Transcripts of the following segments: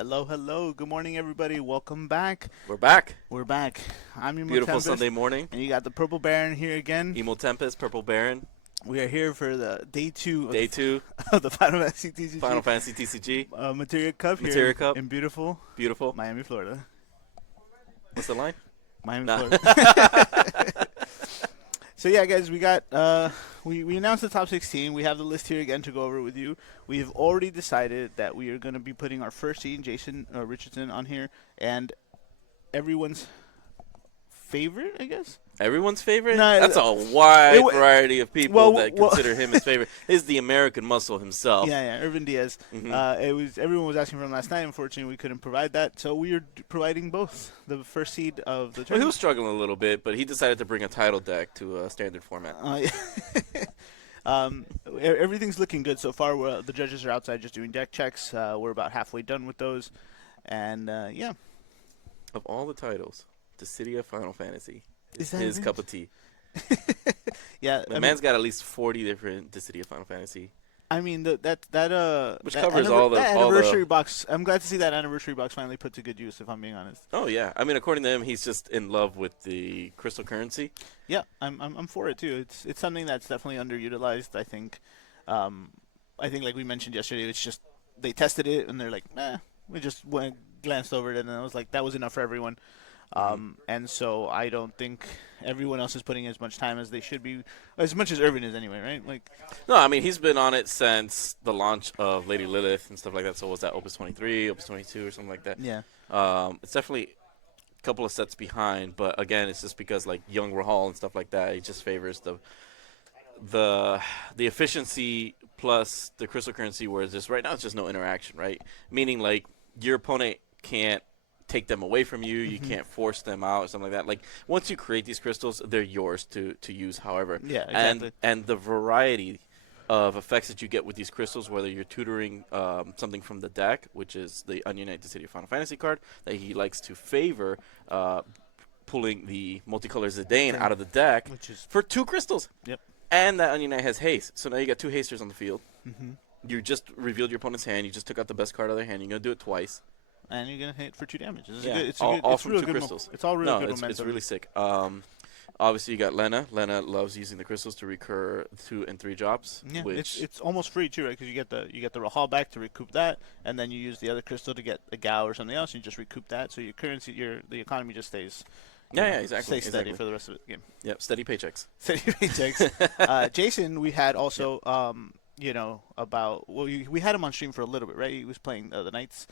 Hello, hello. Good morning, everybody. Welcome back. We're back. We're back. I'm your Beautiful Tempest, Sunday morning. and you got the Purple Baron here again. Emo Tempest, Purple Baron, We are here for the day two Day 2, of the Final Fantasy TCG Final Fantasy TCG, Materia Cup here Materia Cup. in beautiful Beautiful. Miami, Florida. What's the line? Miami, Nah. Florida. So yeah, guys, we got we announced the top 16. We have the list here again to go over with you. We have already decided that we are going to be putting our first seed, Jason Richardson, on here, and everyone's favorite, I guess. Everyone's favorite? No, That's a wide it- variety of people that consider him his favorite. He's the American Muscle himself. Yeah, Urvin Diaz. Everyone was asking for him last night. Unfortunately, we couldn't provide that, so we are providing both the first seed of the Well, he tournament. was struggling a little bit, but he decided to bring a title deck to a standard format. Everything's looking good so far. The judges are outside just doing deck checks. We're about halfway done with those, and yeah. Of all the titles, the City of Final Fantasy Is is that his it? cup of tea. Yeah, The man's got at least 40 different The City of Final Fantasy. I mean which Which covers all the anniversary box. I'm glad to see that anniversary box finally put to good use. If I'm being honest. Oh yeah, I mean according to him, he's just in love with the crystal currency. Yeah, I'm for it too. It's something that's definitely underutilized. I think like we mentioned yesterday, it's just they tested it and they're like, we just glanced over it and I was like, that was enough for everyone. And so I don't think everyone else is putting as much time as they should be, as much as Urvin is anyway, right? Like, No, I mean he's been on it since the launch of Lady Lilith and stuff like that. So was that Opus 23, Opus 22, or something like that? yeah, It's definitely a couple of sets behind, but again, it's just because like young Rahal and stuff like that, he just favors the efficiency plus the crystal currency, whereas just right now it's just no interaction, right? Meaning like your opponent can't take them away from you, you can't force them out or something like that. Like once you create these crystals, they're yours to use however. Yeah, exactly. And the variety of effects that you get with these crystals, whether you're tutoring something from the deck, which is the Ununite the City of Final Fantasy card that he likes to favor, pulling the multicolor Zidane out of the deck which is for 2 crystals. Yep. And that Ununite has haste, so now you got 2 hasters on the field. Mm-hmm. You just revealed your opponent's hand. You just took out the best card of their hand. You're gonna do it twice. and you're gonna hit for 2 damage. All It's from real 2 good crystals. It's all really good it's momentum. really sick. Obviously you got Lena. Lena loves using the crystals to recur 2 and 3 drops. Yeah, which it's almost free too, right? Because you get the Rahal back to recoup that, and then you use the other crystal to get a Gao or something else, and you just recoup that. So your currency, the economy just stays. exactly. Stay steady exactly. for the rest of the game. Yep, steady paychecks. Steady paychecks. Jason, we had also we had him on stream for a little bit, right? He was playing the Knights.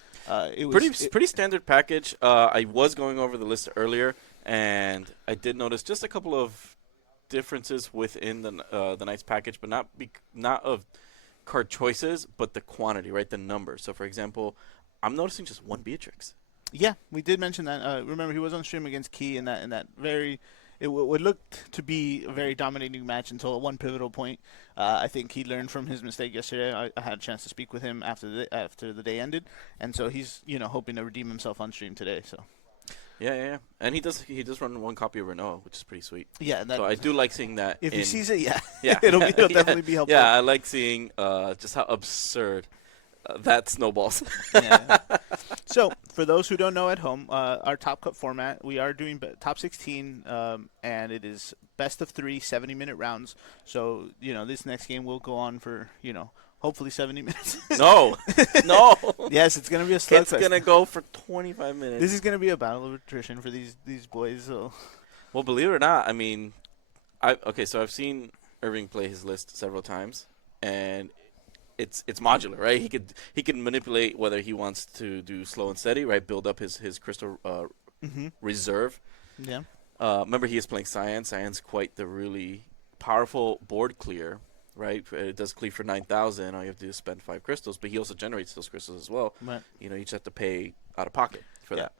It was Pretty standard package. I was going over the list earlier, and I did notice just a couple of differences within the Knights package, but not of card choices, but the quantity, right? The number. So, for example, I'm noticing just 1 Beatrix. Yeah, we did mention that. Remember, he was on stream against Key in that very. It would look to be a very dominating match until at one pivotal point. I think he learned from his mistake yesterday. I had a chance to speak with him after the day ended, and so he's hoping to redeem himself on stream today. So Yeah. And he does run 1 copy of Renault, which is pretty sweet. yeah, So I do like seeing that. if he sees it, yeah, Yeah. it'll definitely be helpful. Yeah, I like seeing just how absurd that snowballs. Yeah. So, for those who don't know at home, our Top Cup format, we are doing top 16, and it is best of 3 70-minute rounds. So, this next game will go on for, hopefully 70 minutes. No. Yes, it's going to be a slugfest. It's going to go for 25 minutes. This is going to be a battle of attrition for these boys. So. Well, believe it or not, I mean, so I've seen Irving play his list several times, and it's modular, right? He can manipulate whether he wants to do slow and steady, right? Build up his crystal reserve. Yeah. Remember, he is playing Cyan. Cyan's quite the really powerful board clear, right? It does clear for 9,000. All you have to do is spend 5 crystals, but he also generates those crystals as well. Right. You just have to pay out of pocket for Yeah.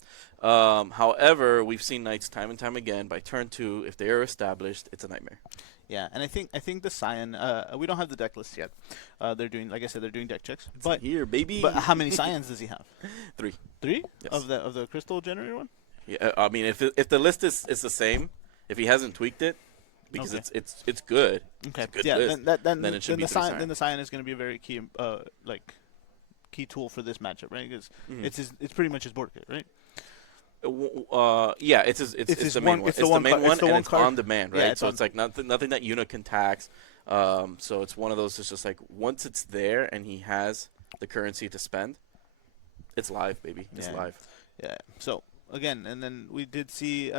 that. However, we've seen Knights time and time again. By turn 2, if they are established, it's a nightmare. Yeah, and I think the Cyan, we don't have the deck list yet. They're doing, like I said, they're doing deck checks. But here, baby. But how many Cyans does he have? 3. 3 Yes. of the crystal generator one? Yeah, I mean, if the list is the same, if he hasn't tweaked it, because Okay. it's good. Okay. It's a good Yeah. list, Then it should be the Cyan. Cyan is going to be a very key key tool for this matchup, right? Because Mhm. it's pretty much his board kit, right? Yeah, it's his the main one. It's It's the main one, the and one it's card. on demand, Yeah, right? it's So on. it's like nothing that Yuna can tax. So it's one of those. It's just like once it's there and he has the currency to spend, it's live, baby. It's Yeah, live. yeah. So again, and then we did see.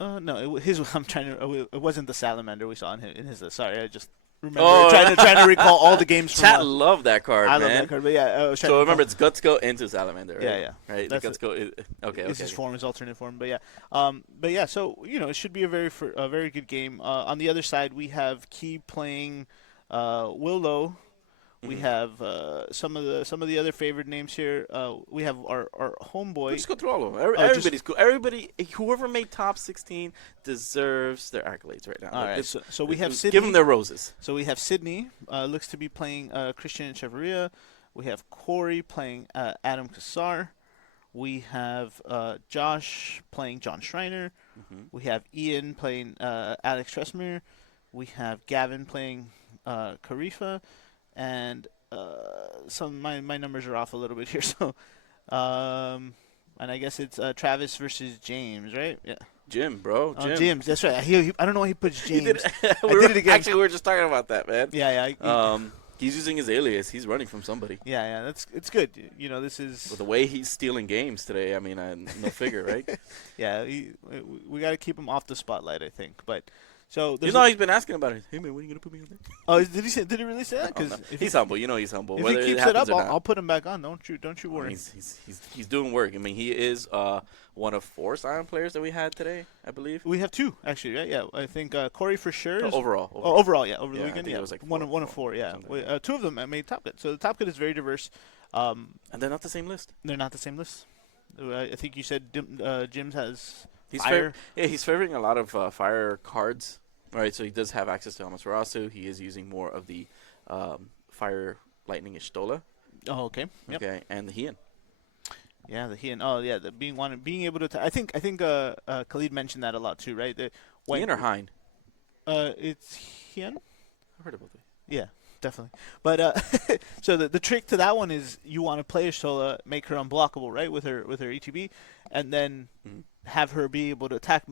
No, his. I'm trying to. It wasn't the salamander we saw in his. Sorry, I just remember Oh, trying to recall all the games from. Chat love that card, I man. love that card, but yeah, I was trying So to remember, recall. it's Guts go into Salamander, right? Yeah. Right. That's the Guts go. Okay. It's his form, his alternate form, but yeah. So it should be a very good game. On the other side, we have Key playing Willow. We Mhm. have some of the other favored names here. We have our homeboy. Let's go through all of them. Oh, Everybody's cool. Everybody, whoever made top 16 deserves their accolades right now. All right, so we have give Sydney. them their roses. So we have Sydney, looks to be playing Christian Echeverria. We have Corey playing Adam Kassar. We have Josh playing John Schreiner. Mm-hmm. We have Ian playing Alex Tressmer. We have Gavin playing Karifa. And my numbers are off a little bit here. So, and I guess it's Travis versus James, right? Yeah. Jim, bro. Jim. James, that's right. I don't know why he puts James. I did it again. Actually, we were just talking about that, man. Yeah. He's using his alias. He's running from somebody. Yeah. It's good. This is. With the way he's stealing games today, I mean, no figure, right? Yeah, we got to keep him off the spotlight, I think. But so he's been asking about it. Hey man, when are you gonna put me on there? Oh, did he really say that? Because he's humble. He's humble. If Whether he keeps it up, I'll put him back on. Don't you worry. He's doing work. I mean, he is one of 4 Scion players that we had today, I believe. We have 2 actually, right? Yeah, I think Corey for sure. Overall. Yeah, over the weekend. It Yeah, was like one of 4. Yeah, 2 of them made top cut. So the top cut is very diverse. And they're not the same list. They're not the same list. I think you said Jim's has He's fire. he's favoring a lot of fire cards. Right, so he does have access to Amaterasu. He is using more of the fire lightning-ish Stola. Oh, okay. Yep. Okay, and the Heian. Yeah, the Heian. Oh, yeah, being able to. I think Khalid mentioned that a lot too, right? Heian or Hein? It's Heian. I've heard about that. Yeah, definitely. But so the trick to that one is you want to play Stola, make her unblockable, right, with her ETB, and then have her be able to attack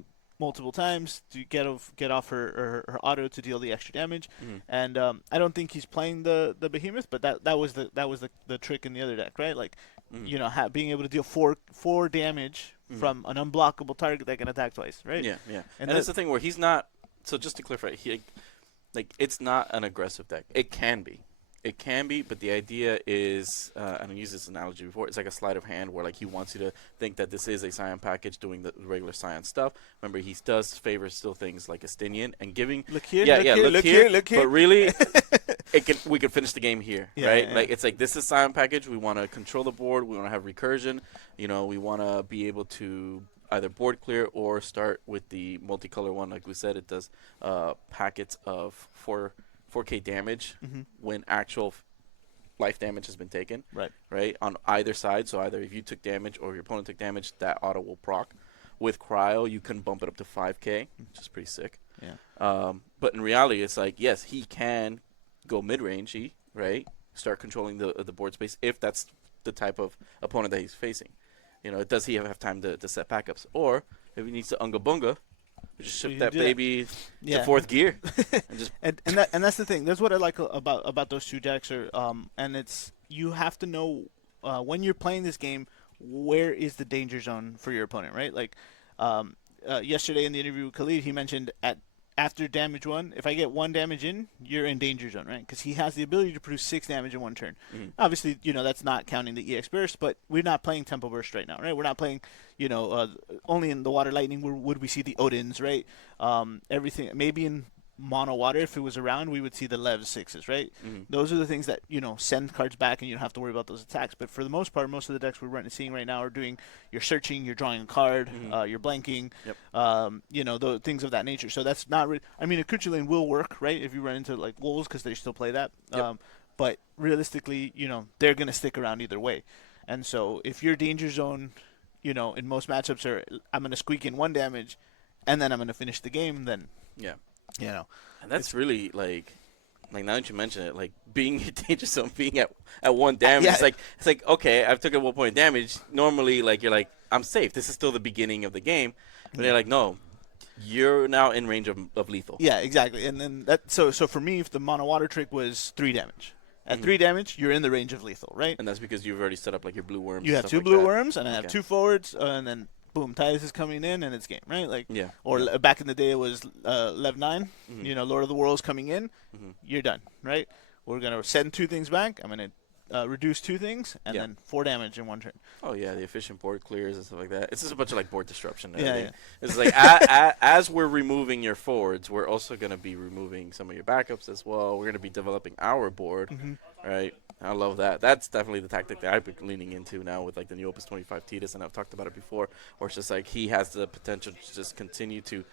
multiple times to get off her auto to deal the extra damage. And I don't think he's playing the behemoth, but that was the trick in the other deck, right? Like being able to deal four damage from an unblockable target that can attack twice, right? Yeah. And that's that's the thing where he's not. So just to clarify, it's not an aggressive deck. It can be, but the idea is, and I used this analogy before, it's like a sleight of hand where he wants you to think that this is a Scion package doing the regular Scion stuff. Remember, he does favor still things like Estinian and giving. Look here, look here. But really, we could finish the game here, right? Yeah. Like it's like this is Scion package. We want to control the board. We want to have recursion. We want to be able to either board clear or start with the multicolor one. Like we said, it does packets of 4K damage when actual life damage has been taken. Right? On either side. So either if you took damage or your opponent took damage, that auto will proc. With Cryo, you can bump it up to 5K, which is pretty sick. Yeah. But in reality, it's like, yes, he can go mid-range, right? Start controlling the board space if that's the type of opponent that he's facing. Does he have time to set backups? Or if he needs to unga bunga, just shift that baby to 4th gear. and that's the thing. That's what I like about those 2 decks. And it's you have to know when you're playing this game, where is the danger zone for your opponent, right? Like yesterday in the interview with Khalid, he mentioned after damage 1, if I get 1 damage in, you're in danger zone, right? Because he has the ability to produce 6 damage in 1 turn. Obviously, that's not counting the EX burst, but we're not playing Tempo Burst right now, right? We're not playing, only in the Water Lightning would we see the Odins, right? Everything, maybe in Mono Water, if it was around, we would see the Lev 6s, right? Those are the things that, send cards back and you don't have to worry about those attacks. But for the most part, most of the decks we're seeing right now are doing, you're searching, you're drawing a card, you're blanking, the things of that nature. So that's not I mean, Akuchi Lane will work, right, if you run into, Wolves, because they still play that. But realistically, they're going to stick around either way. And so if your danger zone, in most matchups are, I'm going to squeak in 1 damage, and then I'm going to finish the game, then... Yeah. And that's really like now that you mention it, like being in danger zone, being at 1 damage, Yeah. it's like okay, I've took a 1 point damage. Normally, like you're like I'm safe. This is still the beginning of the game, but they're like no, you're now in range of lethal. Yeah, exactly. And then so for me, if the mono water trick was 3 damage, at 3 damage, you're in the range of lethal, right? And that's because you've already set up like your blue worms. You and have stuff 2 like blue that. worms, and I have 2 forwards, and then boom, Titus is coming in, and it's game, right? Like, Yeah. Or yeah. back in the day, it was Lev 9. Mhm. Lord of the Worlds coming in, Mhm. you're done, right? We're gonna send 2 things back. I'm gonna reduce 2 things, and Yeah. then 4 damage in 1 turn. Oh yeah, the efficient board clears and stuff like that. It's just a bunch of like board disruption. And Yeah, everything. yeah. It's like as we're removing your forwards, we're also going to be removing some of your backups as well. We're going to be developing our board, right? I love that. That's definitely the tactic that I've been leaning into now with like the new Opus 25 Titus, and I've talked about it before, where it's just like he has the potential to just continue to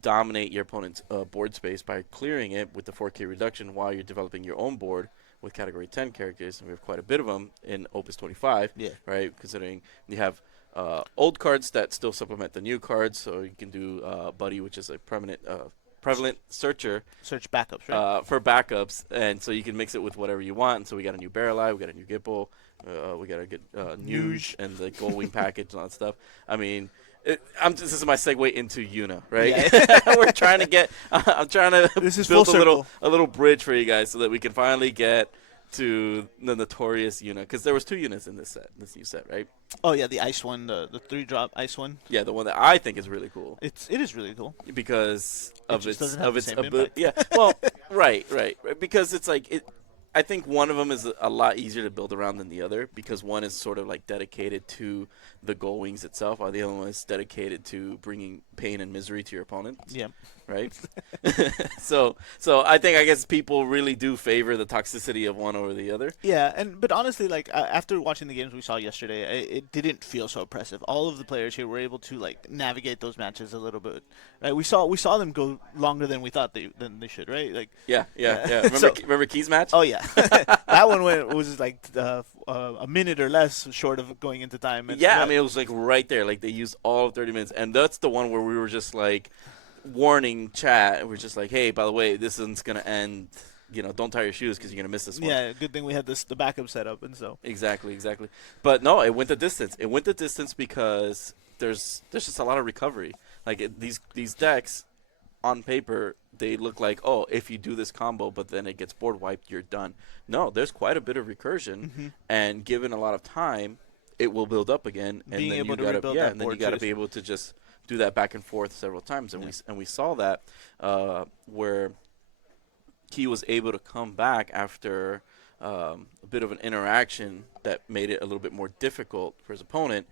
dominate your opponent's board space by clearing it with the 4K reduction while you're developing your own board with Category 10 characters, and we have quite a bit of them in Opus 25, Yeah. right? Considering you have old cards that still supplement the new cards, so you can do Buddy, which is a prevalent searcher Search backups, right? for backups, and so you can mix it with whatever you want. And so we got a new Barrel Eye, we got a new Gipple, we got a good Nuge, and the Gold Wing package and all that stuff. I mean, this is my segue into Yuna, right? Yeah. We're trying to get. I'm trying to This is build full a little bridge for you guys so that we can finally get to the notorious Yuna, because there was 2 units in this new set, right? Oh yeah, the ice one, the 3-drop ice one. Yeah, the one that I think is really cool It is really cool. because of just its doesn't have the same impact. Yeah, well, right, because it's like it. I think one of them is a lot easier to build around than the other, because one is sort of like dedicated to the Gold Wings itself, while the other one is dedicated to bringing pain and misery to your opponent. Yeah. Right. so I guess people really do favor the toxicity of one over the other. Yeah, but honestly, like after watching the games we saw yesterday, it didn't feel so oppressive. All of the players here were able to like navigate those matches a little bit. Right? We saw them go longer than we thought they should. Right? Like. Yeah. So- Remember Key's match? Oh yeah, that one was like a minute or less short of going into time. And, Yeah, I mean it was like right there. Like they used all of 30 minutes, and that's the one where we were just like warning chat. We're just like, hey, by the way, this isn't gonna end. Don't tie your shoes because you're gonna miss this one. Yeah, good thing we had the backup set up, and so. Exactly. But no, it went the distance. It went the distance because there's just a lot of recovery. Like these decks, on paper, they look like, oh, if you do this combo, but then it gets board wiped, you're done. No, there's quite a bit of recursion, and given a lot of time, it will build up again, and Being then able you to gotta rebuild yeah, that and then you board gotta too. be able to just do that back and forth several times, and we saw that where he was able to come back after a bit of an interaction that made it a little bit more difficult for his opponent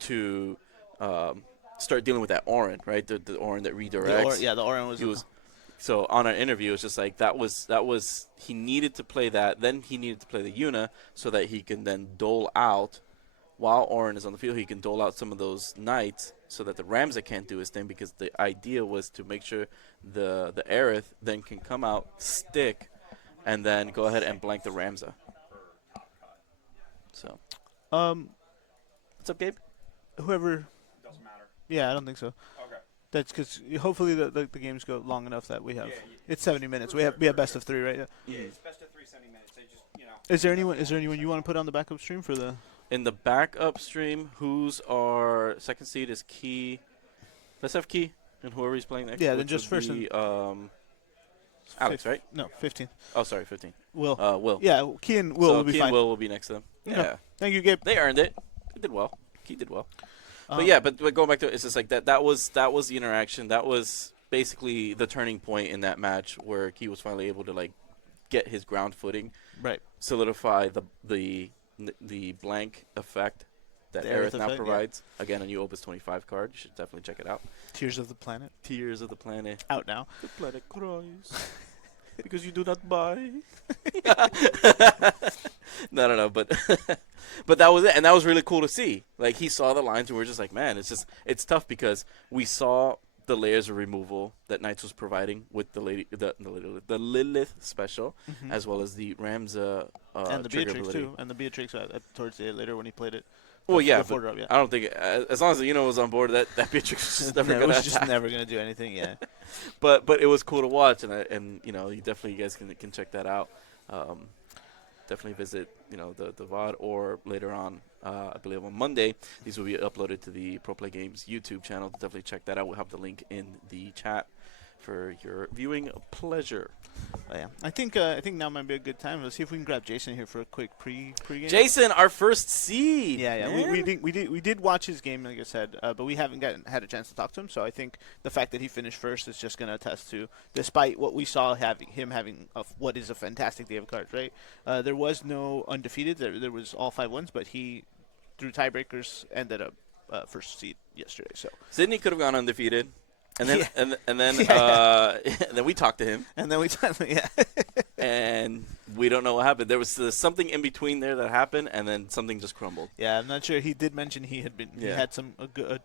to start dealing with that Orin, right? The Orin that redirects. The Orin was. So on our interview, it's just like that was he needed to play that. Then he needed to play the Yuna so that he can then dole out while Orin is on the field. He can dole out some of those knights so that the Ramza can't do his thing, because the idea was to make sure the Aerith then can come out, stick, and then go ahead and blank the Ramza. So what's up, Gabe? Whoever. Doesn't matter. Yeah, I don't think so. Okay. That's because hopefully the games go long enough that we have. Yeah, It's 70 minutes. We have best of 3, right? Yeah. Yeah, it's best of 3 70 minutes. They just, Is there anyone you want to put on the backup stream for the? In the backup stream, who's our second seed is Key. Let's have Key and whoever he's playing next. Yeah, then which just would first be, Alex, right? No, 15. Oh, sorry, 15. Will. Will. Yeah, Key and Will so will be Key fine. and Will be next to them. Okay. Yeah. Thank you, Gabe. They earned it. They did well. Key did well. But yeah, but going back to it, it's just like that was the interaction. That was basically the turning point in that match where Key was finally able to like get his ground footing, Right. solidify the blank effect that The Aerith Aerith now effect, yeah. provides. Again, a new Opus 25 card. You should definitely check it out. Tears of the Planet Tears of the Planet. out now. The planet cries because you do not buy. No, but but that was it, and that was really cool to see. Like he saw the lines, and we are just like, man, it's tough because we saw the layers of removal that Knights was providing with the Lilith special, as well as the Ramza And the trigger Beatrix ability. too. And the Beatrix towards the end later when he played it. Well, yeah, the but 4-drop, yeah. I don't think as long as Yuno was on board, that Beatrix was just never It gonna was just attack. never gonna do anything. Yeah. But it was cool to watch, and you guys can check that out. Definitely visit the VOD, or later on, I believe on Monday, these will be uploaded to the Pro Play Games YouTube channel. Definitely check that out. We'll have the link in the chat for your viewing pleasure. Oh, yeah. I think now might be a good time. Let's see if we can grab Jason here for a quick pre-game. Jason, our first seed. Yeah, yeah. Man. We did watch his game, like I said, but we haven't had a chance to talk to him. So I think the fact that he finished first is just going to attest to, despite what we saw him having what is a fantastic day of cards, right? There was no undefeated. There was all 5 wins, but he, through tiebreakers, ended up first seed yesterday. So Sydney could have gone undefeated. And then, Yeah. and then, and then we talked to him, and then we yeah. and we don't know what happened. There was something in between there that happened, and then something just crumbled. Yeah, I'm not sure. He did mention he had Yeah. had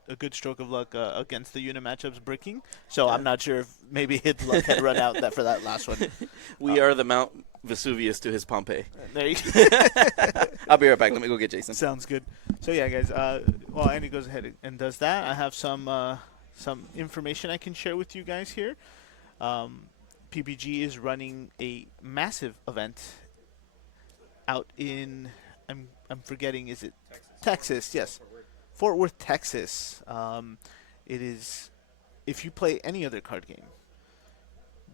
a good stroke of luck against the unit matchups bricking. So Yeah. I'm not sure if maybe his luck had run out for that last one. We are the Mount Vesuvius to his Pompeii. There you go. I'll be right back. Let me go get Jason. Sounds good. So yeah, guys. While Andy goes ahead and does that, I have some information I can share with you guys here. PPG is running a massive event out in I'm forgetting, is it Texas? Yes, Fort Worth, Texas. It is, if you play any other card game,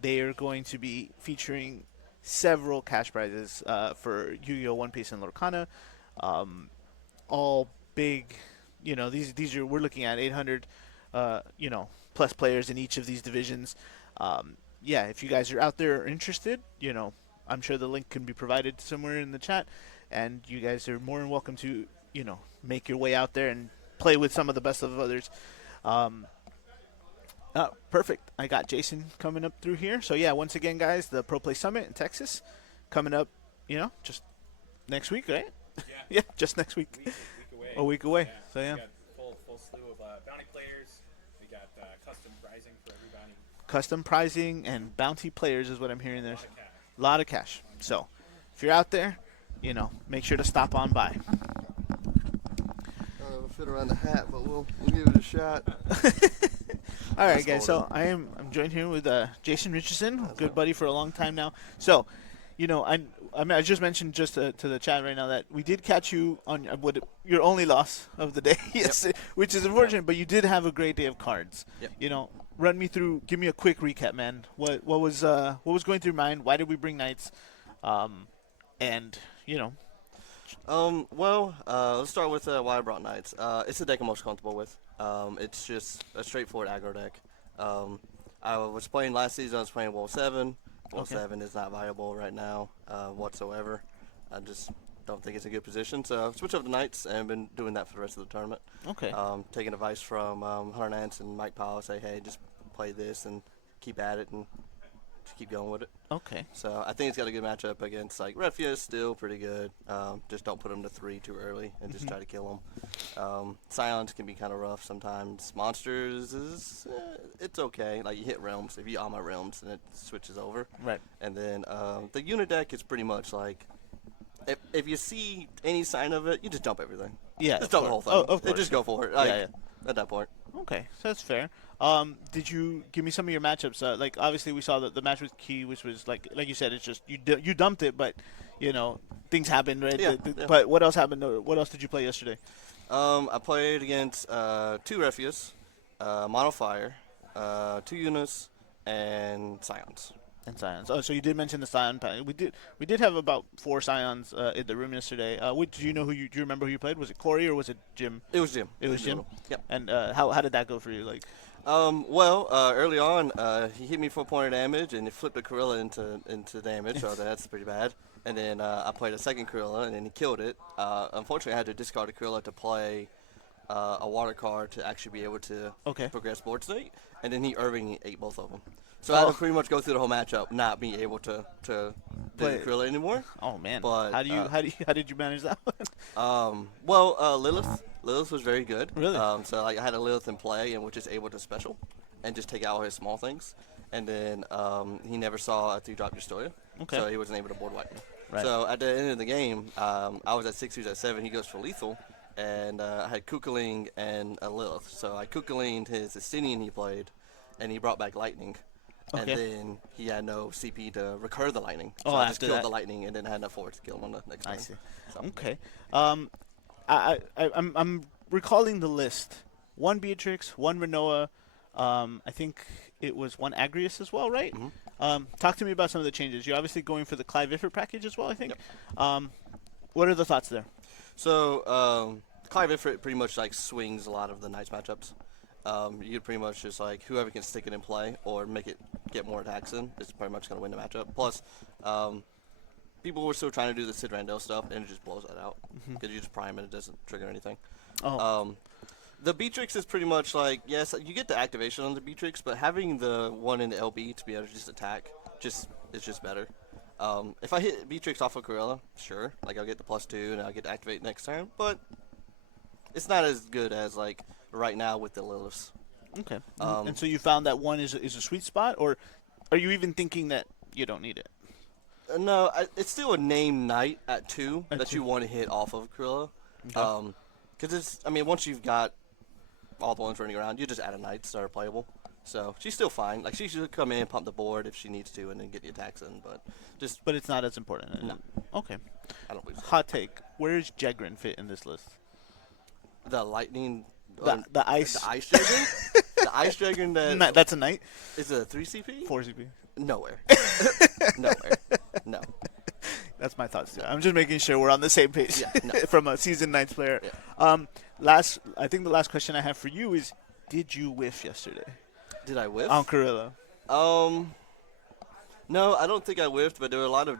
they are going to be featuring several cash prizes for Yu-Gi-Oh! One Piece and Lorcana. All big, these are, we're looking at 800 plus players in each of these divisions. Yeah, if you guys are out there interested, I'm sure the link can be provided somewhere in the chat, and you guys are more than welcome to, make your way out there and play with some of the best of others. Perfect. I got Jason coming up through here. So yeah, once again, guys, the Pro Play Summit in Texas coming up, just next week, right? Yeah. Yeah, just next week. Week away. A week away. Yeah. So yeah. We got full slew of bounty players. We got custom prizing for every bounty. Custom prizing and bounty players is what I'm hearing there. A lot of cash. A lot of cash. So if you're out there, make sure to stop on by. It'll fit around the hat, but we'll give it a shot. All right, Let's guys. hold So I'm joined here with Jason Richardson, good buddy for a long time now. So, I just mentioned just to the chat right now that we did catch you on your only loss of the day, yes, which is unfortunate, but you did have a great day of cards. Yep. Run me through, give me a quick recap, man. What was going through your mind? Why did we bring Knights? And let's start with why I brought Knights. It's the deck I'm most comfortable with. It's just a straightforward aggro deck. I was playing last season, I was playing Wall 7. Wall 7 is not viable right now whatsoever. I just don't think it's a good position. So I've switched over to Knights and been doing that for the rest of the tournament. okay, Taking advice from Hunter Nance and Mike Powell, say, hey, just play this and keep at it and just keep going with it. okay, So I think it's got a good matchup against, like, Refia is still pretty good. Just don't put them to 3 too early and just try to kill them. Scions can be kind of rough sometimes. Monsters it's okay. Like, you hit realms. If you all my realms, and it switches over. right, And then the unit deck is pretty much like, if you see any sign of it, you just jump everything. yeah, Just of jump the whole course. thing. Oh, of course. Just go for it. Like, yeah. at that point. Okay, so that's fair. Did you give me some of your matchups? Like, obviously, we saw the match with Key, which was like you said, it's just you dumped it, but things happened, right? Yeah, But what else happened? What else did you play yesterday? I played against 2 Refias, Mono Fire, 2 Unis, and Scions. And Scions. Oh, so you did mention the Scion pack. We did have about 4 Scions in the room yesterday. Do you remember who you played? Was it Corey or was it Jim? It was Jim. It was Jim. Yep. And how did that go for you? Like, Early on, he hit me for 4 point damage, and he flipped a Gorilla into damage, so that's pretty bad. And then I played a second Gorilla, and then he killed it. Unfortunately, I had to discard a Gorilla to play a water card to actually be able to progress board state. And then he Urvin ate both of them. So I had to pretty much go through the whole matchup, not being able to do the Gorilla anymore. oh man, But, how did you manage that one? Lilith was very good. Really? So like I had a Lilith in play and was just able to special and just take out all his small things. And then he never saw a 3-drop Destroyer. Okay. So he wasn't able to board wipe me. Right. So at the end of the game, I was at 6, he was at 7. He goes for lethal, and I had Kukeling and a Lilith. So I Kukelinged his Estinian he played, and he brought back Lightning. And Okay. then he had no CP to recur the Lightning. Oh, So I just after killed that. the Lightning and then had enough forward to kill him on the next I turn. see. So, Okay. I'm recalling the list. One Beatrix, one Renoa. I think it was one Agrius as well, right? Talk to me about some of the changes. You're obviously going for the Clive Iffert package as well, I think. What are the thoughts there? So Clive Iffert pretty much like swings a lot of the Knights matchups. You pretty much just like whoever can stick it in play or make it get more attacks in is pretty much going to win the matchup. Plus, people were still trying to do the Sid Randall stuff, and it just blows that out because you just prime and it doesn't trigger anything. Oh, The Beatrix is pretty much like, yes, you get the activation on the Beatrix, but having the one in the LB to be able to just attack is just better. If I hit Beatrix off of Corella, sure, like I'll get the +2 and I'll get to activate next turn, but it's not as good as like right now with the Liliths. okay. And so you found that one is a sweet spot, or are you even thinking that you don't need it? No, it's still a name knight at 2 At that 2. you want to hit off of Corella. Okay. Because it's, I mean, once you've got all the ones running around, you just add a knight to start her playable. So she's still fine. Like she should come in, pump the board if she needs to, and then get the attacks in. But just, But it's not as important. No. Okay. I don't believe so. Hot take. Where does Jegrin fit in this list? The lightning, The ice. the ice dragon, the ice dragon that That's a knight. is a 3 CP. 4 CP. Nowhere. Nowhere. No. That's my thoughts too. I'm just making sure we're on the same page Yeah, no. from a season 9 player. Yeah. I think the last question I have for you is, did you whiff yesterday Did I whiff? on Corilla? No, I don't think I whiffed, but there were a lot of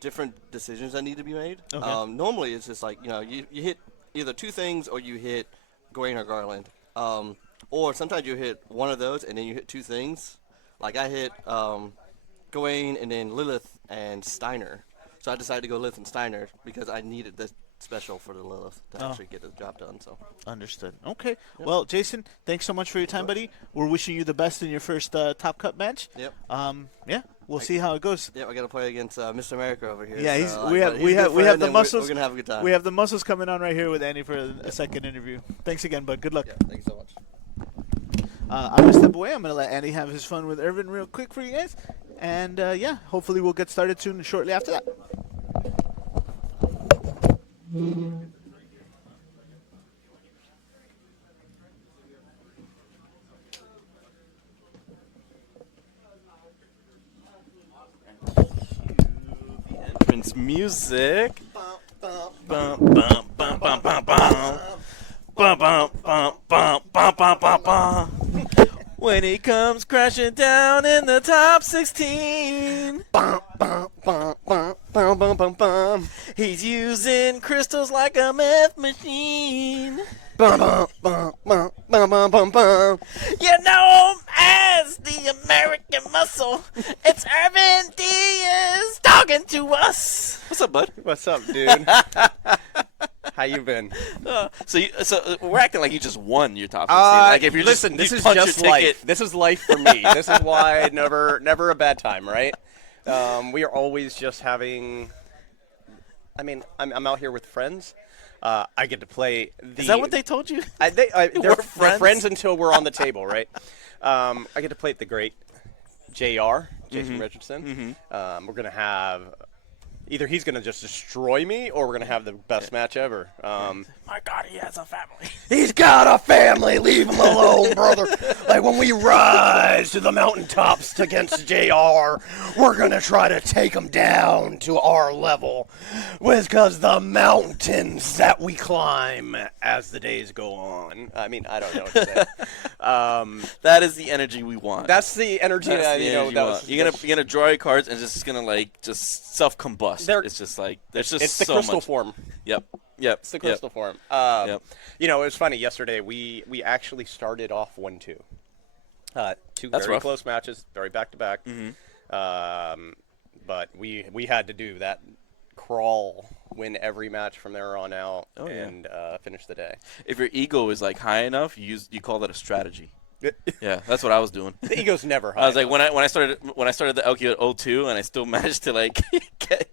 different decisions that need to be made. Okay. Normally, it's just like, you hit either 2 things or you hit Gawain or Garland. Or sometimes you hit one of those and then you hit 2 things. Like I hit Gawain and then Lilith and Steiner. So I decided to go Lilith and Steiner because I needed the special for the Lilith to actually get the job done. So Understood. Okay. Well, Jason, thanks so much for your time, buddy. We're wishing you the best in your first Top Cup match. Yep. Yeah, we'll see how it goes. Yeah, I got to play against Mr. America over here. Yeah, so, we but have he's a good we have friend the and muscles. We're gonna have a good time. We have the muscles coming on right here with Andy for a second interview. Thanks again, bud. Good luck. Yeah, thanks so much. I'm going to step away. I'm going to let Andy have his fun with Urvin real quick for you guys. And, yeah, hopefully we'll get started soon shortly after that. Entrance music. Bum, bum, bum, bum, bum, bum. Bum, bum, bum, bum, bum, bum, bum, bum. When he comes crashing down in the top 16. Bum, bum, bum, bum, bum, bum, bum, bum. He's using crystals like a meth machine. Bum, bum, bum, bum, bum, bum, bum, bum. You know him as the American Muscle. It's Urvin Diaz talking to us. What's up, bud? What's up, dude? How you been? So we're acting like you just won your top 16. Like if you're listen, just, this you is punch just your ticket. life. This is life for me. This is why never a bad time, right? We are always just having. I mean, I'm out here with friends. I get to play. Is that what they told you? They're friends? friends until we're on the table, right? I get to play at the great JR, Jason Richardson. We're gonna have. Either he's going to just destroy me, or we're going to have the best match ever. My God, he has a family. He's got a family. Leave him alone, brother. Like when we rise to the mountaintops against JR, we're going to try to take him down to our level. Because the mountains that we climb as the days go on. I mean, I don't know what to say. That is the energy we want. That's the energy That's that, the you know, energy that we was, want. You're gonna draw your cards and it's just gonna like just self-combust. It's just like there's just it's the so crystal much. form. Yep. It's the crystal form. Yep. You know, it was funny. Yesterday, we actually started off 1-2. Two That's very rough. close matches, very back-to-back. But we had to do that crawl, win every match from there on out, and finish the day. If your ego is like high enough, you call that a strategy. Yeah, that's what I was doing. The ego's never high. I was like, when I started the LQ at 0-2, and I still managed to like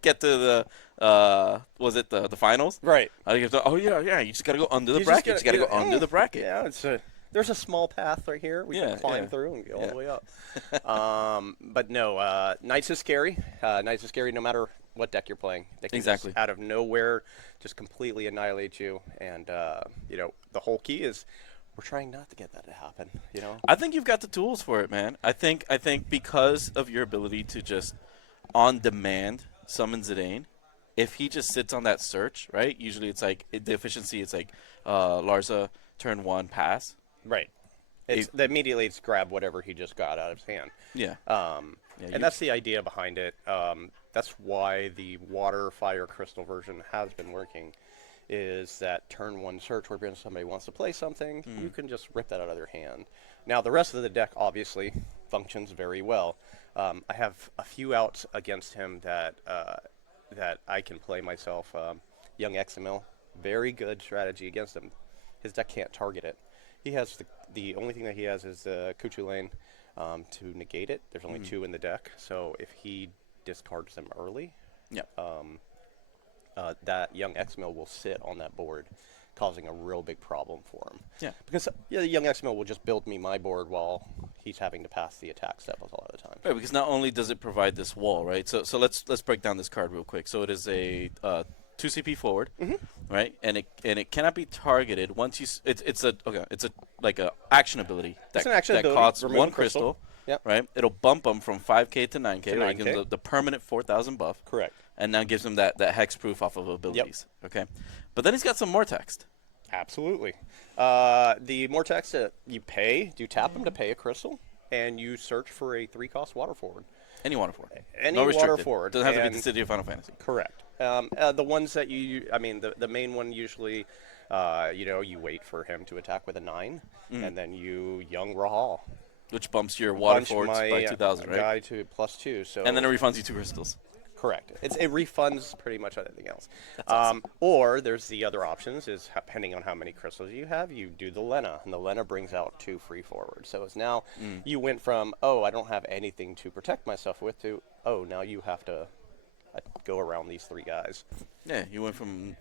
get to the was it the finals? Right. I think you just gotta go under the You bracket. just You gotta go under the bracket. Yeah, there's a small path right here. We can climb through and go all the way up. But no, Knights is scary. Knights is scary no matter what deck you're playing. They can Exactly. just out of nowhere just completely annihilate you. And, the whole key is we're trying not to get that to happen, I think you've got the tools for it, man. I think because of your ability to just on demand summon Zidane, if he just sits on that search, right? Usually it's like the efficiency. It's like Larza turn 1 pass. Right. Immediately it's grab whatever he just got out of his hand. Yeah. And that's the idea behind it. That's why the water, fire, crystal version has been working, is that turn 1 search where when somebody wants to play something, you can just rip that out of their hand. Now, the rest of the deck obviously functions very well. I have a few outs against him that I can play myself. Young XML, very good strategy against him. His deck can't target it. He has the only thing that he has is the Kuchu Lane to negate it. There's only 2 in the deck, so if he discards them early, that young X-Mill will sit on that board, causing a real big problem for him. Yeah. Because the young X-Mill will just build me my board while he's having to pass the attack step a lot of the time. Right, because not only does it provide this wall, right? So let's break down this card real quick. So it is a 2 CP forward, right? And it cannot be targeted once you. It's a action ability It's an action that ability. costs Remove 1 crystal. crystal. Yep. Right. It'll bump them from 5K to 9K. To Right? 9K. Gives them the permanent 4,000 buff. Correct. And now gives him that hex proof off of abilities. Okay. But then he's got some more text. Absolutely. The more text that you tap him to pay a crystal, and you search for a 3-cost water forward. Any water forward. Any no water restricted. forward. Doesn't have to be And- the City of Final Fantasy. Correct. The ones that the main one usually, you wait for him to attack with a 9, and then you young Rahal. Which bumps your water Bunch forwards my by 2,000, right? guy to +2. So And then it refunds you 2 crystals. correct. It refunds pretty much everything else. awesome. Or there's the other options is depending on how many crystals you have, you do the Lena, and the Lena brings out 2 free forwards. So it's now you went from I don't have anything to protect myself with to now you have to go around these 3 guys. Yeah, you went from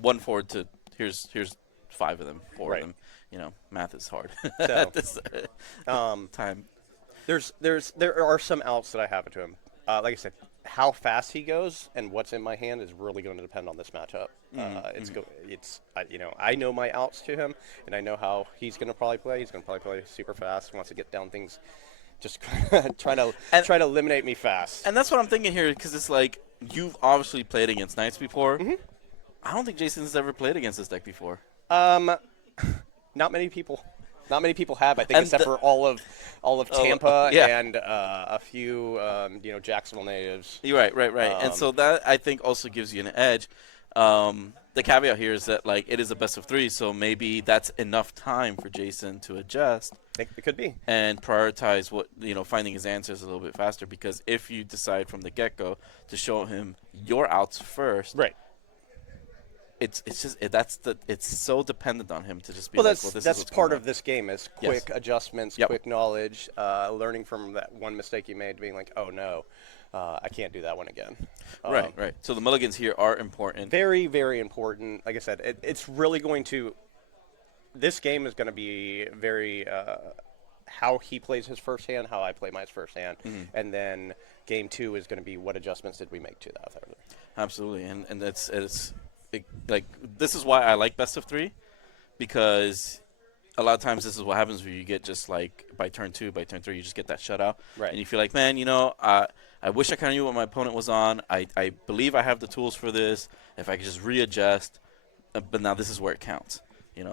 1 forward to here's 5 of them, 4 Right. of them. Math is hard. So, At this time. There are some outs that I have to him. Like I said, how fast he goes and what's in my hand is really going to depend on this matchup. I know my outs to him, and I know how he's going to probably play. He's going to probably play super fast. Wants to get down things, just try to eliminate me fast. And that's what I'm thinking here, because it's like you've obviously played against Knights before. I don't think Jason's ever played against this deck before. Not many people. Not many people have, I think, And except for all of Tampa yeah. and a few, Jacksonville natives. You're right. And so that, I think, also gives you an edge. The caveat here is that, it is a best of 3, so maybe that's enough time for Jason to adjust. I think it could be. And prioritize finding his answers a little bit faster, because if you decide from the get-go to show him your outs first, Right. it's so dependent on him to just be That's this is that's what's part going of this game is Yes. quick adjustments, Yep. quick knowledge, learning from that one mistake you made, being like, oh no, I can't do that one again. on. Right. So the mulligans here are important. Very, very important. Like I said, it's really going to. This game is going to be very how he plays his first hand, how I play my first hand, and then game 2 is going to be what adjustments did we make to that third. Absolutely, and this is why I like best of 3, because a lot of times this is what happens where you get just by turn 2, by turn 3, you just get that shutout, Right. and you feel like, man, I wish I kind of knew what my opponent was on. I believe I have the tools for this. If I could just readjust, but now this is where it counts.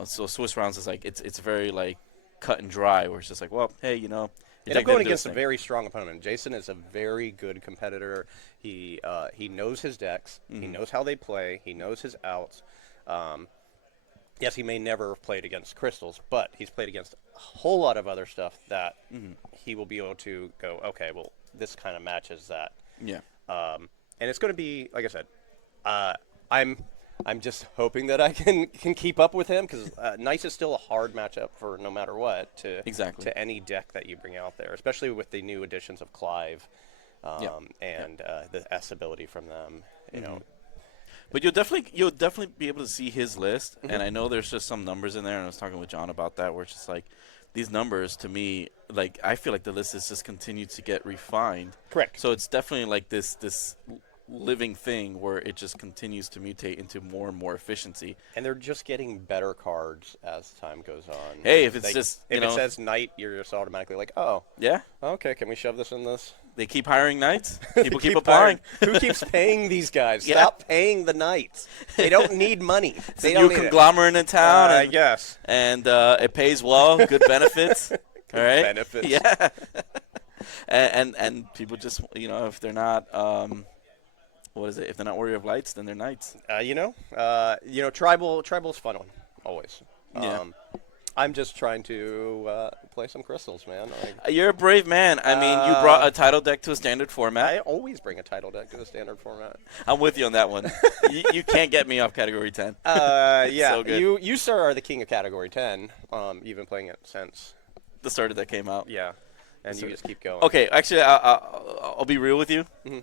So Swiss rounds is it's very cut and dry, where it's just well, hey, And I'm going against a very strong opponent. Jason is a very good competitor. He knows his decks. He knows how they play. He knows his outs. Yes, he may never have played against crystals, but he's played against a whole lot of other stuff that he will be able to go, okay, well, this kind of matches that. Yeah. And it's going to be, like I said, I'm just hoping that I can keep up with him because Knights is still a hard matchup for no matter what to any deck that you bring out there, especially with the new additions of Clive and the S ability from them. You know. But you'll definitely be able to see his list, and I know there's just some numbers in there, and I was talking with John about that, where it's just like these numbers to me, like I feel like the list has just continued to get refined. Correct. So it's definitely like this living thing where it just continues to mutate into more and more efficiency. And they're just getting better cards as time goes on. Hey, if it's if it says Knight, you're just automatically like, oh, yeah, okay, can we shove this in this? they keep hiring Knights. People keep applying. Who keeps paying these guys? Yeah. Stop paying the Knights. They don't need money. It's a new conglomerate in town. I guess. And it pays well, good benefits. All right. Benefits. Yeah. and people just, if they're not what is it? If they're not Warrior of Lights, then they're Knights. Tribal's fun one always. Yeah. I'm just trying to play some crystals, man. You're a brave man. I mean, you brought a title deck to a standard format. I always bring a title deck to the standard format. I'm with you on that one. you can't get me off Category 10. Yeah, so good. you sir are the king of Category 10. You've been playing it since The starter that came out. Yeah, and you just keep going. Okay, actually, I'll be real with you. Mm-hmm.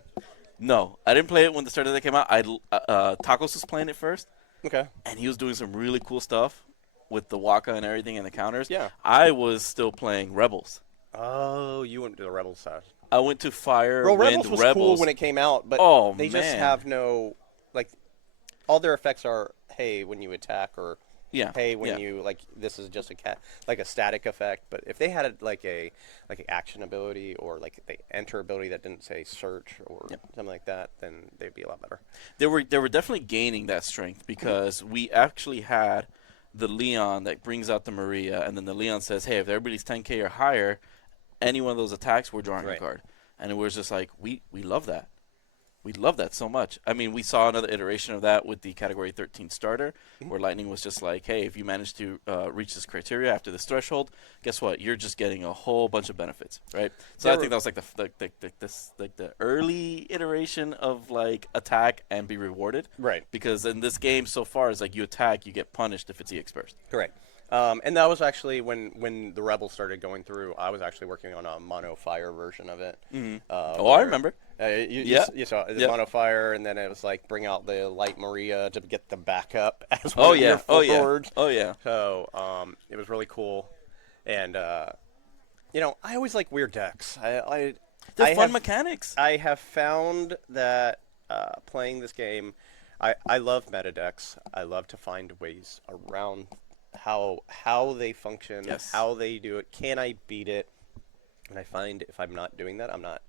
No, I didn't play it when the starter that came out. Tacos was playing it first. Okay. And he was doing some really cool stuff with the Waka and everything and the counters. Yeah. I was still playing Rebels. Oh, you went to the Rebels side. I went to Fire, Well, Wind, Rebels was Rebels. cool when it came out, but they just have no, like, all their effects are, hey, when you attack, or hey, when you, like, this is just a static effect. But if they had an action ability or like the enter ability that didn't say search or something like that, then they'd be a lot better. They were definitely gaining that strength because we actually had the Leon that brings out the Maria, and then the Leon says, hey, if everybody's 10K or higher, any one of those attacks, we're drawing a card. And it was just like, we love that. We love that so much. I mean, we saw another iteration of that with the Category 13 starter, where Lightning was just like, hey, if you manage to reach this criteria after this threshold, guess what? You're just getting a whole bunch of benefits, right? So I think that was like the early iteration of like attack and be rewarded, right? Because in this game so far, it's like you attack, you get punished if it's EX burst. Correct. And that was actually when the Rebels started going through. I was actually working on a mono fire version of it. I remember. You saw the mono fire, and then it was like bring out the light Maria to get the backup as well. Forwards. Oh yeah. So it was really cool, and I always like weird decks. They're fun mechanics. I have found that playing this game, I love meta decks. I love to find ways around how they function, how they do it. Can I beat it? And I find if I'm not doing that, I'm not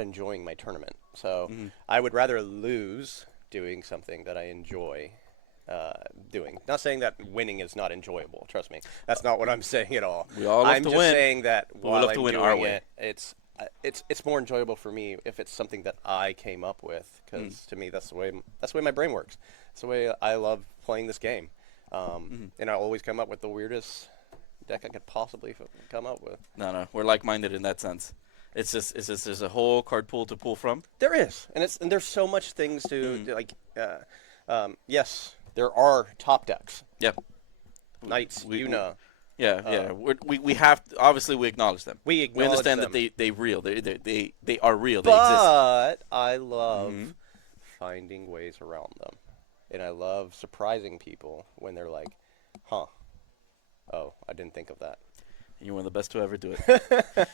enjoying my tournament. So I would rather lose doing something that I enjoy doing. Not saying that winning is not enjoyable. Trust me, that's not what I'm saying at all. We all love I'm to just win. saying that while I'm doing our way. it's more enjoyable for me if it's something that I came up with. Because to me, that's the way my brain works. That's the way I love playing this game. And I always come up with the weirdest deck I could possibly come up with. No, we're like-minded in that sense. It's just there's a whole card pool to pull from. There is, and there's so much things to like. Yes, there are top decks. Yep. Knights, We we have to, obviously we acknowledge them. We understand them. that they real. They are real. But they exist. I love finding ways around them. And I love surprising people when they're like, huh, oh, I didn't think of that. You're one of the best to ever do it.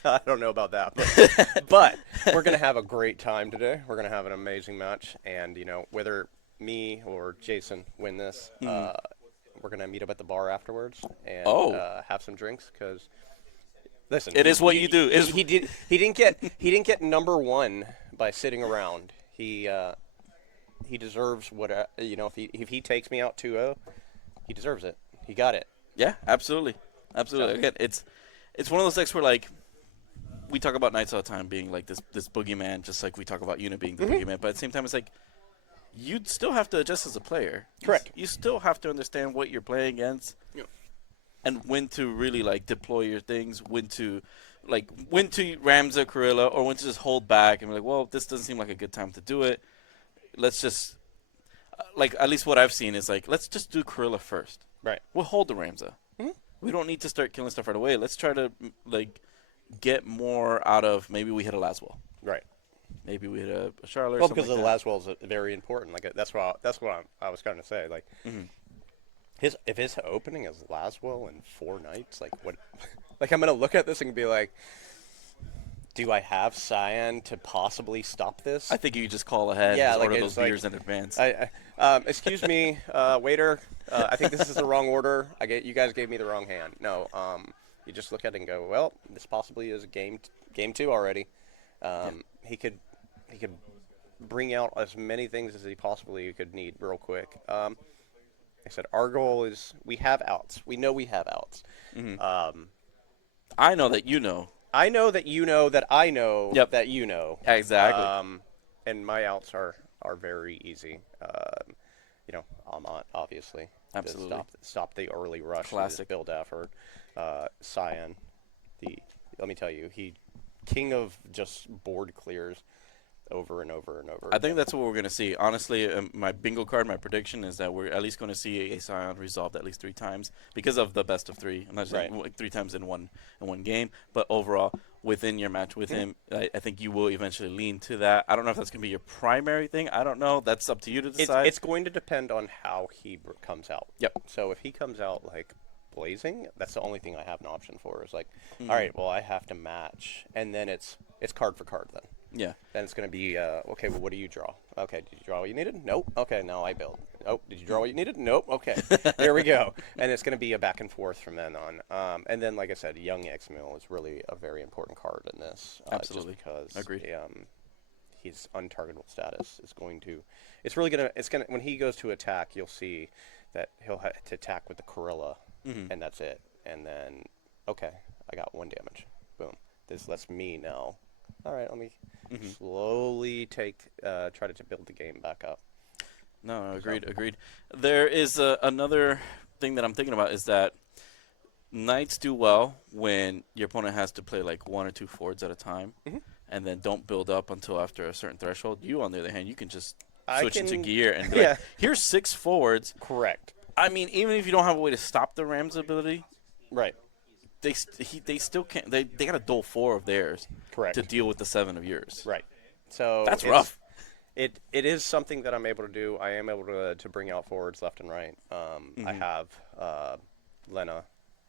I don't know about that. But we're going to have a great time today. We're going to have an amazing match. And, whether me or Jason win this, we're going to meet up at the bar afterwards and have some drinks. Because, listen. It is what you do. He didn't get number one by sitting around. He deserves what if he takes me out 2-0, he deserves it. He got it. Yeah, absolutely. Again, it's one of those decks where like we talk about Knights all the time being like this boogeyman, just like we talk about Una being the boogeyman. But at the same time, it's like you'd still have to adjust as a player. Correct. You still have to understand what you're playing against, and when to really like deploy your things, when to Ramza Corilla, or when to just hold back and be like, well, this doesn't seem like a good time to do it. Let's just like at least what I've seen is like let's just do Gorilla first. Right. We'll hold the Ramza. Mhm. We don't need to start killing stuff right away. Let's try to like get more out of maybe we hit a Laswell. Right. Maybe we hit a Charlotte. Well, or because something the like Laswell's very important. Like that's what I was trying to say. Like, Mhm. if his opening is Laswell in 4 nights, like what? Like I'm gonna look at this and be like, do I have Cyan to possibly stop this? I think you just call ahead. Yeah, and like, order it's those like- beers in advance. Excuse me, waiter. I think this is the wrong order. You guys gave me the wrong hand. No. You just look at it and go, well, this possibly is game 2 already. He could bring out as many things as he possibly could need real quick. Like I said, our goal is we have outs. We know we have outs. I know that you know. I know that you know that I know Yep. that you know. Exactly. And my outs are very easy. Amont, obviously. to Absolutely. Stop the early rush. Classic. Build effort. Cyan, let me tell you, he king of just board clears over and over and over. I think that's what we're going to see. Honestly, my bingo card, my prediction is that we're at least going to see a Scion resolved at least 3 times because of the best of 3. I'm not saying Right. like 3 times in one game, but overall within your match with him, I think you will eventually lean to that. I don't know if that's going to be your primary thing. I don't know. That's up to you to decide. It's going to depend on how he comes out. Yep. So if he comes out like blazing, that's the only thing I have an option for. Is like, all right, well I have to match, and then it's card for card then. Yeah. Then it's going to be, okay, well, what do you draw? Okay, did you draw what you needed? Nope. Okay, now I build. Nope. Did you draw what you needed? Nope. Okay. There we go. And it's going to be a back and forth from then on. And then, like I said, Young X-Mill is really a very important card in this. Absolutely. Just because Agreed. his untargetable status is going to, it's really going to, when he goes to attack, you'll see that he'll have to attack with the Corilla, and that's it. And then, okay, I got 1 damage. Boom. This lets me know. All right, let me slowly try to build the game back up. No, agreed. There is another thing that I'm thinking about is that knights do well when your opponent has to play like 1 or 2 forwards at a time, and then don't build up until after a certain threshold. You, on the other hand, you can just switch into gear and be like, here's 6 forwards. Correct. I mean, even if you don't have a way to stop the Rams' ability, Right. they still can't. They got to dole 4 of theirs Correct. to deal with the 7 of yours. Right. So That's rough. It is something that I'm able to do. I am able to bring out forwards left and right. I have Lena,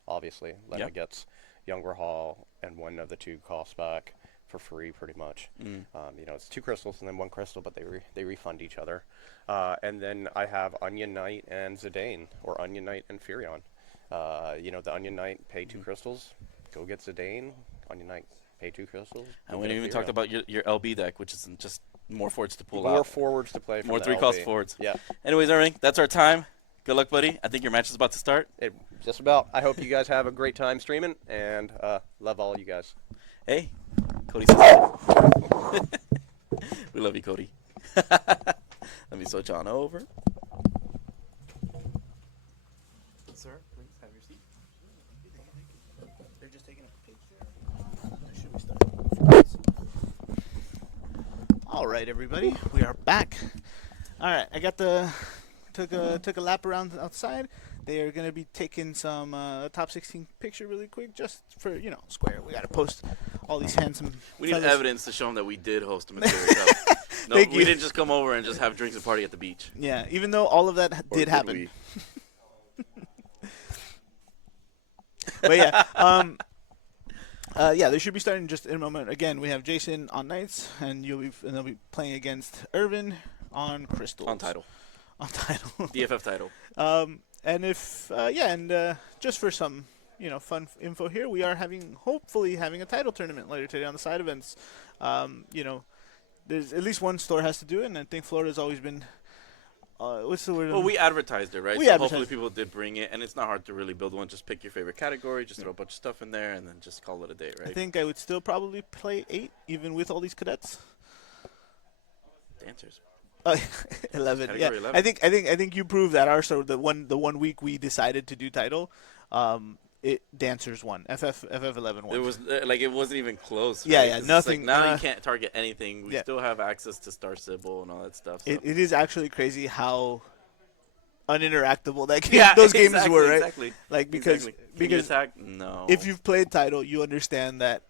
obviously. Lena gets Younger Hall and 1 of the 2 costs back for free, pretty much. It's 2 crystals and then 1 crystal, but they refund each other. And then I have Onion Knight and Zidane, or Onion Knight and Furion. The Onion Knight, pay 2 crystals, go get Zidane. Onion Knight, pay 2 crystals. And we even talked about your LB deck, which is just more forwards to pull more out. forwards to play. More from 3 the cost LB. forwards. Yeah. Anyways, Irving, that's our time. Good luck, buddy. I think your match is about to start. Just about. I hope you guys have a great time streaming, and love all you guys. Hey, Cody says we love you, Cody. Let me switch on over. Sir, please have your seat. They're just taking a picture. Should we start? All right, everybody, we are back. All right, I got took a lap around outside. They are gonna be taking some top 16 picture really quick, just for Square. We gotta post all these handsome. We need fellas. evidence to show them that we did host a Materia Cup. No, Thank we you. didn't just come over and just have drinks and party at the beach. Yeah, even though all of that Or did did happen. we? But yeah, they should be starting just in a moment. Again, we have Jason on Knights, and they'll be playing against Urvin on Crystals. On title. On title. DFF title. And if just for some fun info here, we are hopefully having a title tournament later today on the side events. There's at least one store has to do it, and I think Florida's always been. What's the word? Well, we advertised it, right? We so advertised hopefully it. people did bring it, and it's not hard to really build one. Just pick your favorite category, just throw a bunch of stuff in there, and then just call it a day, right? I think I would still probably play 8, even with all these cadets. Dancers. 11. Category Yeah, 11. I think you proved that. The one week we decided to do title, Dancers won. FF11 won. It was it wasn't even close. Yeah, right? yeah, 'Cause it's nothing, Like, now you can't target anything. We yeah. still have access to Star Sybil and all that stuff. So. It is actually crazy how uninteractable that game, Yeah, those games exactly, were, right? Exactly. Like because Exactly. Can you because attack? No. if you've played Title, you understand that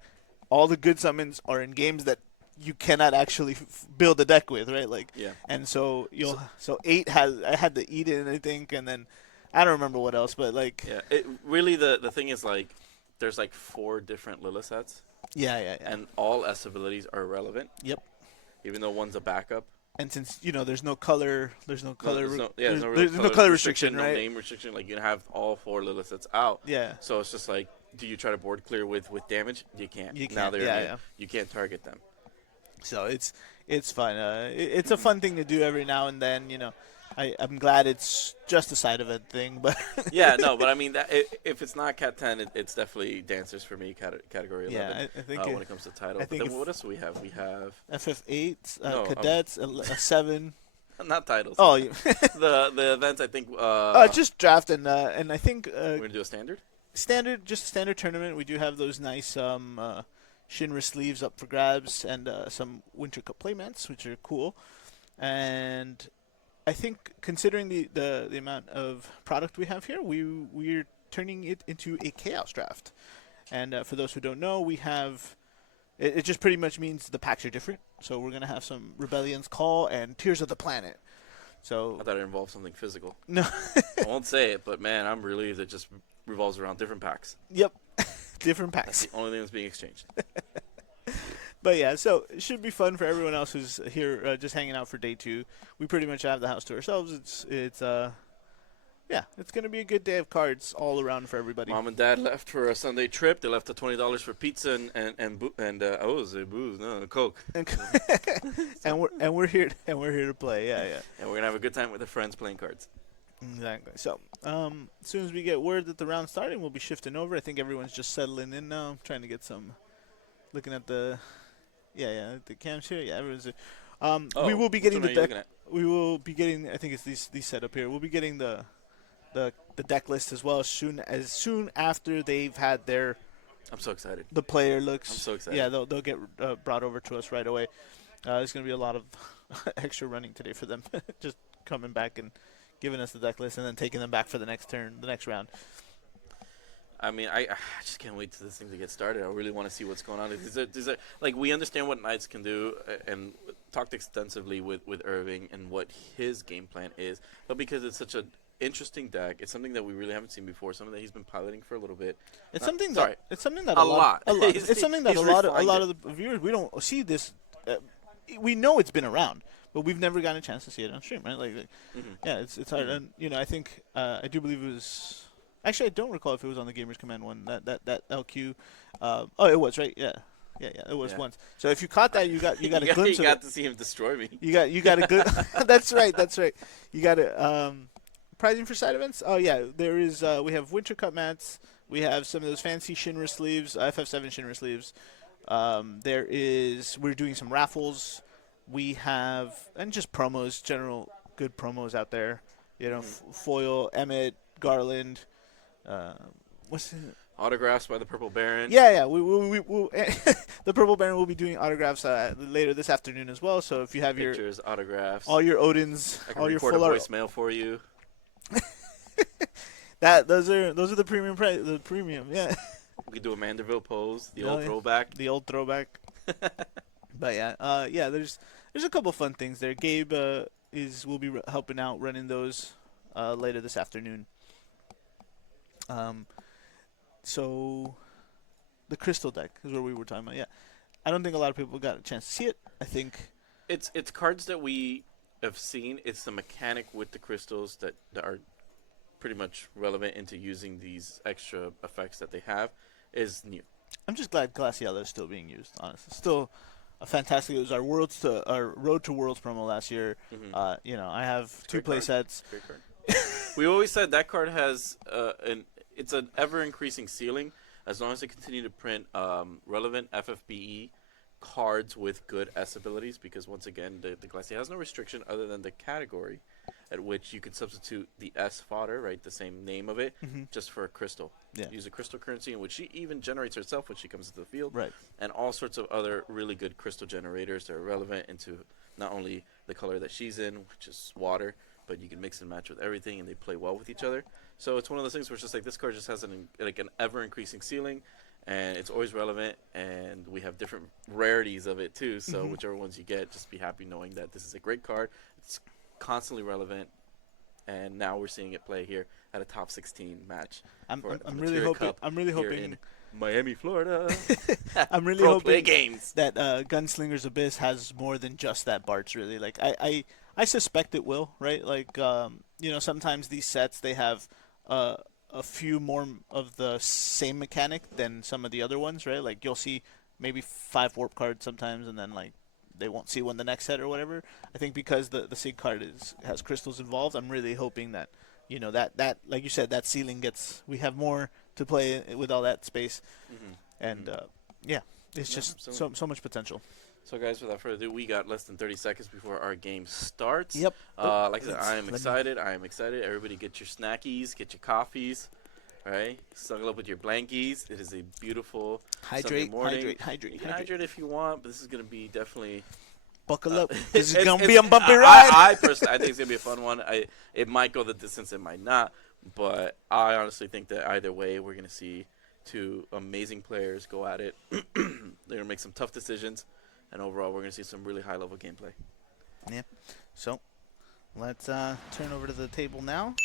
all the good summons are in games that you cannot actually build a deck with, right? Like, Yeah. and so so 8 I had to eat it, I think, and then I don't remember what else, but like, Yeah. It really the thing is like there's like 4 different Lila sets, yeah. and all S abilities are relevant. Yep. Even though one's a backup. And since there's no color, There's no there's no color restriction, no right? name restriction. Like you can have all 4 Lila sets out. Yeah. So it's just like, do you try to board clear with damage? You can't. You Now can't, they're yeah, in it. yeah. You can't target them. So it's fun. It's a fun thing to do every now and then. I'm glad it's just a side event thing, but Yeah, no, but I mean, if it's not Cat 10, it's definitely Dancers for me, category 11. yeah, I think when it comes to title. I But think then if- what else do we have? We have FF8, No, cadets, a 7. not titles. Oh, the events. I think. just draft and I think we're gonna do a standard. just a standard tournament. We do have those nice Shinra sleeves up for grabs and some Winter Cup playmats, which are cool. And I think considering the amount of product we have here, we're turning it into a chaos draft. And for those who don't know, we have it just pretty much means the packs are different. So we're gonna have some Rebellion's Call and Tears of the Planet. So I thought it involved something physical. no, I won't say it, but man, I'm relieved it just revolves around different packs. yep, different That's packs. the only thing that's being exchanged. But yeah, so it should be fun for everyone else who's here just hanging out for day 2. We pretty much have the house to ourselves. It's gonna be a good day of cards all around for everybody. Mom and Dad left for a Sunday trip. They left the $20 for pizza and booze, no, Coke. and we're here to play. Yeah. And we're gonna have a good time with the friends playing cards. Exactly. So, as soon as we get word that the round's starting, we'll be shifting over. I think everyone's just settling in now. I'm trying to get some. Looking at the cams here. Yeah, everyone's. We will be getting the which one are you deck. looking at? We will be getting. I think it's these set up here. We'll be getting the deck list as well as soon after they've had their. I'm so excited. The player looks. I'm so excited. Yeah, they'll get brought over to us right away. There's going to be a lot of extra running today for them, just coming back and giving us the deck list and then taking them back for the next round. I mean, I just can't wait for this thing to get started. I really want to see what's going on. Like, we understand what Knights can do and talked extensively with Irving and what his game plan is. But because it's such an interesting deck, it's something that we really haven't seen before, something that he's been piloting for a little bit. It's something sorry. that it's something that A lot. It's something that He's a lot refined of the viewers we don't see this. We know it's been around, but we've never gotten a chance to see it on stream, right? Yeah, it's hard, and I think I do believe it was. Actually, I don't recall if it was on the Gamers Command one. That LQ. It was right. Yeah, it was once. So if you caught that, you got a glimpse of it. You got to see him destroy me. You got a good. That's right. You got a pricing for side events. Oh yeah, there is. We have Winter Cup mats. We have some of those fancy Shinra sleeves, FF7 Shinra sleeves. We're doing some raffles. We have and just promos, general good promos out there. Foil, Emmett, Garland. What's it? Autographs by the Purple Baron. Yeah. We the Purple Baron will be doing autographs later this afternoon as well. So if you have pictures, autographs, all your Odins, I can all your record full a art, voicemail for you. those are the premium price. The premium, yeah. We could do a Manderville pose, the Oh, old yeah. throwback. The old throwback. But yeah, there's a couple fun things there. Gabe will be helping out running those later this afternoon. So the crystal deck is what we were talking about. Yeah, I don't think a lot of people got a chance to see it. I think It's cards that we have seen. It's the mechanic with the crystals that are pretty much relevant into using these extra effects that they have is new. I'm just glad Glaciella is still being used. Honestly, still a fantastic. It was our Road to Worlds promo last year. Mhm. I have two Great play card. sets. Great card. We always said that card has it's an ever increasing ceiling as long as they continue to print relevant FFBE cards with good S abilities, because once again the Glacier has no restriction other than the category, at which you can substitute the S fodder, right, the same name of it, just for a crystal. Yeah. Use a crystal currency in which she even generates herself when she comes into the field. Right. And all sorts of other really good crystal generators that are relevant into not only the color that she's in, which is water, but you can mix and match with everything, and they play well with each other. So it's one of those things where it's just like this card just has an ever-increasing ceiling, and it's always relevant, and we have different rarities of it too. So whichever ones you get, just be happy knowing that this is a great card. It's constantly relevant, and now we're seeing it play here at a top 16 match. I'm for the really Materia hoping. Cup I'm really here hoping. in Miami, Florida. I'm really Pro play hoping games. that Gunslinger's Abyss has more than just that Bart's really. Like I suspect it will, right? Like sometimes these sets they have a few more of the same mechanic than some of the other ones, right? Like you'll see maybe 5 warp cards sometimes, and then like they won't see one the next set or whatever. I think because the Sig card has crystals involved, I'm really hoping that that like you said, that ceiling we have more to play with all that space, and it's just so much potential. So, guys, without further ado, we got less than 30 seconds before our game starts. Yep. Like I said, I am excited. I am excited. Everybody get your snackies, get your coffees, all right? Snuggle up with your blankies. It is a beautiful Sunday morning. Hydrate. You can hydrate if you want, but this is going to be definitely... Buckle up. This is going to be a bumpy I ride. personally, I think it's going to be a fun one. It might go the distance, it might not, but I honestly think that either way, we're going to see 2 amazing players go at it. They're going to make some tough decisions. And overall, we're going to see some really high-level gameplay. Yeah. So, let's turn over to the table now.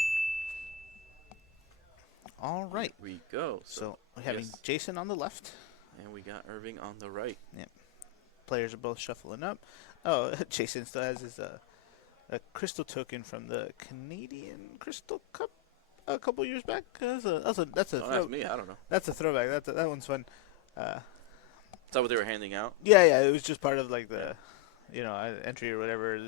All right. Here we go. So we're having Jason on the left. And we got Irving on the right. Yep. Players are both shuffling up. Oh, Jason still has his a crystal token from the Canadian Crystal Cup a couple years back. That's a Don't ask me. I don't know. That's a throwback. That one's fun. Is that what they were handing out? Yeah. It was just part of like the, entry or whatever.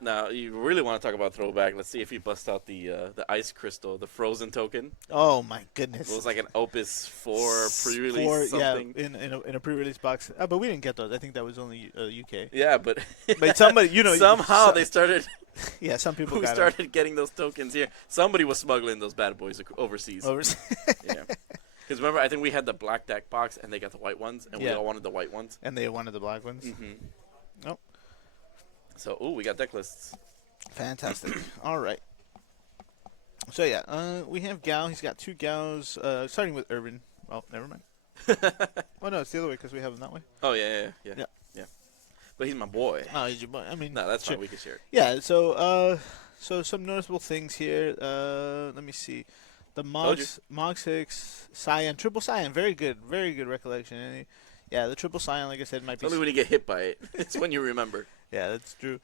Now, you really want to talk about throwback? Let's see if you bust out the ice crystal, the frozen token. Oh my goodness! It was like an Opus 4 pre-release something. Yeah, in a pre-release box. But we didn't get those. I think that was only UK. Yeah, but somebody, somehow they started. Yeah, some people who started getting those tokens here. Somebody was smuggling those bad boys overseas. Yeah. Because remember, I think we had the black deck box, and they got the white ones, and we all wanted the white ones. And they wanted the black ones. Nope. So, we got deck lists. Fantastic. All right. So, we have Gao. He's got 2 Gaos, starting with Urvin. Well, never mind. Oh, no, it's the other way because we have him that way. Oh, yeah. But he's my boy. Oh, he's your boy. I mean, no, that's fine. We can share it. Yeah, so some noticeable things here. Let me see. The Mog 6, Cyan, Triple Cyan. Very good recollection. And the Triple Cyan, like I said, might be... Only when you get hit by it. It's when you remember. Yeah, that's true.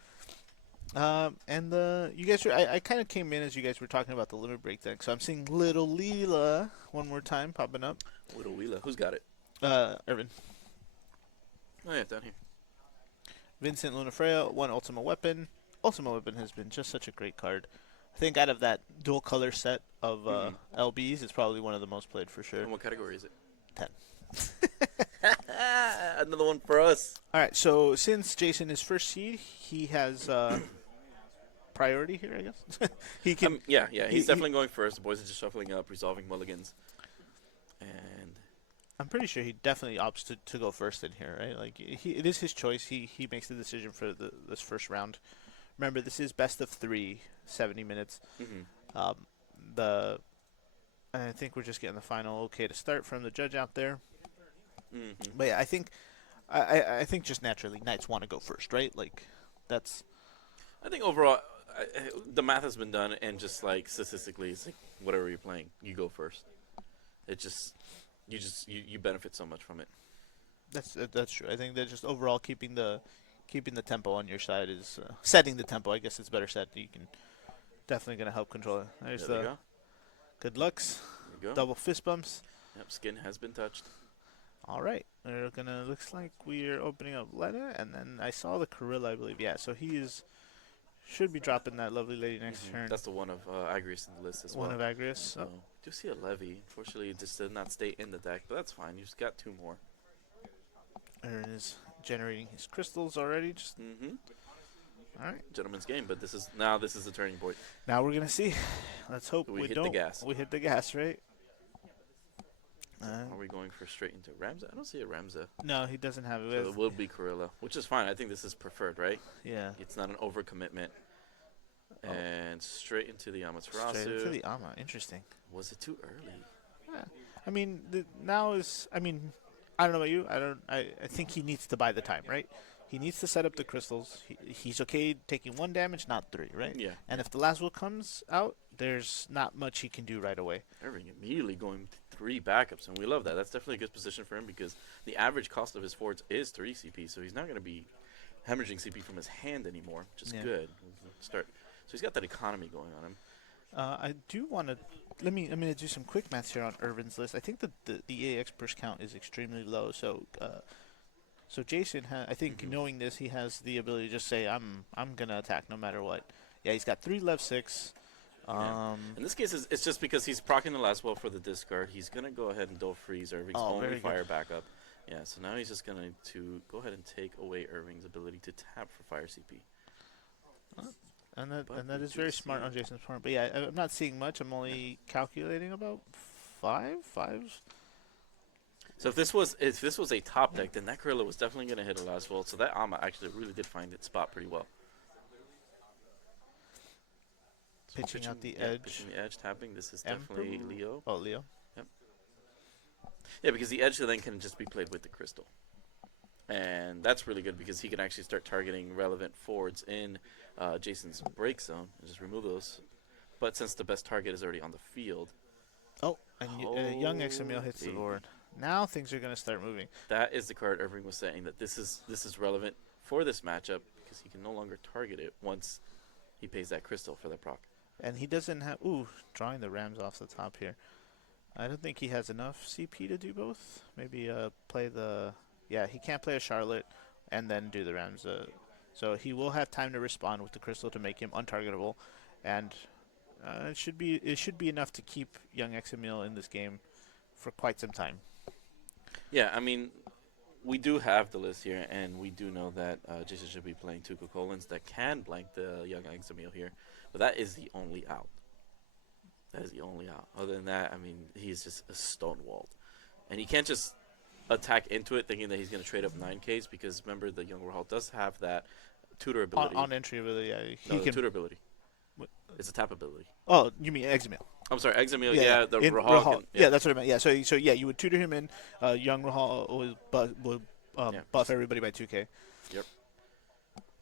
And you guys I kind of came in as you guys were talking about the limit break deck. So I'm seeing Little Leela one more time popping up. Little Leela. Who's got it? Urvin. Oh, yeah, down here. Vincent Lunafreya, 1 Ultima Weapon. Ultima Weapon has been just such a great card. I think out of that dual color set of LBs, it's probably one of the most played for sure. And what category is it? 10. Another one for us. All right, so since Jason is first seed, he has priority here, I guess. He can. He's definitely going first. The boys are just shuffling up, resolving mulligans, and I'm pretty sure he definitely opts to go first in here, right? Like it is his choice. He makes the decision for this first round. Remember, this is best of 3, 70 minutes. I think we're just getting the final okay to start from the judge out there. But yeah, I think just naturally Knights want to go first, right? Like that's. I think overall, the math has been done, and just like statistically, it's like whatever you're playing, you go first. It just you benefit so much from it. That's true. I think that just overall keeping the tempo on your side is setting the tempo. I guess it's better set. You can definitely gonna help control it. There's there we go. Good lucks. There you go. Double fist bumps. Yep, skin has been touched. All right. Looks like we're opening up Lena, and then I saw the Gorilla, I believe. Yeah, so should be dropping that lovely lady next turn. That's the one of Agrius in the list as well. One of Agrius. So, do see a Levy. Unfortunately, it just did not stay in the deck, but that's fine. You just got 2 more. Aaron is generating his crystals already. All right. gentleman's game. But this is the turning point. Now we're gonna see. Let's hope We we hit the don't. gas. We hit the gas, right? Are we going for straight into Ramza? I don't see a Ramza. No, he doesn't have it. So it will be Corilla, which is fine. I think this is preferred, right? Yeah. It's not an overcommitment. And straight into the Amaterasu. Straight into the Ama. Interesting. Was it too early? Yeah. I mean, now is. I mean, I don't know about you. I think he needs to buy the time, right? He needs to set up the crystals. He's okay taking 1 damage, not 3, right? Yeah. And if the last will comes out, there's not much he can do right away. Irving immediately going 3 backups, and we love that. That's definitely a good position for him because the average cost of his forwards is 3 CP, so he's not going to be hemorrhaging CP from his hand anymore, which is good. So he's got that economy going on him. I do want to. I'm going to do some quick maths here on Urvin's list. I think that the AX burst count is extremely low, so Jason, I think knowing this, he has the ability to just say, I'm going to attack no matter what. Yeah, he's got 3 lev 6. In this case, it's just because he's proccing the last well for the discard. He's going to go ahead and freeze Irving's only fire backup. Yeah, so now he's just going to go ahead and take away Irving's ability to tap for fire CP. And that is very smart on Jason's part. But yeah, I'm not seeing much. I'm only calculating about 5. So if this was a top deck, then that Gorilla was definitely going to hit a last well. So that Ama actually really did find its spot pretty well. So pitching out the edge. Pitching the edge, tapping. This is Emperor? definitely Leo. Oh, Leo. Yep. Yeah, because the edge then can just be played with the crystal. And that's really good because he can actually start targeting relevant forwards in Jason's break zone and just remove those. But since the best target is already on the field. Oh, and young Examil hits the board. Now things are going to start moving. That is the card Irving was saying that this is relevant for this matchup because he can no longer target it once he pays that crystal for the proc. And he doesn't have... Ooh, drawing the Rams off the top here. I don't think he has enough CP to do both. Maybe play the... Yeah, he can't play a Charlotte and then do the Rams. So he will have time to respond with the crystal to make him untargetable. And it should be enough to keep young Examil in this game for quite some time. Yeah, I mean, we do have the list here, and we do know that Jason should be playing Tuco Collins that can blank the young Examil here. But that is the only out. That is the only out. Other than that, I mean, he's just a stonewalled. And he can't just attack into it thinking that he's going to trade up 9Ks because, remember, the young Rahal does have that tutor ability. On entry ability, yeah. He can tutor ability. What? It's a tap ability. Oh, you mean Examil? I'm sorry, Examil, yeah the Rahal. Can, yeah, that's what I meant. Yeah, so yeah, you would tutor him in. Young Rahal would buff everybody by 2K. Yep.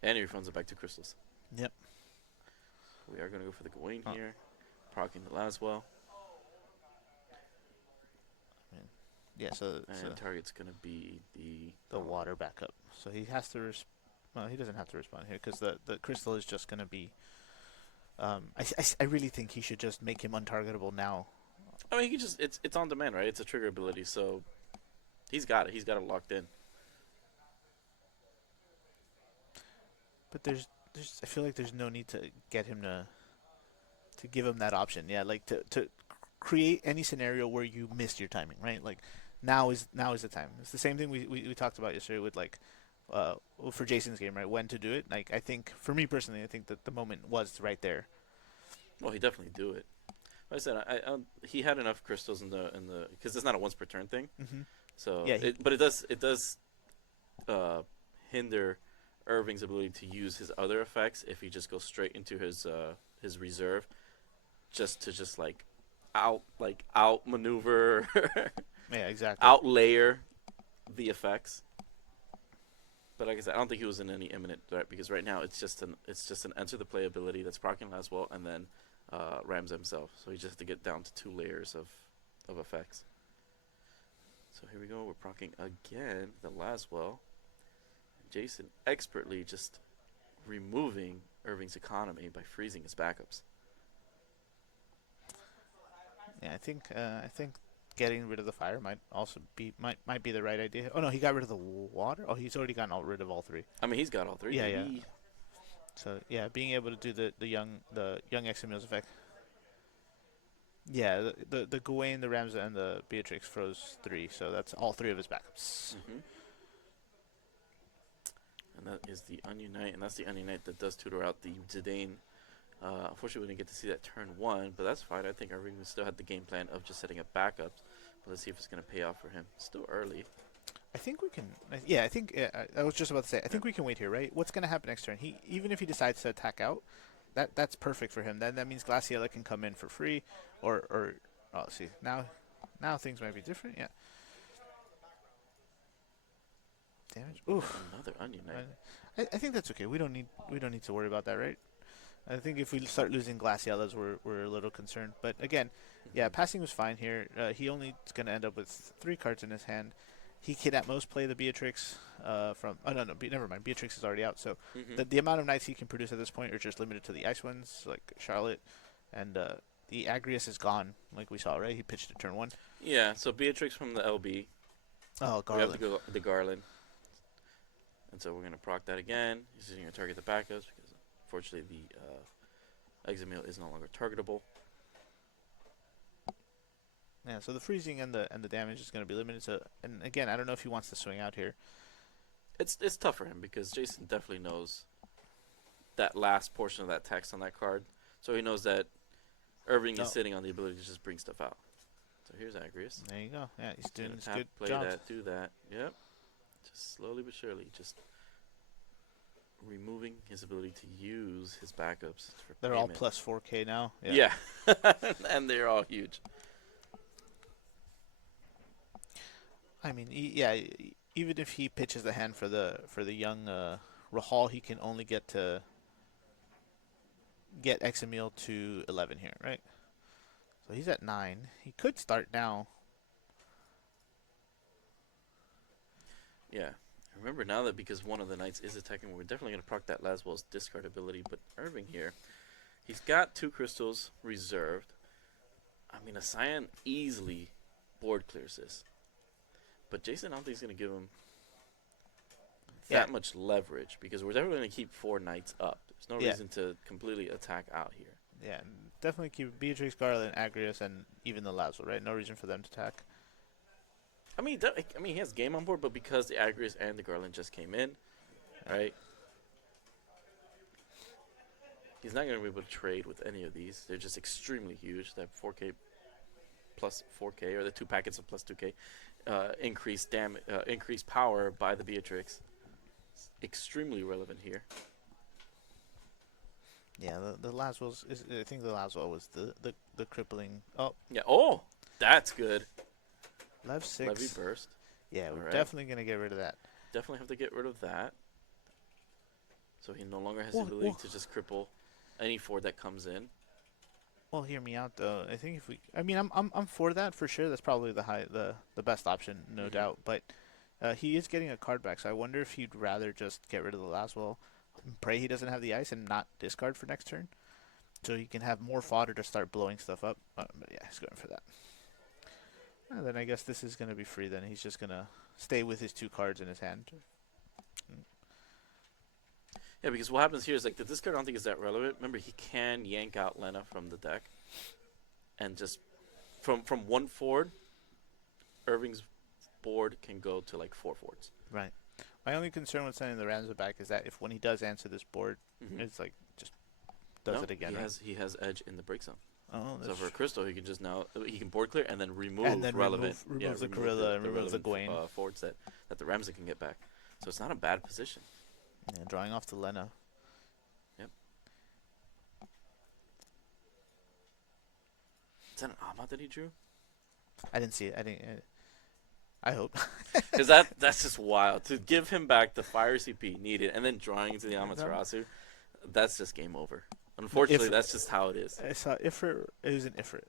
And he refunds it back to crystals. Yep. We are going to go for the Gawain here. Procking the Laswell. Yeah, so target's going to be the water backup. So he has to well, he doesn't have to respond here because the crystal is just going to be I really think he should just make him untargetable now. I mean, he can just it's on demand, right? It's a trigger ability, so he's got it. He's got it locked in. But there's I feel like there's no need to get him to give him that option. Yeah, like to create any scenario where you missed your timing, right? Like now is the time. It's the same thing we talked about yesterday with like for Jason's game, right? When to do it. Like I think for me personally, I think that the moment was right there. Well, he definitely do it. Like I said, he had enough crystals in the because it's not a once per turn thing. Mm-hmm. So yeah, but it does hinder Irving's ability to use his other effects if he just goes straight into his reserve, just out maneuver. Yeah, exactly. Out layer the effects. But like I said, I don't think he was in any imminent threat because right now it's just an enter the play ability that's proccing Laswell and then Rams himself. So he just has to get down to 2 layers of effects. So here we go. We're proccing again the Laswell. Jason expertly just removing Irving's economy by freezing his backups. Yeah, I think getting rid of the fire might also be might be the right idea. Oh no, he got rid of the water. Oh, he's already gotten rid of all 3. I mean, he's got all 3. Yeah, yeah. So yeah, being able to do the young Examil's effect. Yeah, the Gawain, the Ramza, and the Beatrix froze 3, so that's all 3 of his backups. Mm-hmm. And that is the Onion Knight, and that's the Onion Knight that does tutor out the Zidane. Unfortunately, we didn't get to see that turn 1, but that's fine. I think Irving still had the game plan of just setting up backups. But let's see if it's going to pay off for him. Still early. I think we can. Yeah, I think I was just about to say. I think we can wait here, right? What's going to happen next turn? Even if he decides to attack out, that's perfect for him. Then that means Glaciella can come in for free, or oh, see now things might be different. Yeah. Damage. Oof. Another Onion Knight. I think that's okay. We don't need to worry about that, right? I think if we start losing Glaciellas, we're a little concerned. But again, yeah, passing was fine here. He only is going to end up with 3 cards in his hand. He could at most play the Beatrix from. Oh no, never mind. Beatrix is already out. So the amount of knights he can produce at this point are just limited to the ice ones, like Charlotte, and the Agrius is gone, like we saw, right? He pitched at turn 1. Yeah, so Beatrix from the LB. Oh, We have Garland. to go the Garland. And so we're going to proc that again. He's going to target the backups because unfortunately the exit meal is no longer targetable. Yeah, so the freezing and the damage is going to be limited. So, and again, I don't know if he wants to swing out here. It's tough for him because Jason definitely knows that last portion of that text on that card. So he knows that Irving is sitting on the ability to just bring stuff out. So here's Agrius. There you go. Yeah, he's doing Gonna his tap, good play job. that, do that. Yep. Just slowly but surely, just removing his ability to use his backups for They're all payment. plus 4K now. Yeah. And they're all huge. I mean, even if he pitches the hand for the young Rahal, he can only get Exemil to 11 here, right? So he's at 9. He could start now. Yeah. Remember now that because one of the knights is attacking, we're definitely going to proc that Laswell's discard ability. But Irving here, he's got 2 crystals reserved. I mean, a Cyan easily board clears this. But Jason, I don't think he's going to give him that much leverage because we're definitely going to keep 4 knights up. There's no reason to completely attack out here. Yeah, definitely keep Beatrix, Garland, Agrius, and even the Lazo, right? No reason for them to attack. I mean, he has game on board, but because the Agrius and the Garland just came in, right? He's not going to be able to trade with any of these. They're just extremely huge. That 4K plus 4K, or the 2 packets of plus 2K, increased power by the Beatrix. It's extremely relevant here. Yeah, the Laswell's I think the Laswell was the crippling. Oh, Yeah. Oh, that's good. Lev 6. Levy burst. Yeah, we're Alright. definitely gonna get rid of that. Definitely have to get rid of that. So he no longer has the ability to just cripple any 4 that comes in. Well, hear me out though. I think if we, I mean, I'm for that for sure. That's probably the best option, no doubt. But he is getting a card back, so I wonder if he'd rather just get rid of the Laswell, pray he doesn't have the ice, and not discard for next turn, so he can have more fodder to start blowing stuff up. But yeah, he's going for that. And then I guess this is gonna be free. Then he's just gonna stay with his 2 cards in his hand. Yeah, because what happens here is like the discard I don't think is that relevant. Remember, he can yank out Lena from the deck, and just from 1 forward, Irving's board can go to like 4 forwards. Right. My only concern with sending the Ramza back is that if when he does answer this board, it's like just does it again. He has edge in the break zone. Oh, So that's for a crystal, he can just he can board clear and then remove And then relevant, remove the Gorilla and remove the relevant, Gwaine. forwards that the Ramsey can get back. So it's not a bad position. yeah, drawing off the Lena. Yep. Is that an Ahmad that he drew? I didn't see it. I didn't. I hope. Because that's just wild. To give him back the fire CP needed and then drawing into the Amaterasu, that's just game over. Unfortunately, that's just how it is. I saw Ifrit. It was an Ifrit.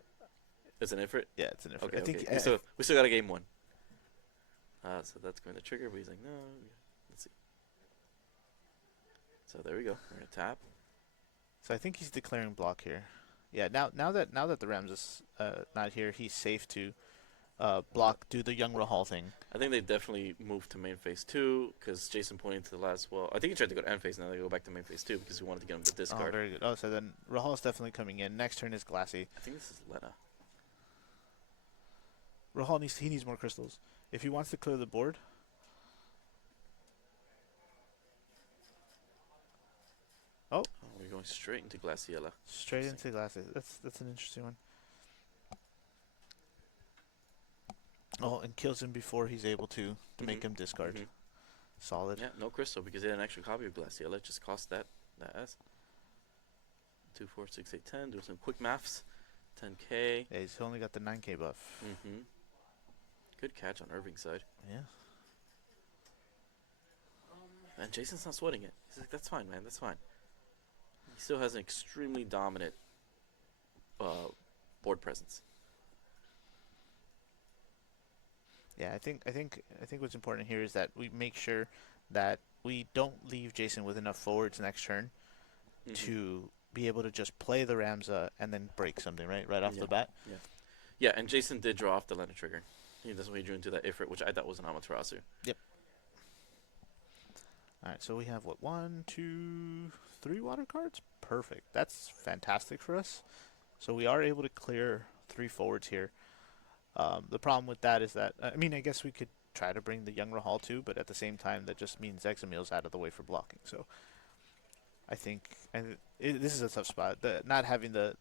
It's an Ifrit? Yeah, it's an Ifrit. Okay, I think. okay. We still got a game 1. So that's going to trigger, but he's like, no. Let's see. So there we go. We're going to tap. So I think he's declaring block here. Yeah. Now that the Rams is not here, he's safe to block, do the young Rahal thing. I think they definitely moved to main phase 2 because Jason pointed to the last. Well, I think he tried to go to end phase. Now they go back to main phase 2 because we wanted to get him to Oh, discard. very good. Oh, so then Rahal's definitely coming in. Next turn is Glassy. I think this is Lena. Rahal needs more crystals. If he wants to clear the board, straight into Glaciella. Straight into glasses. That's an interesting one. Oh, and kills him before he's able to make him discard. Mhm. Solid. Yeah, no crystal because he had an extra copy of Glaciella. It just cost that S. 2, 4, 6, 8, 10. Do some quick maths. 10K. Yeah, he's only got the 9K buff. Good catch on Irving's side. Yeah. And Jason's not sweating it. He's like, that's fine, man. That's fine. He still has an extremely dominant board presence. Yeah, I think what's important here is that we make sure that we don't leave Jason with enough forwards next turn to be able to just play the Ramza and then break something right off the bat. Yeah, and Jason did draw off the Lena trigger. That's when he drew into that Ifrit, which I thought was an Amaterasu. Yep. All right, so we have what, 1, 2, 3 water cards? Perfect. That's fantastic for us. So we are able to clear 3 forwards here. The problem with that is that, I mean, I guess we could try to bring the young Rahal too, but at the same time, that just means Examil's out of the way for blocking. So I think this is a tough spot. Not having the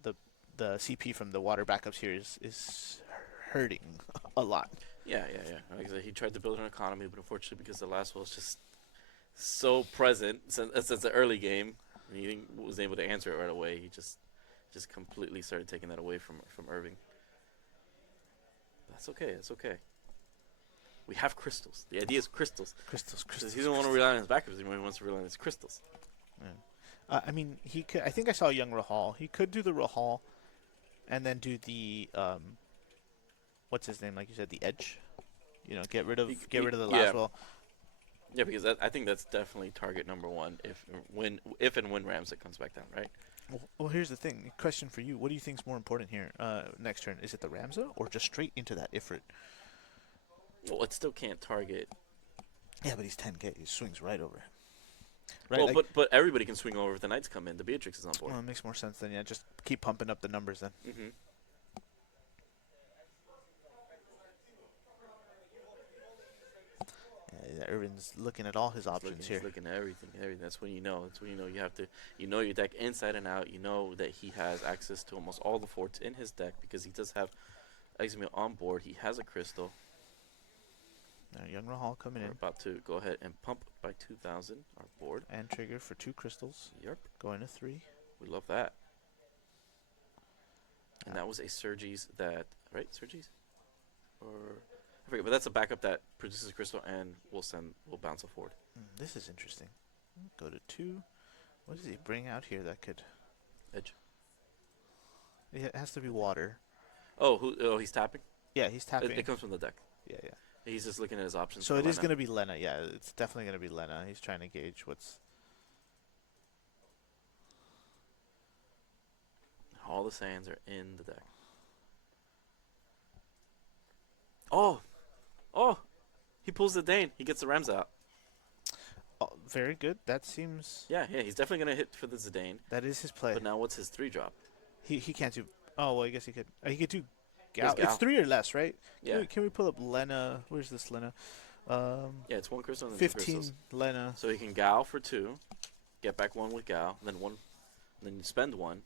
CP from the water backups here is hurting a lot. Yeah. Like I said, he tried to build an economy, but unfortunately, because the last one was just so present since the early game, and he was able to answer it right away. He just completely started taking that away from Irving. That's okay. That's okay. We have crystals. The idea is crystals. Crystals. He doesn't want to rely on his backups anymore. He wants to rely on his crystals. Yeah. I mean, he could. I think I saw young Rahal. He could do the Rahal, and then do the what's his name? Like you said, the edge. You know, get rid of the last wall. Yeah, because I think that's definitely target number 1 if and when Ramsey comes back down, right? Well, here's the thing. Question for you. What do you think is more important here next turn? Is it the Ramza or just straight into that Ifrit? Well, it still can't target. Yeah, but he's 10K. He swings right over him. Right, Well, but everybody can swing over if the Knights come in. The Beatrix is on board. Well, it makes more sense then. Yeah, just keep pumping up the numbers then. Yeah, Irvin's looking at all his options here. He's looking at everything. That's when you know. That's when you know you have to. You know your deck inside and out. You know that he has access to almost all the forts in his deck because he does have Examil on board. He has a crystal. Now, young Rahal coming We're in. about to go ahead and pump by 2,000 our board. And trigger for 2 crystals. Yep. Going to 3. We love that. And that was a Sergi's that, right? Sergi's? Or I forget, but that's a backup that produces crystal and will bounce a forward. This is interesting. Go to 2. What does he bring out here that could... Edge. It has to be water. Oh, he's tapping? Yeah, he's tapping. It comes from the deck. Yeah. He's just looking at his options. So it is going to be Lena. Yeah, it's definitely going to be Lena. He's trying to gauge what's... All the sands are in the deck. Oh! He pulls the Dane. He gets the Rams out. Oh, very good. That seems... Yeah, he's definitely going to hit for the Zidane. That is his play. But now what's his 3-drop? He can't do... Oh, well, I guess he could. He could do... Gal. It's 3 or less, right? Yeah. Can we pull up Lena? Where's this Lena? Yeah, it's 1 crystal and 15 2 crystals. Lena. So he can Gal for 2, get back 1 with Gal, then you spend 1.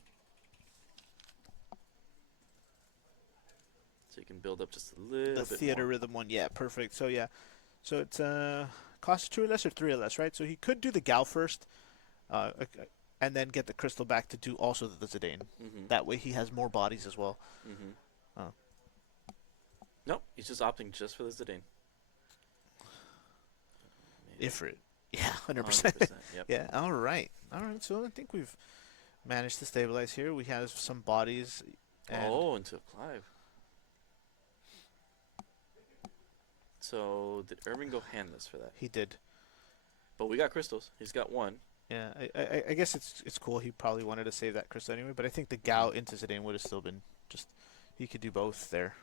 So you can build up just a little bit The theater more. rhythm one. Yeah, perfect. So, yeah. So it's cost 2 or less or 3 or less, right? So he could do the Gal first, and then get the crystal back to do also the Zidane. That way he has more bodies as well. Nope, he's just opting just for the Zidane. Ifrit. Yeah, 100%. 100%, yep. Yeah, all right. So I think we've managed to stabilize here. We have some bodies. And Into Clive. So did Irving go handless for that? he did. But we got crystals. He's got 1. Yeah, I guess it's cool. He probably wanted to save that crystal anyway, but I think the Gao into Zidane would have still been just... He could do both there.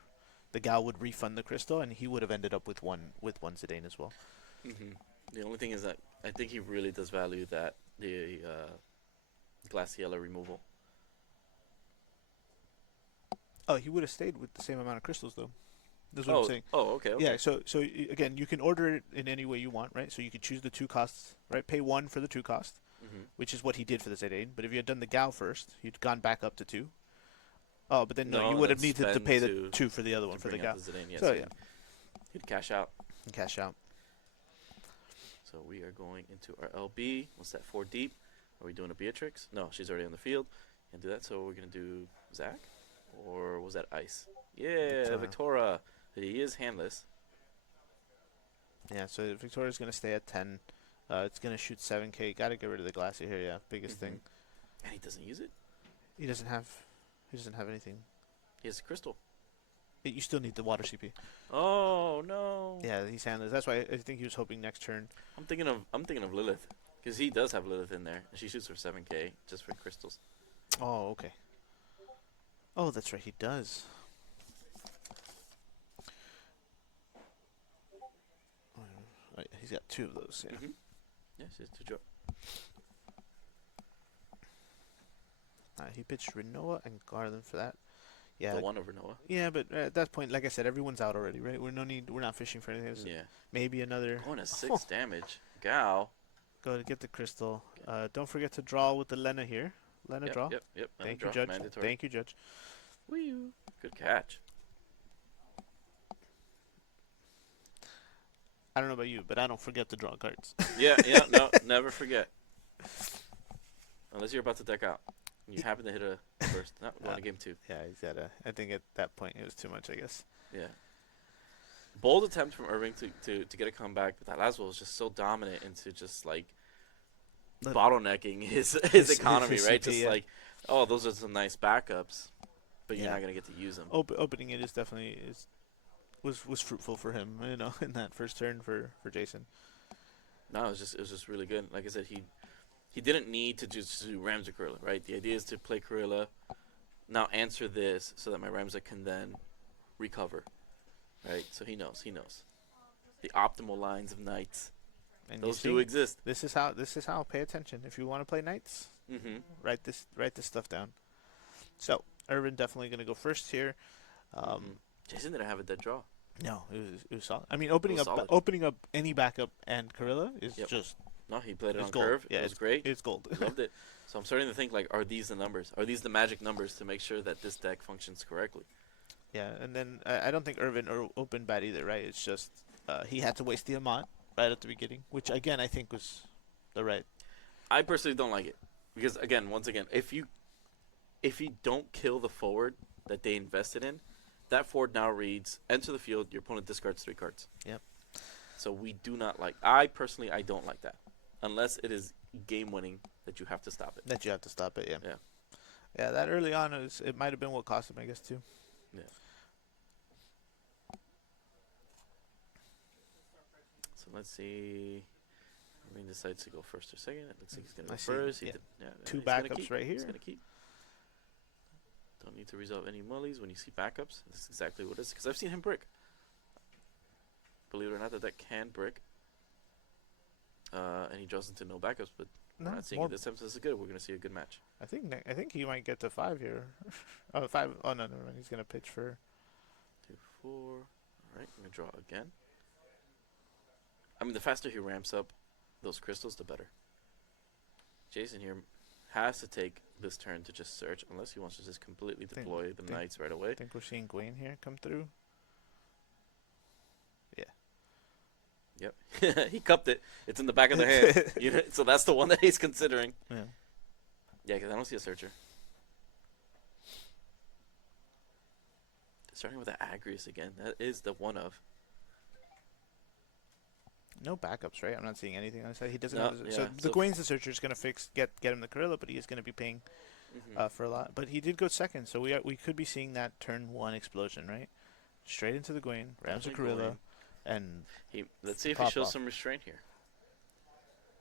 The Gao would refund the crystal, and he would have ended up with one Zidane as well. The only thing is that I think he really does value that the Glaciella removal. Oh, he would have stayed with the same amount of crystals, though. That's what I'm saying. Oh, okay. Yeah, so again, you can order it in any way you want, right? So you can choose the 2 costs, right? Pay 1 for the 2 cost, which is what he did for the Zidane. But if you had done the Gal first, you'd gone back up to 2. Oh, but then no, you would have then needed to spend pay the to- 2 for the other one to for the bring Gal. up the Zidane. Yes, So so yeah, he'd cash out. and cash out. So we are going into our LB. What's that? 4 deep. Are we doing a Beatrix? No, she's already on the field. Can't do that. So we're gonna do Zach, or was that Ice? Yeah, Victoria. He is handless. Yeah, so Victoria's gonna stay at 10. It's gonna shoot 7K. Got to get rid of the Glassy here. Yeah, biggest thing. And he doesn't use it. He doesn't have anything. He has crystal. You still need the water CP. Oh no. Yeah, he's handless. That's why I think he was hoping next turn. I'm thinking of Lilith, because he does have Lilith in there, and she shoots for 7K just for crystals. Oh, okay. Oh, that's right. He does. Right, he's got 2 of those. Yeah. Yeah, she's 2 drop. He pitched Renoa and Garland for that. Yeah. The one over Noah. Yeah, but at that point, like I said, everyone's out already, right? We're not fishing for anything. Yeah. Maybe another. Going to 6 damage. Gal. Go to get the crystal. Don't forget to draw with the Lena here. Lena draw. Yep. Thank Draw, you, Judge. mandatory. Thank you, Judge. Wee-oo. Good catch. I don't know about you, but I don't forget to draw cards. Yeah, no, never forget. Unless you're about to deck out. You happen to hit a first. No, going to game 2. Yeah, he's got a. I think at that point it was too much, I guess. Yeah. Bold attempt from Irving to get a comeback, but that last one was just so dominant into just like bottlenecking his economy, his right? CP, Just yeah. like, oh, those are some nice backups, but you're Yeah. not gonna get to use them. Opening it is definitely was fruitful for him, in that first turn for Jason. No, it was just really good. Like I said, he didn't need to just do Ramsey Corilla, right? The idea is to play Corilla, now answer this so that my Ramsey can then recover, right? So he knows the optimal lines of knights. And Those you do see, exist. This is how. Pay attention if you want to play knights. Mm-hmm. Write this stuff down. So Urvin definitely going to go first here. Jason didn't have a dead draw. No, it was solid. I mean, opening was solid. up any backup and Corilla is just No, he played it it's on gold. curve. Yeah, it was great. It's gold. Loved it. So I'm starting to think, like, are these the numbers? Are these the magic numbers to make sure that this deck functions correctly? Yeah, and then I don't think Urvin opened bad either, right? It's just he had to waste the Amont right at the beginning, which again I think was the right. I personally don't like it because, once again, if you don't kill the forward that they invested in, that forward now reads enter the field. Your opponent discards 3 cards. Yep. So we do not like. I personally don't like that, unless it is game winning that you have to stop it. That you have to stop it. Yeah. Yeah. Yeah, that early on it might have been what cost him, I guess, too. Yeah. So let's see. I mean, decides to go first or second. It looks like he's going to I go see. first. Yeah. 2 he's gonna backups keep. right He's here. going to keep. Don't need to resolve any mullies when you see backups. This is exactly what it is. Because I've seen him brick. Believe it or not, that can brick. And he draws into no backups, but No, we're not seeing more- it this time, so this is good. We're going to see a good match. I think he might get to 5 here. 5. Oh no, never mind. He's gonna pitch for. 2, 4. All right, I'm going to draw again. I mean, the faster he ramps up those crystals, the better. Jason here has to take this turn to just search, unless he wants to just completely deploy the knights right away. I think we're seeing Gwaine here come through. Yep. He cupped it. It's in the back of the hand. So that's the one that he's considering. Yeah. Yeah, because I don't see a searcher. Starting with the Agrius again. That is the one of. No backups, right? I'm not seeing anything on his side. He doesn't No, have yeah, so the so- Gwaine's the searcher is gonna get him the Corilla, but he is gonna be paying for a lot. But he did go second, so we could be seeing that turn 1 explosion, right? Straight into the Gwaine, rams the Definitely Corilla, Gwaine. and Let's see if he Pop shows off. some restraint here.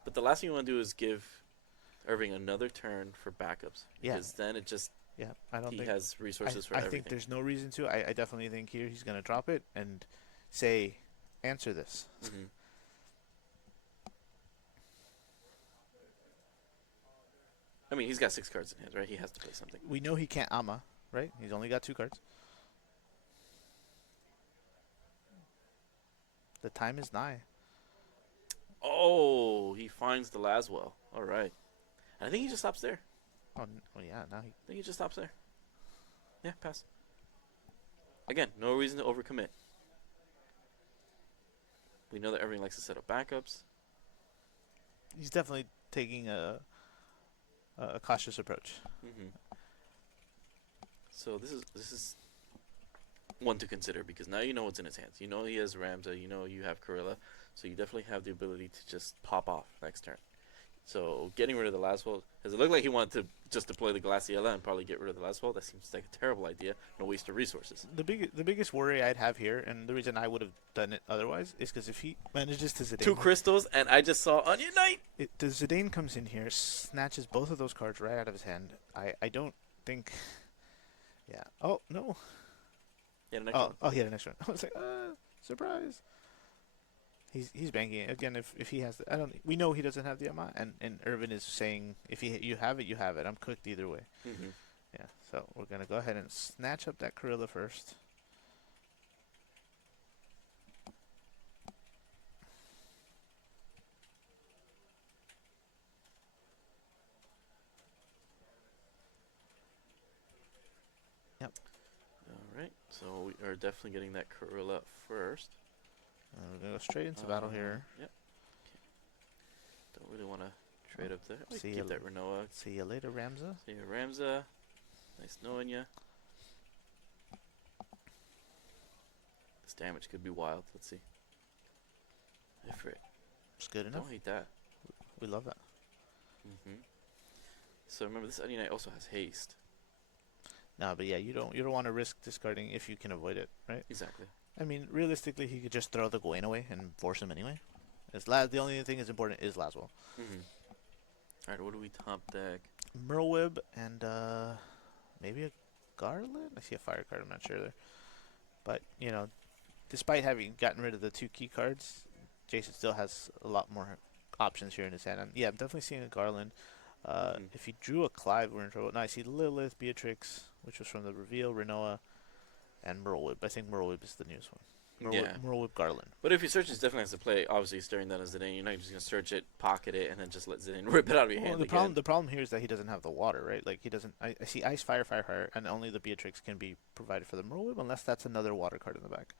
But the last thing you want to do is give Irving another turn for backups. Yeah. Because then it just, yeah, I don't he think has resources for I everything. think there's no reason to. I definitely think here he's gonna drop it and say, answer this. Mhm. I mean, he's got 6 cards in hand, right? He has to play something. We know he can't Ama, right? He's only got 2 cards. The time is nigh. Oh, he finds the Laswell. All right. And I think he just stops there. Oh yeah, now he. I think he just stops there. Yeah, pass. Again, no reason to overcommit. We know that everyone likes to set up backups. He's definitely taking a cautious approach. Hmm. So this is one to consider because now you know what's in his hands. You know he has Ramza. You know you have Corilla. So you definitely have the ability to just pop off next turn. So getting rid of the last wall, does it look like he wanted to just deploy the Glaciella and probably get rid of the last wall? That seems like a terrible idea. No waste of resources. The biggest worry I'd have here, and the reason I would have done it otherwise, is because if he manages to Zidane, 2 crystals, and I just saw Onion Knight. The Zidane comes in here, snatches both of those cards right out of his hand. I don't think. Yeah. Oh no. Yeah, the next one. Oh, he had an extra one. I was like, surprise. He's banking it again. If he has, we know he doesn't have the Ama, and Urvin is saying if you have it, you have it. I'm cooked either way. Mm-hmm. Yeah. So we're gonna go ahead and snatch up that Corilla first. Yep. All right, so we are definitely getting that Corilla first. We're gonna go straight into battle here. Yep. Don't really want to trade up there. See Keep ya that Renoa. See you later, Ramza. See you, Ramza. Nice knowing ya. This damage could be wild. Let's see. Ifrit. It's good enough. Don't hate that. We love that. Mm-hmm. So remember, this Onion Knight also has haste. No, but yeah, you don't want to risk discarding if you can avoid it, right? Exactly. I mean, realistically, he could just throw the Gawain away and force him anyway. The only thing that's important is Laswell. Mm-hmm. All right, what do we top deck? Merlewib and maybe a Garland? I see a fire card, I'm not sure there. But, you know, despite having gotten rid of the 2 key cards, Jason still has a lot more options here in his hand. And yeah, I'm definitely seeing a Garland. If he drew a Clive, we're in trouble. No, I see Lilith, Beatrix, which was from the reveal, Renoa, and Merlewib. I think Merlewib is the newest one. Merlewib Garland. But if you search, it definitely has to play. Obviously, staring that as Zidane, you're not just gonna search it, pocket it, and then just let Zidane rip it out of your hand. The problem here is that he doesn't have the water, right? Like he doesn't. I see ice, fire, fire, fire, and only the Beatrix can be provided for the Merlewib, unless that's another water card in the back.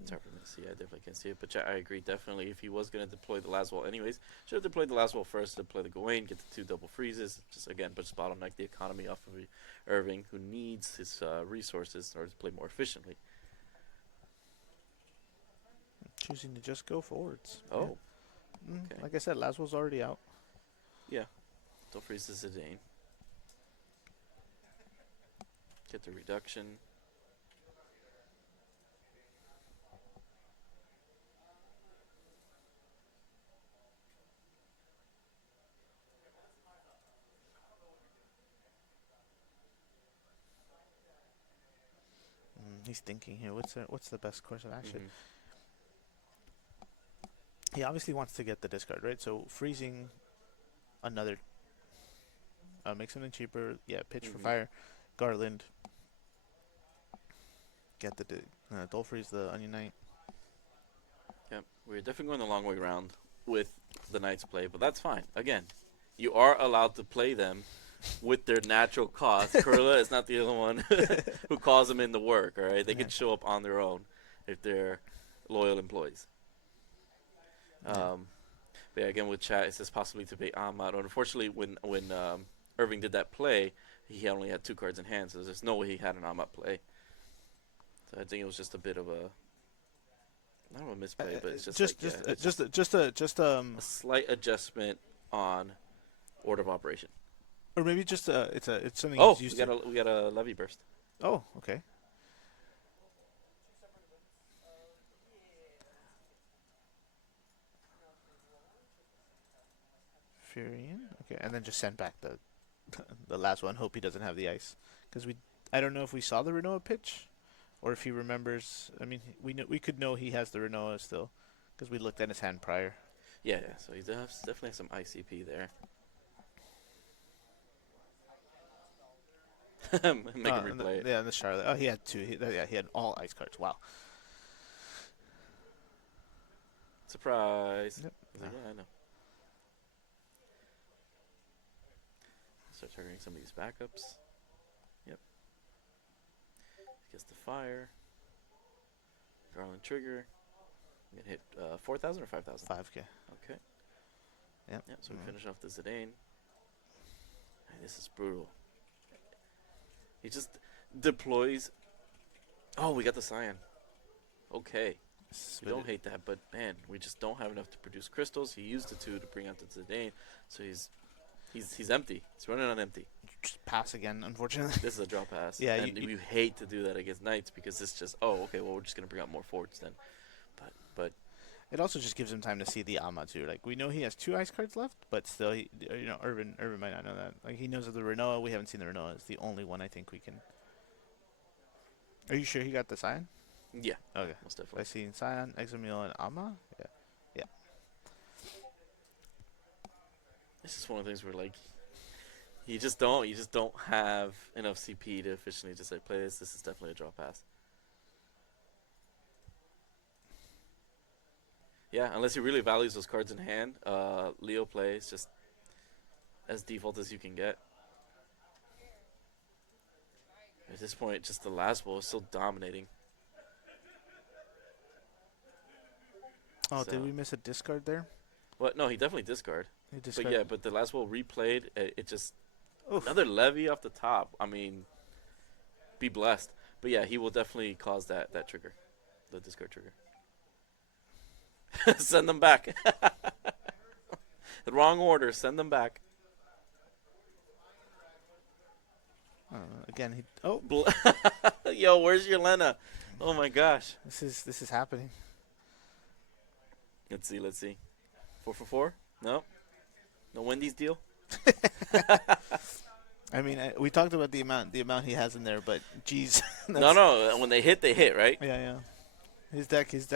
It's hard for me to see. I definitely can't see it, but yeah, I agree. Definitely, if he was gonna deploy the last wall, anyways, should have deployed the last wall first. Deploy the Gawain, get the 2 double freezes. Just again, but just bottleneck the economy off of Irving, who needs his resources in order to play more efficiently. Choosing to just go forwards. Oh, Yeah. okay. Like I said, Laswell's already out. Yeah. Don't freeze the Zidane. Get the reduction. He's thinking here. What's the best course of action? Mhm. He obviously wants to get the discard, right? So freezing another make something cheaper. Yeah, pitch for Mhm. fire, Garland. Get the Dole freeze the Onion Knight. Yep. We're definitely going the long way around with the Knights play, but that's fine. Again, you are allowed to play them with their natural cost. Kurla is not the other one who calls them in to work, all right? They can show up on their own if they're loyal employees. But yeah, again, with chat, it says possibly to pay Ahmad. Unfortunately, when Irving did that play, he only had 2 cards in hand, so there's no way he had an Ahmad play. So I think it was just a bit of a, not a misplay, but it's just a a slight adjustment on order of operation. or maybe just it's something Oh, he's used we got a levy burst. Oh, okay. Furion. Okay, and then just send back the the last one. Hope he doesn't have the ice, because I don't know if we saw the Renoa pitch, or if he remembers. I mean, we could know he has the Renoa still, because we looked at his hand prior. Yeah. So he definitely has some ICP there. Make him replay it. Yeah, and the Charlotte. Oh, he had 2. He had all ice cards. Wow. Surprise. Yep. I was like, yeah, I know. Start targeting some of these backups. Yep. Gets the fire. Garland trigger. I'm gonna hit 4,000 or 5,000. 5K. Okay. Yep. Yep. So we finish off the Zidane. Man, this is brutal. He just deploys. Oh, we got the Cyan. Okay. We don't hate that, but man, we just don't have enough to produce crystals. He used the 2 to bring out the Zidane, so he's empty. He's running on empty. Just pass again, unfortunately. This is a drop pass. Yeah, and you you hate to do that against Knights because it's just, oh, okay, well, we're just going to bring out more forts then. But It also just gives him time to see the Ama too. Like, we know he has 2 ice cards left, but still, Urvin might not know that. Like, he knows of the Renoa. We haven't seen the Renoa. It's the only one I think we can. Are you sure he got the Cyan? yeah, Okay. most I definitely. see Cyan, Examil, and Ama. Yeah. This is one of the things where, like, you just don't have enough CP to efficiently just, like, play this. This is definitely a drop pass. Yeah, unless he really values those cards in hand, Leo plays just as default as you can get. At this point, just the last ball is still dominating. Oh, So- did we miss a discard there? What? No, he definitely discard. He But yeah, but the last ball replayed, it just Oof. another levy off the top. I mean, be blessed. But yeah, he will definitely cause that trigger, the discard trigger. Send them back. The wrong order. Send them back. Again, he. Oh, Yo, where's your Lena? Oh my gosh. this is happening. Let's see. 4 for 4? No. No Wendy's deal. I mean, we talked about the amount he has in there, but geez. No. When they hit, right? Yeah. His deck is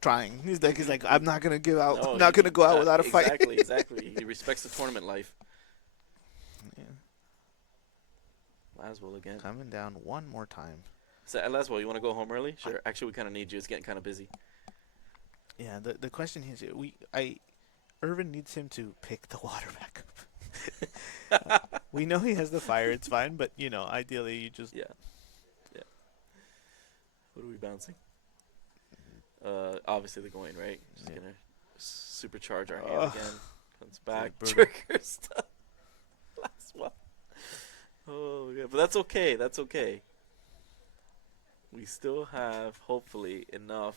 trying. His deck is like, I'm not gonna give out. No, I'm not gonna go out without a fight. Exactly. He respects the tournament life. Yeah. Laswell again. Coming down one more time. So, Laswell, you want to go home early? Sure. Actually, we kind of need you. It's getting kind of busy. Yeah. The question is, Urvin needs him to pick the water back up. We know he has the fire. It's fine, but ideally you just. Yeah. What are we bouncing? Obviously the going, right? Just Yeah. gonna supercharge our hand Ugh. again. Comes back. brutal. Trigger stuff. Last one. Oh yeah, but that's okay. That's okay. We still have hopefully enough.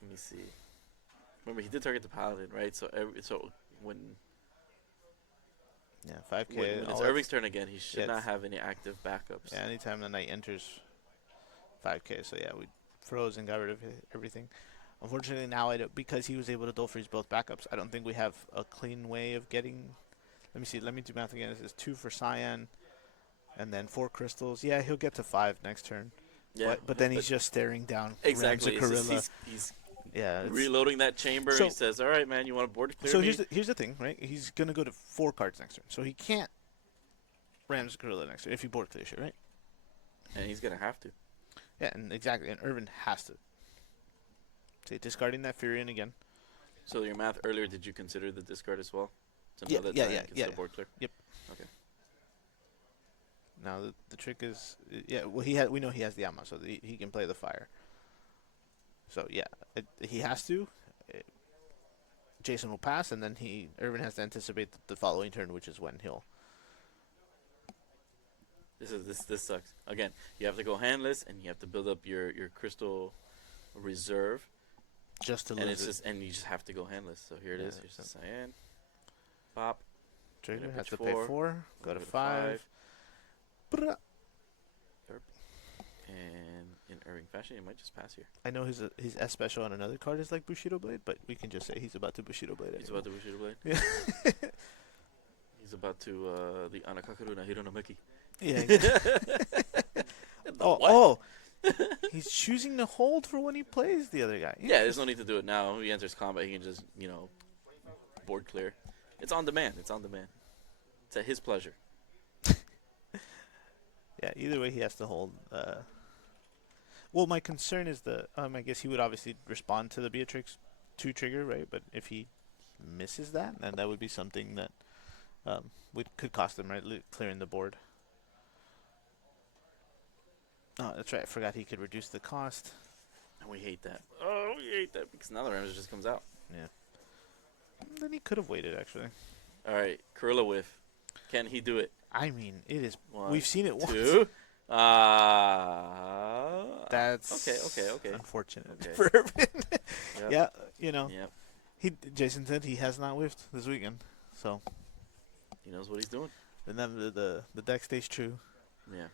Let me see. Remember, he did target the paladin, right? So when Yeah, 5K. when it's all Irving's turn again, he should Yeah, not it's- have any active backups. Yeah, anytime the knight enters 5K. So yeah, we froze and got rid of everything. Unfortunately, now because he was able to dual freeze both backups, I don't think we have a clean way of getting. Let me see. Let me do math again. This is 2 for Cyan, and then 4 crystals. Yeah, he'll get to 5 next turn. Yeah, But then he's just staring down. exactly. It's just Ramza he's yeah. it's- reloading that chamber. So- He says, "All right, man, you want to board clear So me?" here's the thing, right? He's gonna go to 4 cards next turn, so he can't Rams Gorilla next turn if he board clears it, right? And he's gonna have to. Yeah, and exactly. And Urvin has to. So discarding that Furion again. So your math earlier, did you consider the discard as well? To know Yeah, that yeah, Zion yeah, can yeah. still board clear. Now the trick is, well, we know he has the Ama, so he can play the fire. So yeah, he has to. Jason will pass, and then Urvin has to anticipate the following turn, which is when he'll. This sucks. Again, you have to go handless, and you have to build up your crystal reserve, Just to and lose it's and you just have to go handless. So here it is. Yeah, Here's so- the cyan. Pop. Trigger Gonna has pitch to pay 4, 4. Go to to 5. And in Irving fashion, you might just pass here. I know his S special on another card is like Bushido Blade, but we can just say he's about to Bushido Blade. He's anyway. about to Bushido Blade. Yeah. He's about to the Anakakaru na Hiro no Miki. Yeah. The what? Oh, he's choosing to hold for when he plays the other guy. Yeah, there's no need to do it now. When he enters combat, he can just, board clear. It's on demand. It's at his pleasure. Yeah, either way, he has to hold. Well, my concern is I guess he would obviously respond to the Beatrix 2 trigger, right? But if he misses that, then that would be something that could cost them right clearing the board. Oh, that's right. I forgot he could reduce the cost. And we hate that. Oh, we hate that because now the Rams just comes out. Yeah. Then he could have waited actually. All right, Gorilla Whiff. Can he do it? I mean, it is. One, We've seen it once. two. That's okay. unfortunate Okay. for Urban. Yep. Yeah, you know, Yep. Jason said he has not whiffed this weekend, so He knows what he's doing. then the deck stays true. Yeah.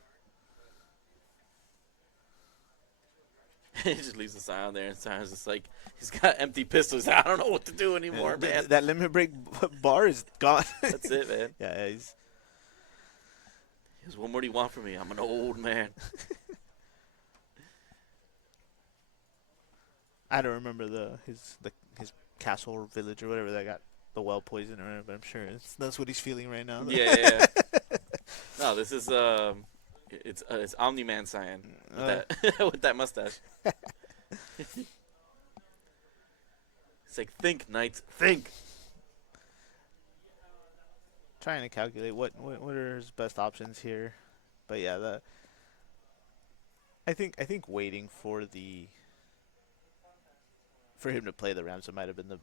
He just leaves the sign on there, and Simon's just like, he's got empty pistols. I don't know what to do anymore, man. That limit break bar is gone. That's it, man. Yeah, he's. He goes, what more do you want from me? I'm an old man. I don't remember his castle or village or whatever that got the well poison or whatever, but I'm sure that's what he's feeling right now. Yeah. No, this is it's Omni-Man Cyan with that with that mustache. It's like, think, knights, think. Trying to calculate what are his best options here, but yeah, I think waiting for him to play the Rams, it might have been the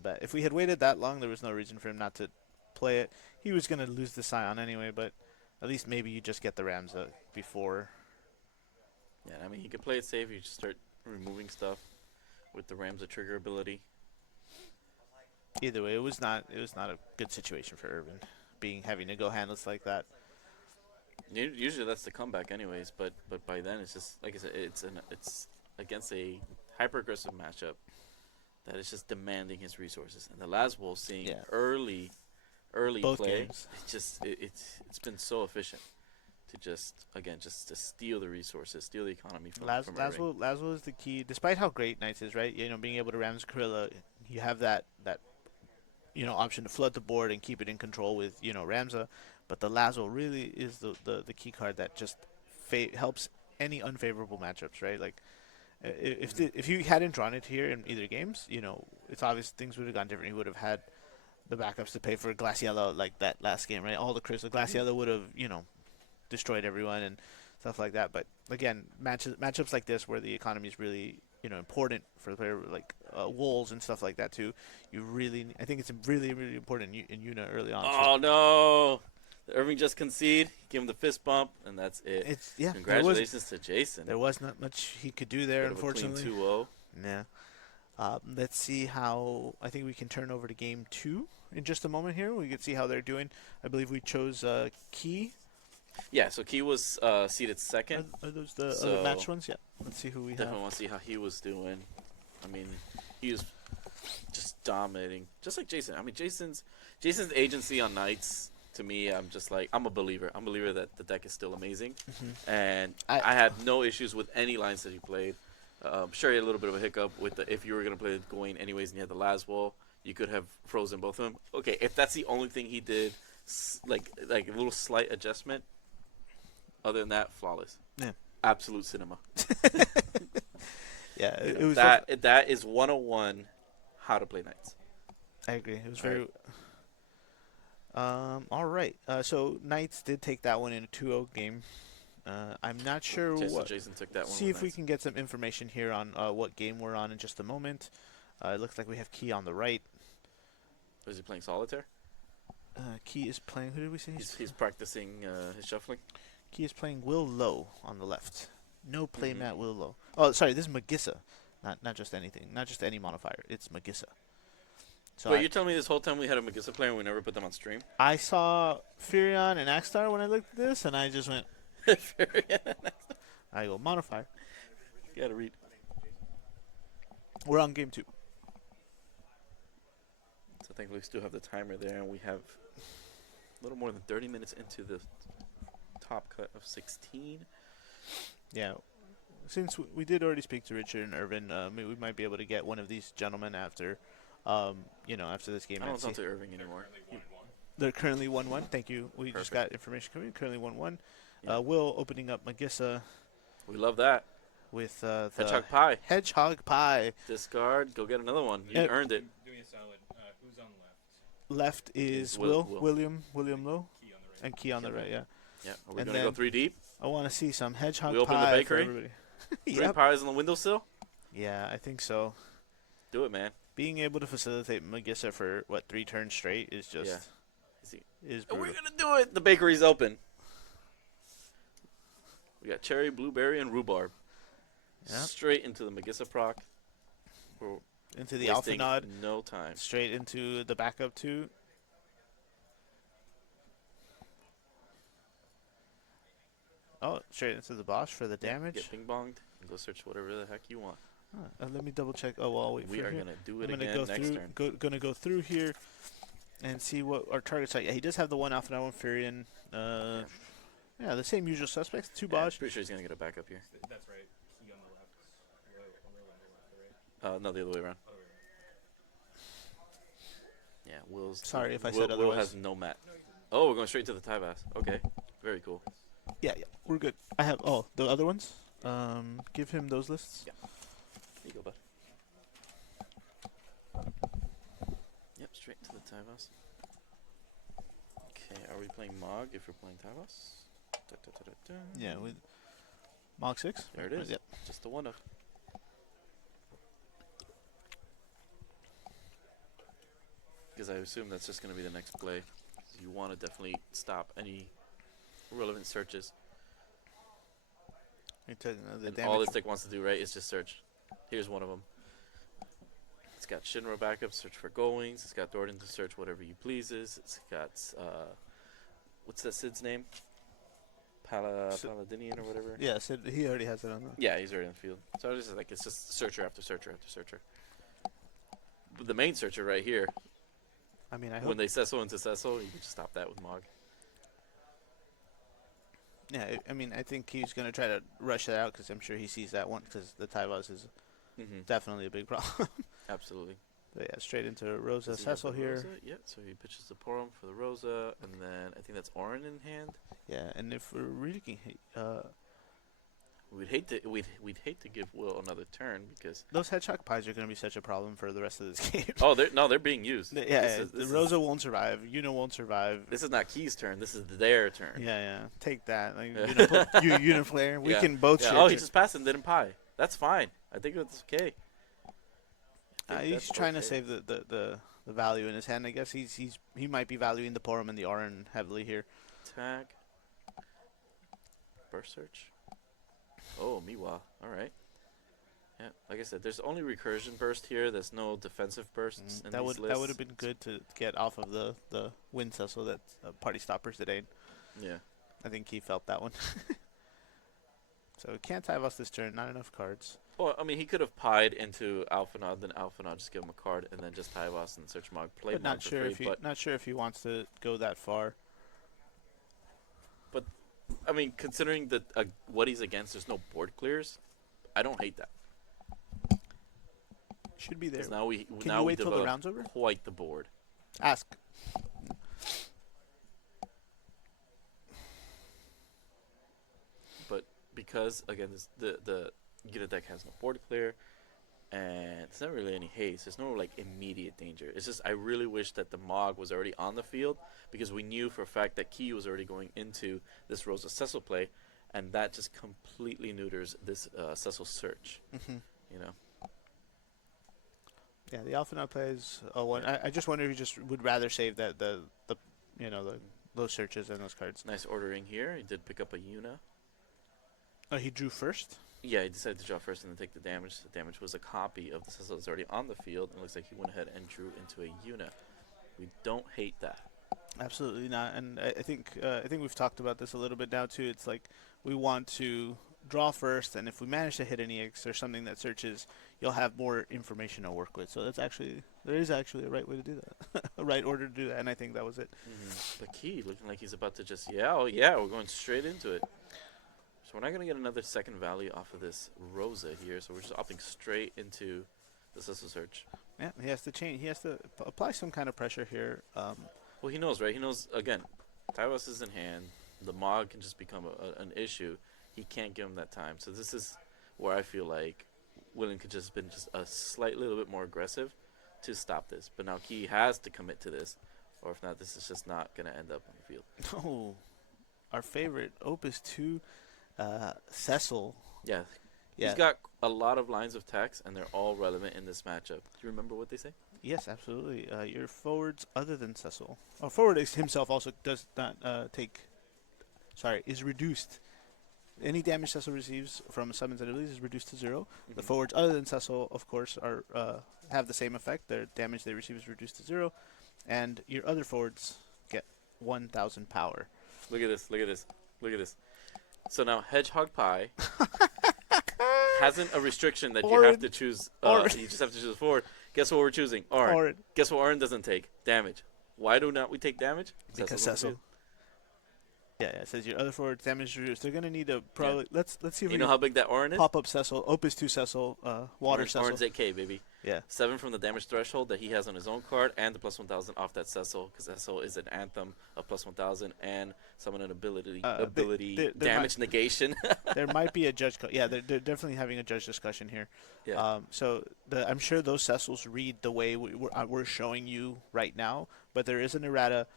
bet. If we had waited that long, there was no reason for him not to play it. He was gonna lose the Scion anyway, but at least maybe you just get the Rams before. Yeah, I mean, you could play it safe. You just start removing stuff with the Rams' trigger ability. Either way, it was not a good situation for Urban, having to go handless like that. Usually that's the comeback, anyways. But by then it's just like I said, it's against a hyper aggressive matchup that is just demanding his resources. And the Laswell seeing early Both play, games. it's been so efficient to just to steal the resources, steal the economy from Irving. Laswell is the key. Despite how great Knights is, right? You know, being able to Rams Gorilla, you have that option to flood the board and keep it in control with Ramza, but the Laswell really is the key card that just helps any unfavorable matchups, right? Like if you hadn't drawn it here in either games, it's obvious things would have gone different. He would have had the backups to pay for Glaciella like that last game, right? All the crystal Glaciella would have destroyed everyone and stuff like that. But again, matchups like this where the economy is really important for the player, like Wolves and stuff like that too. I think it's really, really important in Una early on. Oh no! Irving just concede. Give him the fist bump, and that's it. Congratulations to Jason. There was not much he could do there, unfortunately. 2-0. Yeah. Let's see how. I think we can turn over to game 2 in just a moment here. We can see how they're doing. I believe we chose Key. Yeah, so Key was seated second. Are those the other match ones? Yeah. Let's see who we Definitely have. want to see how he was doing. I mean, he was just dominating, just like Jason. I mean, Jason's agency on Knights, to me, I'm just like, I'm a believer. I'm a believer that the deck is still amazing. Mm-hmm. And I had no issues with any lines that he played. Sure, he had a little bit of a hiccup with if you were going to play Gawain anyways and you had the Laswell, you could have frozen both of them. Okay, if that's the only thing he did, like a little slight adjustment, other than that, flawless. Yeah. Absolute cinema. Yeah, it was that is 101 how to play Knights. I agree. It was very. All right. So Knights did take that one in a 2-0 game. I'm not sure what. Jason took that one. See if we can get some information here on what game we're on in just a moment. It looks like we have Key on the right. Is he playing solitaire? Key is playing. Who did we say? He's practicing his shuffling. Key is playing Will Lowe on the left. No playmat Will Lowe. Oh, sorry. This is Magissa. Not just anything. Not just any modifier. It's Magissa. So Wait, you're telling me this whole time we had a Magissa player and we never put them on stream? I saw Furion and Axstar when I looked at this, and I just went. I go modifier. You gotta read. We're on game 2. So I think we still have the timer there, and we have a little more than 30 minutes into the top cut of 16. Yeah. Since we did already speak to Richard and Urvin, we might be able to get one of these gentlemen after, after this game. I don't talk to Irving anymore. They're currently 1-1. Thank you. We just got information coming. Currently 1-1. Yeah. Will opening up Magissa. We love that. With the Hedgehog Pie. Hedgehog Pie. Discard. Go get another one. You earned it. Do me a solid. Who's on left is Is Will- William Lowe, Key on the right. and Key on the right. Yeah. Yeah. Are we And gonna go then- 3 deep? I want to see some hedgehog We open the pie for bakery? everybody. 3 Yep. pies on the windowsill? Yeah, I think so. Do it, man. Being able to facilitate Magissa for 3 turns straight is just Yeah. Is he- is We're brutal. gonna do it. The bakery's open. We got cherry, blueberry, and rhubarb. Yeah. Straight into the Magissa proc. We're Into the wasting Alphanod, no time. straight into the backup 2. Oh, straight into the Bosch for the damage. Get ping ponged and go search whatever the heck you want. Let me double check. Oh, well, I'll wait We for are here. gonna do it I'm gonna again go next through. turn. Gonna go through here, and see what our targets are. Yeah, he does have the 1 Alpha, 1 Furion. Yeah, the same usual suspects. 2 Yeah, I'm Bosch. pretty sure he's gonna get a backup here. That's right. Key on the left. Will on the left, right? No, the other way around. Other way around. Yeah, Will's. Sorry if I Will, said Will otherwise. has no mat. Oh, we're going straight to the tie bass. Okay, very cool. Yeah, we're good. I have the other ones. Give him those lists. Yeah. There you go, bud. Yep, straight to the tie bass. Okay, are we playing Mog if we're playing tie bass? Da, da, da, da, da. Yeah, with Mach 6. There it is. Yep. Just the one of. Because I assume that's just going to be the next play. You want to definitely stop any relevant searches. The And damage. all this deck wants to do, right, is just search. Here's one of them. It's got Shinra backup, search for goings. It's got Dordan to search whatever he pleases. It's got, what's that Sid's name? Paladinian or whatever? Yeah, Sid, he already has it on. Yeah, he's already in the field. So it's just like it's just searcher after searcher after searcher. But the main searcher right here, I mean, I when hope. they Cecil into Cecil, you can just stop that with Mog. Yeah, I mean, I think he's gonna try to rush that out because I'm sure he sees that one because the Tyvos is Mm-hmm. definitely a big problem. Absolutely. But yeah, straight into Rosa Does he have Cecil the here. Rosa? Yeah, so he pitches the Porum for the Rosa, and then I think that's Orin in hand. Yeah, and if we're really We'd hate to give Will another turn because those hedgehog pies are gonna be such a problem for the rest of this game. they're being used. Yeah, This is Rosa won't survive. Yuno won't survive. This is not Key's turn. This is their turn. Yeah, take that. Like, Yeah. Uniflare. We Yeah. can both Yeah. share. Oh, he just passed and didn't pie. That's fine. I think it's okay. I think He's that's trying to okay. save the value in his hand. I guess he might be valuing the Porum and the Orin heavily here. Tag. Burst search. Oh, Miwa. All right. Yeah, like I said, there's only recursion burst here. There's no defensive bursts in That these would have lists. been good to get off of the wind Cecil that party stoppers today. Yeah. I think he felt that one. So can't tie us this turn. Not enough cards. Well, I mean, he could have pied into Alphanod, then Alphanod just give him a card, and then just tie us and search Mog. Play But Mog not for sure free. if he But not sure if he wants to go that far. I mean, considering that what he's against, there's no board clears. I don't hate that. Should be there. Because now we Can now you we wait till the develop round's over? quite the board. Ask. But because again, the unit deck has no board clear, and it's not really any haste. There's no like immediate danger. It's just I really wish that the Mog was already on the field because we knew for a fact that Key was already going into this Rosa Cecil play, and that just completely neuters this Cecil search. Mm-hmm. You know. Yeah, the Alpha plays. Oh, one. I just wonder if he just would rather save the those searches and those cards. Nice ordering here. He did pick up a Yuna. Oh, he drew first. Yeah, he decided to draw first and then take the damage. The damage was a copy of the Cecil that's already on the field, and it looks like he went ahead and drew into a Yuna. We don't hate that. Absolutely not. And I think we've talked about this a little bit now too. It's like we want to draw first, and if we manage to hit any X or something that searches, you'll have more information to work with. So there is actually a right way to do that, a right order to do that, and I think that was it. The Key looking like he's about to just we're going straight into it. So we're not gonna get another second value off of this Rosa here. So we're just opting straight into the Cecil search. Yeah, he has to change. He has to apply some kind of pressure here. Well, he knows, right? He knows again. Tyros is in hand. The Mog can just become an issue. He can't give him that time. So this is where I feel like Willen could just been just a slight little bit more aggressive to stop this. But now Key has to commit to this, or if not, this is just not gonna end up on the field. Oh, our favorite Opus 2, Cecil. Yeah, Yeah. he's got a lot of lines of text, and they're all relevant in this matchup. Do you remember what they say? Yes, absolutely. Your forwards other than Cecil. Forward himself also does not is reduced. Any damage Cecil receives from summons and abilities is reduced to 0. The forwards other than Cecil, of course, are have the same effect. Their damage they receive is reduced to 0. And your other forwards get 1,000 power. Look at this. Look at this. Look at this. So now Hedgehog Pie hasn't a restriction that you have to choose. You just have to choose a forward. Guess what we're choosing? Orin. Guess what Orin doesn't take? Damage. Why do not we take damage? Because Cecil. Yeah, it says your other forwards damage reduced. They're gonna need to probably let's see if You we know can how big that Orin is? pop up Cecil, Opus 2 Cecil, Water Cecil. Orin's 8K, baby. Yeah. 7 from the damage threshold that he has on his own card, and the plus 1,000 off that Cecil, because Cecil is an anthem of plus 1,000 and summon an ability damage negation. There might be a judge. Yeah, they're definitely having a judge discussion here. Yeah. So I'm sure those Cecils read the way we're showing you right now, but there is an errata.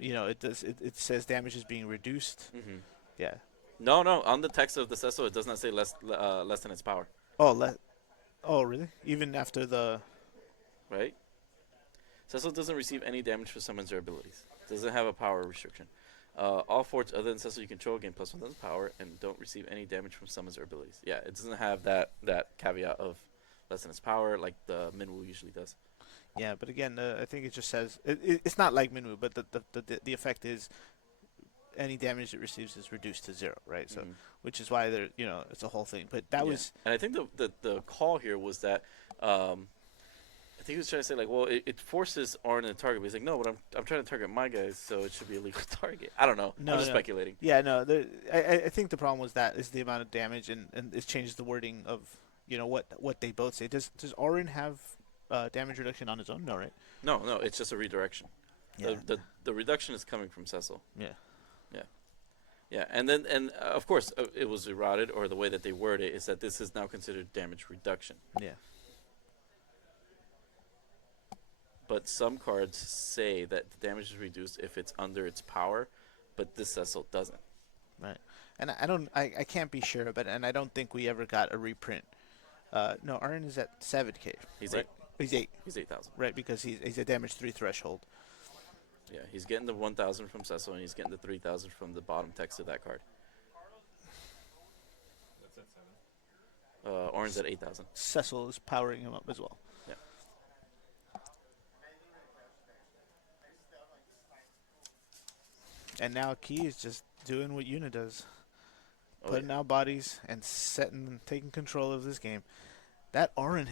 It says damage is being reduced. Mm-hmm. Yeah. No. On the text of the Cecil, it does not say less than its power. Oh, really? Even after the... Right? Cecil doesn't receive any damage for summons or abilities. Doesn't have a power restriction. All forwards other than Cecil you control gain plus 1,000 power and don't receive any damage from summons or abilities. Yeah, it doesn't have that caveat of less than its power like the Minwu usually does. Yeah, but again, I think it just says... It's not like Minwu, but the effect is any damage it receives is reduced to 0, right? So, which is why it's a whole thing. But that was... And I think the call here was that... I think he was trying to say, like, well, it forces Arn to target. But he's like, no, but I'm trying to target my guys, so it should be a legal target. I don't know. I'm just speculating. Yeah, no. I think the problem was that is the amount of damage, and it changes the wording of, what they both say. Does Orin have damage reduction on his own? No, right? No, it's just a redirection. Yeah. The reduction is coming from Cecil. Yeah. Yeah, and of course, it was eroded, or the way that they word it is that this is now considered damage reduction. Yeah. But some cards say that the damage is reduced if it's under its power, but this Cecil doesn't. Right. And I can't be sure, and I don't think we ever got a reprint. No, Arn is at 7K. He's right? 8. He's 8. He's 8,000. Right, because he's a damage 3 threshold. Yeah, he's getting the 1,000 from Cecil, and he's getting the 3,000 from the bottom text of that card. That's at 7. Orange at 8,000. Cecil is powering him up as well. Yeah. And now Key is just doing what Yuna does. Oh, Putting out bodies and taking control of this game. That Orin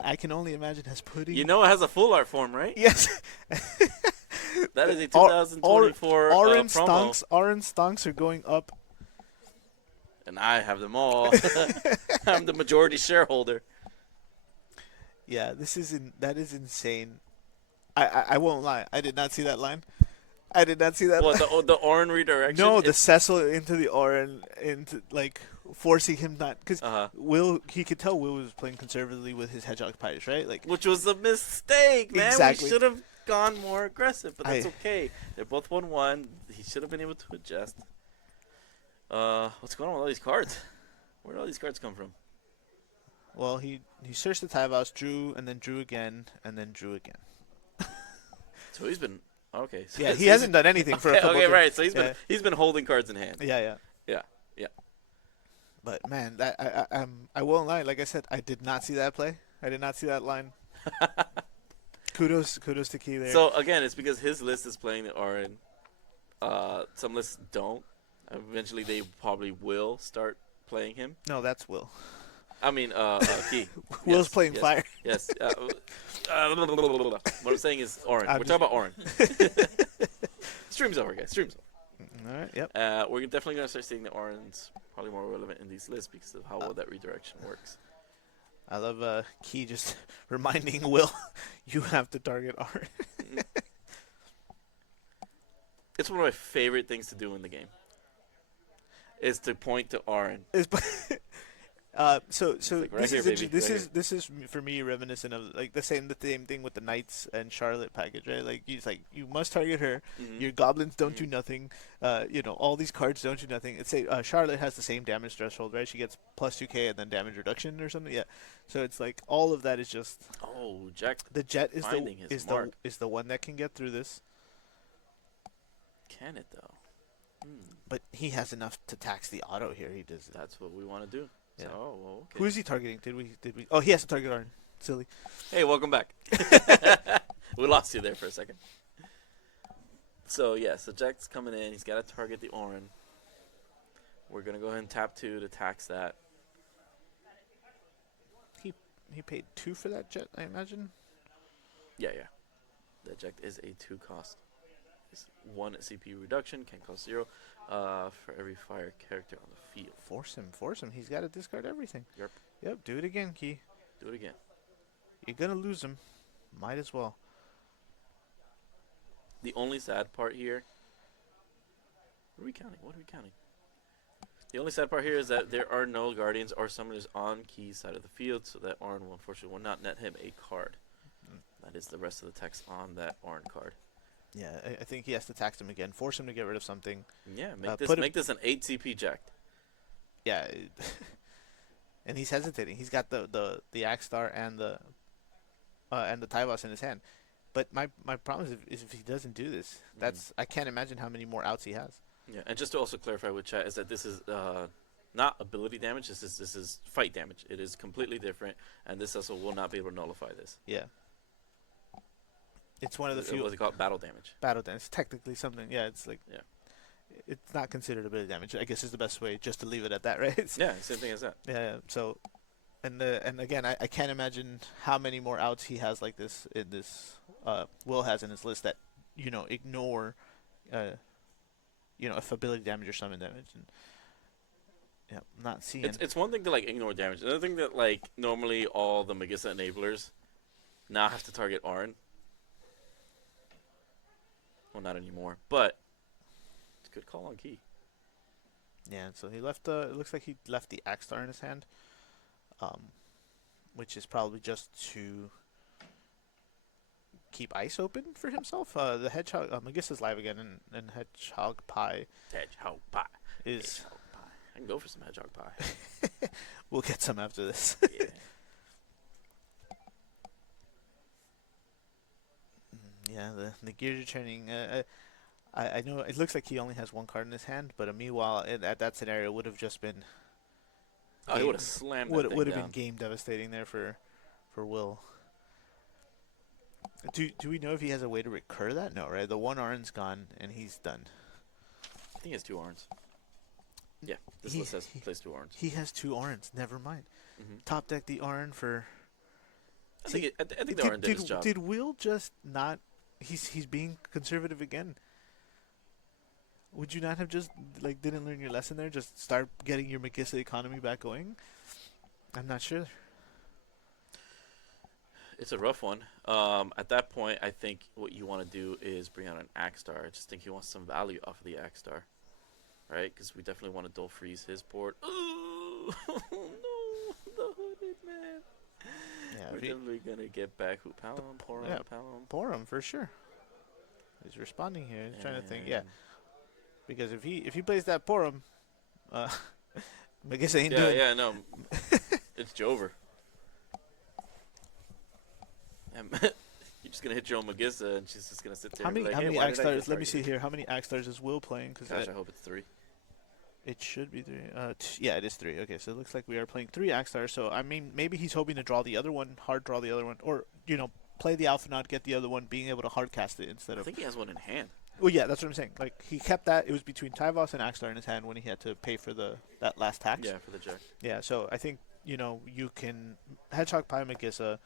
I can only imagine has putting... You know it has a full art form, right? Yes. That is a 2024 Orin promo. Orin stonks are going up. And I have them all. I'm the majority shareholder. Yeah, that is insane. I won't lie. I did not see that line. I did not see that line. What, the Orin redirection? No, the Cecil into the Orin, into, like, forcing him not... Because he could tell Will was playing conservatively with his Hedgehog Pirates, right? Like, which was a mistake, man. Exactly. We should have gone more aggressive, but that's okay. They're both 1-1. He should have been able to adjust. What's going on with all these cards? Where did all these cards come from? Well, he searched the Tyvaus, drew, and then drew again, and then drew again. So he's been... Okay. So Yeah, he hasn't done anything for a couple Okay, games. right. So he's been holding cards in hand. Yeah. Yeah. But man, I won't lie. Like I said, I did not see that play. I did not see that line. Kudos to Key there. So again, it's because his list is playing the Orin. Some lists don't. Eventually, they probably will start playing him. No, that's Will. I mean, Key. Will's playing Fire. Yes. What I'm saying is Orin. We're talking about Orin. Stream's over, guys. Stream's over. All right. Yep. We're definitely going to start seeing the Orins probably more relevant in these lists because of how well that redirection works. I love Key just reminding Will, you have to target Orin. It's one of my favorite things to do in the game. Is to point to Orin. So like right this here, is baby, this right is for me reminiscent of like the same thing with the Knights and Charlotte package, right? Like he's like you must target her. Mhm. Your goblins don't do Mhm. nothing. All these cards don't do nothing. It's say Charlotte has the same damage threshold, right? She gets plus 2k and then damage reduction or something. Yeah. So it's like all of that is just Oh, Jack the Jet is finding his is mark. the one that can get through this, Can it though? but he has enough to tax the auto here. He does it. That's what we want to do. Yeah. So, oh, well, okay. Who is he targeting? Did we? Oh, he has to target Arn. Silly. Hey, welcome back. We lost you there for a second. So yeah, so Jack's coming in. He's got to target the Orin. We're gonna go ahead and tap 2 to tax that. He paid 2 for that Jet, I imagine. Yeah. The eject is a 2 cost. It's 1 CPU reduction, can cost 0 for every fire character on the field. Force him. He's got to discard everything. Yep. Do it again, Key. Do it again. You're gonna lose him. Might as well. The only sad part here. What are we counting? The only sad part here is that there are no guardians or summoners on Key's side of the field, so that Arn will unfortunately will not net him a card. That is the rest of the text on that Arn card. Yeah, I think he has to tax him again. Force him to get rid of something. Yeah, put make this an 8 CP Jack. Yeah. And he's hesitating. He's got the Axstar and the Tyvos in his hand. But my problem is if he doesn't do this, I can't imagine how many more outs he has. Yeah, and just to also clarify with chat is that this is not ability damage. This is fight damage. It is completely different, and this also will not be able to nullify this. Yeah. It's one of the few. What's it called? Battle damage. Battle damage. It's technically something. Yeah, it's like. Yeah. It's not considered ability damage. I guess is the best way just to leave it at that, right? Yeah, same thing as that. Yeah. So, and again, I can't imagine how many more outs he has like this in this. Will has in his list that ignore. If ability damage or summon damage. And, yeah, not seeing. It's one thing to like ignore damage. Another thing that like normally all the Magissa enablers now have to target Arn. Well, not anymore, but it's a good call on Key. Yeah, so he left. It looks like he left the Axstar in his hand, which is probably just to keep ice open for himself. The Hedgehog, Magissa's live again, and Hedgehog Pie Hedgehog pie. is. Hedgehog pie. I can go for some hedgehog pie. We'll get some after this. Yeah. Yeah, the gears are turning. I know it looks like he only has one card in his hand, but meanwhile, at that scenario, would have just been. Oh, he would have slammed that Would thing have down. been game devastating there for Will. Do we know if he has a way to recur that? No, right? The one Arn's gone and he's done. I think he has 2 Arns. Yeah, this He- list has he- plays 2 Arns. He has 2 Arns. Never mind. Mhm. Top deck the Arn for. I think the Arn did his job. Did Will just not? He's being conservative again. Would you not have just didn't learn your lesson there? Just start getting your Magissa economy back going. I'm not sure. It's a rough one. At that point, I think what you want to do is bring out an Axstar. I just think he wants some value off of the Axstar, right? Because we definitely want to dull freeze his board. Ooh, no, the hooded man. Yeah, We're definitely gonna get back. Who pound him, pour him, yeah. pound him. Pour him for sure. He's responding here. He's trying to think. Yeah, because if he plays that pour him, Magissa ain't doing. Yeah, no. It's Jover. You're just gonna hit your own Magissa, and she's just gonna sit there. How and be many like, how hey, many why did I Axstars? get Let me see targeted? here. How many Axstars is Will playing? Because Gosh, I hope it's 3. it should be 3. Yeah, it is 3. Okay, so it looks like we are playing 3 Axstars. So I mean, maybe he's hoping to draw the other one, hard draw the other one, or play the Alpha Knot, get the other one, being able to hard cast it instead I of. think he has one in hand. Well, yeah, that's what I'm saying. Like he kept that. It was between Tyvos and Axstar in his hand when he had to pay for that last tax. Yeah, for the Jack. Yeah, so I think you can Hedgehog Pie Magissa,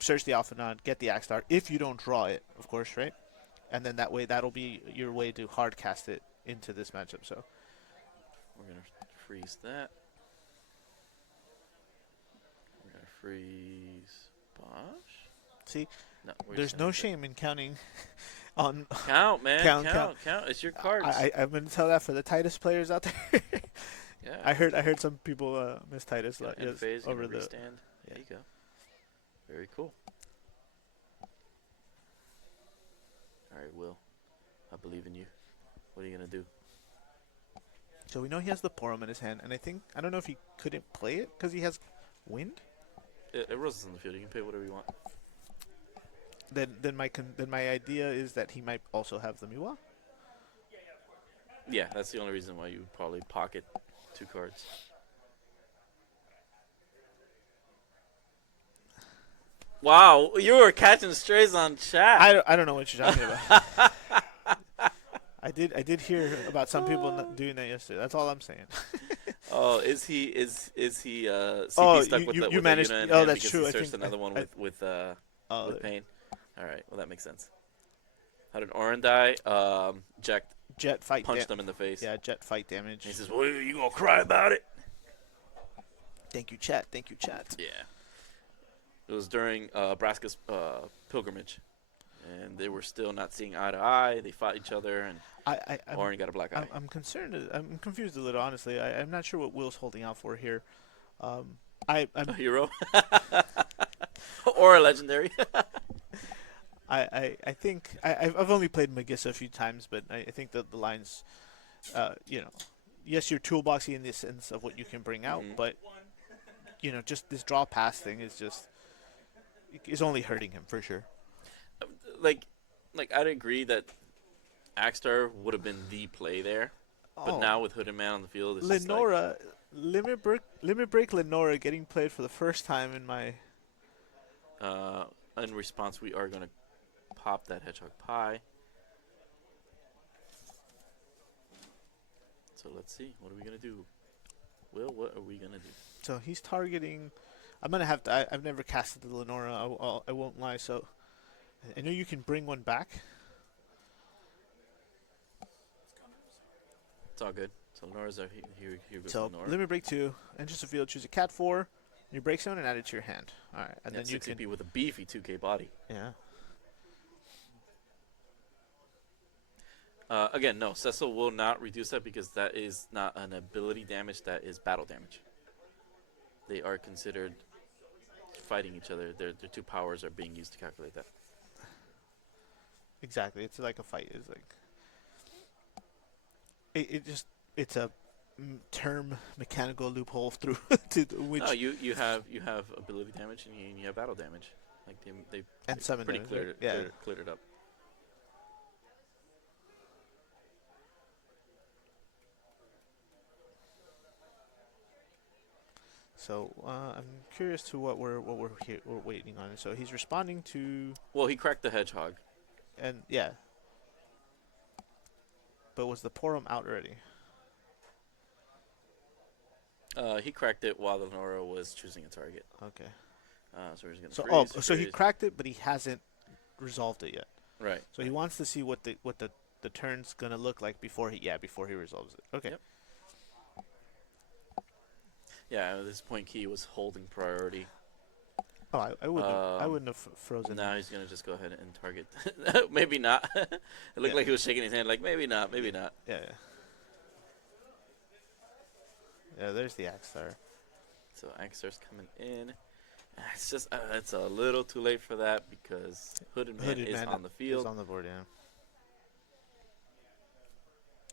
search the Alpha Knot, get the Axstar if you don't draw it, of course, right? And then that way that'll be your way to hard cast it into this matchup. So We're gonna freeze that. We're gonna freeze Bosch. see, No, we're there's just no gonna shame in counting on. count, man. Count, Count. It's your cards. I'm going to tell that for the tightest players out there. Yeah. I heard some people miss Titus End phase, over gonna the. restand. Yeah. There you go. Very cool. All right, Will. I believe in you. What are you gonna do? So we know he has the Porum in his hand, and I don't know if he couldn't play it because he has wind. It Rosa's on the field. You can pay whatever you want. Then my idea is that he might also have the Miwa. Yeah, that's the only reason why you would probably pocket 2 cards. Wow, you were catching strays on chat. I don't know what you're talking about. I did hear about some people not doing that yesterday. That's all I'm saying. Oh, is he CP Oh, stuck you- with you- the you with managed- the Yuna in oh, hand that's because true. he I searched think- another one with Oh, Pain. All right, well that makes sense. How did Orin die? Jack jet fight. punched him in the face. Yeah, jet fight damage. And he says, "Well, you gonna cry about it?" Thank you, chat. Thank you, chat. Yeah. It was during Braska's pilgrimage, and they were still not seeing eye to eye. They fought each other, and I'm, Orin got a black eye. I'm concerned. I'm confused a little, honestly. I'm not sure what Will's holding out for here. I'm A hero or a legendary. I think I've only played Magissa a few times, but I think that the lines, yes, you're toolboxy in the sense of what you can bring out, Mhm. but just this draw pass thing is only hurting him for sure. like I'd agree that Axstar would have been the play there, but now with Hooded Man on the field, it's just like, Lenora, Limit Break Lenora getting played for the first time in my. in response, we are gonna pop that Hedgehog Pie. So let's see, what are we gonna do? Will, what are we gonna do? So he's targeting. I'm gonna have to. I've never casted the Lenora. I won't lie. So I know you can bring one back. It's all good. So Nora's our here goes So Nora. limit break 2, enter the field, choose a cat 4, your break zone, and add it to your hand. All right, and then you 6 can. AP with a beefy 2K body. Yeah. Again, no, Cecil will not reduce that because that is not an ability damage, that is battle damage. They are considered fighting each other. Their 2 powers are being used to calculate that. Exactly. It's like a fight. It's like. It's a term mechanical loophole through to which. No, you have ability damage and you have battle damage. Like they And summon pretty damage, cleared right? it, Yeah. cleared it up. So I'm curious to what we're waiting on. So he's responding to, Well, he cracked the hedgehog. and yeah. But was the Porum out already? He cracked it while the Nora was choosing a target. Okay. So he's gonna So freeze, so he freeze. cracked it, but he hasn't resolved it yet. Right. So he wants to see what the turn's gonna look like before he resolves it. Okay. Yep. Yeah, at this point, Key was holding priority. Oh, I wouldn't have frozen. Now he's gonna just go ahead and target. Maybe not. It looked Yeah. like he was shaking his hand, like maybe not, maybe not. Yeah. Yeah, there's the axe there. So Axstar's coming in. It's just it's a little too late for that because Hooded Man is on the Is field. on the board, yeah.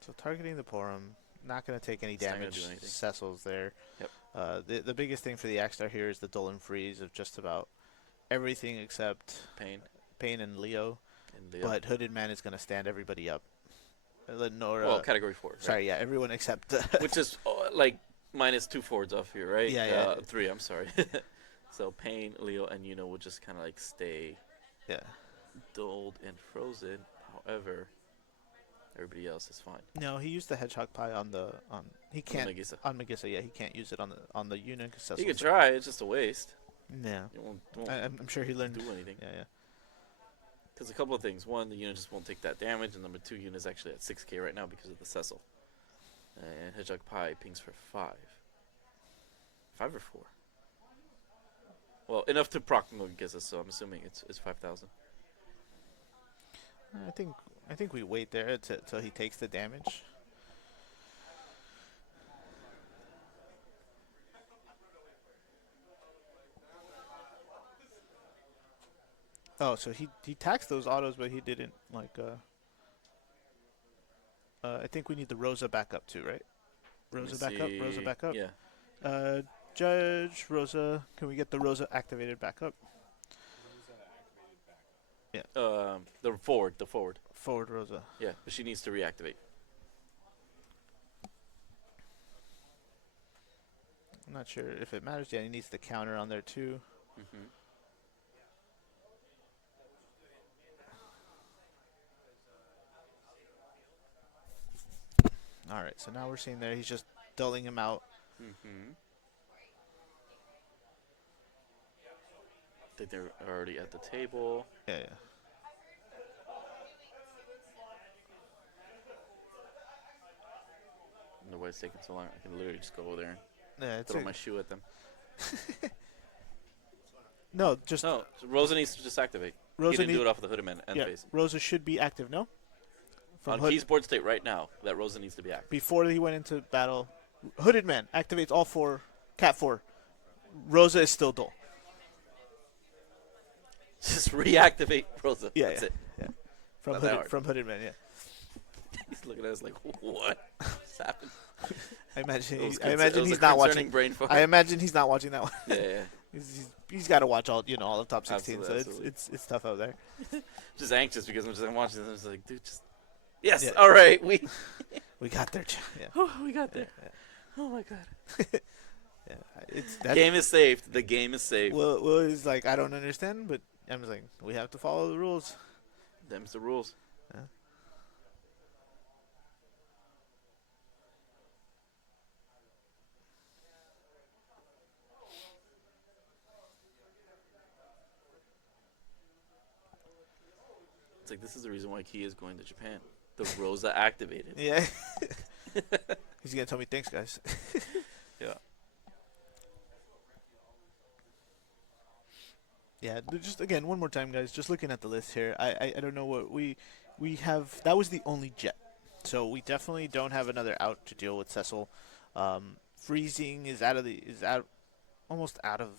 So targeting the Porum, not going to take any It's not gonna damage. do anything. Cecil's there. Yep. The biggest thing for the Axstar here is the Dolan freeze of just about everything except Pain and Leo. and Leo. But Hooded Man is going to stand everybody up. Lenora. Well, category 4. Right? Sorry, yeah, everyone except. Which is like minus 2 forwards off here, right? Yeah, yeah. 3. I'm sorry. So Pain, Leo, and Yuno will just kind of like stay yeah. dulled and frozen. However, everybody else is fine. No, he used the Hedgehog Pie on he can't Megisa. on Magissa. Yeah, he can't use it on the unit. Cause You could try. It's just a waste. Yeah, It won't I'm sure he learned. do anything. Yeah. Because a couple of things. One, the unit just won't take that damage, and number 2, unit is actually at 6k right now because of the Cecil. And Hedgehog Pie pings for 5. 5 or 4? Well, enough to proc Megisa, so I'm assuming it's 5,000. I think we wait there till he takes the damage. Oh, so he taxed those autos, but he didn't like. I think we need the Rosa back up too, right? Let me Rosa back up. Rosa see. back up. Yeah. Judge Rosa, can we get the Rosa activated back up? Rosa activated back. The forward. The forward. Forward Rosa. Yeah, but she needs to reactivate. I'm not sure if it matters. Yeah, he needs the counter on there too. Mm-hmm. All right, so now we're seeing there he's just dulling him out. Mm-hmm. I think they're already at the table. Yeah. No way it's taking so long. I can literally just go over there and Yeah, it's throw my shoe at them. no, just No, so Rosa needs to just activate. Rosa He didn't do need- it off of the hooded man and yeah, face. Rosa should be active. No, On Hood- Key's board state right now, that Rosa needs to be active. before he went into battle, Hooded Man activates all four. Cat 4. Rosa is still dull. Just reactivate Rosa. Yeah, That's yeah. it. Yeah. From Not that Hooded, hard. from Hooded Man. Yeah. He's looking at us like, what? What's happened? I imagine. It was I concer- imagine it was he's a not concerning watching. brain fart. I imagine he's not watching that one. Yeah, yeah. He's got to watch all all of top 16. Absolutely, so absolutely. it's tough out there. Just anxious because I'm watching this. I'm just like, dude, just yes. Yeah. All right, we We got there. Yeah. we got there. Yeah. Oh my god. Yeah. It's that Game is saved. The game is saved. Well, it's like I don't understand, but I'm just like we have to follow the rules. Them's the rules. Yeah. It's like this is the reason why Key is going to Japan. The Rosa activated. Yeah. He's gonna tell me thanks, guys. Yeah. Yeah, just again one more time, guys. Just looking at the list here, I don't know what we have. That was the only jet, so we definitely don't have another out to deal with Cecil. Freezing is almost out of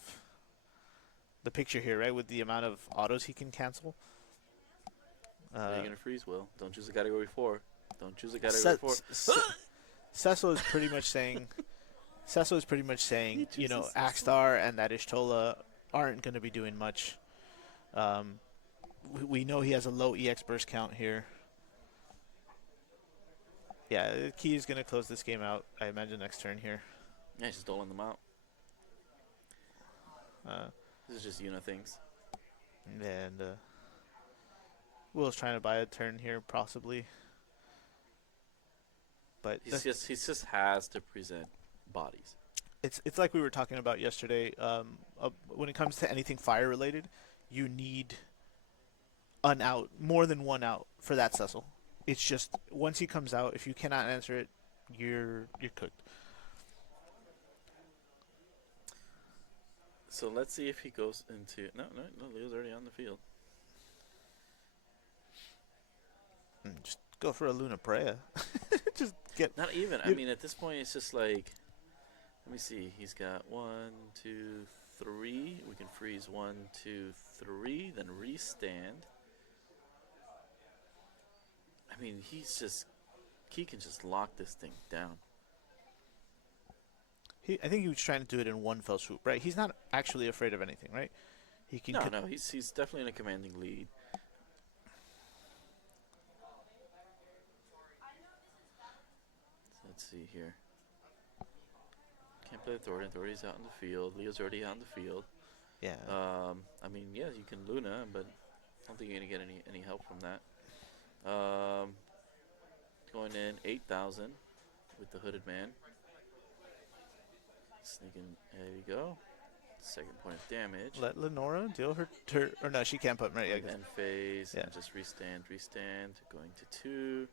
the picture here, right? With the amount of autos he can cancel. Are you gonna freeze? Will don't choose a category 4. Don't choose a Ce- category 4. Cecil is pretty much saying, you know, Axstar and that Ishtola aren't going to be doing much. We know he has a low EX burst count here. Yeah, Key is going to close this game out, I imagine, next turn here. Yeah, he's just doling them out. Uh, This is just things. and Will's trying to buy a turn here, possibly. But He just has to present bodies. it's like we were talking about yesterday. When it comes to anything fire related, you need an out, more than one out for that Cecil. It's just once he comes out, if you cannot answer it, you're cooked. So let's see if he goes into no. Leo's already on the field. Just go for a Luna Prea. Just get. Not even. I You- mean, at this point, it's just like. Let me see. He's got 1, 2, 3. We can freeze 1, 2, 3. Then restand. I mean, he can just lock this thing down. I think he was trying to do it in one fell swoop, right? He's not actually afraid of anything, right? He can. No, he's definitely in a commanding lead. So let's see here. Can't play Authority. Authority's out in the field. Leo's already out in the field. Yeah. I mean, yeah, you can Luna, but I don't think you're gonna get any help from that. Going in 8,000 with the hooded man. Sneaking. There you go. Second point of damage. Let Lenora deal her or no, she can't put him right. Yeah, I guess. End phase. Yeah. And just restand. Going to 2.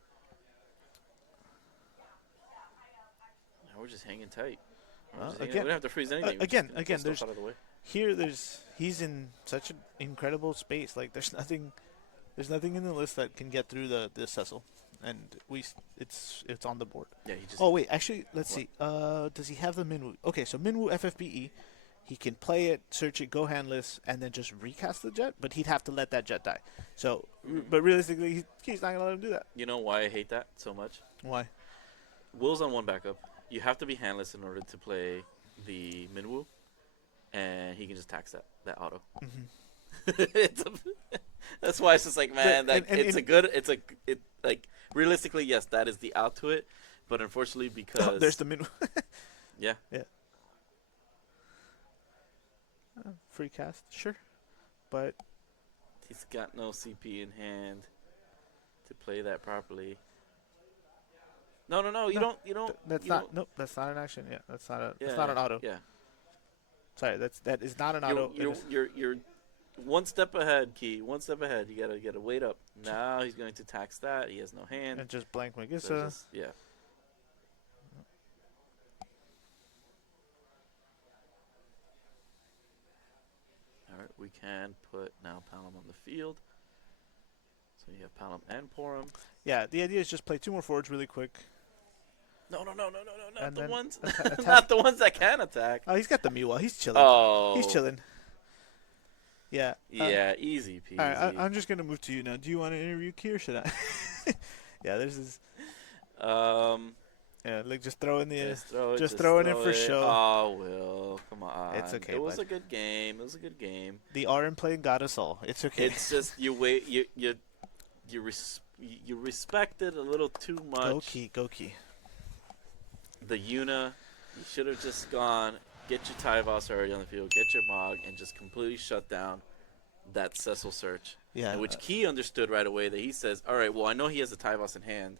Now we're just hanging tight. We don't have to freeze anything. We're just again, gonna get stuff there's out of the way. here. He's in such an incredible space. Like there's nothing in the list that can get through the Cecil, and it's on the board. Yeah, he just. Oh wait, actually, let's What? see. Does he have the Minwoo? Okay, so Minwoo FFBE. he can play it, search it, go handless, and then just recast the jet. But he'd have to let that jet die. So, but realistically, he's not gonna let him do that. You know why I hate that so much? Why? Will's on one backup. You have to be handless in order to play the Minwoo, and he can just tax that auto. That's why it's just like, man, realistically, yes, that is the out to it, but unfortunately because there's the min. yeah, free cast, sure, but he's got no CP in hand to play that properly. No, you don't. That's you not. don't- Nope, that's not an action. Yeah, that's not a. Yeah, That's not an auto. Yeah, Sorry, that is not an auto. It is- you're one step ahead, Key. One step ahead. You gotta wait up. Now he's going to tax that. He has no hand. and just blank So Magissa. just- yeah. All right, we can put now Palom on the field. So you have Palom and Porum. Yeah, the idea is just play 2 more forwards really quick. No, not And the then ones, attack. not the ones that can attack. Oh, he's got the Miwa. He's chilling. Oh, He's chilling. Yeah. Yeah, easy peasy. All right, I'm just gonna move to you now. Do you want to interview Key or should I? Yeah, there's this. Yeah, like just throw in the. just throw it in throw for it. show. Oh, Will, come on. It's okay, It was bud. a good game. It was a good game. The RN playing got us all. It's okay. It's just you wait. You respect it a little too much. Go Key. Go Key. The Yuna, you should have just gone, get your Tyvos already on the field, get your Mog, and just completely shut down that Cecil search. Yeah. In which Key understood right away that he says, all right, well, I know he has a Tyvos in hand.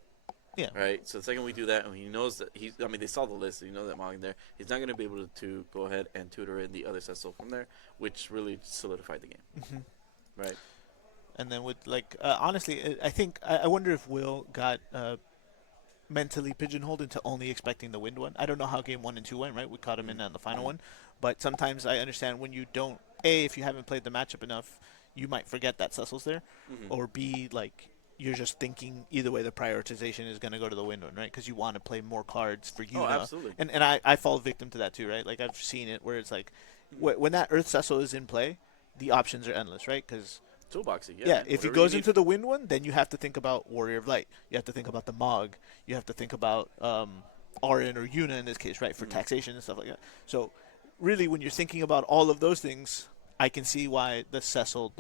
Yeah. Right? So the second we do that, and he knows that they saw the list, so you know that Mog in there, he's not going to be able to go ahead and tutor in the other Cecil from there, which really solidified the game. Right? And then with honestly, I think I wonder if Will got mentally pigeonholed into only expecting the wind one. I don't know how game 1 and 2 went. Right, we caught him in on the final one, but sometimes I understand when you don't. A, if you haven't played the matchup enough, you might forget that Cecil's there, or B, like you're just thinking either way the prioritization is going to go to the wind one, right? Because you want to play more cards for you. Oh, absolutely. And I fall victim to that too, right? Like I've seen it where it's like when that Earth Cecil is in play, the options are endless, right? Because Toolboxing, yeah, if he whatever goes you into the wind one, then you have to think about Warrior of Light. You have to think about the Mog. You have to think about Arin or Yuna in this case, right, for taxation and stuff like that. So really, when you're thinking about all of those things, I can see why the Cecil,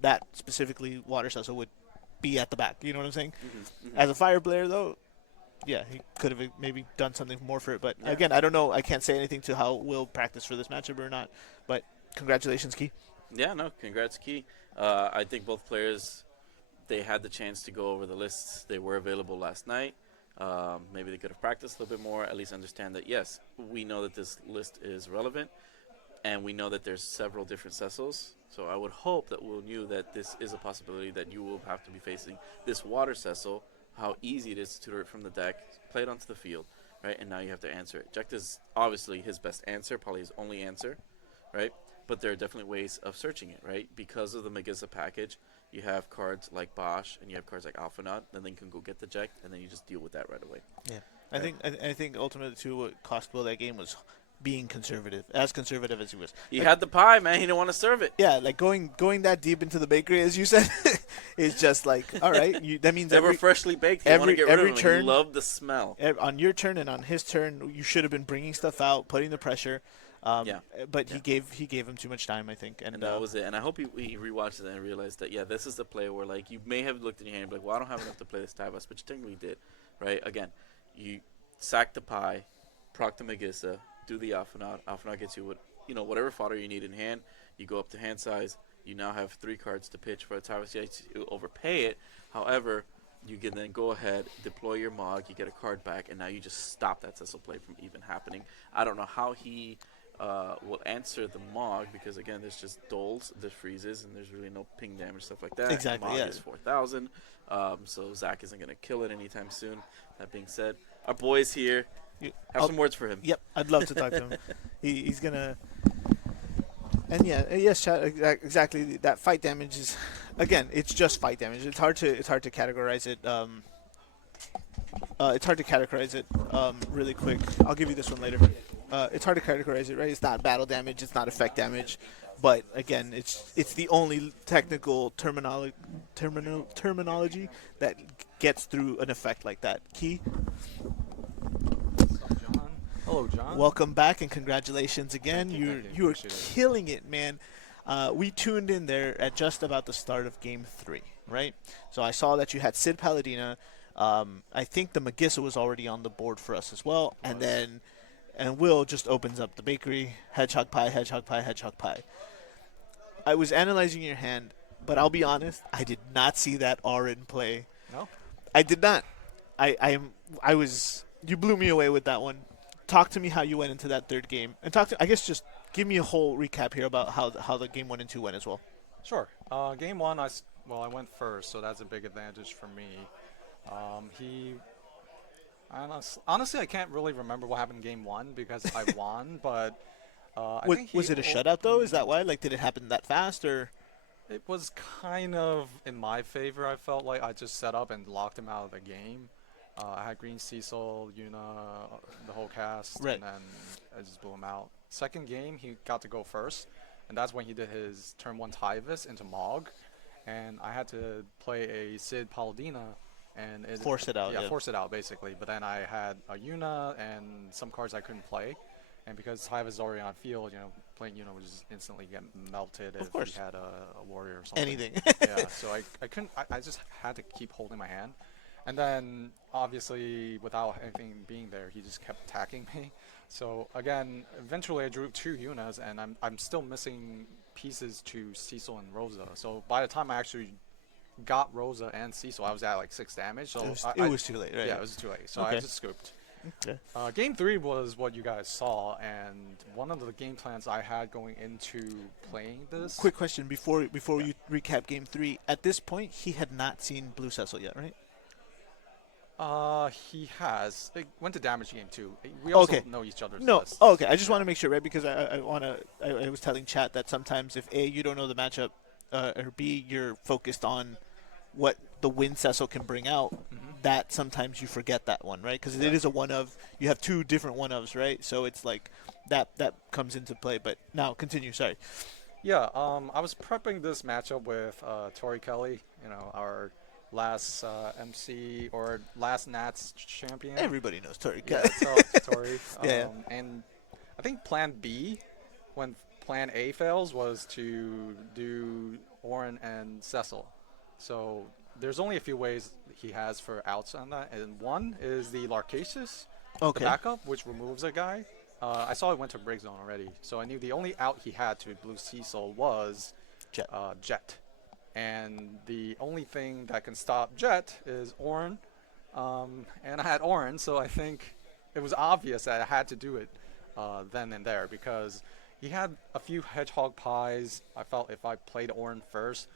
that specifically Water Cecil, would be at the back. You know what I'm saying? As a fire player, though, yeah, he could have maybe done something more for it. But again, I don't know. I can't say anything to how Will practice for this matchup or not. But congratulations, Key. Yeah, no, congrats, Key. I think both players, they had the chance to go over the lists. They were available last night. Maybe they could have practiced a little bit more, at least understand that, yes, we know that this list is relevant, and we know that there's several different Cecils. So I would hope that we'll knew that this is a possibility that you will have to be facing this Water Cecil, how easy it is to tutor it from the deck, play it onto the field, right? And now you have to answer it. Jekt is obviously his best answer, probably his only answer, right? But there are definitely ways of searching it, right? Because of the Megizza package, you have cards like Bosch and you have cards like Alphanaut, then you can go get the Jekt, and then you just deal with that right away. Yeah, I think ultimately too what cost Will that game was being conservative, as conservative as he was. He had the pie, man. He didn't want to serve it. Yeah, like going that deep into the bakery, as you said, is just like, all right. That means They were freshly baked. You want to get rid of them. turn, You love the smell. On your turn and on his turn, you should have been bringing stuff out, putting the pressure. But he gave him too much time, I think, And that was it. And I hope he rewatched it and realized that, yeah, this is the play where, like, you may have looked in your hand and be like, well, I don't have enough to play this Tyvus, but you technically did, right? Again, you sack the pie, proc the Megissa, do the Alphanaut. Alphanaut gets you whatever fodder you need in hand. You go up to hand size. You now have 3 cards to pitch for a Tyvus. You overpay it. However, you can then go ahead, deploy your Mog, you get a card back, and now you just stop that Cecil play from even happening. I don't know how he will answer the Mog because, again, there's just doles, there's freezes, and there's really no ping damage, stuff like that. Exactly, Mog yeah. is 4,000, so Zach isn't going to kill it anytime soon. That being said, our boy's here. Have some words for him. Yep, I'd love to talk to him. He's gonna. And yes, chat, exactly. That fight damage is, again, it's just fight damage. It's hard to categorize it. It's hard to categorize it really quick. I'll give you this one later. it's hard to categorize it, right? It's not battle damage, it's not effect damage, but again, it's the only technical terminology that gets through an effect like that. Key, John. Hello, John. welcome back and congratulations again. Thank you, You thank you. you are Appreciate it. killing it, man. We tuned in there at just about the start of Game 3, right? So I saw that you had Sid Paladina. I think the Magissa was already on the board for us as well, and Will just opens up the bakery, hedgehog pie, hedgehog pie, hedgehog pie. I was analyzing your hand, but I'll be honest, I did not see that R in play. No? I did not. I was. You blew me away with that one. Talk to me how you went into that third game, and I guess just give me a whole recap here about how the game 1 and 2 went as well. Sure. Game 1, I went first, so that's a big advantage for me. Honestly, I can't really remember what happened in Game 1 because I won, but I think Was it a shutout though? Is that why? Like, did it happen that fast or? It was kind of in my favor. I felt like I just set up and locked him out of the game. I had Green Cecil, Yuna, the whole cast, Right. and then I just blew him out. Second game, he got to go first, and that's when he did his turn 1 Tyvis into Mog, and I had to play a Sid Paladina, and Force it out, yeah. force it out basically. But then I had a Yuna and some cards I couldn't play, and because Tyvis is already on field, playing Yuna would just instantly get melted if course. he had a warrior or something. Anything. Yeah, so I couldn't. I just had to keep holding my hand. And then, obviously, without anything being there, he just kept attacking me. So again, eventually I drew 2 Yunas, and I'm still missing pieces to Cecil and Rosa. So by the time I actually got Rosa and Cecil, I was at like 6 damage. So It was too late, right? yeah, it was too late. So Okay. I just scooped. Okay. Game 3 was what you guys saw, and one of the game plans I had going into playing this. Quick question before you recap Game 3. At this point, he had not seen Blue Cecil yet, right? He has. It went to damage game 2. We also Okay. know each other's No. lists. Oh, okay. I just want to make sure, right? Because I was telling chat that sometimes if A, you don't know the matchup, or B, you're focused on what the win Cecil can bring out, that sometimes you forget that one, right? Because it is a one of. You have 2 different one ofs, right? So it's like that comes into play. But now continue. Sorry. Yeah, I was prepping this matchup with Tori Kelly, our last MC or last Nats champion. Everybody knows Tori. Yeah, it's Tori. Yeah. And I think Plan B, when Plan A fails, was to do Orin and Cecil. So there's only a few ways he has for outs on that, and one is the Larcacius, Okay. the backup, which removes a guy. I saw it went to break zone already, so I knew the only out he had to Blue Cecil was Jet. Jet. And the only thing that can stop Jet is Orin. And I had Orin, so I think it was obvious that I had to do it then and there because he had a few hedgehog pies. I felt if I played Orin first,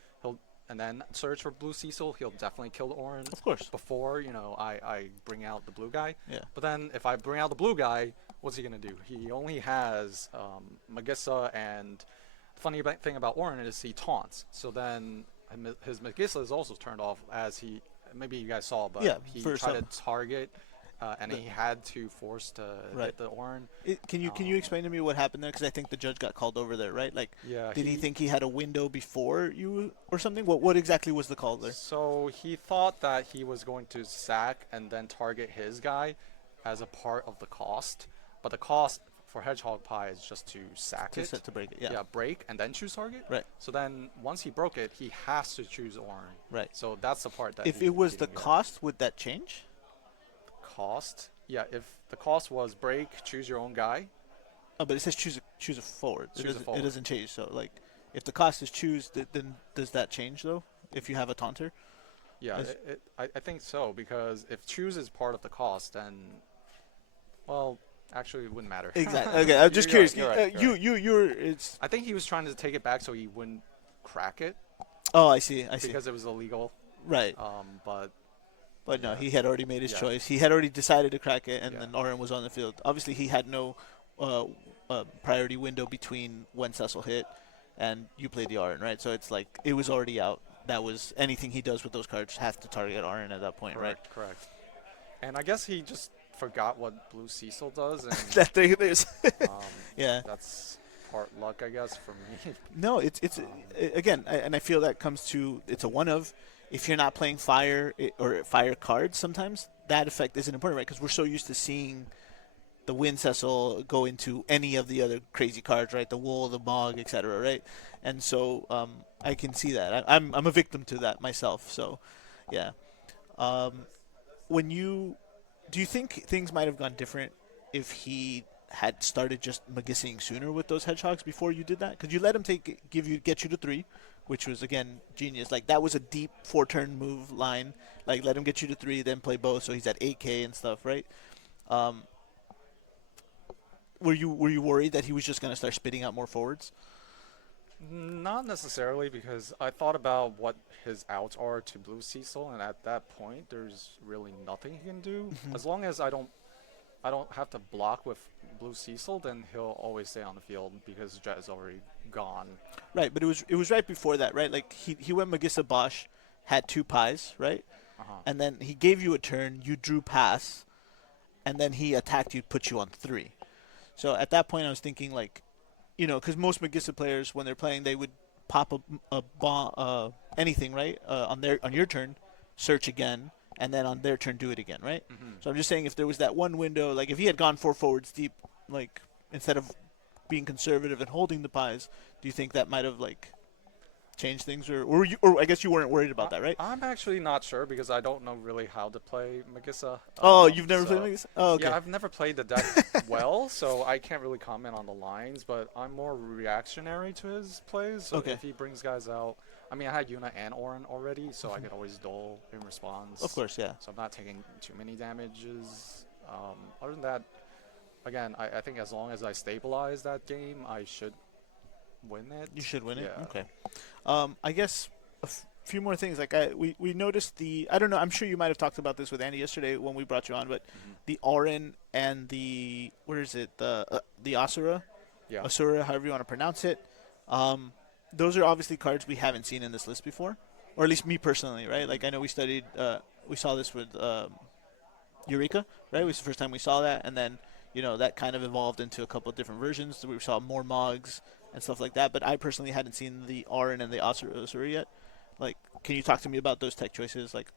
and then search for Blue Cecil, he'll definitely kill Orin. Of course. Before, I bring out the blue guy. Yeah. But then if I bring out the blue guy, what's he going to do? He only has Magissa, and the funny thing about Orin is he taunts. So then his Magissa is also turned off as maybe you guys saw, but Yeah, he for tried some. to target, and he had to force to Right. hit the Orin. Can you explain to me what happened there? Because I think the judge got called over there, right? Like, Yeah, did he think he had a window before you or something? What exactly was the call there? So he thought that he was going to sack and then target his guy as a part of the cost, but the cost for Hedgehog Pie is just to sack To it. set to break it, yeah. Yeah, break and then choose target. Right. So then once he broke it, he has to choose Orin. Right. So that's the part that If he it was the didn't get. cost, would that change? Cost. Yeah, if the cost was break, choose your own guy. Oh, but it says choose a forward. Choose a It forward. doesn't change. So like, if the cost is choose, then does that change though? If you have a taunter? Yeah, Is- I think so because if choose is part of the cost, then well, actually it wouldn't matter. Exactly. Okay, I'm just You're curious. right, you're right, you're right. You're. It's. I think he was trying to take it back so he wouldn't crack it Oh, I see. I see. because it was illegal. Right. But No, yeah. he had already made his Yeah. choice. He had already decided to crack it, and Yeah. then Oren was on the field. Obviously, he had no priority window between when Cecil hit and you played the Oren, right? So it's like it was already out. That was anything he does with those cards has to target Oren at that point, right? Correct. And I guess he just forgot what Blue Cecil does, and that there's um, yeah. that's part luck, I guess, for me. No, it's again, and I feel that comes to it's a one of if you're not playing fire or fire cards. Sometimes that effect isn't important, right? Because we're so used to seeing the Wind Cecil go into any of the other crazy cards, right? The Wool, the Mog, etc., right? And so I can see that. I'm a victim to that myself. So, yeah. When you do you think things might have gone different if he had started just Magissing sooner with those hedgehogs before you did that? Because you let him get you to 3, which was again genius. Like that was a deep 4-turn move line. Like let him get you to 3, then play both, so he's at 8K and stuff, right? Were you worried that he was just going to start spitting out more forwards? Not necessarily, because I thought about what his outs are to Blue Cecil, and at that point, there's really nothing he can do. As long as I don't have to block with Blue Cecil, then he'll always stay on the field because Jet is already gone. Right, but it was right before that, right? Like he went Magissa Bosch, had 2 pies, right? And then he gave you a turn, you drew pass, and then he attacked you, put you on 3. So at that point, I was thinking like, because most Magissa players, when they're playing, they would pop a bomb, anything, right? On your turn, search again, and then on their turn, do it again, right? So I'm just saying, if there was that one window, like if he had gone 4 forwards deep, like instead of being conservative and holding the pies, do you think that might have like changed things, or I guess you weren't worried about that, right? I'm actually not sure because I don't know really how to play Magissa. Oh, you've never played Magissa? Oh, okay. Yeah, I've never played the deck well, so I can't really comment on the lines, but I'm more reactionary to his plays. So Okay. if he brings guys out, I mean, I had Yuna and Orin already, so I could always dole in response. Of course, yeah. So I'm not taking too many damages. Other than that, again, I think as long as I stabilize that game, I should win it. You should win it. Yeah. Okay. I guess a few more things. Like we noticed I don't know. I'm sure you might have talked about this with Andy yesterday when we brought you on, but the Orin and the the Asura, Yeah. Asura, however you want to pronounce it. Those are obviously cards we haven't seen in this list before, or at least me personally, right? Like I know we saw this with Eureka, right? It was the first time we saw that, and then that kind of evolved into a couple of different versions. We saw more Mogs and stuff like that, but I personally hadn't seen the Orin and the Asura yet. Like, can you talk to me about those tech choices? Like,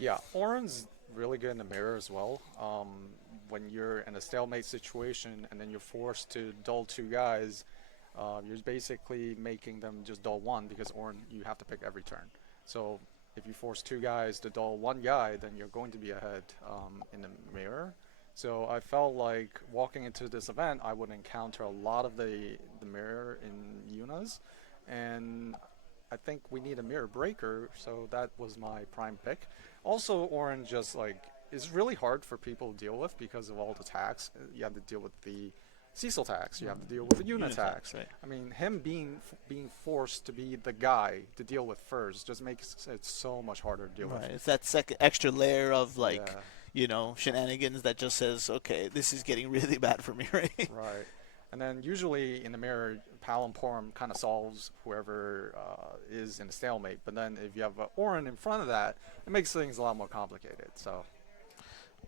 Yeah, Orin's really good in the mirror as well. When you're in a stalemate situation and then you're forced to dull 2 guys, you're basically making them just dull 1 because Orin, you have to pick every turn. So if you force 2 guys to dull 1 guy, then you're going to be ahead in the mirror. So I felt like walking into this event, I would encounter a lot of the mirror in Yuna's, and I think we need a mirror breaker, so that was my prime pick. Also, Orin just is really hard for people to deal with because of all the tax. You have to deal with the Cecil tax. You have to deal with the Yuna tax. Right. I mean, him being forced to be the guy to deal with first just makes it so much harder to deal with. right? It's that second extra layer of Yeah. shenanigans that just says, okay, this is getting really bad for me, right? Right. And then usually in the mirror, Palamporum kind of solves whoever is in a stalemate. But then if you have Orin in front of that, it makes things a lot more complicated. So,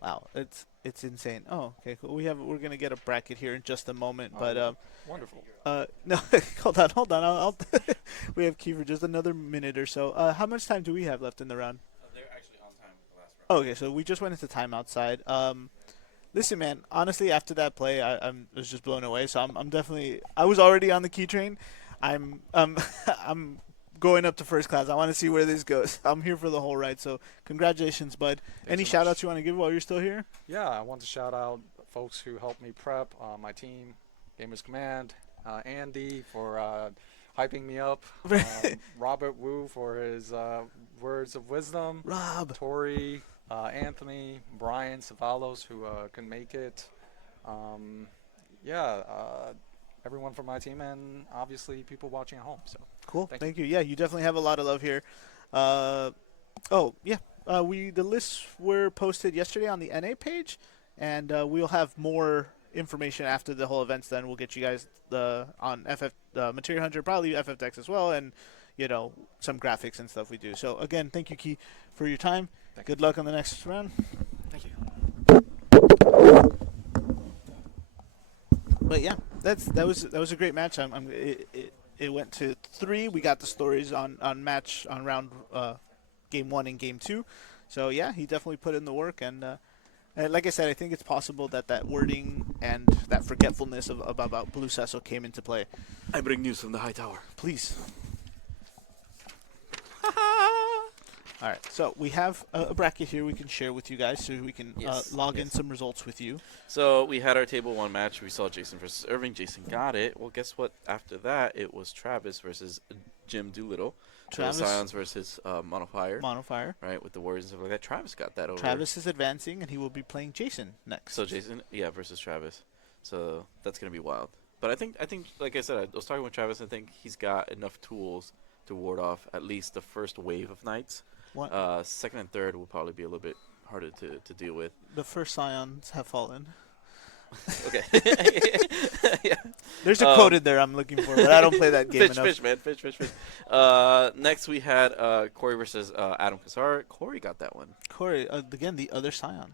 Wow, it's insane. Oh, okay, cool. We're gonna get a bracket here in just a moment, but wonderful. no, hold on. I'll we have Key for just another minute or so. How much time do we have left in the round? They're actually on time with the last round. Okay, so we just went into timeout side. Listen, man. Honestly, after that play, I was just blown away. So I'm definitely. I was already on the key train. I'm going up to first class. I want to see where this goes. I'm here for the whole ride. So congratulations, bud. Any so shout much. outs you want to give while you're still here? Yeah, I want to shout out folks who helped me prep, my team, Gamers Command, Andy for hyping me up, Robert Wu for his words of wisdom, Rob. Tori, Anthony, Brian Savalos, who couldn't make it. Everyone from my team, and obviously people watching at home. So Cool. Thank Thank you. Yeah, you definitely have a lot of love here. The lists were posted yesterday on the NA page, and we'll have more information after the whole events. Then we'll get you guys on Materia Hunter, probably FFTX as well, and some graphics and stuff we do. So again, thank you, Key, for your time. Thank Good luck on the next round. thank you. But yeah, that was a great match. It went to 3. We got the stories on round game 1 and game 2. So yeah, he definitely put in the work, and like I said, I think it's possible that wording and that forgetfulness about Blue Cecil came into play. I bring news from the high tower. Please. All right, so we have a bracket here we can share with you guys, so we can log in some results with you. So we had our table 1 match. We saw Jason versus Irving. Jason got it. Well, guess what? After that, it was Travis versus Jim Doolittle. Travis Scions versus Monofire. Monofire. Right, with the Warriors and stuff like that. Travis got that over. Travis is advancing, and he will be playing Jason next. So Jason, versus Travis. So that's gonna be wild. But I think, like I said, I was talking with Travis. I think he's got enough tools to ward off at least the first wave of knights. What? Second and third will probably be a little bit harder to deal with. The first Scions have fallen. Okay. Yeah. There's a quote in there I'm looking for, but I don't play that game enough. Fish, man. Fish. Next we had Corey versus Adam Kassar. Corey got that one. Corey, again, the other Scion.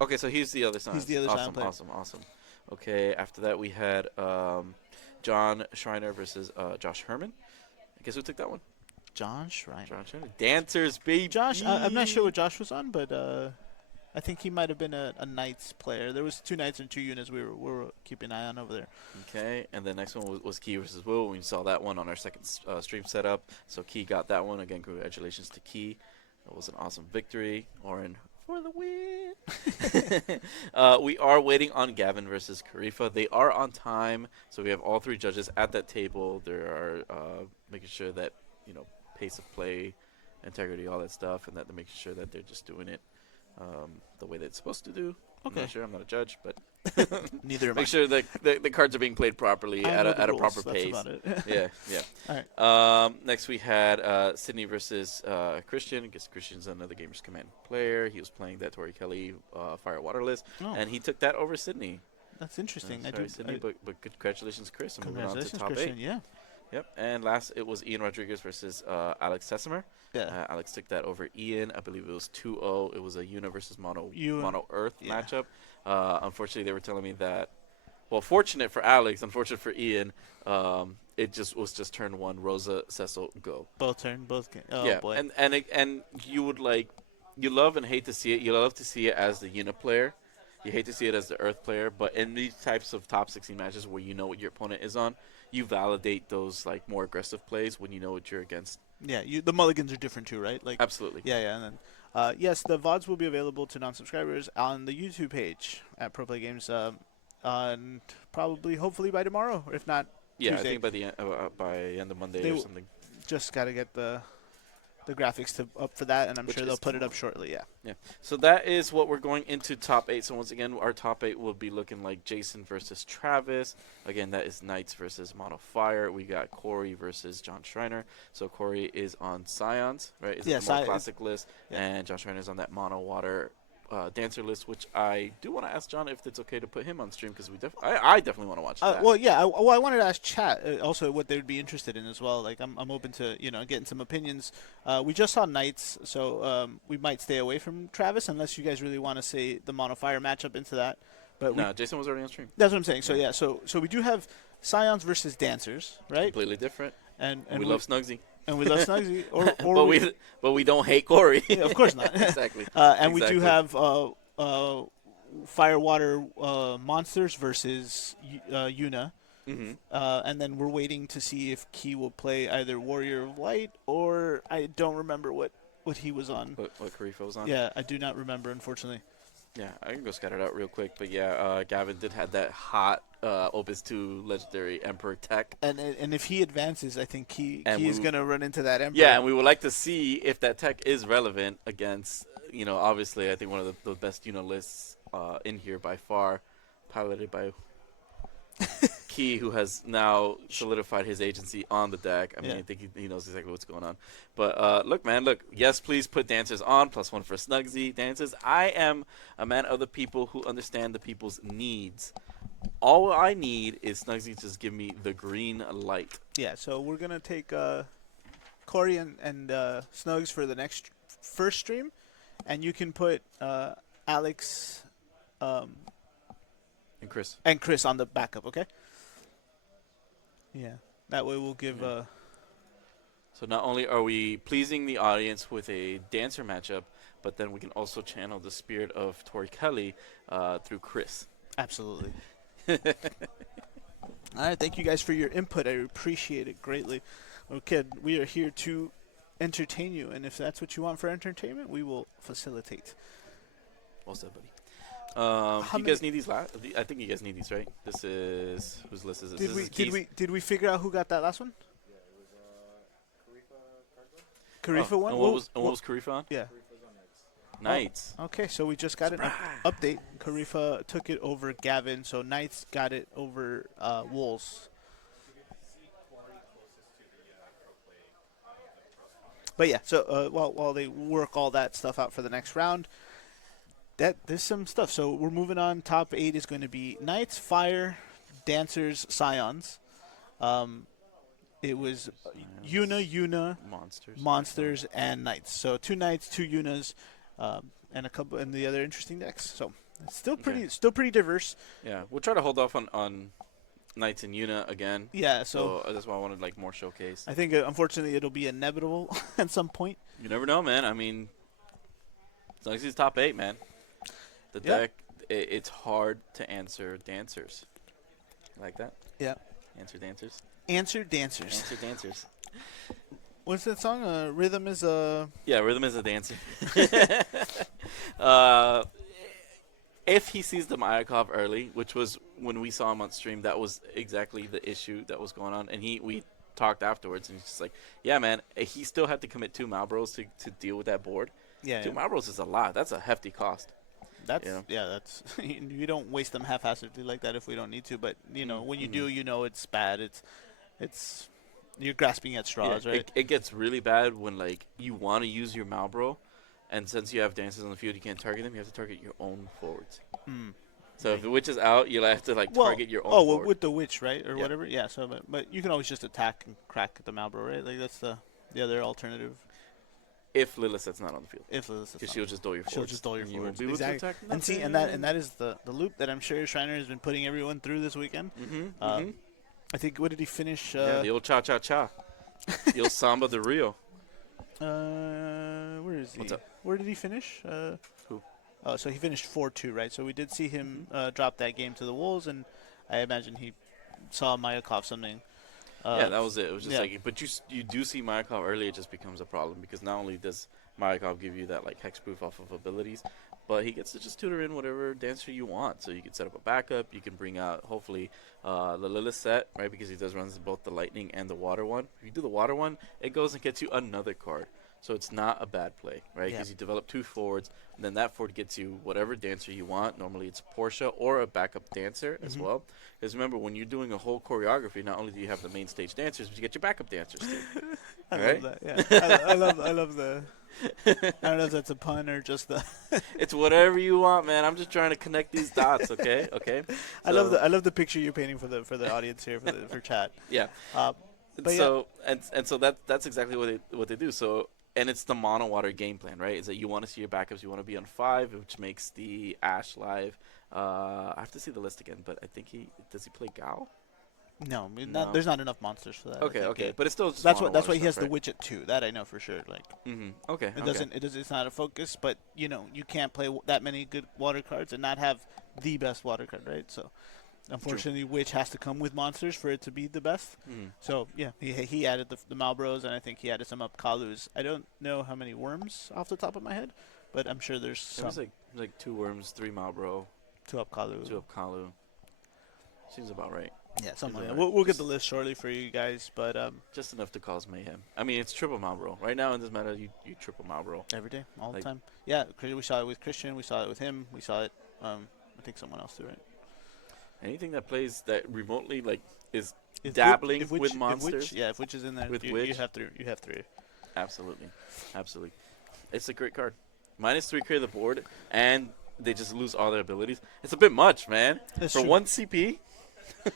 Okay, so he's the other side. He's the other Scion player. Awesome. Okay, after that we had John Schreiner versus Josh Herman. I guess who took that one? John Schreiner. Dancers, baby. Josh, I'm not sure what Josh was on, but I think he might have been a Knights player. There was 2 Knights and 2 units we were keeping an eye on over there. Okay, and the next one was Key versus Will. We saw that one on our second stream setup. So Key got that one. Again, congratulations to Key. That was an awesome victory. Oren for the win. We are waiting on Gavin versus Karifa. They are on time, so we have all 3 judges at that table. They are making sure that, pace of play, integrity, all that stuff, and that they're making sure that they're just doing it the way that it's supposed to do. Okay. I'm not sure. I'm not a judge, but Neither am I. make sure that the cards are being played properly I at know a the rules, proper that's pace. about it. Yeah. All right. Next we had Sydney versus Christian. I guess Christian's another Gamers Command player. He was playing that Tori Kelly Fire Waterless, Oh, and he took that over Sydney. that's interesting. Sorry, Sydney, but congratulations, Chris. And moving on to Congratulations, top Christian. 8. Yeah. Yep. And last, it was Ian Rodriguez versus Alex Sessimer. Yeah. Alex took that over Ian. I believe it was 2-0. It was a Una versus Mono Earth yeah. matchup. Unfortunately, they were telling me that. Well, fortunate for Alex, unfortunate for Ian. It was just turn 1. Rosa, Cecil, go. Both turn, both game. Oh yeah. boy. And you would you love and hate to see it. You love to see it as the Una player. You hate to see it as the Earth player. But in these types of top 16 matches where you know what your opponent is on, you validate those more aggressive plays when you know what you're against. Yeah, the mulligans are different too, right? Absolutely. Yeah, and then yes, the VODs will be available to non-subscribers on the YouTube page at Pro Play Games, and probably, hopefully by tomorrow, or if not Yeah, Tuesday. I think by end of Monday They or w- something. Just got to get the graphics up for that, and I'm Which sure they'll is put it tomorrow. up shortly. Yeah. Yeah. So that is what we're going into top 8. So once again, our top 8 will be looking like Jason versus Travis. Again, that is Knights versus Mono Fire. We got Corey versus John Schreiner. So Corey is on Scions, right? Is Yeah, the more Sci- classic list, yeah. and John Schreiner is on that Mono Water dancer list, which I do want to ask John if it's okay to put him on stream because I definitely want to watch that. Well, yeah. I wanted to ask chat also what they would be interested in as well. I'm open to getting some opinions. We just saw Knights, so we might stay away from Travis unless you guys really want to say the Mono Fire matchup into that. But No, Jason was already on stream. that's what I'm saying. So Yeah. yeah, so we do have Scions versus Dancers, right? Completely different. And we love Snugsy. and we love Snugsy, or but we don't hate Corey. yeah, of course not. Exactly. And we do Exactly. have Fire Water Monsters versus Yuna. Mm-hmm. And then we're waiting to see if Key will play either Warrior of Light or I don't remember what he was on. What Karifa was on? Yeah, I do not remember, unfortunately. Yeah, I can go scout it out real quick. But yeah, Gavin did have that hot Opus 2 Legendary Emperor tech. And if he advances, I think Key And is we- going to run into that Emperor. Yeah, and we would like to see if that tech is relevant against, obviously I think one of the best lists in here by far, piloted by Key, who has now solidified his agency on the deck. I mean, Yeah. I think he knows exactly what's going on. But look, yes, please put dancers on, +1 for Snugsy. Dancers, I am a man of the people who understand the people's needs. All I need is Snugsy to just give me the green light. Yeah, so we're going to take Corey and Snugs for the first stream, and you can put Alex And Chris. and Chris on the backup. Okay. Yeah. That way we'll give. So not only are we pleasing the audience with a dancer matchup, but then we can also channel the spirit of Tori Kelly through Chris. Absolutely. All right. Thank you guys for your input. I appreciate it greatly. Okay, we are here to entertain you, and if that's what you want for entertainment, we will facilitate. Well said, buddy. How You guys need these I think you guys need these, right? This is whose list is this? Did This we is did Keith's. we did we figure out who got that last one? Karifa won. And what was Karifa on? Yeah. Knights. Okay, so we just got an update. Karifa took it over Gavin, so Knights got it over Wolves. But yeah, so while they work all that stuff out for the next round, there's some stuff. So we're moving on. Top 8 is going to be Knights, Fire, Dancers, Scions. It was Yuna, Monsters, and Knights. So 2 Knights, 2 Yunas, and a couple and the other interesting decks. So it's still pretty diverse. Yeah, we'll try to hold off on Knights and Yuna again. Yeah, So that's why I wanted like more showcase. I think unfortunately it'll be inevitable at some point. You never know, man. I mean, as long as he's top 8, man. The Yeah. deck, it's hard to answer dancers. You like that? Yeah. Answer dancers. Answer Dancers. Answer dancers. What's that song? Rhythm is Yeah, Rhythm is a dancer. If he sees the Mayakov early, which was when we saw him on stream, that was exactly the issue that was going on. And we talked afterwards, and he's just like, yeah, man, he still had to commit 2 Malbros to deal with that board. yeah. 2 Malbros is a lot. That's a hefty cost. That's Yeah. that's you don't waste them half-assedly like that if we don't need to. But when you do, it's bad. It's you're grasping at straws, Yeah, right? It gets really bad when like you want to use your Malbro, and since you have dancers on the field, you can't target them. You have to target your own forwards. So if the witch is out, you'll have to target your own. forward. with the witch, right, or Yeah. whatever. Yeah. So, but you can always just attack and crack the Malbro, right? Like that's the other alternative. If Lilith's not on the field, If Lilith is because not. she'll just dole your She'll forwards. just dole your and you won't forwards. be able to Exactly. attack And see, and that is the loop that I'm sure Shriner has been putting everyone through this weekend. I think what did he finish? Yeah, the old cha cha cha, the old samba de Rio. Where is he? What's up? Where did he finish? Who? Oh, so he finished 4-2, right? So we did see him drop that game to the Wolves, and I imagine he saw Mayakov something. Yeah, that was it. It was just yeah. like, but you do see Mayakov early, it just becomes a problem because not only does Mayakov give you that like hexproof off of abilities, but he gets to just tutor in whatever dancer you want. So you can set up a backup. You can bring out hopefully the Lilith set, right? Because he does runs both the lightning and the water one. If you do the water one, it goes and gets you another card. So it's not a bad play, right? Because you develop 2 forwards, and then that forward gets you whatever dancer you want. Normally it's Portia or a backup dancer as well. Because remember, when you're doing a whole choreography, not only do you have the main stage dancers, but you get your backup dancers too. I Right? love that. Yeah, I love the. I don't know if that's a pun or just the. It's whatever you want, man. I'm just trying to connect these dots, okay? Okay. I love the picture you're painting for the audience here for chat. Yeah. But so and so that's exactly what they do. So. And it's the mono water game plan, right? Is that you want to see your backups, you want to be on 5, which makes the Ash live. I have to see the list again, but I think does he play Gao? No, No. there's not enough monsters for that. I Okay, think, okay, yeah. but it's still just That's mono why water he has stuff, the right? witch at 2. That I know for sure. Like Okay. it's not a focus, but you can't play that many good water cards and not have the best water card, right? So unfortunately, witch has to come with monsters for it to be the best. So yeah, he added the Malbros, and I think he added some up Kalus. I don't know how many worms off the top of my head, but I'm sure there's It some. was like 2 worms, 3 Malbro, 2 up Kalu. 2 up Kalu. Seems about right. Yeah, something like Right. that. We'll get the list shortly for you guys, but Just enough to cause mayhem. I mean, it's triple Malbro. Right now in this meta, you triple Malbro. every day, all Like- the time. Yeah, we saw it with Christian. We saw it with him. We saw it. I think someone else too, right? Anything that plays that remotely is If dabbling if Witch- with if monsters. if Witch is in there, With you Witch. have 3. You have 3. Absolutely. It's a great card. -3 clear the board, and they just lose all their abilities. It's a bit much, man. That's For true. 1 CP,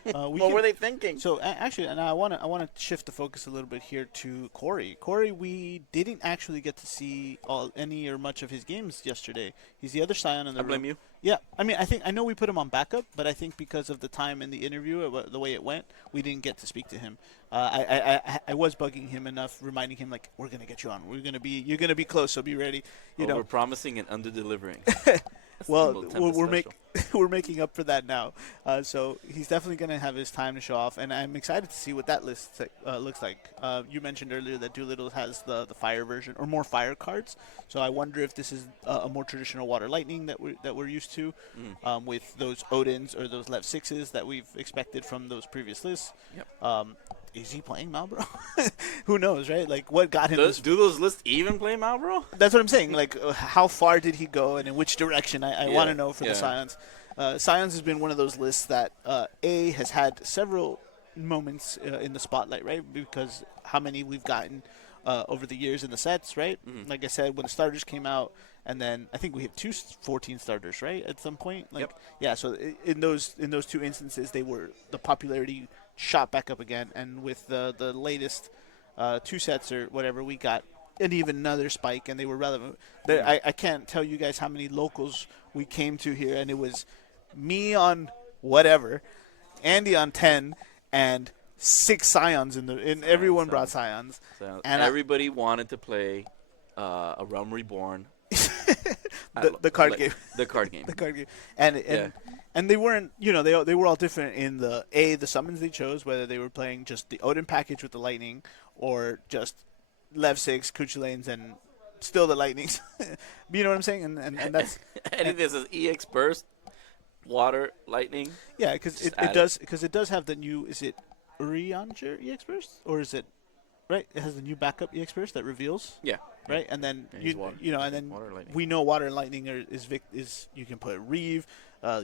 What were they thinking? So actually, and I want to shift the focus a little bit here to Corey. Corey, we didn't actually get to see any or much of his games yesterday. He's the other Scion in the I blame room. you. Yeah, I mean, I know we put him on backup, but I think because of the time in the interview, the way it went, we didn't get to speak to him. I was bugging him enough, reminding him like, we're gonna get you on. You're gonna be close, so be ready. You know, Over promising and under delivering. well, we're making up for that now. So he's definitely going to have his time to show off, and I'm excited to see what that list looks like. You mentioned earlier that Doolittle has the fire version or more fire cards. So I wonder if this is a more traditional water lightning that we're used to, with those Odins or those Lev 6s that we've expected from those previous lists. Yep. Is he playing Malboro? Who knows, right? Like, what got him? Do those lists even play Malboro? That's what I'm saying. Like, how far did he go, and in which direction? I want to know for the Scions. Scions has been one of those lists that has had several moments in the spotlight, right? Because how many we've gotten over the years in the sets, right? Mm-hmm. Like I said, when the starters came out, and then I think we had 2 14 starters, right? At some point, like yeah. So in those 2 instances, the popularity shot back up again, and with the latest 2 sets or whatever, we got an even another spike, and they were relevant. I can't tell you guys how many locals we came to here, and it was me on whatever, Andy on 10, and 6 Scions everyone brought Scions. And everybody wanted to play a Realm Reborn. the card game. The card game. The card game. And they weren't, they were all different in the summons they chose, whether they were playing just the Odin package with the lightning or just Lev 6, Kuchulanes, and still the lightnings. You know what I'm saying? And that's and this is EX Burst, Water, Lightning. Yeah, because it does have the new, is it Urianger EX Burst? Or is it, right? It has the new backup EX Burst that reveals. Yeah. Right, and then water, we know Water and Lightning is you can put Reeve,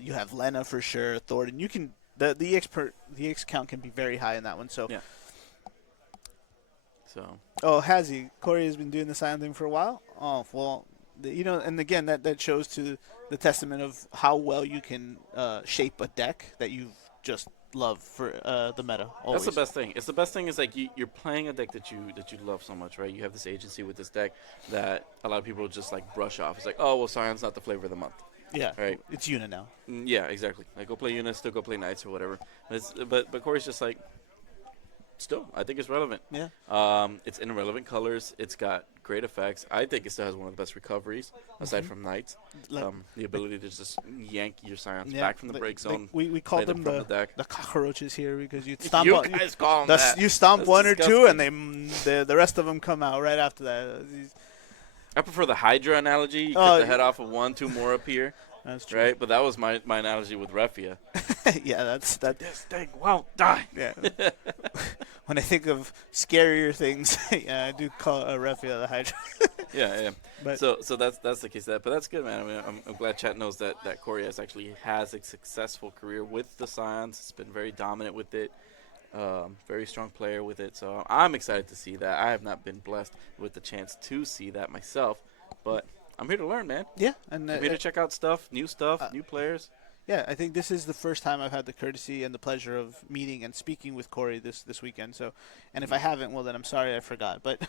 you have Lena for sure, Thornton. You can the EX count can be very high in that one. So yeah. So has he? Corey has been doing the Scion thing for a while. Oh well, and again that shows to the testament of how well you can shape a deck that you've just love for the meta. Always. That's the best thing. It's the best thing is like you're playing a deck that you love so much, right? You have this agency with this deck that a lot of people just like brush off. It's like, oh well, Scion's not the flavor of the month. Yeah, right. It's Una now. Yeah, exactly. Like go play Una, still go play Knights or whatever. But Corey's just like, still, I think it's relevant. Yeah. It's in relevant colors. It's got great effects. I think it still has one of the best recoveries, aside from Knights. The ability to just yank your Scions back from the break zone. We call them the cockroaches here because you stomp. You guys call them that. You stomp That's one disgusting. or 2, and the rest of them come out right after that. I prefer the Hydra analogy. You cut the head off of 1, 2 more up here. That's true. Right, but that was my analogy with Refia. Yeah, that's that. This thing won't die. Yeah. When I think of scarier things, yeah, I do call Refia the Hydra. Yeah. But so that's the case. But that's good, man. I mean, I'm glad Chat knows that Corey actually has a successful career with the Scions. It's been very dominant with it. Very strong player with it. So I'm excited to see that. I have not been blessed with the chance to see that myself, but I'm here to learn, man. Yeah, and I'm here to check out new stuff, new players. Yeah, I think this is the first time I've had the courtesy and the pleasure of meeting and speaking with Corey this weekend. So, and if I haven't, well, then I'm sorry I forgot. But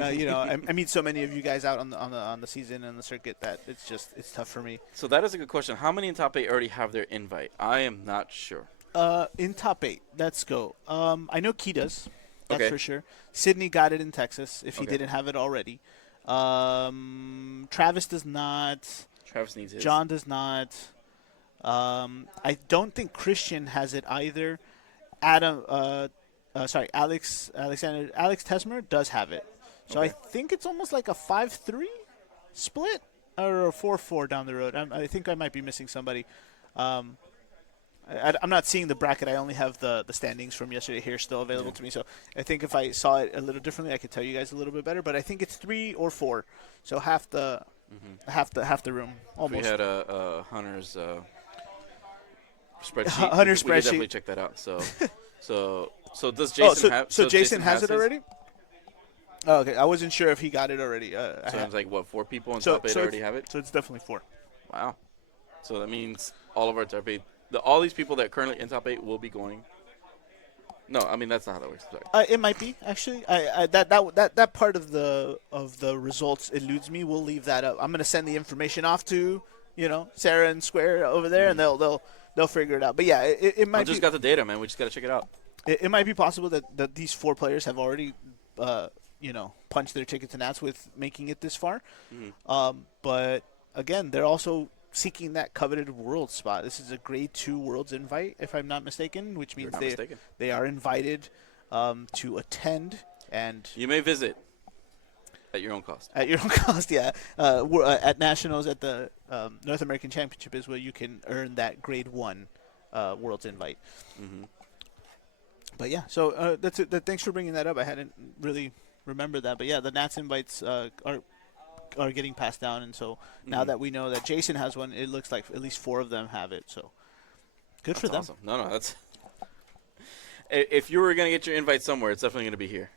I meet so many of you guys out on the season and the circuit that it's tough for me. So that is a good question. How many in top 8 already have their invite? I am not sure. In top 8, let's go. I know Key does. That's Okay. for sure. Sydney got it in Texas if he Okay. didn't have it already. Travis does not. Travis needs his. John does not. I don't think Christian has it either. Alex Tesmer does have it. So Okay. I think it's almost like a 5-3 split or a 4-4 down the road. I think I might be missing somebody. I'm not seeing the bracket. I only have the standings from yesterday here still available to me. So I think if I saw it a little differently, I could tell you guys a little bit better. But I think it's 3 or 4. So half the room almost. We had a Hunter's spreadsheet. Hunter we could spreadsheet. definitely check that out. So does Jason have? So Jason has it his? already? Oh, okay, I wasn't sure if he got it already. So it's like what 4 people in so top 8 so already have it. So it's definitely 4. Wow. So that means all of our top 8 all these people that are currently in top 8 will be going. No, I mean that's not how that works. Sorry. It might be actually. That part of the results eludes me. We'll leave that up. I'm gonna send the information off to Sarah and Square over there, and they'll figure it out. But yeah, it might. I just got the data, man. We just gotta check it out. It might be possible that these 4 players have already punched their ticket to Nats with making it this far. But again, they're also seeking that coveted world spot. This is a grade 2 worlds invite, if I'm not mistaken, which means they are invited to attend, and you may visit at your own cost. At your own cost, yeah. At Nationals, at the North American Championship is where you can earn that grade 1 worlds invite. But yeah, so that's it. Thanks for bringing that up. I hadn't really remembered that, but yeah, the Nats invites are getting passed down, and so now that we know that Jason has one, it looks like at least 4 of them have it. So good for them. Awesome. No, that's. If you were gonna get your invite somewhere, it's definitely gonna be here.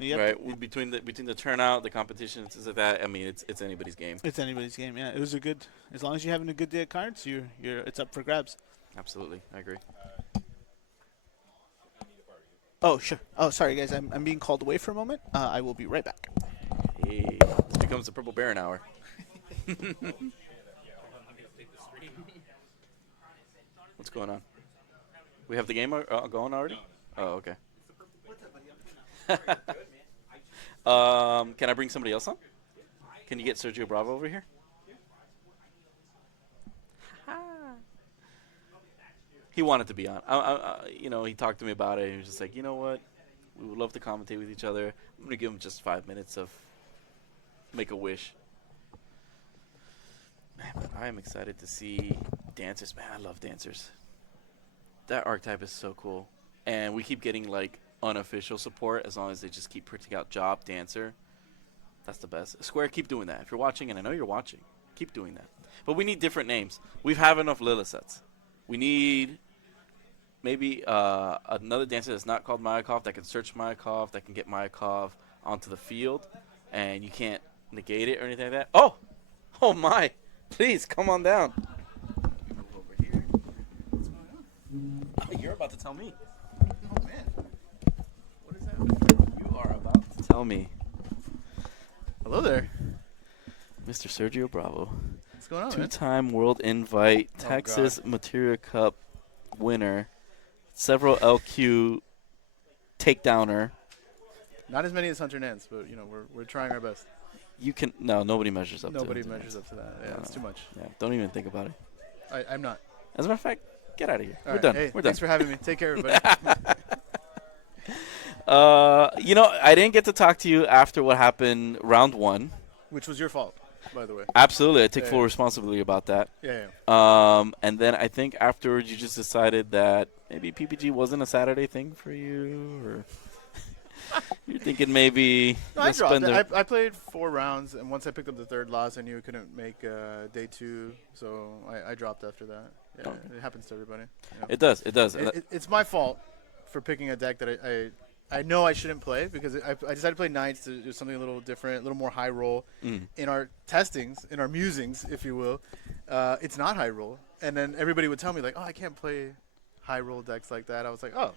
Right, between the turnout, the competition, and things like that. I mean, it's anybody's game. It's anybody's game. Yeah, it was a good. As long as you're having a good day at cards, it's up for grabs. Absolutely, I agree. Oh sure. Oh sorry guys, I'm being called away for a moment. I will be right back. Hey, this becomes the Purple Baron hour. What's going on? We have the game going already? Oh, okay. Can I bring somebody else on? Can you get Sergio Bravo over here? He wanted to be on. He talked to me about it. He was just like, you know what? We would love to commentate with each other. I'm going to give him just 5 minutes of make a wish. Man, but I am excited to see dancers. Man, I love dancers. That archetype is so cool. And we keep getting, like, unofficial support as long as they just keep printing out job dancer. That's the best. Square, keep doing that. If you're watching, and I know you're watching, keep doing that. But we need different names. We've have enough Lila sets. We need maybe another dancer that's not called Mayakov that can search Mayakov, that can get Mayakov onto the field, and you can't negate it or anything like that. Oh my! Please come on down. Over here. What's going on? You're about to tell me. Oh man, what is happening? You are about to tell me. Hello there, Mr. Sergio Bravo. what's going on, man? Two-time World Invite, Oh, Texas Materia Cup winner, several LQ takedowner. Not as many as Hunter Nance, but we're trying our best. Nobody measures up Nobody to measures up to that. Yeah, it's too much. Yeah, don't even think about it. I'm not. As a matter of fact, get out of here. All We're right, done. Hey, We're thanks done. for having me. Take care, everybody. I didn't get to talk to you after what happened round 1. Which was your fault, by the way. Absolutely. I take Yeah. full responsibility about that. Yeah. And then I think afterwards you just decided that maybe PPG wasn't a Saturday thing for you, or you're thinking maybe No, I you'll dropped spend it. the- I played 4 rounds, and once I picked up the 3rd loss, I knew I couldn't make day 2, so I dropped after that. Yeah, Okay. it happens to everybody. It does. It does. It's my fault for picking a deck that I know I shouldn't play, because I decided to play Knights to do something a little different, a little more high roll. In our testings, in our musings, if you will, it's not high roll. And then everybody would tell me, like, oh, I can't play high roll decks like that. I was like, oh,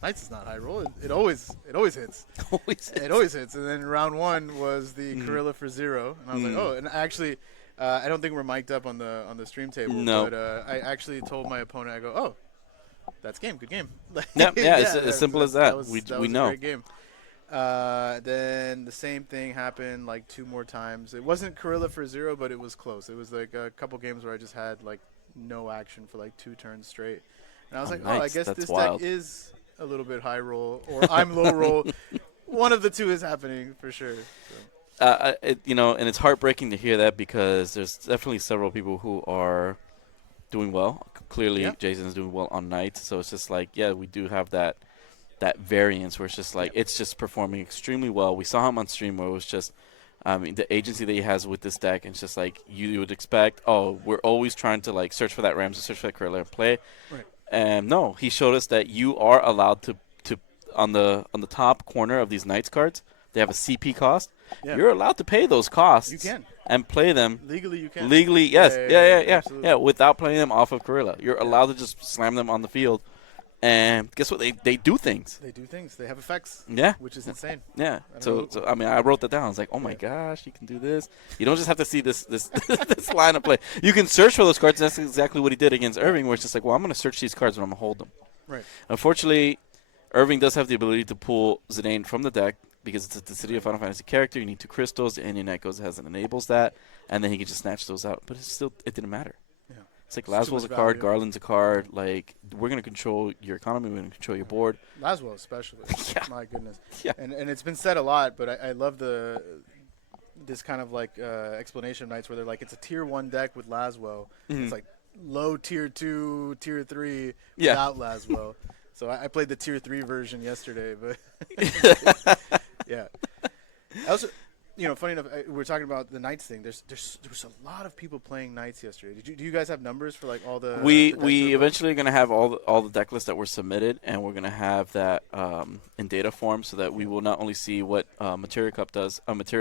Knights is not high roll. It always hits. It always hits. And then round 1 was the Gorilla for 0. And I was like, oh, and actually, I don't think we're mic'd up on the stream table. No. But I actually told my opponent, I go, oh, that's game. Good game. Yeah, it's as simple as that. Was, We was know. a great game. Then the same thing happened like 2 more times. It wasn't Gorilla for 0, but it was close. It was like a couple games where I just had like no action for like 2 turns straight. And I was like, oh, I nice. guess That's this wild. deck is a little bit high roll, or I'm low roll. One of the 2 is happening for sure. So. And it's heartbreaking to hear that, because there's definitely several people who are doing well. Clearly, Yep. Jason's doing well on Nights, so it's just like, yeah, we do have that variance where it's just like it's just performing extremely well. We saw him on stream where it was just the agency that he has with this deck, and it's just like you would expect. Oh, we're always trying to like search for that Ramsey, search for that Corella and play. Right. And no, he showed us that you are allowed to on the top corner of these Knights cards. They have a CP cost. Yeah. you're allowed to pay those costs. You can. And play them Legally, you can. legally. Yes, yeah. absolutely. Without playing them off of Corilla, you're allowed to just slam them on the field. And guess what? They do things. They do things. They have effects. Yeah. Which is insane. Yeah. I don't So know. I mean, I wrote that down. I was like, oh my gosh, you can do this. You don't just have to see this this line of play. You can search for those cards. And that's exactly what he did against Irving, where it's just like, well, I'm going to search these cards, but I'm going to hold them. Right. Unfortunately, Irving does have the ability to pull Zidane from the deck because it's the City of Final Fantasy character. You need 2 crystals. The Indian Echoes has and enables that, and then he can just snatch those out. But it didn't matter. Yeah. It's like It's too Laswell's a much card, value. Garland's a card. Like, we're going to control your economy. We're going to control your board. Laswell especially. Yeah. My goodness. Yeah. And it's been said a lot, but I love this kind of like explanation of Knights where they're like, it's a tier 1 deck with Laswell. Mhm. It's like low tier 2, tier 3 Yeah. without Laswell. So I played the tier 3 version yesterday, but yeah. Also, funny enough, we're talking about the Knights thing. There was a lot of people playing Knights yesterday. Do you guys have numbers for like all the? We the decks that are eventually are going to have all the deck lists that were submitted, and we're going to have that in data form so that we will not only see what Materia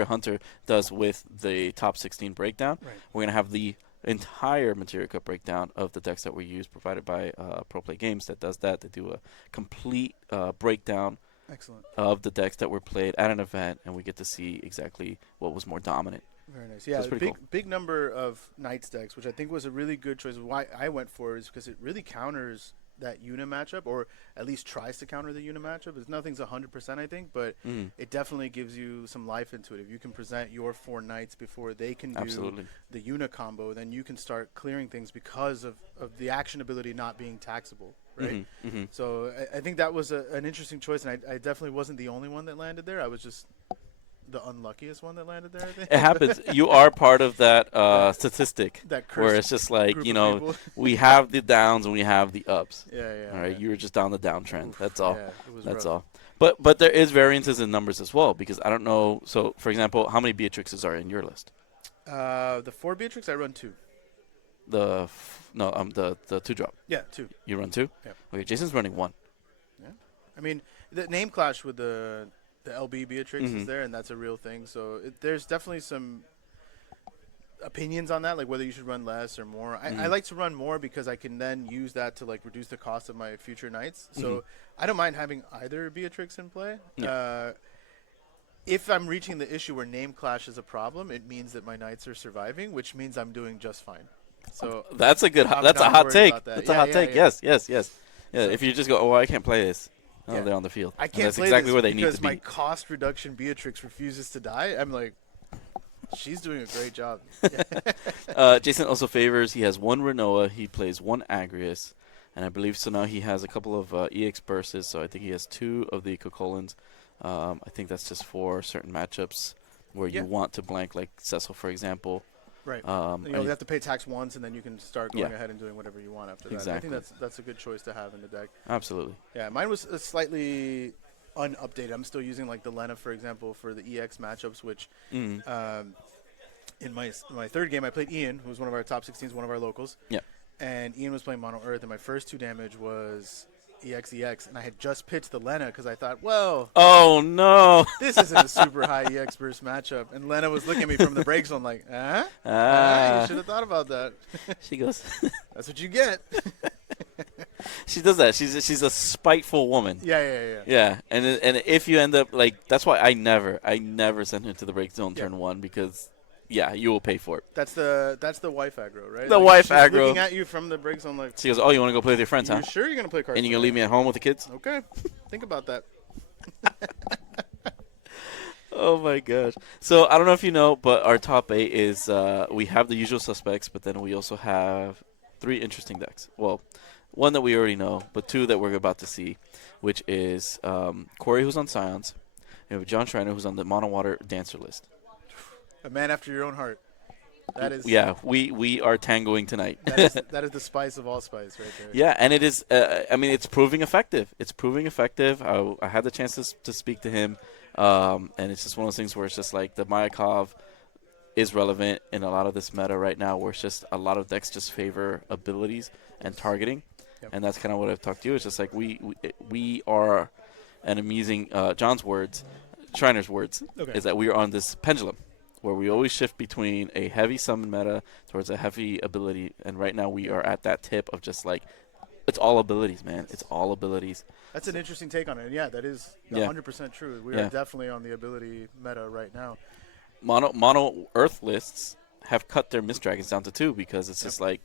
Hunter does with the top 16 breakdown. Right. We're going to have the entire Materia Cup breakdown of the decks that we use, provided by Pro Play Games that does that. They do a complete breakdown Excellent. of the decks that were played at an event, and we get to see exactly what was more dominant. Very nice. Yeah, That's pretty big number of Knights decks, which I think was a really good choice. Why I went for it is because it really counters that Una matchup, or at least tries to counter the Una matchup. Nothing's 100%, I think, but it definitely gives you some life into it. If you can present your 4 Knights before they can do Absolutely. the Una combo, then you can start clearing things because of the action ability not being taxable, right? Mm-hmm. So I think that was an interesting choice, and I definitely wasn't the only one that landed there. I was just the unluckiest one that landed there, I think. It happens. You are part of that statistic That where cursed it's just like, group you of know, people. we have the downs and we have the ups. Yeah. All right, yeah. you were just down the downtrend. Oof, That's all. yeah, it was That's rough. all. But there is variances in numbers as well, because I don't know. So, for example, how many Beatrixes are in your list? The 4 Beatrix, I run 2. The 2-drop. Yeah, 2. You run 2? Yeah. Okay, Jason's running 1. Yeah. I mean, the name clash with the LB Beatrix Mhm. is there, and that's a real thing. So there's definitely some opinions on that, like whether you should run less or more. I like to run more because I can then use that to like reduce the cost of my future Knights. So I don't mind having either Beatrix in play. Yeah. If I'm reaching the issue where name clash is a problem, it means that my Knights are surviving, which means I'm doing just fine. So That's a good. I'm That's a not hot worried take. about that. That's a Yeah, hot yeah, take. yeah. Yes. Yeah. So- If you just go, oh, I can't play this. Oh, Yeah. they're on the field. I And can't that's play exactly this where they need because to my be. cost reduction Beatrix refuses to die. I'm like, she's doing a great job. Jason also favors. He has 1 Renoa. He plays 1 Agrius, and I believe so now he has a couple of EX bursts. So I think he has 2 of the Cocolins. I think that's just for certain matchups where Yeah. you want to blank, like Cecil, for example. Right. And You have to pay tax once, and then you can start going ahead and doing whatever you want after that. I Exactly. think that's a good choice to have in the deck. Absolutely. Yeah, mine was slightly unupdated. I'm still using like the Lena, for example, for the EX matchups, which in my 3rd game I played Ian, who was one of our top 16s, one of our locals. Yeah. And Ian was playing Mono Earth, and my first 2 damage was EX, and I had just pitched the Lena because I thought, well, Oh no! this isn't a super high EX burst matchup. And Lena was looking at me from the break zone like, you should have thought about that. She goes. That's what you get. She does that. She's a spiteful woman. Yeah. Yeah, and if you end up like, that's why I never sent her to the break zone turn 1, because you will pay for it. That's the wife aggro, right? The Like, wife she's aggro. looking at you from the break zone like, She goes, oh, you want to go play with your friends, huh? you sure you're going to play cards? And you're gonna leave me at home with the kids? Okay. Think about that. Oh my gosh! So I don't know if you know, but our top 8 is we have the usual suspects, but then we also have 3 interesting decks. Well, 1 that we already know, but 2 that we're about to see, which is Corey, who's on Scions, and we have John Schreiner, who's on the Mono Water Dancer list. A man after your own heart. That is we are tangoing tonight. that is the spice of all spice right there. Yeah, and it is. I mean, it's proving effective. It's proving effective. I had the chance to speak to him, and it's just one of those things where it's just like the Mayakov is relevant in a lot of this meta right now, where it's just a lot of decks just favor abilities and targeting, and that's kind of what I've talked to you. It's just like we are an amazing. John's words. Shriner's words, Okay. is that we are on this pendulum where we always shift between a heavy summon meta towards a heavy ability, and right now we are at that tip of just like, it's all abilities, man. It's all abilities. That's an interesting take on it. And yeah, that is Yeah. 100% true. We Yeah. are definitely on the ability meta right now. Mono Earth lists have cut their Mist Dragons down to 2 because it's just like,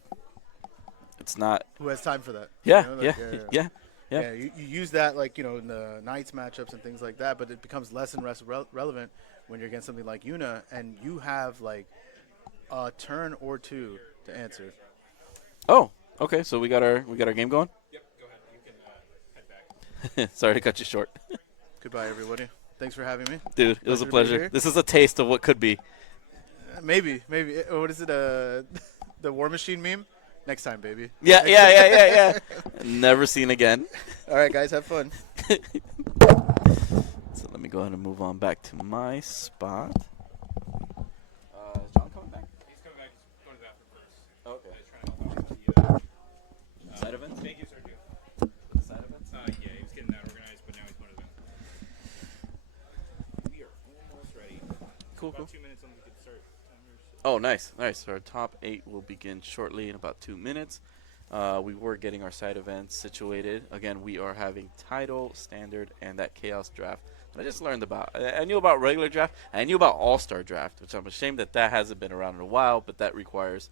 it's not. Who has time for that? Yeah, You know, yeah, like, yeah. Yeah, you use that like in the Knights matchups and things like that, but it becomes less and less relevant when you're against something like Yuna and you have like a turn or two to answer. Oh, okay. So we got our game going. Yep, go ahead. You can head back. Sorry to cut you short, Goodbye, everybody. Thanks for having me. dude. It was a Pleasure to be pleasure. here. This is a taste of what could be. Maybe. What is it? The War Machine meme. Next time, baby. Yeah. Never seen again. All right, guys, have fun. So let me go ahead and move on back to my spot. Is John coming back? He's coming back. He's going to the bathroom first. Okay. He's trying to help out with the Side events? thank you, Sergio. Side events? Yeah, he was getting that organized, but now he's going to the bathroom. We are almost ready. Cool. About 2 minutes and we can start. Oh, nice. So our top 8 will begin shortly in about 2 minutes. We were getting our side events situated. Again, we are having title, standard, and that chaos draft that I just learned about. I knew about regular draft. I knew about all-star draft, which I'm ashamed that hasn't been around in a while, but that requires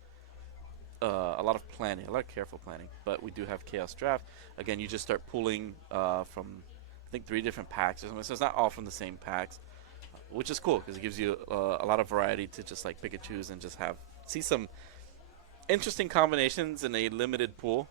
a lot of planning, a lot of careful planning. But we do have chaos draft. Again, you just start pulling from, I think, 3 different packs. So it's not all from the same packs, which is cool because it gives you a lot of variety to just like pick and choose and just see some interesting combinations in a limited pool.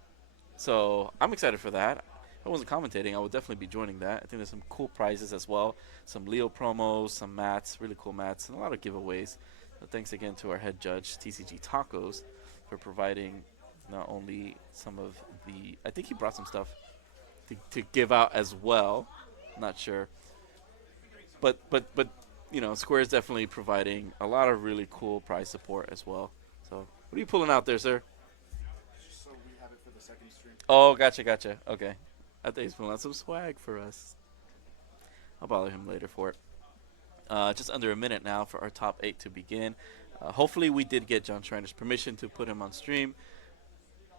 So I'm excited for that. If I wasn't commentating, I would definitely be joining that. I think there's some cool prizes as well. Some Leo promos, some mats, really cool mats, and a lot of giveaways. So thanks again to our head judge, TCG Tacos, for providing not only some of the, I think he brought some stuff to give out as well. Not sure. But you know, Square is definitely providing a lot of really cool prize support as well. So what are you pulling out there, sir? Just so we have it for the second stream. Oh, gotcha. Okay. I think he's pulling out some swag for us. I'll bother him later for it. Just under a minute now for our top 8 to begin. Hopefully we did get John Schreiner's permission to put him on stream.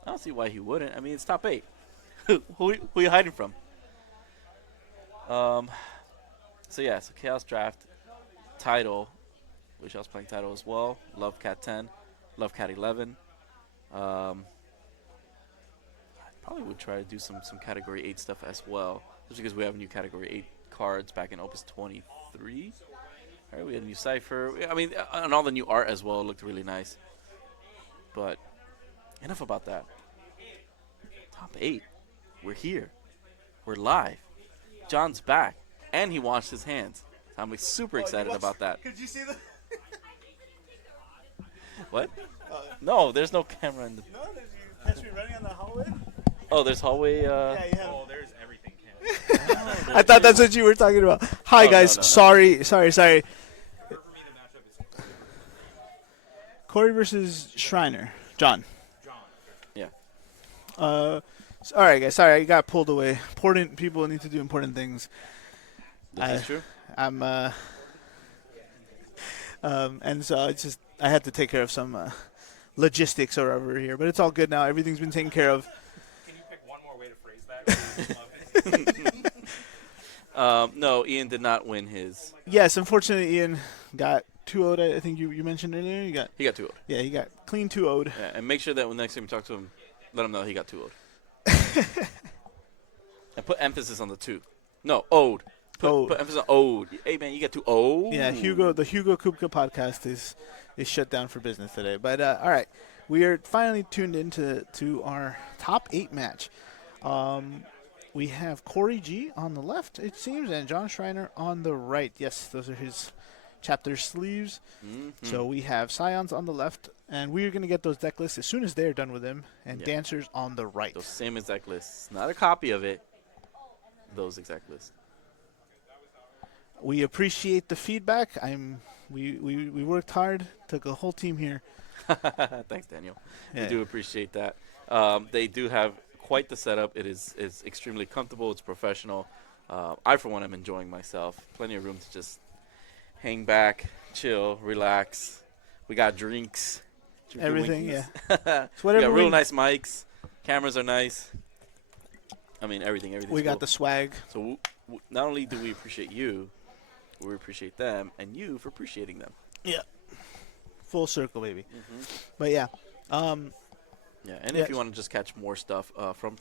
I don't see why he wouldn't. I mean, it's top 8. who are you hiding from? So Chaos Draft title. Wish I was playing title as well. Love Cat 10. Love Cat 11. I probably would try to do some Category 8 stuff as well. Just because we have new Category 8 cards back in Opus 23. All right, we had a new Cypher. I mean, and all the new art as well looked really nice. But enough about that. Top 8. We're here. We're live. John's back. And he washed his hands. I'm super excited about that. Could you see the? What? No, there's no camera in the... No, did you catch me running on the hallway? Oh, there's hallway... Yeah, you have. Oh, there's everything. I thought that's what you were talking about. Hi, Oh, guys. no. Sorry. For me, the matchup is Corey versus Shriner. John. John. Yeah. All right, guys. Sorry, I got pulled away. Important people need to do important things. This is true? I'm and so it's just I had to take care of some logistics or whatever here, but it's all good now. Everything's been taken care of. Can you pick one more way to phrase that? No, Ian did not win his. Yes, unfortunately, Ian got 2-0'd. I think you mentioned earlier. He got 2-0'd. Yeah, he got clean 2-0'd. Yeah, and make sure that when next time you talk to him, let him know he got 2-0'd. And put emphasis on the 2. No, owed. Put emphasis on owed. Hey, man, you got 2-0. Yeah, the Hugo Kupka podcast is shut down for business today. But all right, we are finally tuned into our top 8 match. We have Corey G on the left, it seems, and John Schreiner on the right. Yes, those are his chapter sleeves. Mm-hmm. So we have Scions on the left, and we're going to get those deck lists as soon as they're done with them, and Yeah. Dancers on the right. Those same exact lists. Not a copy of it. Those exact lists. We appreciate the feedback. We worked hard, took a whole team here. Thanks, Daniel. Yeah. We do appreciate that. They do have quite the setup. It is extremely comfortable. It's professional. I, for one, am enjoying myself. Plenty of room to just hang back, chill, relax. We got drinks. Everything, Winkies. yeah. It's We whatever got real nice mics. Cameras are nice. I mean, everything's we got cool. the swag. So not only do we appreciate you, we appreciate them, and you for appreciating them. Yeah. Full circle, baby. Mm-hmm. But yeah. Yeah, and Yeah. if you want to just catch more stuff from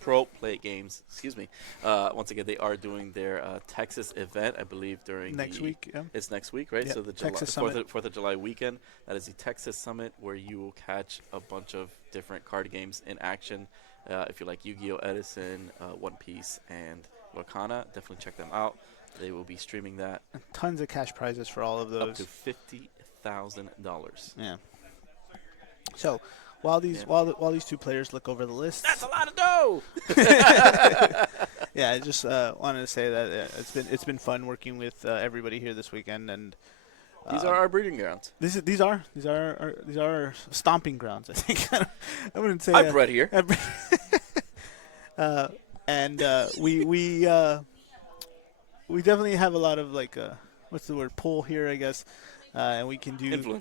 Pro Play Games, excuse me, once again, they are doing their Texas event, I believe, during Next week, yeah. It's next week, right? Yeah, So the Texas July, Summit. 4th of July weekend. That is the Texas Summit, where you will catch a bunch of different card games in action. If you like Yu-Gi-Oh! Edison, One Piece, and Lorcana, definitely check them out. They will be streaming that Tons of cash prizes for all of those. up to $50,000. Yeah. So, while these while these two players look over the list, That's a lot of dough. yeah, I just wanted to say that it's been fun working with everybody here this weekend, and These are our breeding grounds. these are our stomping grounds. I think I wouldn't say I bred here. and we definitely have a lot of like what's the word, pull here, I guess, and we can do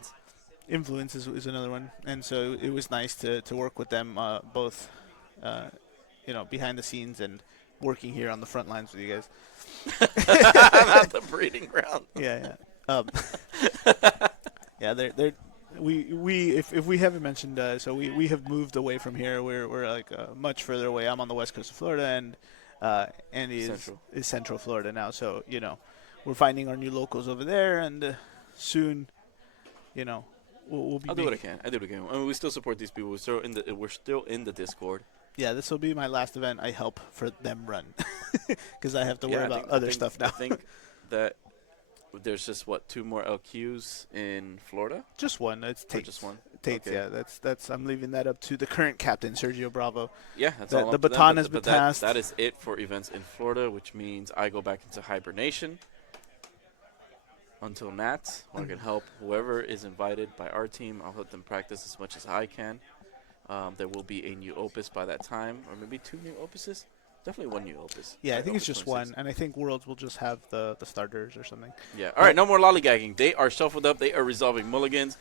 influence is another one, and so it was nice to work with them both behind the scenes and working here on the front lines with you guys. Not the breeding ground. Yeah. Yeah, they're if we haven't mentioned, so we have moved away from here. We're like much further away. I'm on the west coast of Florida, and Andy is Central Florida now. So we're finding our new locals over there, and soon, we'll be. I'll do what I can. I mean, we still support these people. We're still in the Discord. Yeah, this will be my last event I help for them run, because I have to worry I about think- other stuff now. I think that there's just 2 more LQs in Florida. Just one. It's Or Tate's. just one? Tate's. Okay. Yeah, that's. I'm leaving that up to the current captain, Sergio Bravo. Yeah, that's The- all. the up to them, baton but- has been but that- passed. That is it for events in Florida, which means I go back into hibernation until Nats, where I can help whoever is invited by our team. I'll help them practice as much as I can. There will be a new opus by that time, or maybe 2 new opuses. Definitely 1 new opus. Yeah, I by think it's Opus just 26. one, and I think Worlds will just have the starters or something. Yeah. All right, no more lollygagging. They are shuffled up. They are resolving mulligans.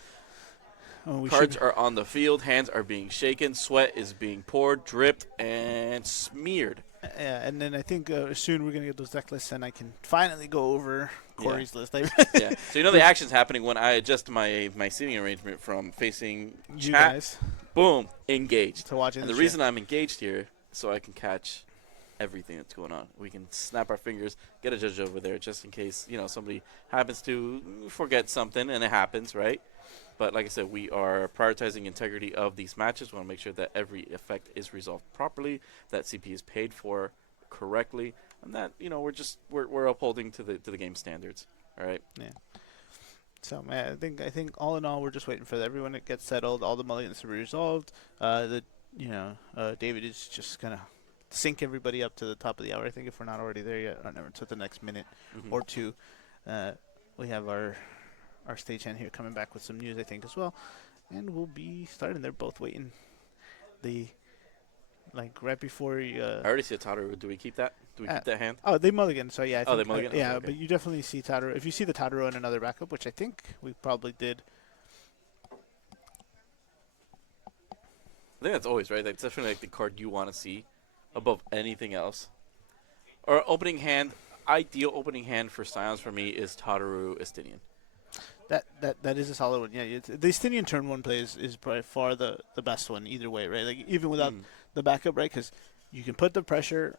Oh, we Cards should- are on the field. Hands are being shaken. Sweat is being poured, dripped, and smeared. Yeah, and then I think soon we're gonna get those deck lists, and I can finally go over Corey's list. Yeah. So the action's happening when I adjust my seating arrangement from facing You chat. guys Boom, engaged. to watching And the the reason I'm engaged here, so I can catch everything that's going on. We can snap our fingers, get a judge over there, just in case somebody happens to forget something, and it happens, right? But like I said, we are prioritizing integrity of these matches. We want to make sure that every effect is resolved properly, that CP is paid for correctly, and that we're upholding to the game standards. All right. So man, I think all in all, we're just waiting for everyone to get settled, all the mulligans to be resolved. David is just gonna sync everybody up to the top of the hour. I think if we're not already there yet, or never to the next minute Mhm. or two. We have our stagehand here coming back with some news, I think, as well, and we'll be starting. They're both waiting. Right before you. I already see a Tataru. Do we keep that? Do we keep that hand? Oh, they mulligan. So yeah. I think, They mulligan? yeah, Okay. but you definitely see Tataru. If you see the Tataru in another backup, which I think we probably did. I think that's always right. That's definitely the card you want to see above anything else. Or opening hand. Ideal opening hand for Scions for me is Tataru Estinian. That is a solid one. Yeah, the Estinian turn 1 play is by far the best one either way, right? Like even without the backup, right? Because you can put the pressure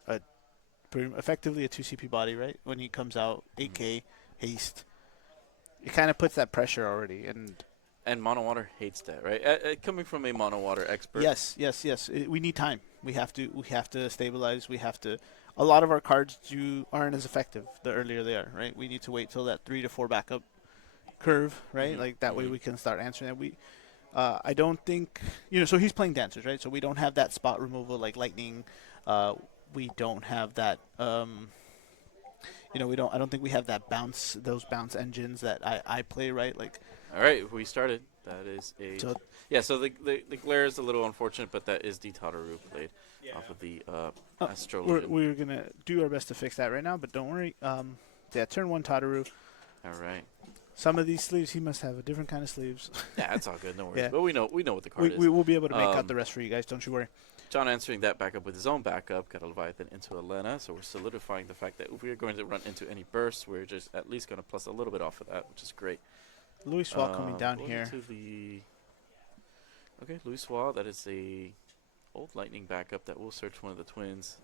effectively a 2 CP body, right? When he comes out 8K haste, it kind of puts that pressure already. And Mono Water hates that, right? Coming from a Mono Water expert. Yes. We need time. We have to stabilize. We have to. A lot of our cards aren't as effective the earlier they are, right? We need to wait till that 3 to 4 backup curve, right? Like that way we can start answering that. I don't think so he's playing dancers, right? So we don't have that spot removal like lightning. We don't have that. I don't think we have that those bounce engines that I play, right? Like. All right, we started. That is a So- So the glare is a little unfortunate, but that is the Tataru played. off of the We're astrology. we're gonna do our best to fix that right now, but don't worry. Yeah, turn one Tataru. All right. Some of these sleeves, he must have a different kind of sleeves. Yeah, that's all good. No worries. Yeah. But we know what the card is. we will be able to make out Um, the rest for you guys. Don't you worry. John answering that backup with his own backup, got a Leviathan into Elena, so we're solidifying the fact that if we're going to run into any bursts, we're just at least going to plus a little bit off of that, which is great. Louis Swall coming down going here. into the okay, Louis Swall, that is a old lightning backup that will search one of the twins,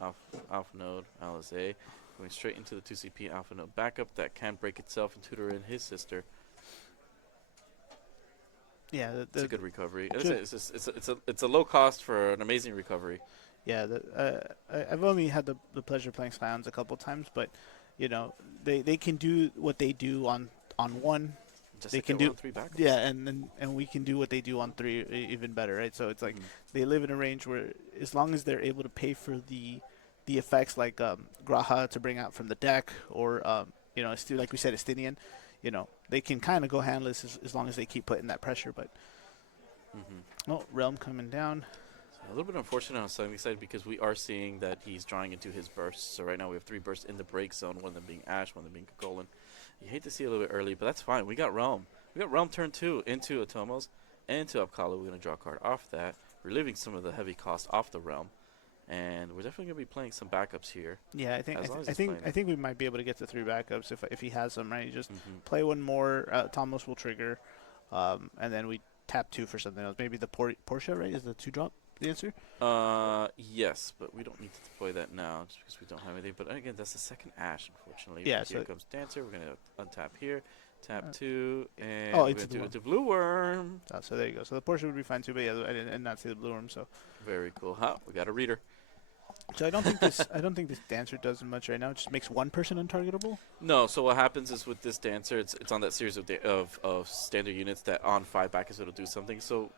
Alpha Node, Alizé, going straight into the 2CP Alpha Node backup that can break itself and tutor in his sister. Yeah, It's a good recovery. It's a low cost for an amazing recovery. Yeah, I've only had the pleasure of playing Scions a couple times, but you know they can do what they do on one. Just They like can that do- one on 3 backups. Yeah, and we can do what they do on three even better, right? So it's like they live in a range where as long as they're able to pay for the effects like Graha to bring out from the deck or like we said, Estinian, they can kind of go handless as long as they keep putting that pressure. But Realm coming down. A little bit unfortunate on Sunny side because we are seeing that he's drawing into his bursts. So right now we have 3 bursts in the break zone, one of them being Ash, one of them being Golem. You hate to see it a little bit early, but that's fine. We got Realm. We got Realm turn 2 into Atomos and into Upkala. We're going to draw a card off that, relieving some of the heavy cost off the Realm. And we're definitely going to be playing some backups here. Yeah, I think As long as I it's think playing. I think we might be able to get to 3 backups if he has them, right? You just play one more, Tomos will trigger, and then we tap 2 for something else. Maybe the Porsche, right? Is the 2-drop the answer? Yes, but we don't need to deploy that now just because we don't have anything. But again, that's the second Ash, unfortunately. Yeah, But here so- comes Dancer. We're going to untap here, tap 2, and Oh, we're it's going to the do one. it to Blue Worm. Oh, so there you go. So the Porsche would be fine too, but yeah, I did not see the blue worm. So Very cool. We got a reader. I don't think this Dancer does much right now. It just makes one person untargetable. No, so what happens is with this Dancer, it's on that series of standard units that on 5 backups it'll do something. So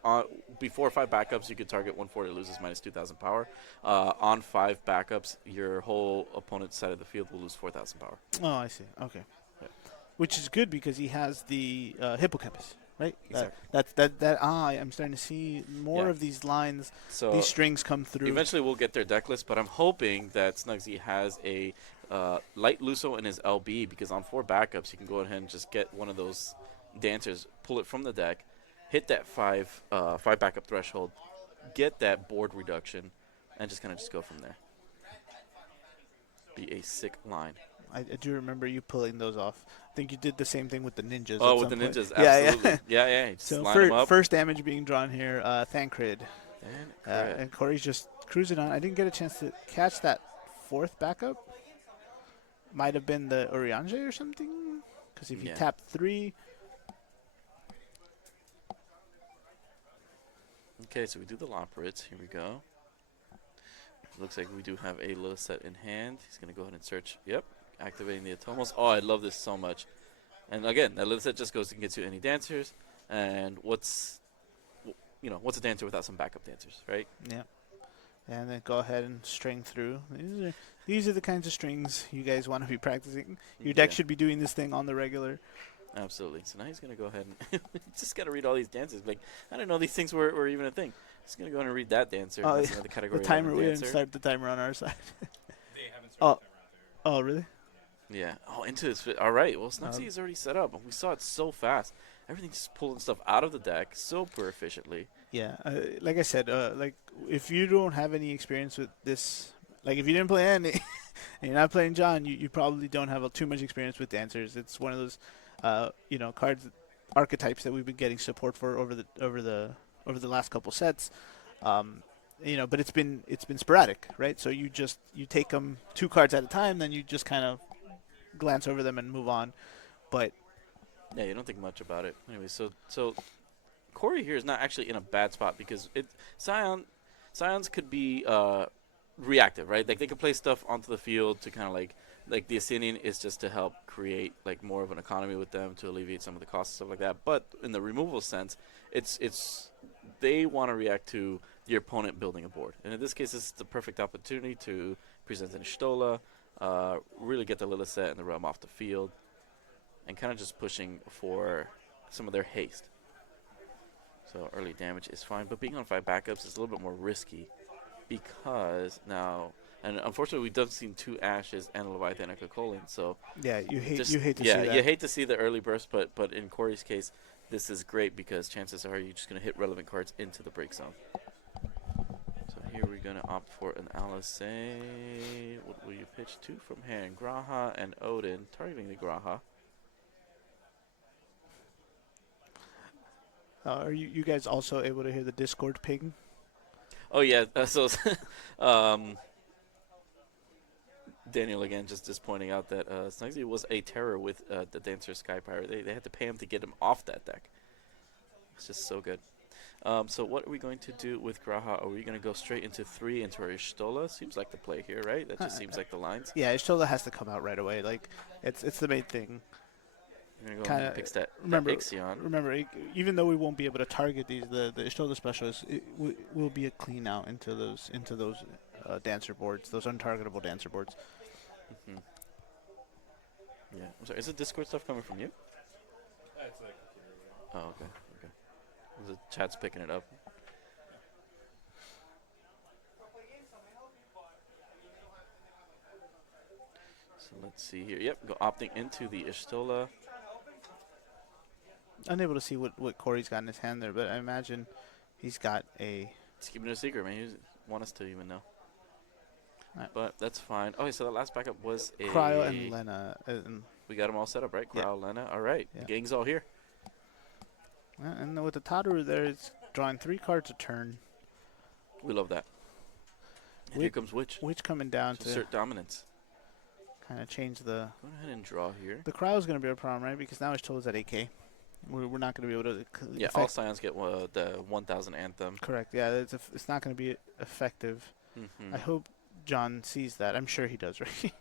before 5 backups, you could target 1/4, it loses minus 2,000 power. On 5 backups, your whole opponent's side of the field will lose 4,000 power. Oh, I see. Okay, Yeah. which is good because he has the Hippocampus, right? Exactly. I'm starting to see more Yeah. of these lines, So these strings come through. eventually we'll get their deck list, but I'm hoping that Snugsy has a light Luso in his LB because on 4 backups, you can go ahead and just get one of those Dancers, pull it from the deck, hit that 5 backup threshold, get that board reduction, and just kind of just go from there. Be a sick line. I do remember you pulling those off. I think you did the same thing with the ninjas. Oh, at with the some point. ninjas, Yeah, absolutely. yeah. Yeah. Just So line them up. first damage being drawn here, Thancred. And crit. And Corey's just cruising on. I didn't get a chance to catch that 4th backup. Might have been the Oriange or something. Because if you Yeah. tap 3, Okay, so we do the Loporits. Here we go. Looks like we do have a little set in hand. He's going to go ahead and search. Yep, activating the Atomos. Oh, I love this so much. And again, that little set just goes and gets you any dancers. And what's a dancer without some backup dancers, right? yeah. And then go ahead and string through. These are the kinds of strings you guys want to be practicing. Your deck Yeah. should be doing this thing on the regular. Absolutely. So now he's going to go ahead and just got to read all these dances. Like, I didn't know these things were even a thing. Just going to go ahead and read that dancer. Oh, That's yeah. another category. The timer, 11 we didn't dancer. start the timer on our side. They haven't Oh. started that round there. Oh, really? Yeah. Oh, into his fit. All right. Well, Snugsy Um, is already set up. We saw it so fast. Everything's just pulling stuff out of the deck so efficiently. Yeah, like I said, like if you don't have any experience with this, like if you didn't play any, and you're not playing John, you probably don't have too much experience with dancers. It's one of those, cards, archetypes that we've been getting support for over the last couple sets. But it's been sporadic, right? So you take them 2 cards at a time, then you just kind of glance over them and move on. But Yeah, you don't think much about it. Anyway, so Corey here is not actually in a bad spot because Scions could be reactive, right? Like they could play stuff onto the field to kind of like the Ascending is just to help create like more of an economy with them to alleviate some of the costs and stuff like that. But in the removal sense, it's they want to react to your opponent building a board, and in this case, this is the perfect opportunity to present an Ishtola, really get the Lilith set and the Realm off the field, and kind of just pushing for some of their haste. So early damage is fine, but being on 5 backups is a little bit more risky. because now, and unfortunately, we have seen 2 Ashes and a Leviathan Echocolin, so Yeah, you hate just, you hate to yeah, see that. you hate to see the early burst, but in Corey's case, this is great because chances are you're just going to hit relevant cards into the break zone. So here we're going to opt for an Alisei. What will you pitch to from hand? Graha and Odin, targeting the Graha. Are you guys also able to hear the Discord ping? Oh yeah, so Daniel again just pointing out that Snugsy was a terror with the Dancer Sky Pirate. They had to pay him to get him off that deck. It's just so good. So what are we going to do with Graha? Are we going to go straight into 3 into our Ishtola? Seems like the play here, right? That just seems like the lines. Yeah, Ishtola has to come out right away. Like, it's the main thing. You're going to go ahead and pick that Ixion. Remember, even though we won't be able to target the Ishtola specialists, it will be a clean out into those dancer boards, those untargetable dancer boards. Mm-hmm. Yeah. I'm sorry, is the Discord stuff coming from you? That's like computer. Oh, okay. Okay. The chat's picking it up. So let's see here. Yep, go opting into the Ishtola. Unable to see what Corey's got in his hand there, but I imagine he's got a... He's keeping it a secret, man. He doesn't want us to even know. Right. But that's fine. Okay, so the last backup was a... Cryo and Lena. We got them all set up, right? Cryo, Lena. All right. Yeah. The gang's all here. And with the Tataru there, it's drawing 3 cards a turn. We love that. And here comes Witch. Witch coming down to assert dominance. kind of change the... Go ahead and draw here. The Cryo's going to be a problem, right? Because now Ishtola at 8K. We're not going to be able to... Yeah, all Scions get the 1,000 Anthem. Correct. Yeah, it's not going to be effective. Mm-hmm. I hope John sees that. I'm sure he does, right?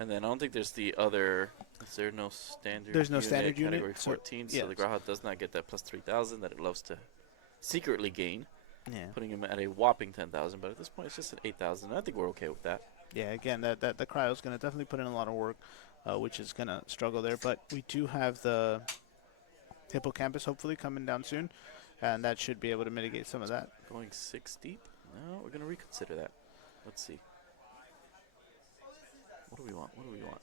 And then I don't think there's the other... Is there no standard There's no unit, standard unit, Category 14, so yeah. the Graha does not get that plus 3,000 that it loves to secretly gain, Yeah. putting him at a whopping 10,000. But at this point, it's just an 8,000. I think we're okay with that. Yeah, again, that the Cryo's going to definitely put in a lot of work, which is going to struggle there. But we do have the Hippocampus hopefully coming down soon, and that should be able to mitigate some of that. Going 6 deep? No, we're going to reconsider that. Let's see. What do we want? What do we want?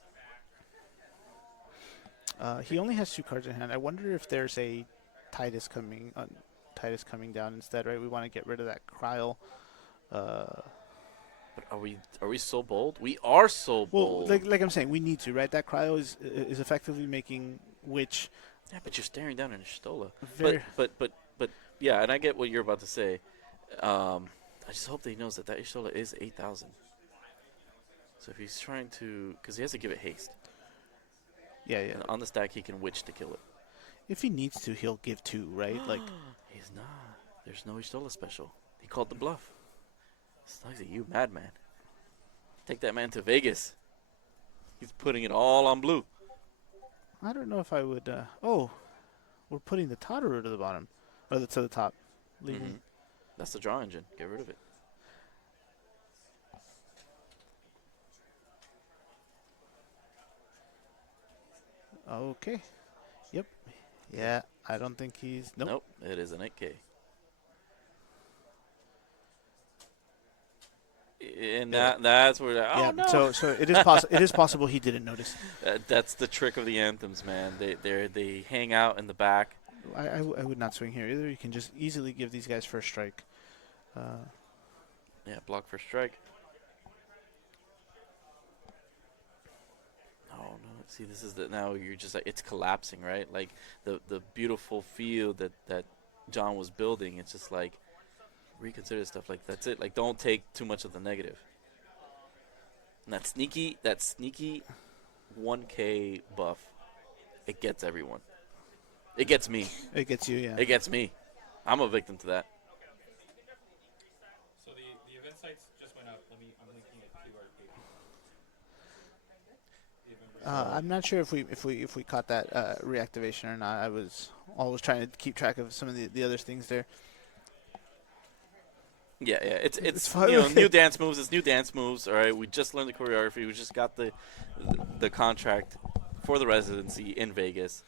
He only has 2 cards in hand. I wonder if there's a Titus coming down instead, right? We want to get rid of that Cryo. But are we so bold? We are so Well, bold. like I'm saying, we need to, right? That Cryo is effectively making Witch. Yeah, but you're staring down an Ishtola. Very- But yeah, and I get what you're about to say. I just hope that he knows that Ishtola is 8,000. So if he's trying to, because he has to give it haste. Yeah. And on the stack, he can Witch to kill it. If he needs to, he'll give 2, right? Like, He's not. There's no Ishtola special. He called the bluff. Snugsy, you madman. Take that man to Vegas. He's putting it all on blue. I don't know if I would. We're putting the Tataru to the bottom, or to the top. Leaving. Mhm. That's the draw engine. Get rid of it. Okay. Yep. Yeah. I don't think he's. Nope. It is an 8K. And that's where. Yeah. No. So it is possible. It is possible he didn't notice. That's the trick of the anthems, man. They hang out in the back. I would not swing here either. You can just easily give these guys first strike. Yeah, block for strike. Oh no! See, this is now you're just like it's collapsing, right? Like the beautiful field that John was building. It's just like reconsider stuff. Like that's it. Like don't take too much of the negative. And that sneaky 1K buff, it gets everyone. It gets me. It gets you. Yeah. It gets me. I'm a victim to that. So the event sites just went up. I'm linking it to our page. I'm not sure if we caught that reactivation or not. I was always trying to keep track of some of the other things there. Yeah. It's fun. new dance moves. It's new dance moves. All right. We just learned the choreography. We just got the contract for the residency in Vegas.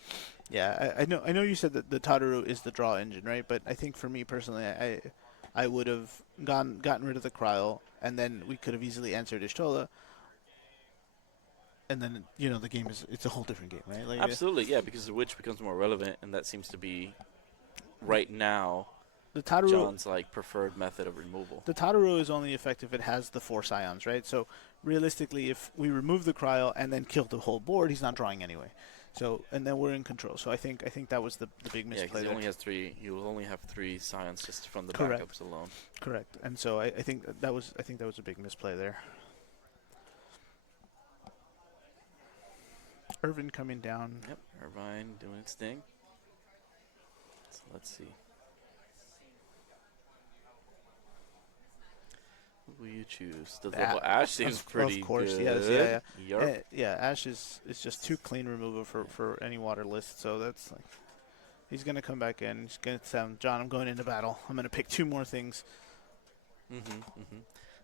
Yeah, I know you said that the Tataru is the draw engine, right? But I think for me personally, I would have gotten rid of the cryo, and then we could have easily answered Ishtola. And then the game it's a whole different game, right? Like, Absolutely, yeah, because the witch becomes more relevant, and that seems to be right now the Tataru. John's like preferred method of removal. The Tataru is only effective if it has the 4 scions, right? So realistically, if we remove the cryo and then kill the whole board, he's not drawing anyway. So and then we're in control. So I think that was the big Yeah, misplay because he there. only has 3. You will only have 3 scions just from the Correct. backups alone. Correct. And so I think that was a big misplay there. Urvin coming down. Yep, Irvine doing its thing. So let's see. Who will you choose? The double Ash seems pretty Of course, good. yes, yeah. Yarp. Yeah, Ash is just too clean removal for any water list. So that's like he's gonna come back in. He's gonna sound John. I'm going into battle. I'm gonna pick 2 more things.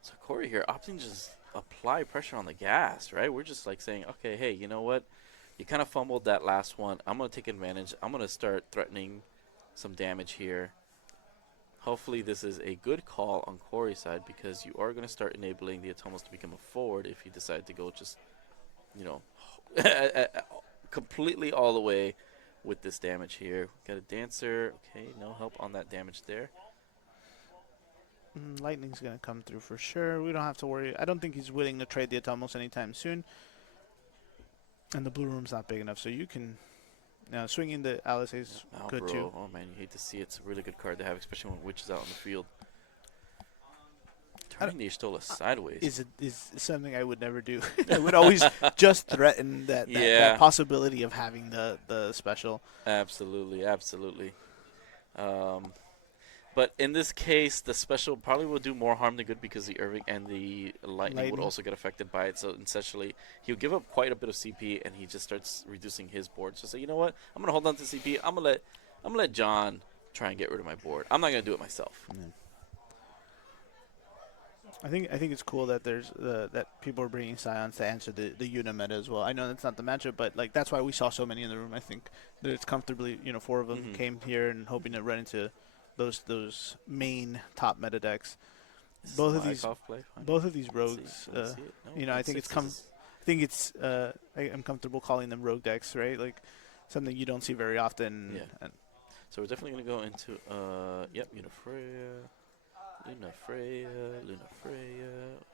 So Corey here opting to just apply pressure on the gas, right? We're just like saying, okay, hey, you know what? You kind of fumbled that last one. I'm going to take advantage. I'm going to start threatening some damage here. Hopefully this is a good call on Corey's side because you are going to start enabling the Atomos to become a forward if you decide to go just, completely all the way with this damage here. Got a Dancer. Okay, no help on that damage there. Lightning's gonna come through for sure. We don't have to worry. I don't think he's willing to trade the Atomos anytime soon. And the blue room's not big enough, so you can swinging the Alice is good bro. too. Oh man, you hate to see it. It's a really good card to have, especially when Witch is out on the field. Turning the Ishtola sideways is something I would never do. I would always just threaten that possibility of having the special. Absolutely. But in this case, the special probably will do more harm than good because the Urvin and the lightning would also get affected by it. So essentially, he'll give up quite a bit of CP, and he just starts reducing his board. So say, you know what? I'm gonna hold on to CP. I'm gonna let John try and get rid of my board. I'm not gonna do it myself. Yeah. I think it's cool that there's that people are bringing Scions to answer the Una meta as well. I know that's not the matchup, but like that's why we saw so many in the room. I think that it's comfortably 4 of them came here and hoping to run into those main top meta decks. Both of these rogues, I think I'm comfortable calling them rogue decks, right? Like something you don't see very often. Yeah. And So we're definitely gonna go into Luna Freya.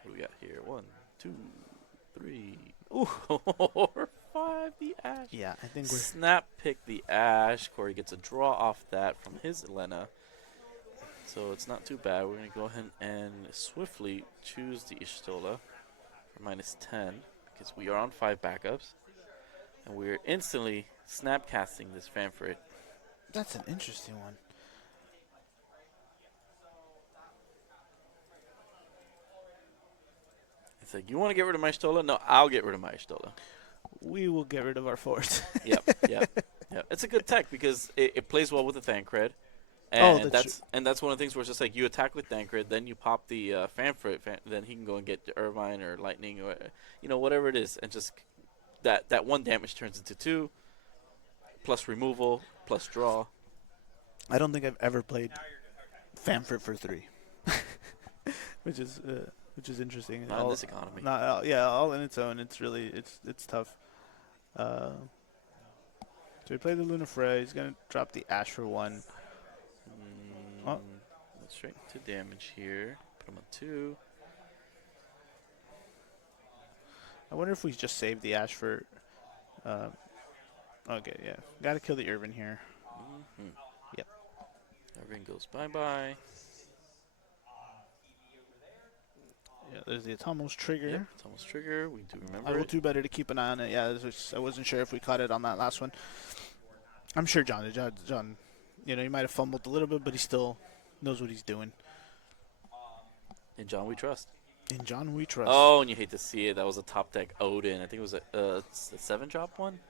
What do we got here? 1, 2, 3, 4, 5. The Ash. yeah, I think we're Snap pick the Ash. Corey gets a draw off that from his Elena. So it's not too bad. We're going to go ahead and swiftly choose the Ishtola for -10 because we are on 5 backups. And we're instantly snap casting this Fanfrit. that's an interesting one. It's like, you want to get rid of my Ishtola? No, I'll get rid of my Ishtola. We will get rid of our forwards. Yep. It's a good tech because it plays well with the Thancred. And that's one of the things where it's just like you attack with Thancred, then you pop the Fanfrit, then he can go and get Irvine or Lightning or whatever it is, and just that 1 damage turns into 2, plus removal, plus draw. I don't think I've ever played Fanfrit for 3, which is interesting. Not in this economy. All in its own. It's really it's tough. So we play the Luna Frey. He's gonna drop the Ash for 1. Straight to damage here. Put him on 2. I wonder if we just save the Ash for. Okay, yeah, gotta kill the Urvin here. Yep. Irving goes bye. Yeah, there's the Atomos trigger. Yep, it's almost trigger. We do remember. I will it. do better to keep an eye on it. Yeah, I wasn't sure if we caught it on that last one. I'm sure John, he might have fumbled a little bit, but he still knows what he's doing. In John we trust. In John we trust. Oh, and you hate to see it. That was a top deck Odin. I think it was a 7-drop one.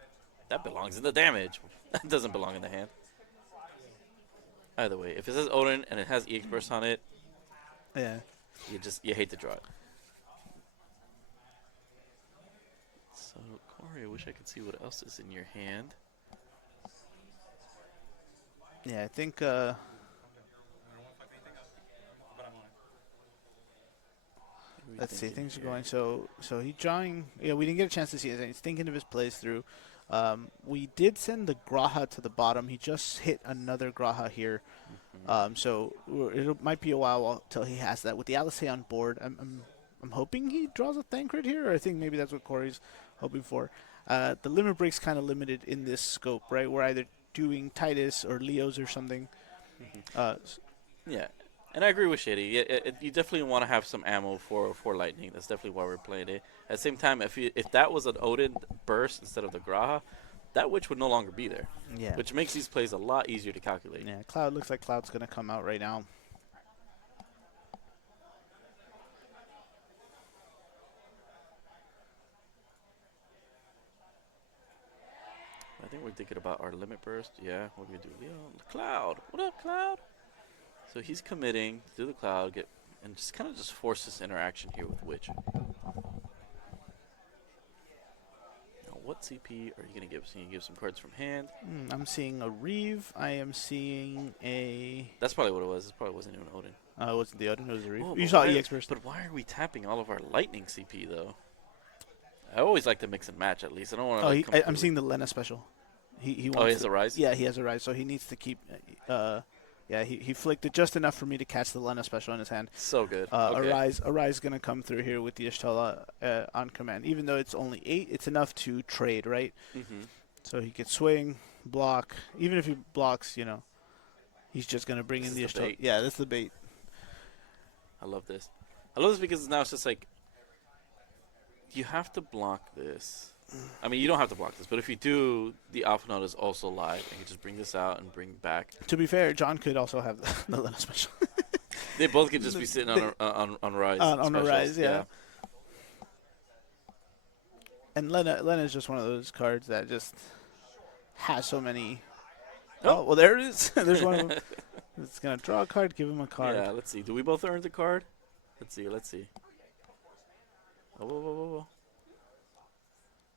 That belongs in the damage. That doesn't belong in the hand. Either way, if it says Odin and it has EX Burst on it, Yeah. you hate to draw it. So Corey, I wish I could see what else is in your hand. Yeah, I think Let's see. Things are going so he's drawing. Yeah, we didn't get a chance to see it. He's thinking of his plays through. We did send the Graha to the bottom. He just hit another Graha here. It might be a while till he has that. With the Alisei on board, I'm hoping he draws a Thancred here. Or I think maybe that's what Corey's hoping for. The limit break's kind of limited in this scope, right? We're either doing Titus or Leos or something. Yeah, and I agree with Shady. You definitely want to have some ammo for lightning. That's definitely why we're playing it. At the same time, if that was an Odin burst instead of the Graha, that witch would no longer be there. Yeah. Which makes these plays a lot easier to calculate. Yeah, Cloud looks like Cloud's going to come out right now. I think we're thinking about our limit burst. Yeah, what are we going to do? Leo, Cloud. What up, Cloud? So he's committing to the Cloud, and just kind of just force this interaction here with Witch. Now, what CP are you going to give? So you give some cards from hand. I'm seeing a Reeve. I am seeing a... That's probably what it was. It probably wasn't even Odin. It wasn't the Odin, it was a Reeve. Oh, You but saw why- EX first. But why are we tapping all of our lightning CP, though? I always like to mix and match, at least. I don't want to. I'm seeing the Lena special. He wants Oh, he has a rise? Yeah, he has a rise, so he needs to keep... he flicked it just enough for me to catch the Lena special in his hand. So good. A Okay. rise going to come through here with the Y'shtola on command. Even though it's only 8, it's enough to trade, right? Mm-hmm. So he could swing, block. Even if he blocks, he's just going to bring This in the is the Y'shtola. bait. Yeah, that's the bait. I love this. I love this because now it's just like you have to block this. I mean, you don't have to block this, but if you do, the Alpha Node is also live, and you just bring this out and bring back. To be fair, John could also have the Lena special. They both could just be sitting on rise. On a specials, rise, yeah. And Lena is just one of those cards that just has so many. Oh, well, there it is. There's one of them. It's going to draw a card, give him a card. Yeah, let's see. Do we both earn the card? Let's see. Oh, whoa.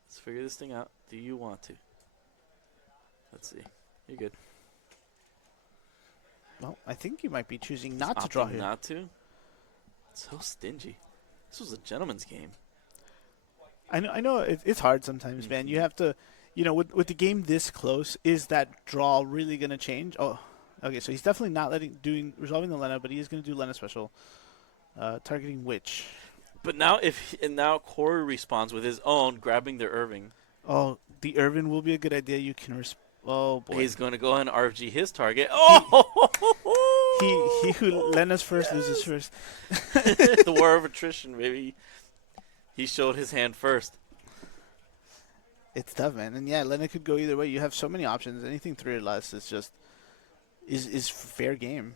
Let's figure this thing out. Do you want to? Let's see. You're good. Well, I think you might be choosing not to Opting draw here. Not to? So stingy. This was a gentleman's game. I know it's hard sometimes, man. You have to, with the game this close, is that draw really going to change? Oh, okay, so he's definitely not resolving the Lena, but he is going to do Lena special. Targeting Witch. But now now Corey responds with his own, grabbing the Irving. Oh, the Urvin will be a good idea. You can oh boy. He's going to go ahead and RFG his target. Oh! He who Lena's first loses first. The war of attrition, baby. He showed his hand first. It's tough, man. And yeah, Lena could go either way. You have so many options. Anything 3 or less is just is fair game.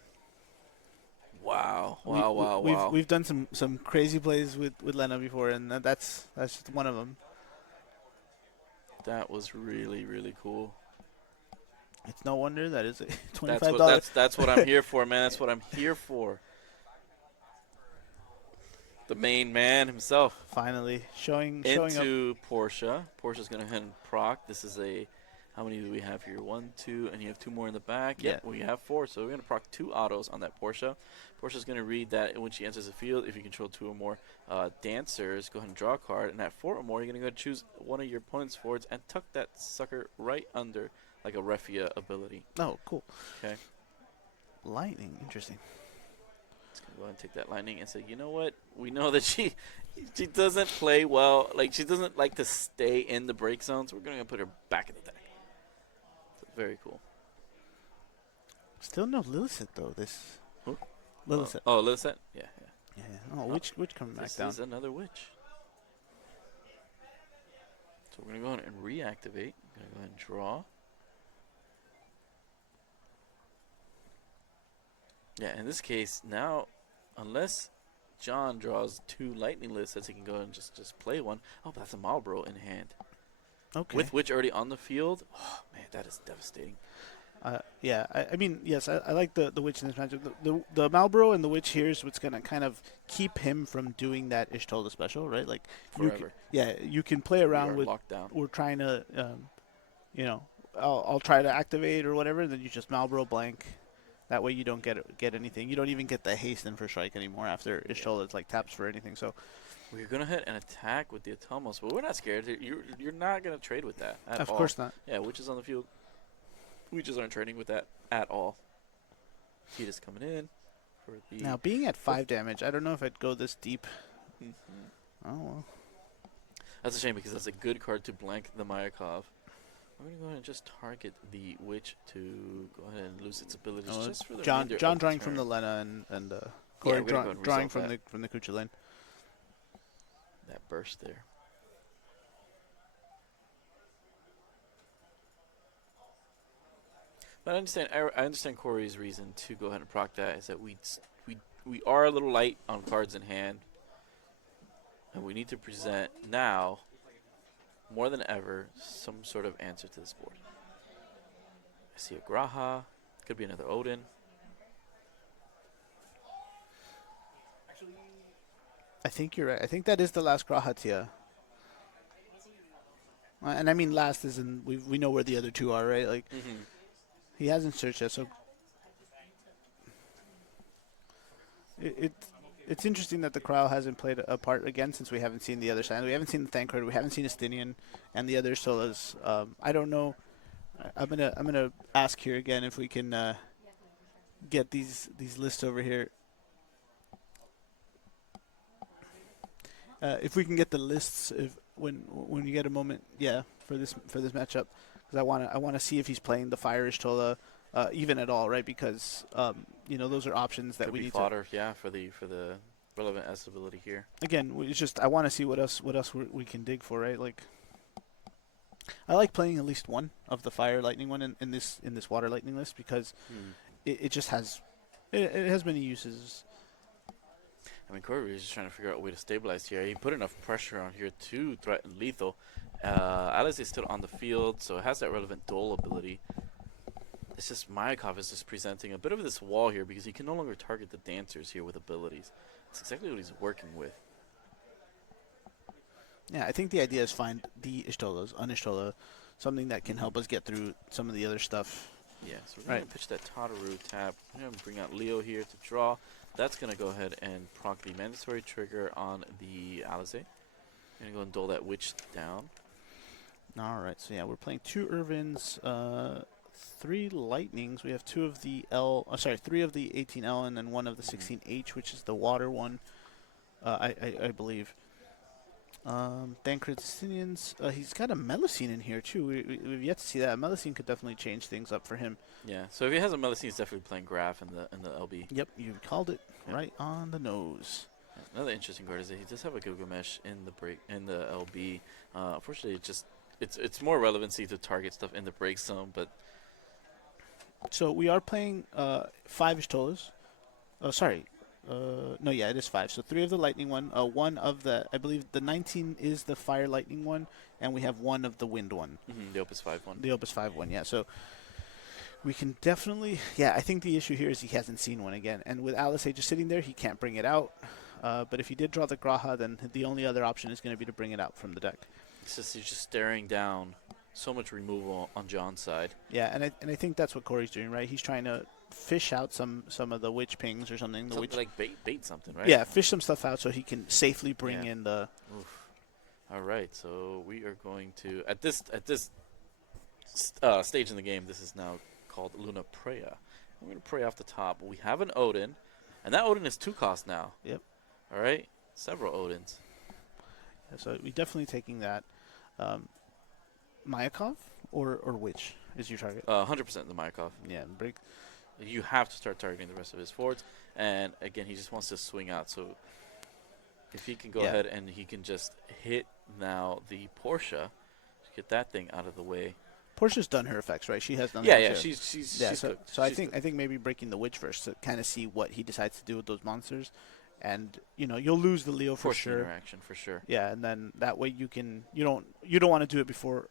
Wow. We've done some crazy plays with Lena before, and that's just one of them. That was really, really cool. It's no wonder that is $25. That's what I'm here for, man. That's what I'm here for. The main man himself. Finally showing up. Into Portia. Portia's going to head and proc. This is how many do we have here? 1, 2, and you have 2 more in the back. Yep, we have 4. So we're going to proc 2 autos on that Portia. Portia's going to read that when she enters the field, if you control 2 or more dancers, go ahead and draw a card. And at 4 or more, you're going to go ahead and choose one of your opponent's forwards and tuck that sucker right under like a Refia ability. Oh, cool. Okay. Lightning. Interesting. Let's go ahead and take that lightning and say, you know what? We know that she doesn't play well. Like, she doesn't like to stay in the break zone, so we're going to put her back in the deck. So very cool. Still no Lilith, though. This. Who? Lilith. Oh, Lilith? Yeah. Oh, witch coming back This down. is another witch. So we're going to go ahead and reactivate. We're going to go ahead and draw. Yeah, in this case, now, unless John draws 2 lightning lists, he can go ahead and just play one. Oh, but that's a Marlboro in hand. Okay. With Witch already on the field, oh, man, that is devastating. Yeah, I mean, yes, I like the Witch in this matchup. The Malboro and the Witch here is what's going to kind of keep him from doing that Y'shtola special, right? Like, Forever. You can play around with. Locked down. We're trying to, I'll try to activate or whatever, and then you just Malboro blank. That way you don't get anything. You don't even get the haste in for strike anymore after Ishtola's like taps for anything. So We're gonna hit and attack with the Atomos, but we're not scared. You're not gonna trade with that at all. of course not. Yeah, witches on the field. Witches aren't trading with that at all. Tita's coming in for the. Now being at 5 damage, I don't know if I'd go this deep. Mhm. Oh well. That's a shame because that's a good card to blank the Mayakov. We're gonna go ahead and just target the witch to go ahead and lose its abilities just for the John remainder John of the drawing from the turn. Lena and we're Corey gonna go ahead and drawing resolve from the Kucha lane. that burst there. But I understand Corey's reason to go ahead and proc that is that we are a little light on cards in hand, and we need to present now more than ever some sort of answer to this board. I see a Graha, could be another Odin. I think you're right. I think that is the last Grahatia. And I mean last is in we know where the other two are, right? Like he hasn't searched yet, so it's interesting that the Crow hasn't played a part again since we haven't seen the other side. We haven't seen the Thancred, we haven't seen Estinian and the other solos. I don't know. I'm gonna ask here again if we can get these lists over here. If we can get the lists, if when you get a moment, for this matchup, because I wanna see if he's playing the Fire Ishtola even at all, right? Because those are options that Could we be need fodder, for the relevant S ability here. Again, it's just I want to see what else we can dig for, right? Like I like playing at least one of the Fire Lightning one in this Water Lightning list because it just has it has many uses. I mean, Corey was just trying to figure out a way to stabilize here. He put enough pressure on here to threaten lethal. Alice is still on the field, so it has that relevant Dole ability. It's just Mayakov is just presenting a bit of this wall here because he can no longer target the dancers here with abilities. That's exactly what he's working with. Yeah, I think the idea is find the Ishtolas, Unishtola, something that can help us get through some of the other stuff. Yeah, so we're going to pitch that Tataru tap. We're going to bring out Leo here to draw. That's going to go ahead and proc the mandatory trigger on the Alize. We're going to go and dole that witch down. All right, so yeah, we're playing 2 Irvins, 3 Lightnings. We have 2 of the 3 of the 18L and then 1 of the 16H, which is the water one, I believe. Thancred Sicilians, he's got a Melusine in here too. We've yet to see that. Melusine could definitely change things up for him. Yeah, so if he has a Melusine, he's definitely playing Graph in the LB. Yep, you called it Yeah. right on the nose. Another interesting card is that he does have a Gilgamesh in the LB. Unfortunately, it's more relevancy to target stuff in the break zone, but So we are playing 5 Ishtolas. Oh, sorry. No, yeah, it is 5. So 3 of the lightning one, 1 of the, I believe the 19 is the fire lightning one, and we have 1 of the wind one. the Opus 5 one. The Opus 5 one, yeah. So we can definitely, I think the issue here is he hasn't seen one again. And with Alice just sitting there, he can't bring it out. But if he did draw the Graha, then the only other option is going to be to bring it out from the deck. It's just he's just staring down so much removal on John's side. Yeah, and I think that's what Corey's doing, right? He's trying to fish out some of the witch pings or something. The Something witch, like bait something, right? yeah, fish some stuff out so he can safely bring Yeah. in the. Oof. All right, so we are going to at this stage in the game. This is now called Luna Preya. We're going to pray off the top. We have an Odin, and that Odin is 2 cost now. Yep. All right, several Odins. So we definitely taking that. Mayakov or which is your target? 100% the Mayakov. Yeah, break. You have to start targeting the rest of his forwards, and again, he just wants to swing out. So if he can go Yeah. ahead and he can just hit now the Porsche, get that thing out of the way. Portia's done her effects, right? She has done. Yeah, hers, yeah, she's yeah. she's So, cooked. so I She's think cooked. maybe breaking the witch first to kind of see what he decides to do with those monsters, and you'll lose the Leo for Force sure. interaction for sure. Yeah, and then that way you don't want to do it before.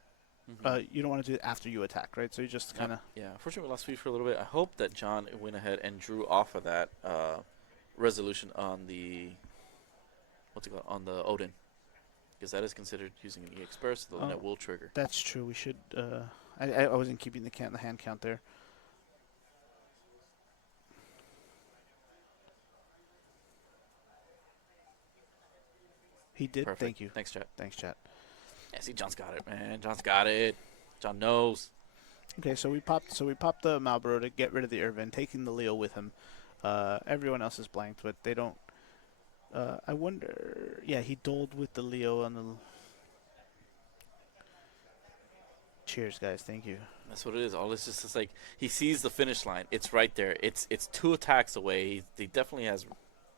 You don't want to do it after you attack, right? So you just kind of. Yeah, unfortunately, we lost speed for a little bit. I hope that John went ahead and drew off of that resolution on the on the Odin, because that is considered using an EX burst. The that will trigger. That's true. We should. I wasn't keeping the hand count there. He did. Perfect. Thank you. Thanks, chat. Thanks, chat. Yeah, see, John's got it, man. John's got it. John knows. Okay, so we popped the Malboro to get rid of the Urvin, taking the Leo with him. Everyone else is blanked, but they don't. I wonder. Yeah, he doled with the Leo on the. Cheers, guys. Thank you. That's what it is. All it's just like he sees the finish line. It's right there. It's 2 attacks away. He definitely has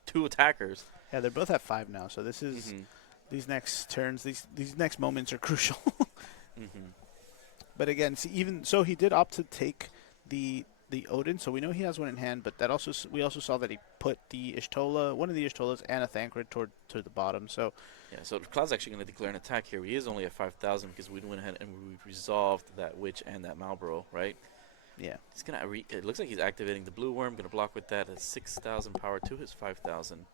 2 attackers. Yeah, they're both at 5 now, so this is these next turns. These next moments are crucial. But again, see, even so, he did opt to take the Odin, so we know he has one in hand. But that also we also saw that he put the Ishtola, one of the Ishtolas, and a Thancred toward the bottom. So Yeah, so Cloud's actually going to declare an attack here. He is only at 5,000 because we went ahead and we resolved that Witch and that Malboro, right? yeah, He's gonna. It looks like he's activating the Blue Worm. Going to block with that at 6,000 power to his 5,000.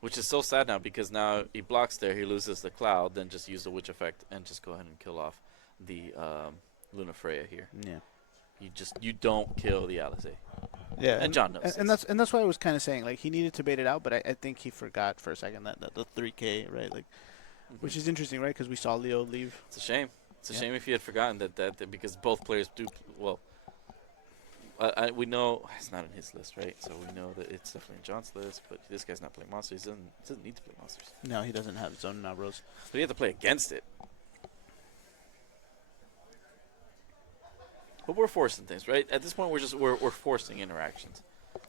Which is so sad now because now he blocks there, he loses the Cloud, then just use the Witch effect and just go ahead and kill off the Luna Freya here. yeah. You don't kill the Alizé. Yeah, And John knows and that's why I was kind of saying like he needed to bait it out, but I think he forgot for a second that the 3K, right? Like, which is interesting, right? Because we saw Leo leave. It's a shame. It's a Yeah. shame if he had forgotten that because both players do well. We know it's not in his list, right? So we know that it's definitely in John's list, but this guy's not playing monsters. He doesn't need to play monsters, No, he doesn't have his own Nabros. but he had to play against it. But we're forcing things, right? At this point, we're forcing interactions.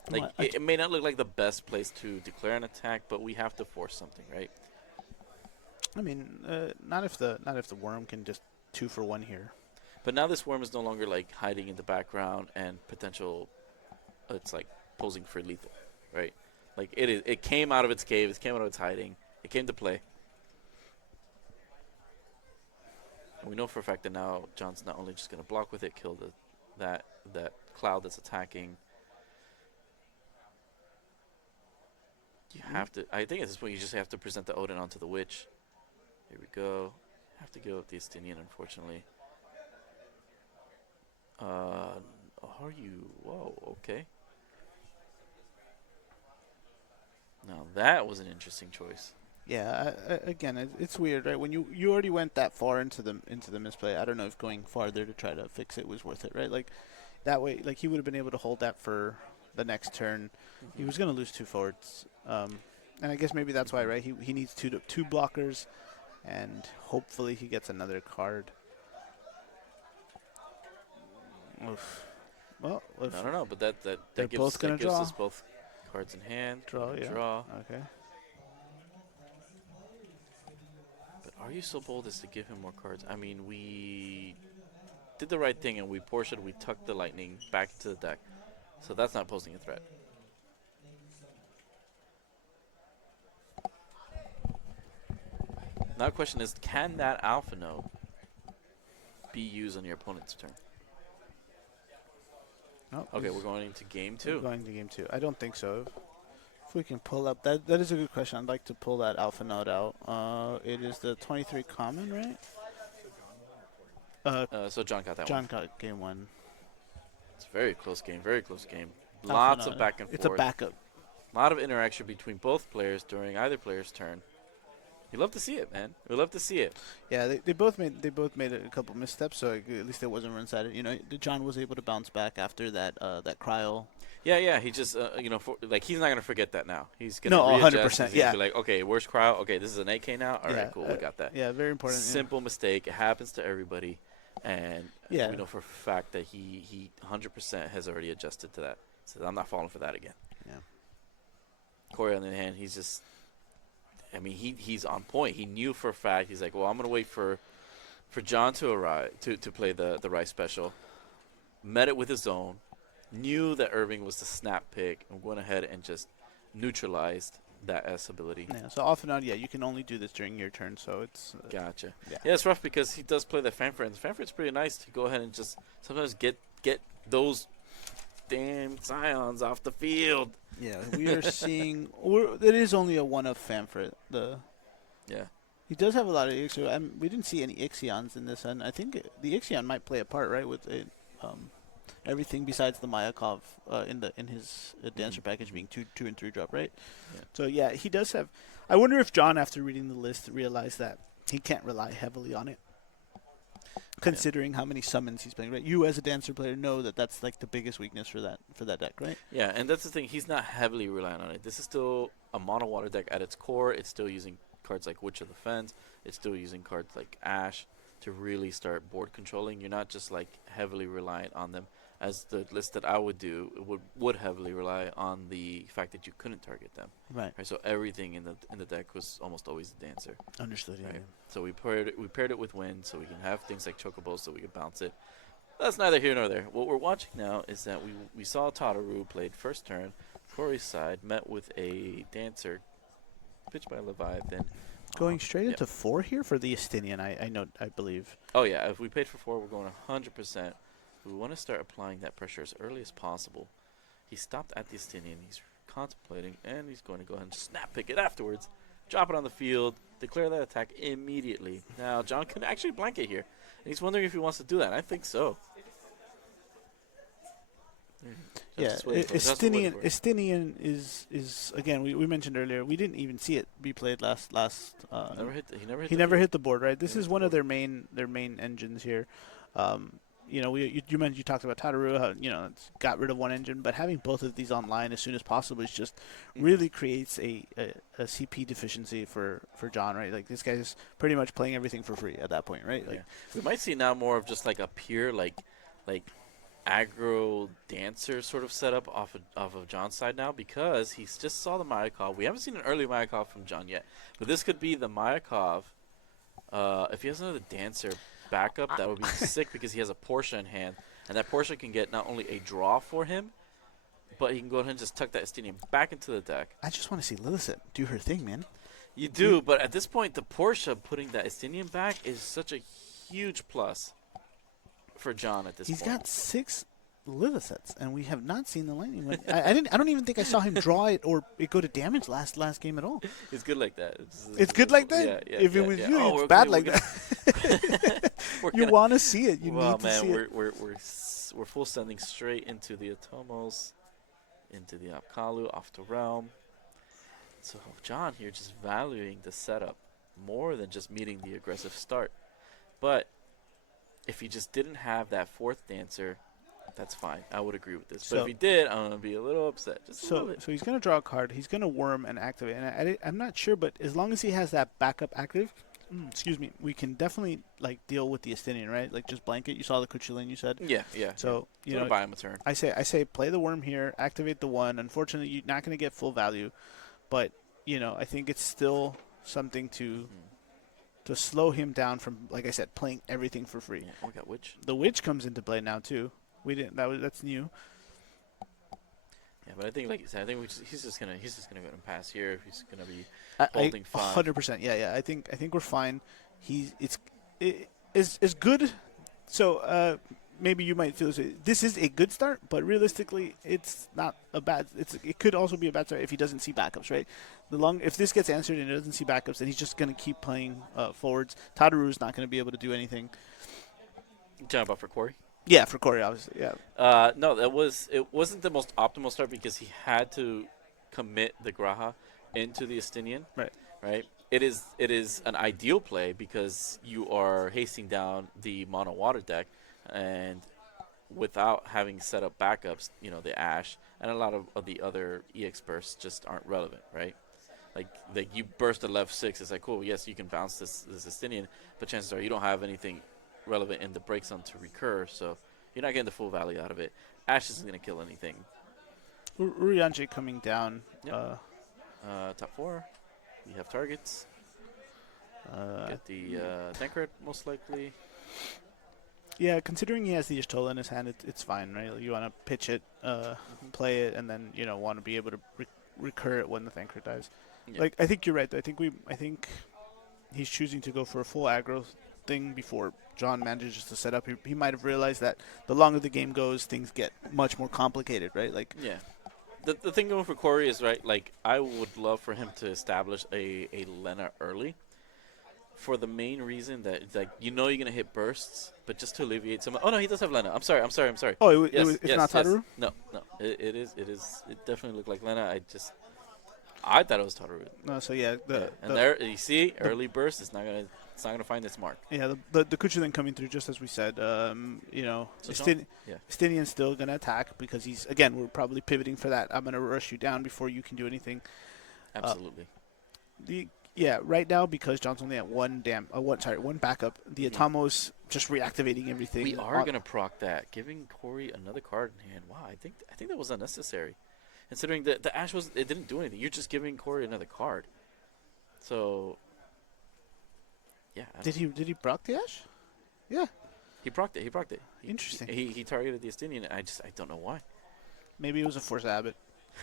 Like Well, it may not look like the best place to declare an attack, but we have to force something, right? I mean, not if the worm can just 2 for 1 here. But now this worm is no longer like hiding in the background and potential. It's like posing for lethal, right? Like it came out of its cave. It came out of its hiding. It came to play. And we know for a fact that now John's not only just going to block with it, kill that Cloud that's attacking. You have to. I think at this point you just have to present the Odin onto the Witch. Here we go. Have to give up the Estinian, unfortunately. Are you? Whoa. Okay. Now that was an interesting choice. Yeah, again, it's weird, right? When you already went that far into the misplay, I don't know if going farther to try to fix it was worth it, right? Like that way, like he would have been able to hold that for the next turn. He was going to lose 2 forwards, and I guess maybe that's why, right? He needs two blockers, and hopefully he gets another card. Oof. Well, I don't know, but that they're gives, both gonna that gives draw. us both cards in hand. Draw, We yeah. Draw. Okay. But are you so bold as to give him more cards? I mean, we did the right thing and we portioned. We tucked the lightning back into the deck, so that's not posing a threat. Now the question is, can that alpha node be used on your opponent's turn? No, Okay, we're going into game 2. We're going to game 2. I don't think so. If we can pull up that is a good question. I'd like to pull that alpha node out. It is the 23 common, right? So John got that John one. got game 1. It's a very close game. Very close game. Alpha Lots node. of back and forth. It's a backup. A lot of interaction between both players during either player's turn. You love to see it, man. We love to see it. Yeah, they both made a couple missteps, so at least it wasn't one-sided. You know, John was able to bounce back after that cryo. Yeah. He just, he's not gonna forget that now. He's gonna No, readjust. 100%, He's yeah. gonna be like, okay, where's cryo? Okay, this is an AK now. All right, Yeah, cool, we got that. Yeah, very important. Simple mistake. It happens to everybody, and Yeah. we know for a fact that he 100% has already adjusted to that. So I'm not falling for that again. Yeah. Corey, on the other hand, he's just. I mean, he's on point. He knew for a fact. He's like, well, I'm gonna wait for John to arrive to play the Rice special. Met it with his own. Knew that Irving was the snap pick, and went ahead and just neutralized that S ability. Yeah. So off and on, yeah, you can only do this during your turn. So it's Gotcha. Yeah. Yeah, it's rough because he does play the fanfare, and the fanfare's pretty nice to go ahead and just sometimes get those damn Scions off the field. yeah. We are seeing. It is only a one of Fanfare. Yeah. He does have a lot of Ixion. We didn't see any Ixions in this, and I think the Ixion might play a part, right? With it. everything besides the Mayakov in his dancer package being 2 and 3 drop, right? Yeah. So yeah, he does have. I wonder if John, after reading the list, realized that he can't rely heavily on it, considering how many summons he's playing. Right, you as a dancer player know that that's like the biggest weakness for that deck, right? Yeah, and that's the thing. He's not heavily relying on it. This is still a mono water deck at its core. It's still using cards like Witch of the Fens. It's still using cards like Ash to really start board controlling. You're not just like heavily reliant on them, as the list that I would do would heavily rely on the fact that you couldn't target them. Right. Right. So everything in the deck was almost always the dancer. Understood. Yeah. Right. So we paired it with Wind, so we can have things like Chocobos, so we can bounce it. That's neither here nor there. What we're watching now is that we saw Tataru played first turn. Corey's side met with a dancer pitched by Leviathan. Going straight Yep. into 4 here for the Estinian, I believe. Oh yeah, if we paid for 4, we're going 100%. We want to start applying that pressure as early as possible. He stopped at the Estinian. He's contemplating, and he's going to go ahead and snap pick it afterwards. Drop it on the field. Declare that attack immediately. Now, John can actually blanket here. And he's wondering if he wants to do that. I think so. Yeah, Estinian is again. We mentioned earlier. We didn't even see it be played last. He never hit the board. Right. This is one of their main engines here. You talked about Tataru. How, it's got rid of one engine, but having both of these online as soon as possible is just really creates a CP deficiency for John. Right. Like this guy's pretty much playing everything for free at that point. Right. Like we might see now more of just like a pure like aggro dancer sort of setup off of John's side now, because he's just saw the Mayakov. We haven't seen an early Mayakov from John yet, but this could be the Mayakov. If he has another dancer backup, that would be sick, because he has a Porsche in hand, and that Porsche can get not only a draw for him, but he can go ahead and just tuck that Estinian back into the deck. I just want to see Lilith do her thing, man. You do, but at this point, the Porsche putting that Estinian back is such a huge plus for John at this point. He's got 6 Lilith sets, and we have not seen the lightning. I don't even think I saw him draw it or it go to damage last game at all. It's good like that. It's good like that. Yeah, if it was you, it's bad like that. You want to see it. You need to see it. We're full sending straight into the Atomos, into the Apkalu, off to Realm. So John here just valuing the setup more than just meeting the aggressive start. But if he just didn't have that 4th dancer, that's fine. I would agree with this. But if he did, I'm going to be a little upset. Just a little bit. So he's going to draw a card. He's going to worm and activate. And I'm not sure, but as long as he has that backup active, we can definitely deal with the Estinian, right? Like just blanket. You saw the Kuchulin, you said. Yeah. So buy him a turn. I say play the worm here, activate the 1. Unfortunately, you're not going to get full value, but I think it's still something to slow him down from, like I said, playing everything for free. Yeah, we got Witch. The Witch comes into play now too. We didn't. That's new. Yeah, but I think, like you said, he's just gonna go ahead and pass here. He's gonna be holding 5. 100%. Yeah. I think we're fine. It's good. So maybe you might feel this is a good start, but realistically, it's not a bad. It could also be a bad start if he doesn't see backups, right? If this gets answered and he doesn't see backups, then he's just gonna keep playing forwards. Tadaru's not gonna be able to do anything. Jump up for Corey. Yeah, for Corey, obviously. Yeah. No, it wasn't the most optimal start, because he had to commit the Graha into the Estinian. Right. It is an ideal play, because you are hasting down the mono water deck, and without having set up backups, the Ash and a lot of the other EX bursts just aren't relevant, right? Like you burst a left 6, it's like, cool, yes, you can bounce this Estinian, but chances are you don't have anything relevant in the break zone to recur, so you're not getting the full value out of it. Ash isn't going to kill anything. Urianche coming down. Yep. Top 4. We have targets. Get the Tancred, most likely. Yeah, considering he has the Ishtola in his hand, it's fine, right? You want to pitch it, play it, and then want to be able to recur it when the Tancred dies. Yeah. I think you're right. I think he's choosing to go for a full aggro thing before John manages to set up. He might have realized that the longer the game goes, things get much more complicated, right? Yeah. The thing going for Corey is, right, I would love for him to establish a Lena early. for the main reason that it's like you're gonna hit bursts, but just to alleviate some. Oh no, he does have Lena. I'm sorry. Oh, Yes, it's not Tataru? No, it is. It definitely looked like Lena. I thought it was Tataru. No, so yeah, And there you see early burst. It's not gonna find its mark. yeah, the Kuchu then coming through just as we said. You know, So yeah. Estinian's still gonna attack because we're probably pivoting for that. I'm gonna rush you down before you can do anything. Absolutely. Right now because John's only at one backup. The Atomo's just reactivating everything. We are gonna proc that, giving Corey another card in hand. Wow, I think that was unnecessary, considering the Ash it didn't do anything. You're just giving Corey another card. So, yeah. Did he proc the Ash? Yeah. He procced it. Interesting. He targeted the Estinian. I don't know why. Maybe it was a force habit.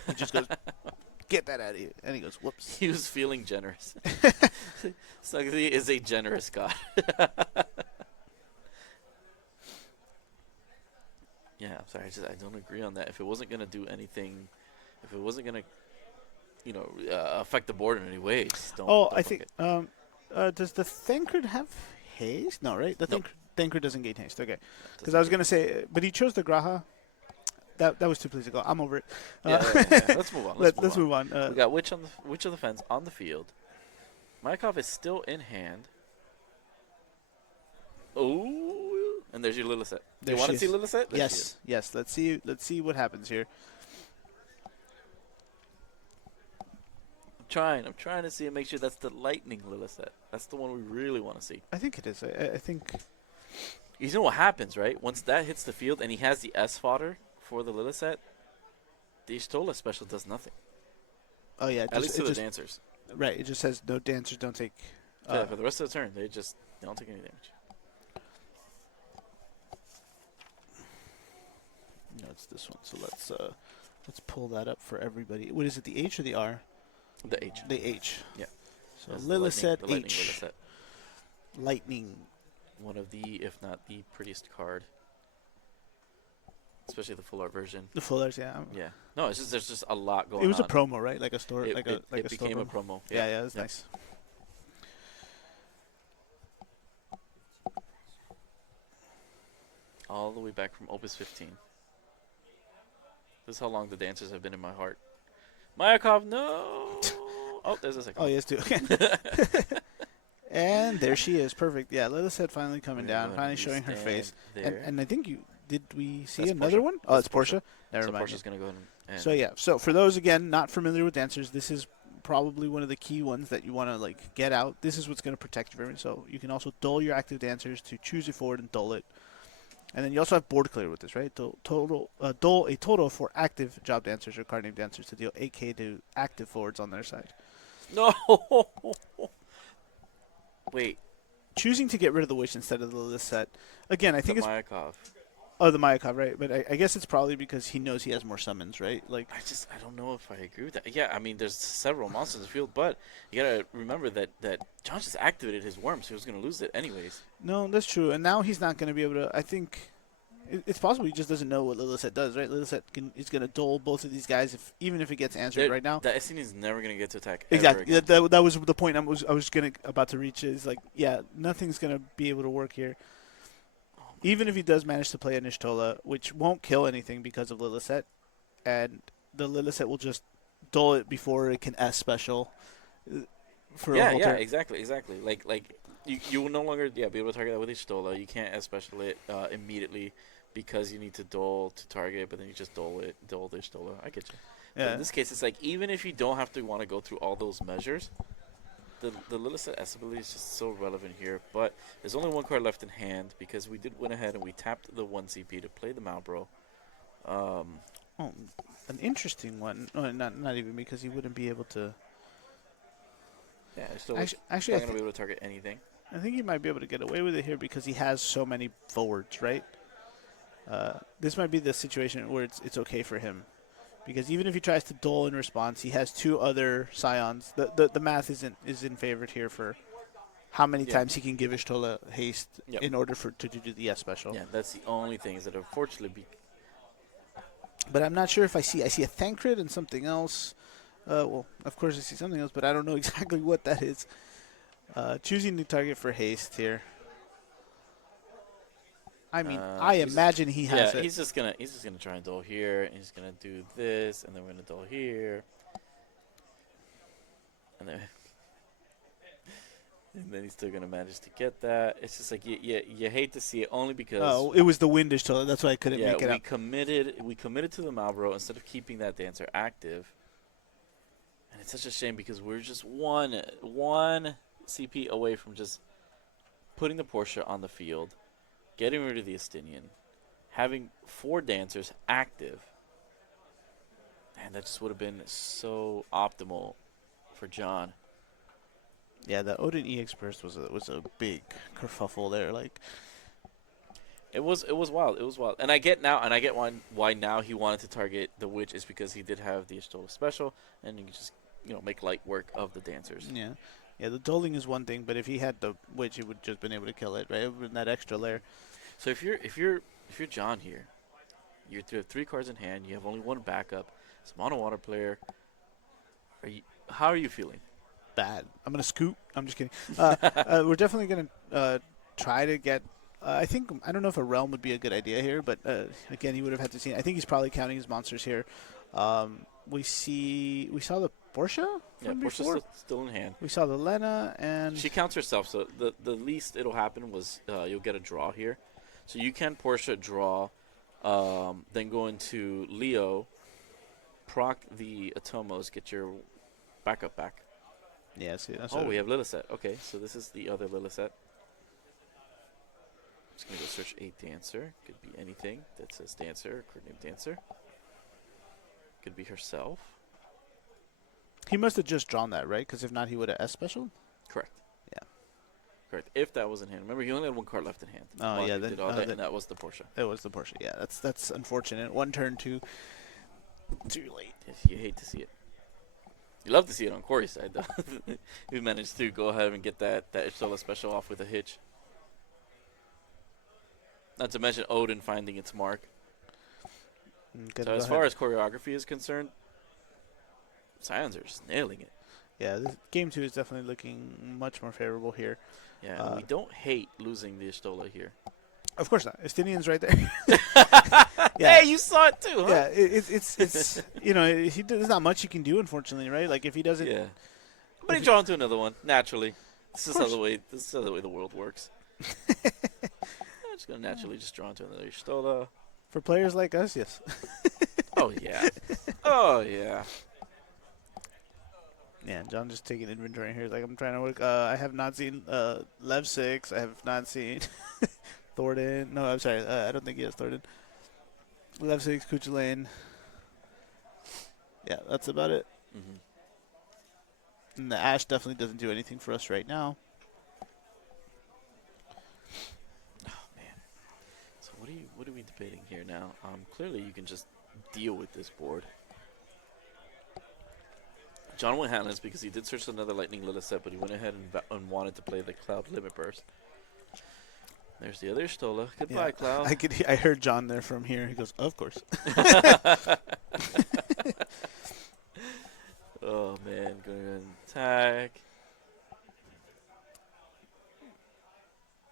He just goes, get that out of here, and he goes, whoops. He was feeling generous. Sugzi is a generous god. Yeah, I'm sorry. I don't agree on that. If it wasn't gonna do anything, if it wasn't gonna, affect the board in any way, just don't. Oh, don't I fuck think. it. Does the Thancred have haste? No, right? The Nope. Thancred doesn't gain haste. Okay. Because Doesn't I was do gonna say, but he chose the Graha. That was 2 plays ago. I'm over it. Yeah. Let's move on. Let's move on. We got Witch of the Fence on the field. Maikov is still in hand. Oh, and there's your Lilith set. There You want she to see is. Lilith set? There she is. Yes. Let's see what happens here. I'm trying to see and make sure that's the Lightning Lilith set. That's the one we really want to see. I think it is. I think. You know what happens, right? Once that hits the field and he has the S fodder for the Lilith set, the Ishtola special does nothing. Oh yeah. At least to the dancers. Right. It just says no dancers don't take. Yeah, for the rest of the turn, they don't take any damage. No, it's this one. So let's pull that up for everybody. What is it? The H or the R? The H. The H. Yeah. So That's Lilith set the Lightning H. Lilith set. Lightning. One of the, if not the prettiest card. Especially the full art version. The full art, yeah. Yeah. No, it's just there's just a lot going on. It was a promo, right? Like a store, It, like it, a it store became a promo. promo. Yeah, that's nice. All the way back from Opus 15. This is how long the dancers have been in my heart. Mayakov, no! Oh, there's a second. Oh, yes, too. And there she is, perfect. Yeah, Lilith head finally coming We're gonna down, go finally ahead showing her stand face. there. And I think did we see That's another Portia. one? Oh, it's That's Portia. Never So mind. Portia's going to go ahead and So yeah, so for those again not familiar with dancers, this is probably one of the key ones that you want to like get out. This is what's going to protect you very much. So you can also dull your active dancers to choose a forward and dull it. And then you also have board clear with this, right? Dull a total for active job dancers or card name dancers to deal 8k to active forwards on their side. No! Wait. Choosing to get rid of the wish instead of the list set. Again, I think the it's Mayakov. the Mayakov, right? But I guess it's probably because he knows he has more summons, right? Like I don't know if I agree with that. Yeah, I mean, there's several monsters in the field, but you gotta remember that John just activated his worm, so he was gonna lose it anyways. no, that's true. And now he's not going to be able to. I think it's possible he just doesn't know what Lilith does, right? Lilith is going to dull both of these guys even if it gets answered right now. That Essene is never gonna get to attack. Exactly. Ever again. That was the point I was about to reach. Is like, yeah, nothing's going to be able to work here. Even if he does manage to play a Nishtola, which won't kill anything because of Lilith, and the Lilith will just dull it before it can S special. For a whole turn. exactly. Like you will no longer be able to target that with Ishtola. You can't especially it immediately because you need to dull to target it, but then you just dull the Ishtola. I get you. But Yeah. in this case, it's like even if you don't have to want to go through all those measures, the Lilith S ability is just so relevant here. But there's only one card left in hand because we did went ahead and we tapped the 1 CP to play the Malbro. Oh, an interesting one. No, not even because he wouldn't be able to. Yeah, it's still Actually, not going to be able to target anything. I think he might be able to get away with it here because he has so many forwards, right? This might be the situation where it's okay for him. Because even if he tries to dull in response, he has 2 other Scions. The math is in favor here for how many times he can give Ishtola haste in order to do the S special. Yeah, that's the only thing is that unfortunately But I'm not sure if I see a Thancred and something else. Well, of course I see something else, but I don't know exactly what that is. Choosing the target for haste here. I mean, Uh, I he's- imagine he has yeah, it. he's just gonna try and duel here, and he's gonna do this, and then we're gonna duel here, and then and then he's still gonna manage to get that. It's just like you hate to see it only because Oh, it was the windish total. That's why I couldn't yeah make it we up. committed to the Malboro instead of keeping that dancer active, and it's such a shame because we're just one CP away from just putting the Porsche on the field, getting rid of the Estinian, having 4 dancers active. Man, that just would have been so optimal for John. Yeah, the Odin EX burst was a big kerfuffle there. Like, It was wild. It was wild. And I get why now he wanted to target the witch is because he did have the Ishtola special, and you can just make light work of the dancers. yeah, the doling is one thing, but if he had the witch, he would just been able to kill it, right? It would been that extra layer. So if you're John here, you have 3 cards in hand. You have only 1 backup. It's a mono water player. How are you feeling? Bad. I'm gonna scoot. I'm just kidding. We're definitely gonna try to get. I don't know if a realm would be a good idea here, but again, he would have had to see. I think he's probably counting his monsters here. We saw the Porsche Yeah, from Portia's before. still in hand. We saw the Lena and She counts herself, so the least it'll happen was you'll get a draw here. So you can Portia draw, then go into Leo, proc the Atomos, get your backup back. yeah. See, that's Oh, what we have Lilithset. Okay, so this is the other Lilithset. Just going to go search a dancer. Could be anything that says dancer, codename dancer. Could be herself. he must have just drawn that, right? Because if not, he would have S special. Correct. Yeah. Correct. If that was in hand. Remember, he only had 1 card left in hand. Oh, While yeah, he then- did all oh, that, then- and that was the Porsche. It was the Porsche. Yeah, that's unfortunate. 1 turn too late. Yes, you hate to see it. You love to see it on Corey's side, though. We managed to go ahead and get that Ishtola special off with a hitch. Not to mention Odin finding its mark. So as far as choreography is concerned, Scions are just nailing it. yeah, this game 2 is definitely looking much more favorable here. Yeah, and we don't hate losing the Ishtola here. Of course not. Estinian's right there. Yeah. Hey, you saw it too, huh? Yeah, it's there's not much you can do, unfortunately, right? Like if he doesn't, Yeah. But he drawn to another one, naturally. This is course. how the way the world works. I'm just gonna naturally just draw into another Ishtola. for players like us, yes. Oh yeah. Oh yeah. Yeah, John just taking inventory here. Like I'm trying to work. I have not seen Lev 6. I have not seen Thornton. No, I'm sorry. I don't think he has Thornton. Lev 6, Kuchulain. Yeah, that's about it. Mm-hmm. And the Ash definitely doesn't do anything for us right now. So what are we debating here now? Clearly you can just deal with this board. John went handless because he did search another Lightning Lilithset, but he went ahead and wanted to play the Cloud Limit Burst. There's the other Stola. Goodbye, Yeah, Cloud. I heard John there from here. He goes, of course. Oh man, going to attack.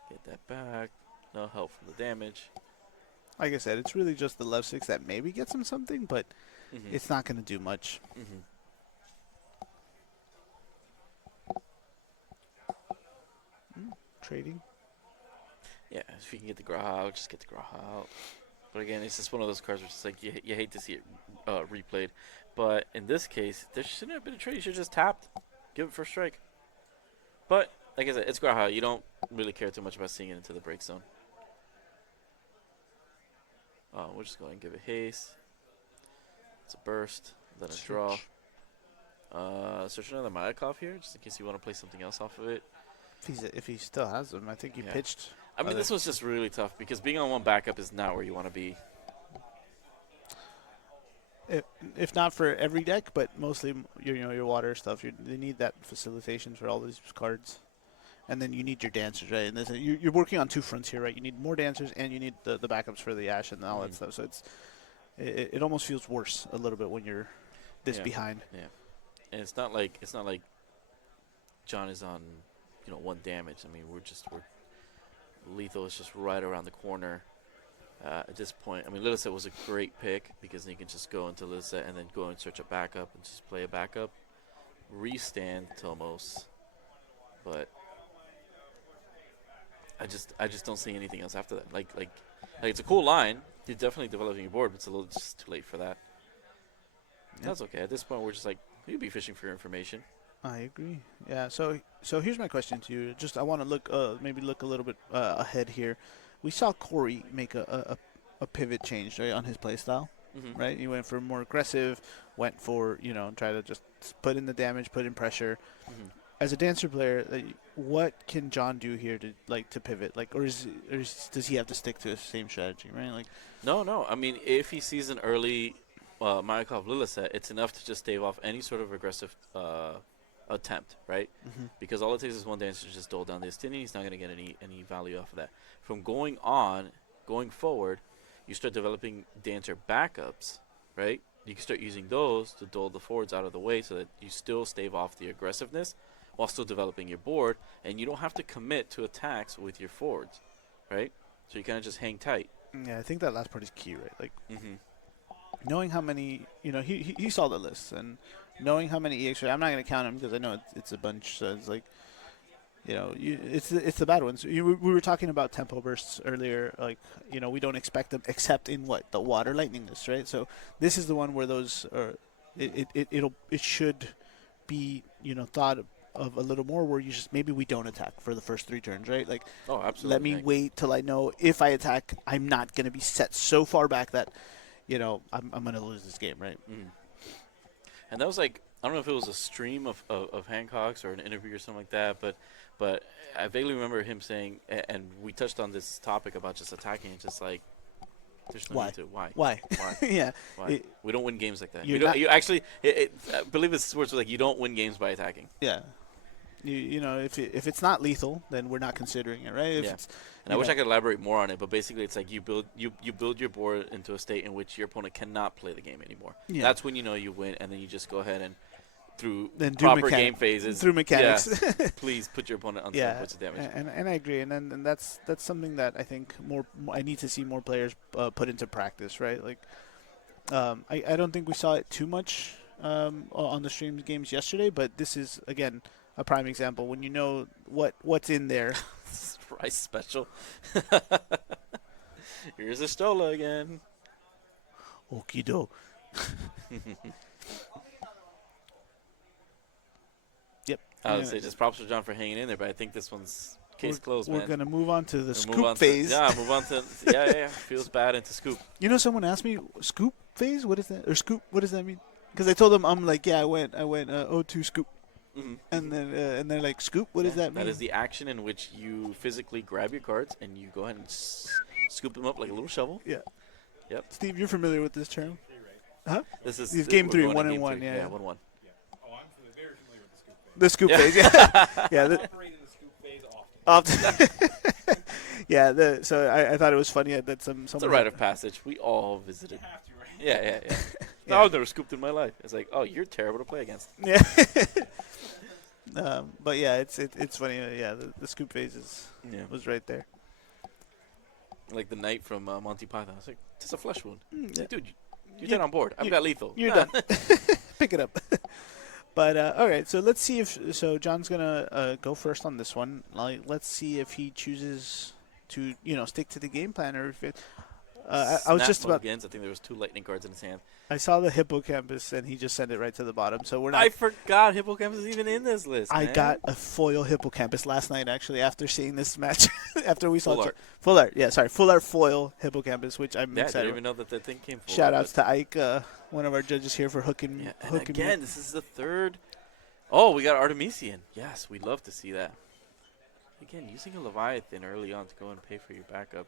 Get that back. No help from the damage. Like I said, it's really just the Lev 6 that maybe gets him something, but Mm-hmm. it's not going to do much. Mm-hmm. Trading. Yeah, if you can get the Graha out, just get the Graha out. But again, it's just one of those cards where it's just like you hate to see it replayed. But in this case, there shouldn't have been a trade. You should have just tapped. Give it first strike. But, like I said, it's Graha. You don't really care too much about seeing it into the break zone. We'll just go ahead and give it haste. It's a burst. Then a draw. Search another Mayakov here, just in case you want to play something else off of it. If he still has them, I think he Yeah. pitched. I mean, this was just really tough because being on 1 backup is not where you want to be. If not for every deck, but mostly your water stuff. They need that facilitation for all these cards, and then you need your dancers, right? And you're working on 2 fronts here, right? You need more dancers, and you need the backups for the Ash and all that stuff. So it almost feels worse a little bit when you're this Yeah. behind. Yeah, and it's not like John is on one damage. I mean, we're lethal is just right around the corner. At this point, I mean, Lilith was a great pick because then you can just go into Lilith and then go and search a backup and just play a backup, restand Tomos, but I just don't see anything else after that. Like it's a cool line. You're definitely developing your board, but it's a little just too late for that. Yeah. That's okay. At this point, we're just like, you'd be fishing for your information. I agree. Yeah. So here's my question to you. Just I want to look maybe look a little bit ahead here. We saw Corey make a pivot change, right, on his play style, Mm-hmm. right? He went for more aggressive, went for try to just put in the damage, put in pressure. Mm-hmm. As a dancer player, what can John do here to pivot? Like, or does he have to stick to his same strategy, right? Like, No. I mean, if he sees an early Mayakov Lilith set, it's enough to just stave off any sort of aggressive attempt, right? mm-hmm. Because all it takes is one dancer to just dole down the Astinian. He's not going to get any value off of that. From going forward, you start developing dancer backups, right? You can start using those to dole the forwards out of the way so that you still stave off the aggressiveness while still developing your board, and you don't have to commit to attacks with your forwards, right? So you kind of just hang tight. Yeah, I think that last part is key, right? Like, Mm-hmm. knowing how many, he saw the list, and knowing how many EX, I'm not going to count them because I know it's a bunch, so it's like, it's the bad ones. We were talking about tempo bursts earlier, like, we don't expect them except in the water lightning list, right? So this is the one where those are, it should be, thought of a little more where you just, maybe we don't attack for the first 3 turns, right? Like, Oh, absolutely. let me wait till I know if I attack, I'm not going to be set so far back that, I'm going to lose this game, right? Mm. And that was like, I don't know if it was a stream of Hancock's or an interview or something like that, but I vaguely remember him saying, and we touched on this topic about just attacking, and just like, there's no Why? need to. Why? Why? Why? Yeah. We don't win games like that. You're You, don't, not- you actually, I believe it's words like, you don't win games by attacking. Yeah. If it's not lethal, then we're not considering it, right? If Yeah. it's, And I wish I could elaborate more on it, but basically it's like you build your board into a state in which your opponent cannot play the game anymore. Yeah. That's when you know you win, and then you just go ahead and through Then do proper mechani- game phases, through mechanics. yes, please put your opponent on some Yeah, points of damage. and I agree, and that's something that I think I need to see more players put into practice, right? Like, I don't think we saw it too much on the stream games yesterday, but this is again a prime example when you know what's in there. Rice special. Here's a Stola again. Okido. Yep. I would say just props for John for hanging in there, but I think this one's case closed, We're man. gonna move on to the We'll scoop move on phase. move on to yeah. Feels bad into scoop. Someone asked me scoop phase. What is that? Or scoop? What does that mean? Because I told them I'm like, yeah, I went O2 scoop, Mm-hmm. and they're like, scoop. What does that mean? That is the action in which you physically grab your cards and you go ahead and scoop them up like a little shovel. Yeah. Yep. Steve, you're familiar with this term? Huh? This is It's game we're 3, going to 1 and game 1. three. Yeah. Yeah, 1-1. Oh, I'm very familiar with the scoop phase. The scoop phase. Yeah. Yeah. I operate in the scoop phase often. Often. Yeah. So I thought it was funny that some. It's a rite of passage. We all visited. You have to, right? Yeah. Yeah. I've never scooped in my life. It's like, oh, you're terrible to play against. Yeah. But yeah, it's funny. Yeah, the scoop phase Yeah. was right there. Like the knight from Monty Python. It's like, it's a flesh wound. It's like, dude, you're You- dead on board. I've you- got lethal. You're Nah. done. Pick it up. But all right, so let's see if John's gonna go first on this one. Let's see if he chooses to stick to the game plan or if it. I was Snap just about. Against, I think there was 2 lightning cards in his hand. I saw the hippocampus and he just sent it right to the bottom. So we're not. I forgot Hippocampus is even in this list. I man. got a foil hippocampus last night actually after seeing this match. After we saw Full art. full art. Yeah, sorry, full art foil hippocampus, which I'm Yeah, I excited. didn't even know that thing came forward. Shout outs to Ike, one of our judges here for hooking. Yeah, and hooking me again, up. this is the 3rd. Oh, we got Artemisian. Yes, we'd love to see that. Again, using a Leviathan early on to go and pay for your backup.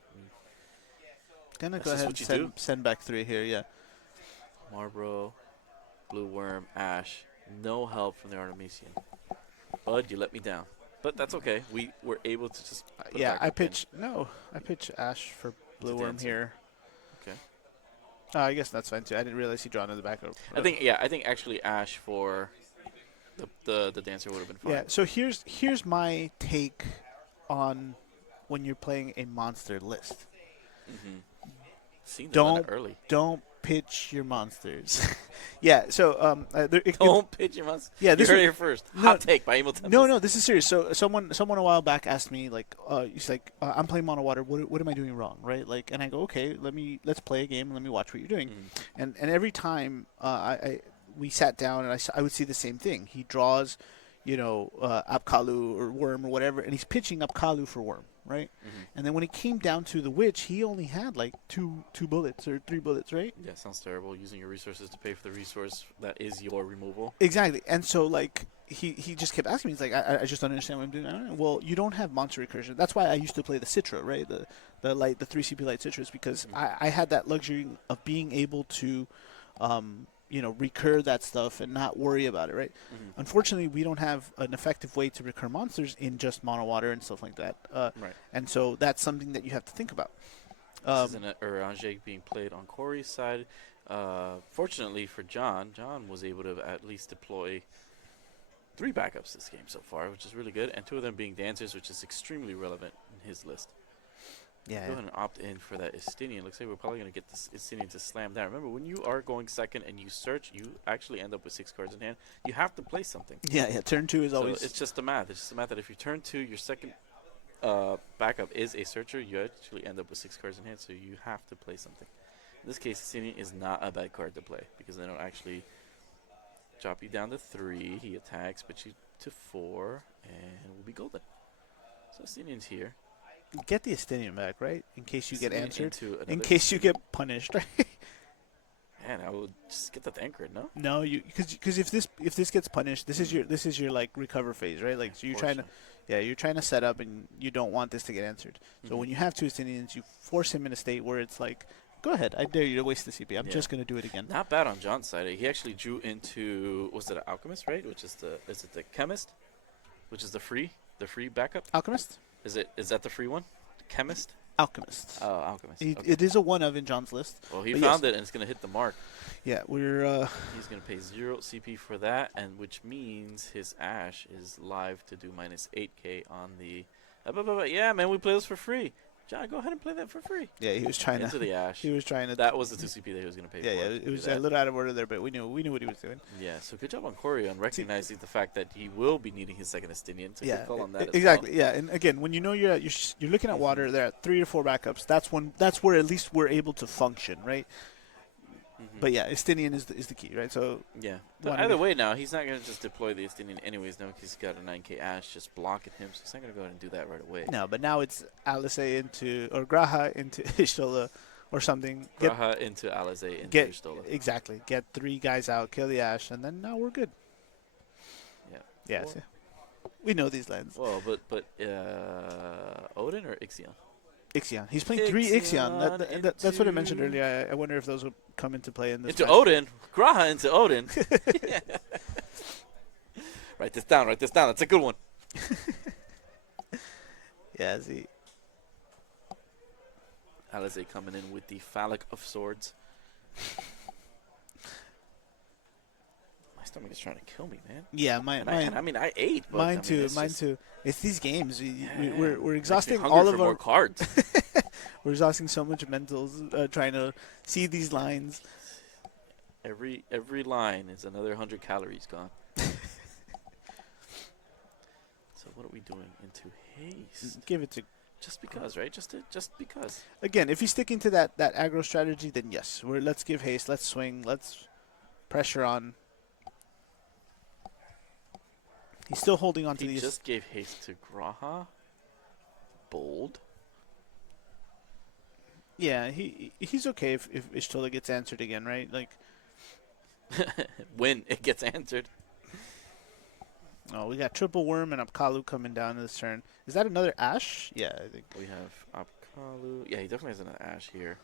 Gonna That's go just ahead what and you do. send back 3 here. Yeah. Marbro, Blue Worm, Ash. No help from the Artemisian. Bud, you let me down. But that's okay. We were able to just. Put a Yeah, backup I in. pitch Ash for Blue It's a Worm dancer. here. Okay. I guess that's fine too. I didn't realize he drawn in the backup. I think actually Ash for the dancer would have been fine. Yeah. So here's my take on when you're playing a monster list. Mm-hmm. Seen them Don't early. don't pitch your monsters. Yeah. So Don't pitch your monster. Yeah, You this heard was- it here first. no, Hot take by Emil Tempest. No, this is serious. So someone a while back asked me like, he's like, I'm playing Mono Water. What am I doing wrong, right? Like, and I go, okay, let's play a game and let me watch what you're doing. And every time we sat down and I would see the same thing. He draws, Apkalu or Worm or whatever, and he's pitching Apkalu for Worm, right? And then when it came down to the Witch, he only had like two bullets or 3 bullets, right? Yeah, sounds terrible. Using your resources to pay for the resource that is your removal. Exactly. And so, like, he just kept asking me. He's like, I just don't understand what I'm doing. I don't know. Well, you don't have monster recursion. That's why I used to play the Citra, right? The 3 CP light Citras, because I had that luxury of being able to, recur that stuff and not worry about it, right? Unfortunately, we don't have an effective way to recur monsters in just Mono Water and stuff like that. Right. And so that's something that you have to think about. This is an Orange being played on Corey's side. Fortunately for John was able to at least deploy 3 backups this game so far, which is really good, and 2 of them being dancers, which is extremely relevant in his list. Yeah. Go ahead and opt in for that Estinian. Looks like we're probably going to get this Estinian to slam down. Remember, when you are going second and you search, you actually end up with 6 cards in hand. You have to play something. Yeah. Turn 2 is So always. it's just the math. It's just the math that if you turn 2, your second backup is a searcher, you actually end up with 6 cards in hand, so you have to play something. In this case, Estinian is not a bad card to play because they don't actually drop you down to 3. He attacks, but you to 4, and we'll be golden. So Estinian's here. Get the Estinian back, right? In case you get Estinian answered. into In another case you Estinian. get punished, right? Man, I would just get that anchored, no? No, because if this gets punished, this is your like recover phase, right? Like, so you're trying to set up, and you don't want this to get answered. So when you have 2 Estinians, you force him in a state where it's like, go ahead, I dare you to waste the CP. I'm just gonna do it again. Not bad on John's side. He actually drew into, was it an Alchemist, right? Is it the Chemist? Which is the free backup? Alchemist. Is that the free one? Chemist? Alchemist. Oh, Alchemist. It, Okay. it is a one of in John's list. Well, he but found yes. it, and it's going to hit the mark. Yeah, we're. He's going to pay 0 CP for that, and which means his Ash is live to do minus 8k on the... yeah, man, we play this for free. John, go ahead and play that for free. Yeah, he was trying Into to. the Ash. He was trying to. That was the 2 CP that he was going to pay Yeah, for. yeah. to It do was that. a little out of order there, but we knew what he was doing. Yeah, so good job on Corey on recognizing the fact that he will be needing his second Estinian. So Yeah, good call on that as exactly. well. Yeah, and again, when you know you're looking at water, there are 3 or 4 backups. That's where at least we're able to function, right? But yeah, Estinian is the key, right? So Yeah. But wanted either to- way now, he's not going to just deploy the Estinian anyways now because he's got a 9k Ash just blocking him, so he's not going to go ahead and do that right away. no, but now it's Alice into or Graha into Ishtola or something. Graha into Alize into Get Stola. exactly. Get 3 guys out, kill the Ash, and then now we're good. Yeah. Yeah, Well- so we know these lands. Well, but Odin or Ixion? Ixion. He's playing 3 Ixion. Ixion That's what I mentioned into- earlier. I wonder if those will come into play in this. Into match. Odin. Graha into Odin. Write this down. That's a good one. Yeah, see. Alize coming in with the Phallic of Swords. My stomach is trying to kill me, man. Yeah, I ate. But mine I mean, too. it's Mine just- too. It's these games. Yeah, We're makes me exhausting hungry all for of more our. cards. We're exhausting so much mentals trying to see these lines. Every line is another 100 calories gone. So what are we doing into haste? Give it to. Just because, right? Just because. Again, if he's sticking to that aggro strategy, then yes. Let's give haste. Let's swing. Let's pressure on. He's still holding on to He these. just gave haste to Graha. Bold. Yeah, he's okay if Ishtola gets answered again, right? Like, When it gets answered. oh, we got triple worm and Apkalu coming down this turn. Is that another Ash? Yeah, I think. We have Apkalu. Yeah, he definitely has an Ash here.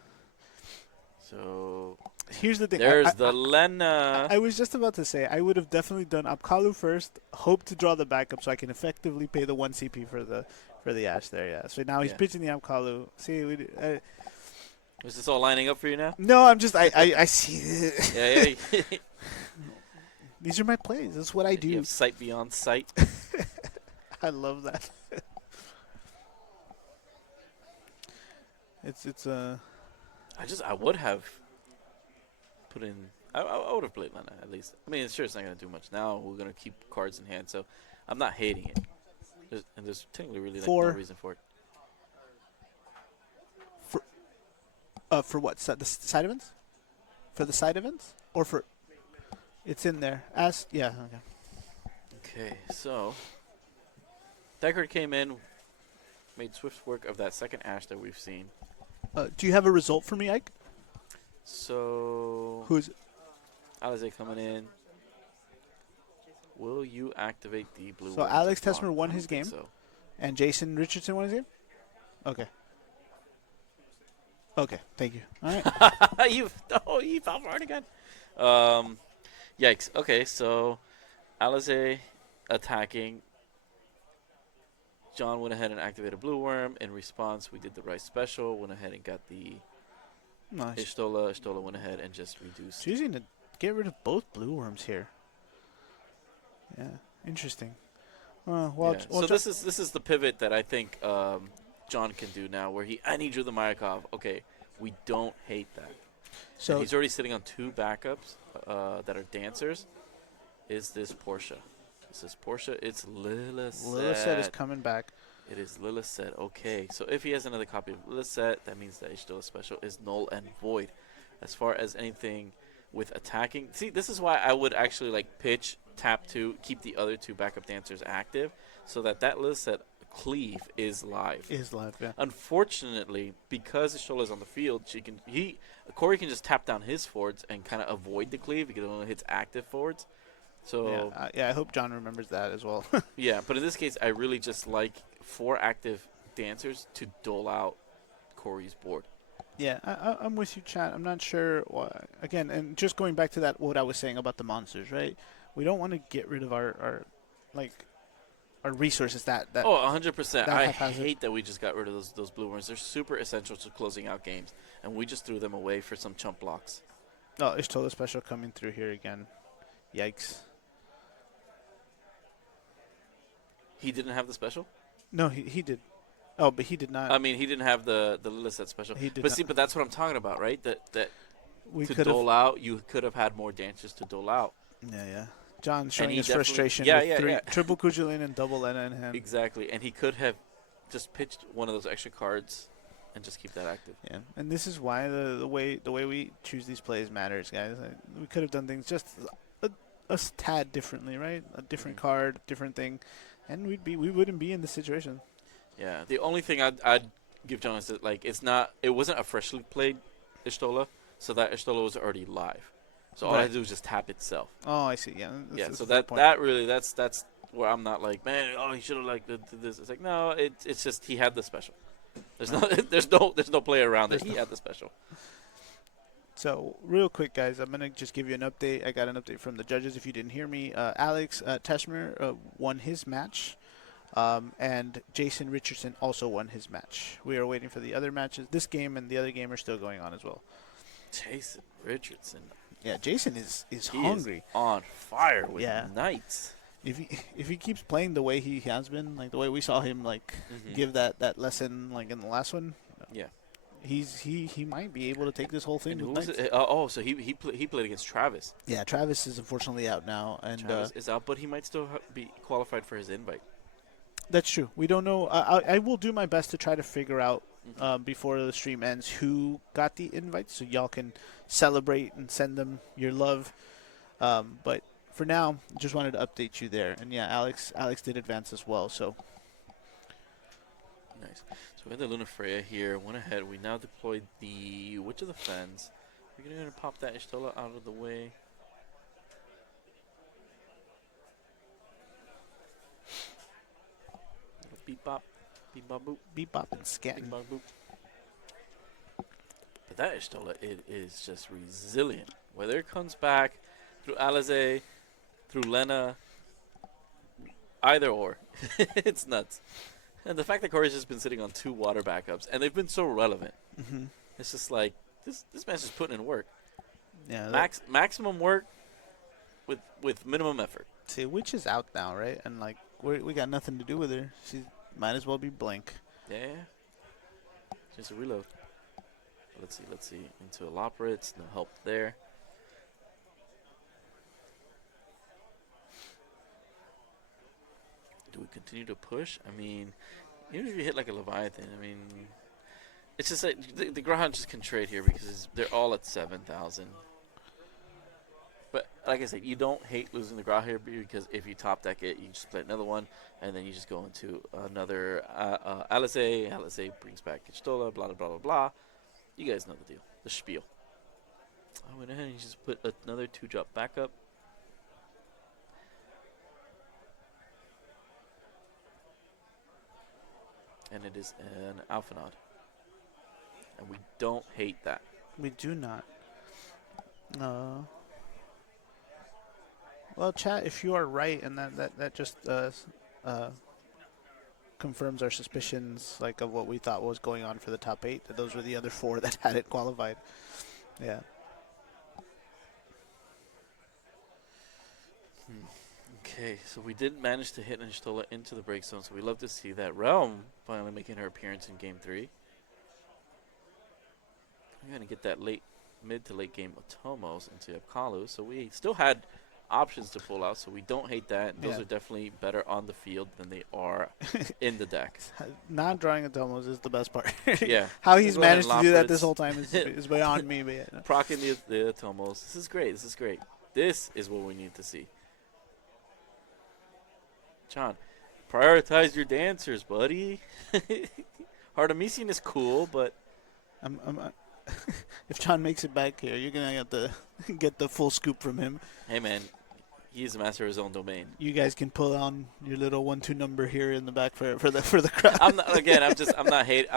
So Here's the thing. there's the Lena. I was just about to say I would have definitely done Apkalu first, hope to draw the backup so I can effectively pay the 1 CP for the Ash there. Yeah. So now he's Yeah. pitching the Apkalu. See, Is this all lining up for you now? no, I'm just I see it. Yeah. These are my plays. That's what I You do. have sight beyond sight. I love that. it's I would have put in. I would have played Lena at least. I mean, sure, it's not gonna do much now. We're gonna keep cards in hand, so I'm not hating it. There's technically really like, no For- reason for it. for what? The side events? For the side events? Or for... It's in there. Yeah, okay. Okay, so Deckard came in, made swift work of that second Ash that we've seen. Do you have a result for me, Ike? So Who's... Alize coming in. Will you activate the blue? So worm Alex to block? Tessmer won I don't his think game? So. And Jason Richardson won his game? Okay. Okay, thank you. All right. you fell for it again. Yikes. Okay, so Alize attacking. John went ahead and activated Blue Worm. In response, we did the right special. Went ahead and got the Nice. Ishtola. Ishtola went ahead and just reduced. Choosing to get rid of both blue worms here. Yeah, interesting. Well, Yeah. So this is the pivot that I think John can do now, where I need you the Mayakov. Okay, we don't hate that. so And he's already sitting on 2 backups that are dancers. Is this Portia? This is Portia. It's Lilith. Lilith is coming back. It is Lilith. Okay, so if he has another copy of Lilith, that means that Ishtola special is null and void. As far as anything with attacking, see, this is why I would actually like pitch, tap 2, keep the other 2 backup dancers active, so that Lilith cleave is live. Is live, yeah. Unfortunately, because Ishtola is on the field, Corey can just tap down his forwards and kind of avoid the cleave because it only hits active forwards. So Yeah, I hope John remembers that as well. yeah, but in this case, I really just like 4 active dancers to dole out Corey's board. Yeah, I'm with you, Chad. I'm not sure why. Again, and just going back to that, what I was saying about the monsters, right? We don't want to get rid of our resources that Oh, 100%. that I haphazard. hate that we just got rid of those blue worms. They're super essential to closing out games, and we just threw them away for some chump blocks. Oh, Ishtola special coming through here again. Yikes. He didn't have the special? No, he did. Oh, but he did not. I mean, he didn't have the Lilith set special. He did but not. see, but that's what I'm talking about, right? That we to could dole have. out, you could have had more dancers to dole out. Yeah. John showing he his definitely- frustration yeah, with yeah, 3 yeah. triple Kujulin and double Lena in hand. Exactly, and he could have just pitched one of those extra cards and just keep that active. Yeah, and this is why the way we choose these plays matters, guys. We could have done things just a tad differently, right? A different card, different thing, and we wouldn't be in this situation. Yeah, the only thing I'd give John is that it wasn't a freshly played Ishtola, so that Ishtola was already live. So all I Right. had to do was just tap itself. Oh, I see. Yeah. Yeah, that's so a fair that point. that really that's where I'm not like, man, he should have like did this. It's like no, it's just he had the special. There's no play around it. He had the special. So, real quick, guys, I'm going to just give you an update. I got an update from the judges if you didn't hear me. Alex Teshmer won his match, and Jason Richardson also won his match. We are waiting for the other matches. This game and the other game are still going on as well. Jason Richardson. Yeah, Jason is He hungry. is on fire with Yeah. Knights. If he keeps playing the way he has been, like the way we saw him give that lesson like in the last one, Yeah. he might be able to take this whole thing. And who with was Knights. it? So he played against Travis. Yeah, Travis is unfortunately out now, and Travis is out, but he might still be qualified for his invite. that's true. We don't know. I will do my best to try to figure out before the stream ends who got the invite, so y'all can celebrate and send them your love. But for now, just wanted to update you there. And yeah, Alex did advance as well. So Nice. So we have the Luna Freya here. Went ahead. We now deployed the Witch of the Fens. We're going to pop that Ishtola out of the way. Beep bop. Beep bop boop. beep bop and Beep scan. bop boop. But that Ishtola, it is just resilient. Whether it comes back through Alize, through Lena, either or. It's nuts. And the fact that Corey's just been sitting on 2 water backups, and they've been so relevant. Mm-hmm. It's just like, this man's just putting in work. Yeah, Maximum work with minimum effort. See, Witch is out now, right? And like we got nothing to do with her. She might as well be blank. Yeah. Just a reload. Let's see. Into Elaborates, no help there. Do we continue to push? I mean, even if you hit like a Leviathan, I mean, it's just like the Greyhound can trade here because they're all at 7,000. But like I said, you don't hate losing the Greyhound here because if you top deck it, you just play another one, and then you just go into another Alizé. Alizé brings back Kichtola, blah, blah, blah, blah, blah. You guys know the deal. The spiel. I went ahead and just put another 2-drop backup. And it is an Alphanod. And we don't hate that. We do not. Well, chat, if you are right, and that just confirms our suspicions, like of what we thought was going on for the top 8. That those were the other 4 that hadn't qualified. Yeah. Okay, so we did manage to hit Nishtola into the break zone, so we love to see that Realm finally making her appearance in Game 3. We're going to get that mid to late game Otomos into Apkalu, so we still had options to pull out, so we don't hate that. Those are definitely better on the field than they are in the deck. Not drawing Atomos is the best part. Yeah. How he's We'll go ahead managed and to do lop that it. this whole time is beyond me. But yeah, no. Procking the Atomos. This is great. This is great. This is what we need to see. John, prioritize your dancers, buddy. Artemisian is cool, but if John makes it back here, you're gonna have to get the full scoop from him. hey, man, he's a master of his own domain. You guys can pull on your little 1-2 number here in the back for the crowd. I'm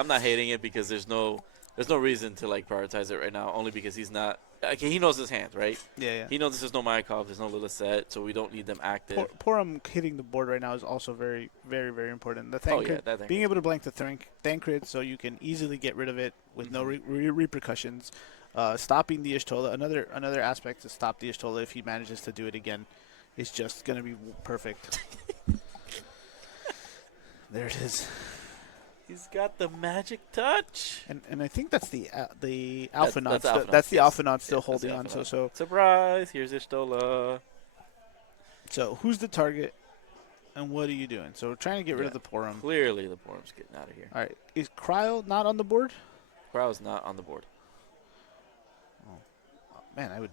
not hating it because there's no reason to like prioritize it right now. Only because he's not. Okay, he knows his hands, right? Yeah. He knows there's no Myakov, there's no Lila set, so we don't need them active. Porum hitting the board right now is also very, very, very important. The Thancred, that being able to blank the Thancred so you can easily get rid of it with no repercussions. Stopping the Ishtola, another aspect to stop the Ishtola if he manages to do it again, is just going to be perfect. There it is. He's got the magic touch. And I think that's the Alphanauts. That's Alphanauts, That's the yes. Alphanauts still Yeah, holding that's on. the So Surprise! Here's Ishtola. so who's the target, and what are you doing? So we're trying to get rid Yeah. of the Porum. Clearly, the Porum's getting out of here. All right, is Cryo not on the board? Crow's not on the board. Man,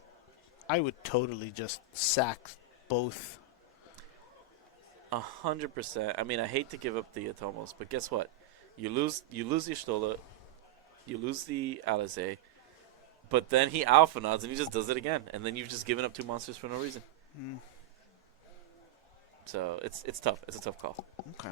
I would totally just sack both. 100%. I mean, I hate to give up the Atomos, but guess what? You lose the Ishtola, you lose the Alizé, but then he Alphanods and he just does it again, and then you've just given up 2 monsters for no reason. So it's tough. It's a tough call. Okay.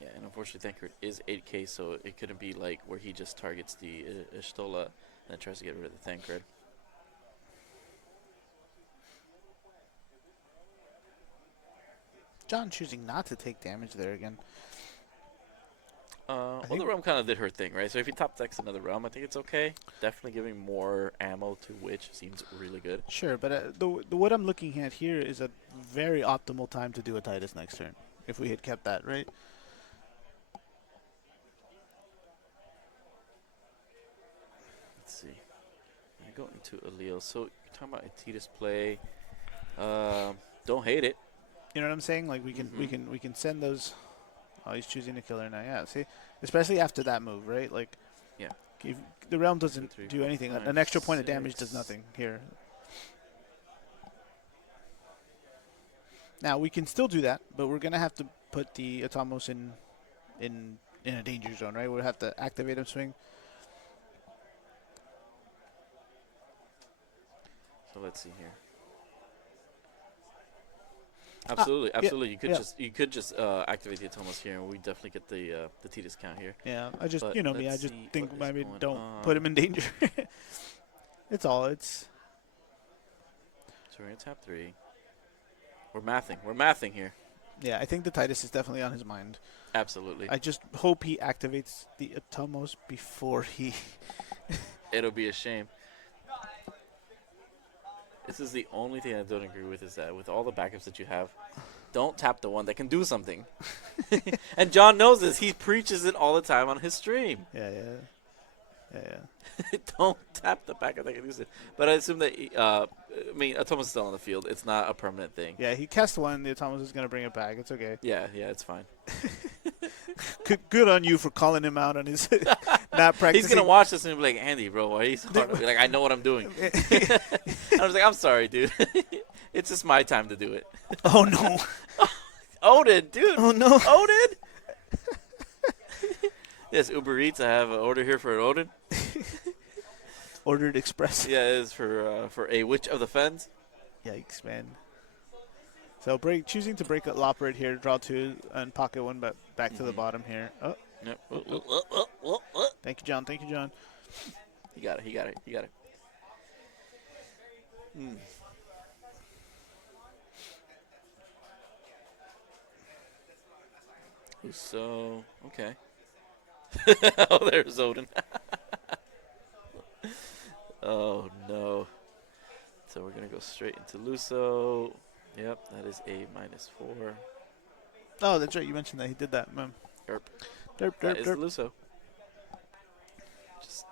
Yeah, and unfortunately, Thancred is 8K, so it couldn't be like where he just targets the Ishtola and then tries to get rid of the Thancred. John choosing not to take damage there again. Well, the Realm kind of did her thing, right? So if he top decks another Realm, I think it's okay. Definitely giving more ammo to Witch seems really good. Sure, but the what I'm looking at here is a very optimal time to do a Titus next turn. If we had kept that, right? Let's see. You go into Allele. So you're talking about Atitas play. Don't hate it. You know what I'm saying? Like we can send those. Oh, he's choosing to kill her now. Yeah, see, especially after that move, right? Like, Yeah. if the realm doesn't 2, 3, do 4, anything. 5, An extra point of damage 6. does nothing here. Now we can still do that, but we're gonna have to put the Atomos in a danger zone, right? We'll have to activate him swing. So let's see here. Absolutely, yeah, absolutely. yeah. You could just activate the Atomos here, and we definitely get the T discount here. Yeah, I just But you know me. I let's just see think what is maybe going don't on. put him in danger. It's all. It's So we're gonna tap 3. We're mathing. We're mathing here. Yeah, I think the Titus is definitely on his mind. Absolutely. I just hope he activates the Atomos before he. It'll be a shame. This is the only thing I don't agree with is that with all the backups that you have, don't tap the one that can do something. And John knows this. He preaches it all the time on his stream. Yeah. Don't tap the backup that can do something. But I assume that, Atoma's is still on the field. It's not a permanent thing. Yeah, he cast one. The Atomos is going to bring it back. It's okay. Yeah, it's fine. Good on you for calling him out on his not practicing. He's going to watch this and be like, Andy, bro, why are you so hard? I'll be like, I know what I'm doing. I was like, I'm sorry, dude. It's just my time to do it. Oh, no. Odin, dude. Oh, no. Odin? Yes, Uber Eats. I have an order here for an Odin. Ordered express. Yeah, it is for a Witch of the Fens. Yikes, man. So choosing to break a lop right here, draw 2 and pocket 1, but back to the bottom here. Oh, Yep. thank you, John. Thank you, John. He got it. So, okay. Oh, there's Odin. Oh, no. So we're going to go straight into Luso. Yep, that is a -4. Oh, that's right. You mentioned that he did that. Derp. Derp, That derp, is derp. Luso.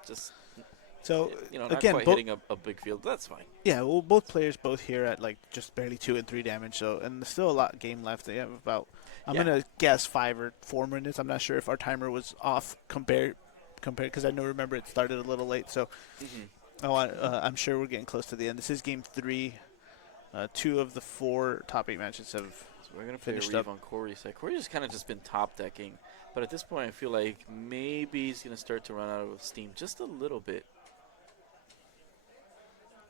Just So, not again, quite hitting a big field. That's fine. yeah, well, both players both here at like just barely 2 and 3 damage. So, and there's still a lot of game left. They have about, I'm Yeah. gonna guess 5 or 4 minutes. I'm not sure if our timer was off compared because I know remember it started a little late. So, I'm sure we're getting close to the end. This is game 3. 2 of the 4 top 8 matches have. So we're going to play a Finished Reeve up. on Corey's side. Corey's just kind of just been top decking. But at this point, I feel like maybe he's going to start to run out of steam just a little bit.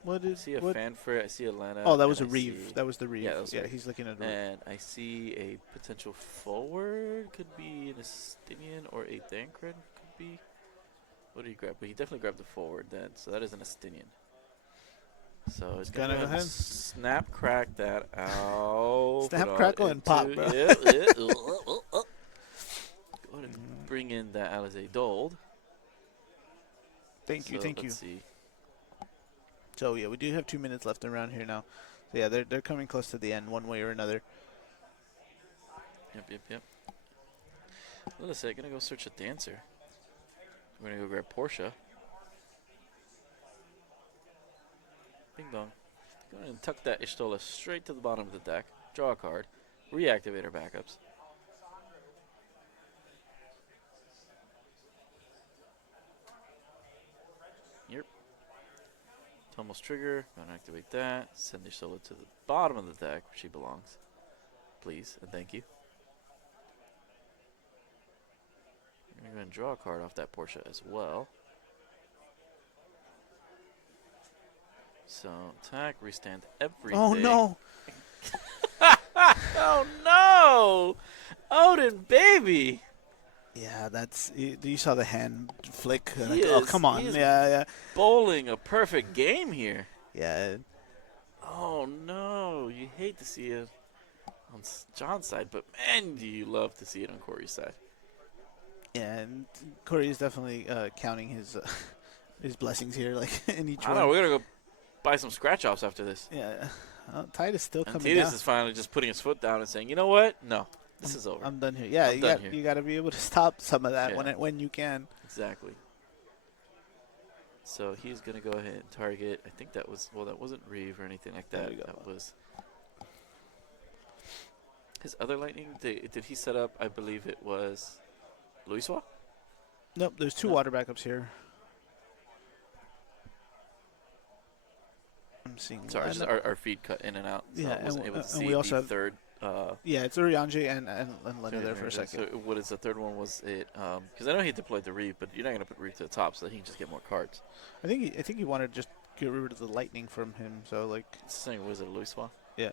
What I is? see a What? fanfare. I see Atlanta. Oh, that was a and I Reeve. see- That was the Reeve. Yeah, that was Yeah, Reeve. he's looking at. And I see a potential forward. Could be an Estinian or a Thancred. Could be. What did he grab? But he definitely grabbed the forward then. So that is an Estinian. So he's going Gonna to go ahead. snap crack that out. Snap, put on crackle, and pop, into- bro. Yeah. Go ahead and bring in that Alizé Dold. Thank you, So thank you. let's see. So yeah, we do have 2 minutes left around here now. So yeah, they're coming close to the end one way or another. Yep. Let's say, gonna go search a dancer. We're gonna go grab Portia. Bing bong. Go ahead and tuck that Ishtola straight to the bottom of the deck. Draw a card. Reactivate our backups. Yep. Tomos trigger. Gonna activate that. Send Ishtola to the bottom of the deck where she belongs. Please and thank you. I'm gonna go ahead and draw a card off that Portia as well. So attack, restand everything. Oh no! Oh no! Odin, baby! Yeah, that's you saw the hand flick. He Oh is- come on! he is- Yeah. Bowling a perfect game here. Yeah. Oh no! You hate to see it on John's side, but man, do you love to see it on Corey's side. Yeah, and Corey is definitely counting his his blessings here, like in each I one. don't know. We're gonna go buy some scratch offs after this. Yeah. Tide is still And coming Titus down. is finally just putting his foot down and saying, "You know what? No, this is over." I'm done here. Yeah, I'm done here. you got to be able to stop some of that Yeah. when you can. Exactly. So he's gonna go ahead and target. I think that was that wasn't Reeve or anything like There that. we go. That was his other lightning. Did he set up? I believe it was Luiswa. Nope, there's 2 No. water backups here. I'm seeing. Sorry, one. just our feed cut in and out. So Yeah, I wasn't and able to and see we also the have- third. Yeah, it's Urianji and Lena there for a So second. what is the third one? Was it? Because I know he deployed the Reeve, but you're not gonna put Reeve to the top so that he can just get more cards. I think he wanted to just get rid of the lightning from him. So like, It's saying was it Luiswa? yeah.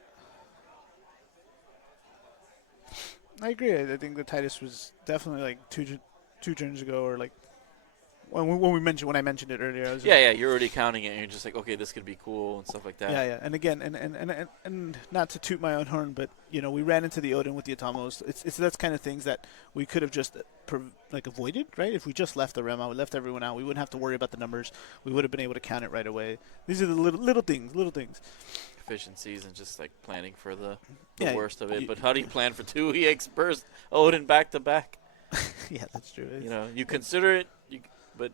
I agree. I think the Titus was definitely like two turns ago, or like when I mentioned it earlier, I was Yeah, yeah, you're already counting it, and you're just like, okay, this could be cool and stuff like that. Yeah, yeah, and again, and not to toot my own horn, but we ran into the Odin with the Atomos. It's that's kind of things that we could have just avoided, right? If we just left the Rem out, we left everyone out, we wouldn't have to worry about the numbers. We would have been able to count it right away. These are the little things. Efficiencies and just like planning for the Yeah, worst of it. But how do you plan for 2 EX burst Odin back to back? Yeah, that's true. You consider it, but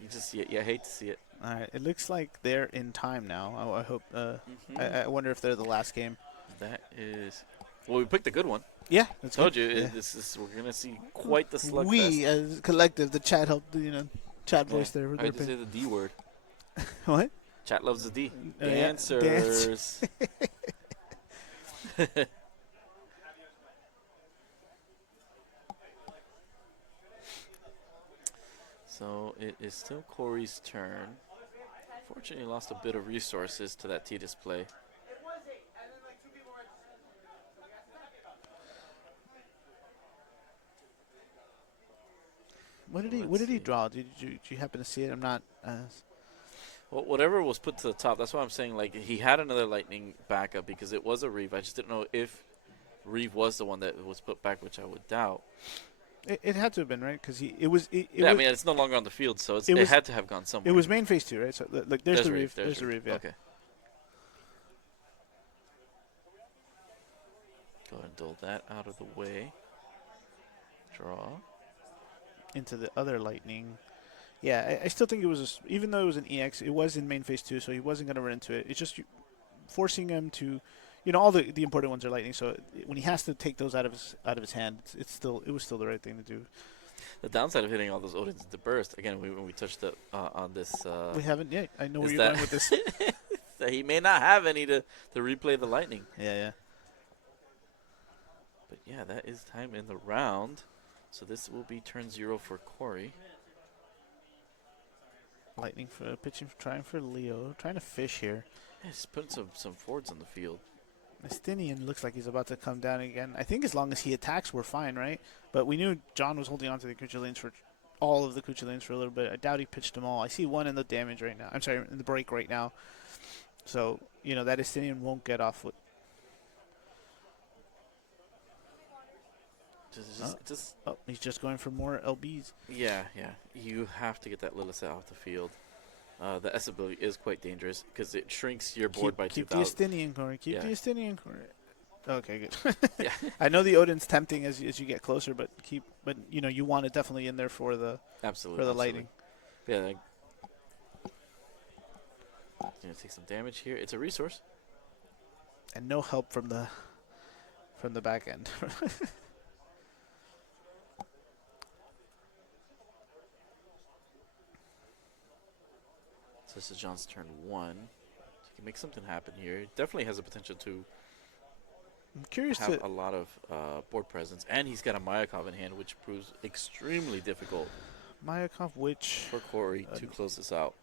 you just see it. Yeah, I hate to see it. All right, it looks like they're in time now. I hope. I wonder if they're the last game. That is. Well, we picked a good one. Yeah, that's Told good. you, Yeah. we're gonna see quite the slugfest. We as collective, the chat helped. Chat voice there. I had to say the D word. What? Chat loves the D. Yeah, Dancers. So it is still Corey's turn. Fortunately, lost a bit of resources to that T display. What did Let's he see. draw? Did you happen to see it? I'm not. Well, whatever was put to the top, that's why I'm saying, like, he had another lightning backup because it was a Reeve. I just didn't know if Reeve was the one that was put back, which I would doubt. It had to have been, right? Because it was. Yeah, I mean, it's no longer on the field, so it was- had to have gone somewhere. It was main phase 2, right? So like, there's the Reeve, Reeve. There's the Reeve. Yeah. Okay. Go ahead and dole that out of the way. Draw. Into the other lightning. Yeah, I still think it was even though it was an EX, it was in main phase 2, so he wasn't going to run into it. It's just forcing him to, all the important ones are lightning. So when he has to take those out of his hand, it was still the right thing to do. The downside of hitting all those Odins into burst, again, when we touched on this. We haven't yet. I know where is you're going with this. that he may not have any to replay the lightning. Yeah. But yeah, that is time in the round. So this will be turn 0 for Corey. Lightning for pitching, trying for Leo, trying to fish here. Yeah, he's putting some forwards on the field. Estinian looks like he's about to come down again. I think as long as he attacks, we're fine, right? But we knew John was holding on to the Cuchulains for all of the Cuchulains for a little bit. I doubt he pitched them all. I see one in the damage right now. I'm sorry, in the break right now. So, that Estinian won't get off with. He's just going for more LBs. Yeah. You have to get that little set off the field. The S ability is quite dangerous because it shrinks your board by 2,000. Keep the Estinian corner. Keep the Estinian corner. Okay, good. Yeah. I know the Odin's tempting as you get closer, but you want it definitely in there for the lightning. Yeah. Gonna take some damage here. It's a resource. And no help from the back end. So this is John's turn 1. So he can make something happen here. He definitely has the potential to I'm curious have to a lot of board presence. And he's got a Mayakov in hand, which proves extremely difficult Mayakov Witch. for Corey to close this out.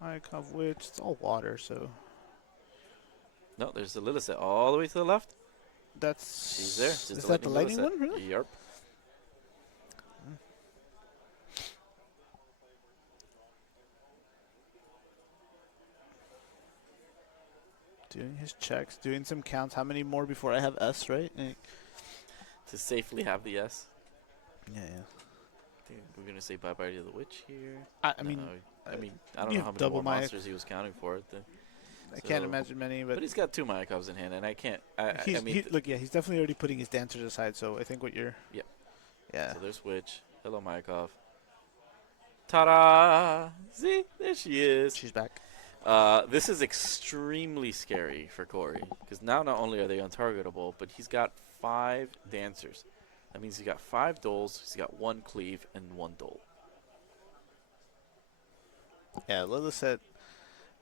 Mayakov Witch. It's all water, so No, there's the Lilith all the way to the left. that's. She's there. She's Is that the lightning Lilith. one? Really? Yarp. Doing his checks, doing some counts. How many more before I have S, right? To safely have the S. Yeah. I think we're going to say bye-bye to the witch here. I No, mean, I don't you know how have many double more Mayak. monsters he was counting for. I can't So- imagine many, But but he's got 2 Mayakovs in hand, and I can't. I he's, mean, he's definitely already putting his dancers aside. So I think what you're. Yep. Yeah. so there's Witch. Hello, Mayakov. Ta-da! See, there she is. She's back. This is extremely scary for Corey because now not only are they untargetable, but he's got 5 dancers. That means he's got 5 doles. He's got 1 cleave and 1 dole. Yeah, Lilith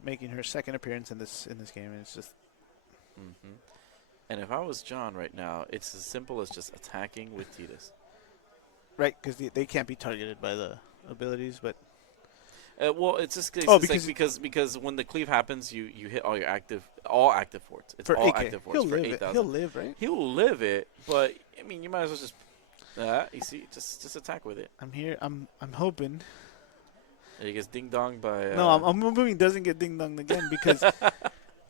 making her second appearance in this game, and it's just. Mm-hmm. And if I was John right now, it's as simple as just attacking with Titus. Right, because they can't be targeted by the abilities, but Well, it's just because when the cleave happens, you hit all active forts. It's for all AK, active forts he'll for live 8,000. He'll live, right? He'll live it, but I mean, you might as well just You see, just attack with it. I'm here. I'm hoping. And he gets ding dong by. No, I'm hoping he doesn't get ding donged again because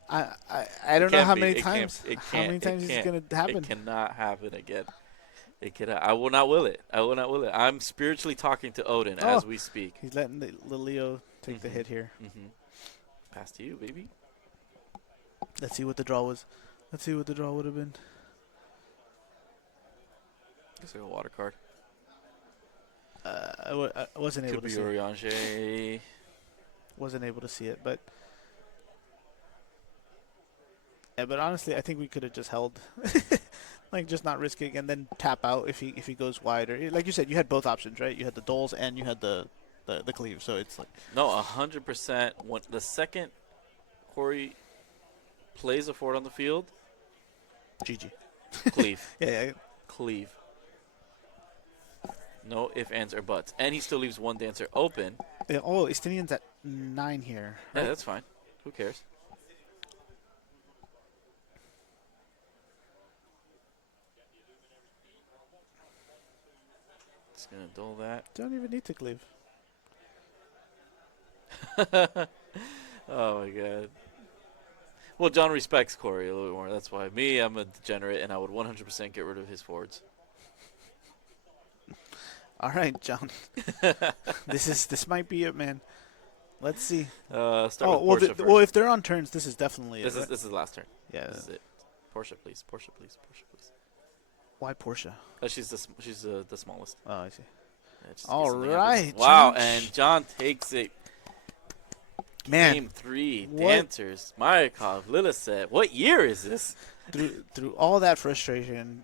I don't know how many times. How many times is this gonna happen? It cannot happen again. It cannot. I will not will it. I will not will it. I'm spiritually talking to Odin as we speak. He's letting the Leo take the hit here. Pass to you, baby. Let's see what the draw was. Let's see what the draw would have been. Looks like a water card. I wasn't able Could to be see it. Oriange. Wasn't able to see it, but yeah. But honestly, I think we could have just held, like just not risk it and then tap out if he goes wide or like you said, you had both options, right? You had the doles and you had the cleave, so it's like No, 100%. When the second Corey plays a forward on the field, GG. cleave, Yeah. cleave. No ifs, ands, or buts, and he still leaves one dancer open. Yeah. Oh, Estinian's at 9 here. Yeah, Right? that's fine. Who cares? Just gonna dull that. Don't even need to cleave. Oh my god. Well, John respects Corey a little bit more. That's why. Me, I'm a degenerate, and I would 100% get rid of his forwards. All right, John. This might be it, man. Let's see. Start with well, Portia first. well, if they're on turns, this is definitely this it. is Right? this is the last turn. Yeah. This is it. Portia, please. Portia, please. Portia, please. Why Portia? She's the smallest. Oh, I see. Yeah, just in All case something right, happens. Wow, John. and John takes it. Man, Game 3, what- dancers, Maryakov, Lilith. What year is this? through all that frustration,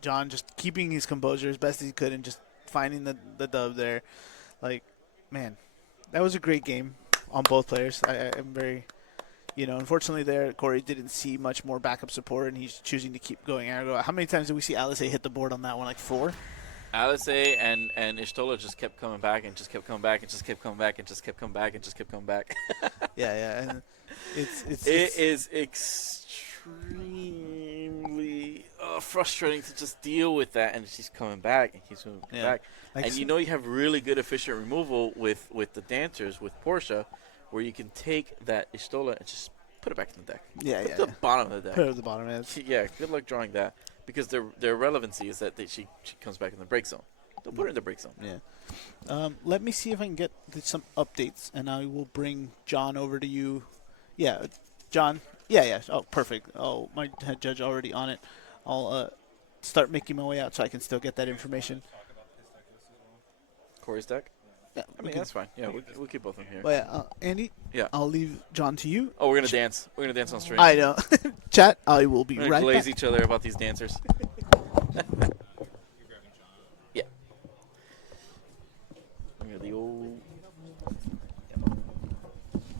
John just keeping his composure as best as he could and just finding the dub there. Like, man, that was a great game on both players. I'm very, unfortunately there, Corey didn't see much more backup support, and he's choosing to keep going aggro. How many times did we see Alice hit the board on that one? Like 4? Alice and Ishtola just kept coming back and just kept coming back and just kept coming back and just kept coming back and just kept coming back. Yeah. And it is extremely frustrating to just deal with that, and she's coming back and keeps moving back. Like And you have really good efficient removal with the dancers with Portia, where you can take that Ishtola and just put it back in the deck. Yeah, Put yeah. it at the bottom of the deck. Put it at the bottom, man. Yeah, good luck drawing that, because their relevancy is that she comes back in the break zone. Don't put her in the break zone. Yeah. Let me see if I can get some updates, and I will bring John over to you. Yeah, John. Yeah. Oh, perfect. Oh, my head judge already on it. I'll start making my way out so I can still get that information. Corey's deck? Yeah, I mean, that's fine. Yeah, we'll keep both of them here. But Andy. Yeah. I'll leave John to you. Oh, we're going to dance. We're going to dance on stream. I know. Chat. I will be We're going right to glaze back. each other about these dancers. Yeah. I'm going to the old...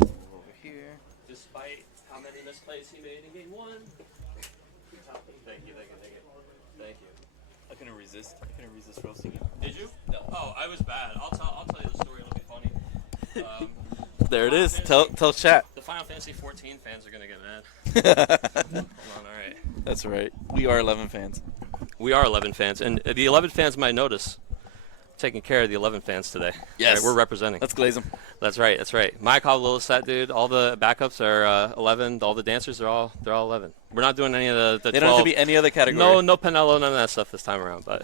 Over here. Despite how many misplays he made in game 1. Thank you. I couldn't resist roasting you. Did you? No. Oh, I was bad. I'll tell you the story. It'll be funny. There it is. Tell chat. The Final Fantasy 14 fans are gonna get mad. Hold on. All right. That's right. We are 11 fans. We are 11 fans, and the 11 fans might notice. Taking care of the 11 fans today. Yes. Right, we're representing. Let's glaze them. That's right. Maryakov, Lilith, dude. All the backups are 11. All the dancers are all 11. We're not doing any of the They 12. don't have to be any other category. No Penello, none of that stuff this time around. But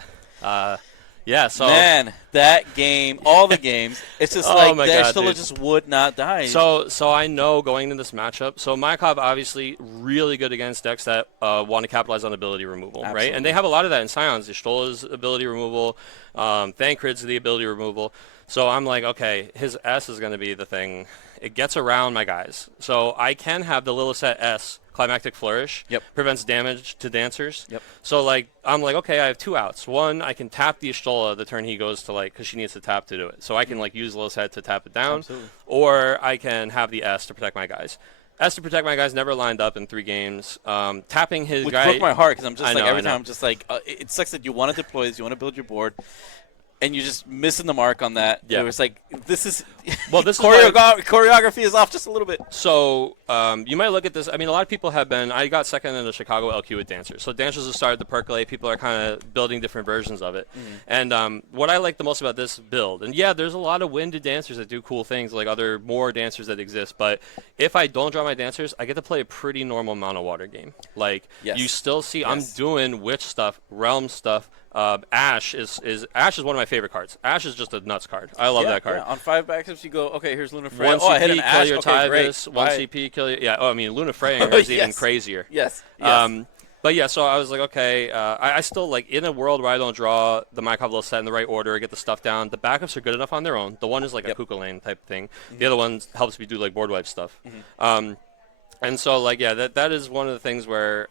yeah. So Man, that game, all the games, it's just Oh like my that God, Stola dude. just would not die. So I know going into this matchup. So Maryakov obviously really good against decks that want to capitalize on ability removal, Absolutely. right? And they have a lot of that in Scions. Ishtola's ability removal, Thancred's the ability removal. So I'm like, okay, his S is going to be the thing. It gets around my guys. So I can have the Lilith S, Climactic Flourish, Yep. prevents damage to dancers. Yep. So I'm like, okay, I have 2 outs. One, I can tap the Ishtola the turn he goes to because she needs to tap to do it. So I can use Lilith's Head to tap it down. Absolutely. Or I can have the S to protect my guys. S to protect my guys never lined up in 3 games. Tapping his Which guy. broke my heart, because I'm just I like, know, every I know. time I'm just like, it sucks that you want to deploy this, you want to build your board, and you're just missing the mark on that. Yeah. It was like, this is Well, this is why- choreography is off just a little bit. So you might look at this. I mean, a lot of people have been. I got second in the Chicago LQ with dancers. So dancers have started to percolate. People are kind of building different versions of it. And what I like the most about this build, and yeah, there's a lot of winded dancers that do cool things, like other more dancers that exist. But if I don't draw my dancers, I get to play a pretty normal mono water game. Like you still see, I'm doing witch stuff, realm stuff. Ash is one of my favorite cards. Ash is just a nuts card. I love that card. Yeah. On 5 backups, you go, okay, here's Luna Freya. One I hit CP, an kill Ash. your Okay, great. Tyvis. One Bye. CP, kill your... Yeah, I mean, Luna Freya is even crazier. Yes. But yeah, so I was like, okay, I still, like, in a world where I don't draw the Mycovlo set in the right order, get the stuff down, the backups are good enough on their own. The one is like a Kuka Lane type thing. The other one helps me do, like, board wipe stuff. And so, like, yeah, that is one of the things where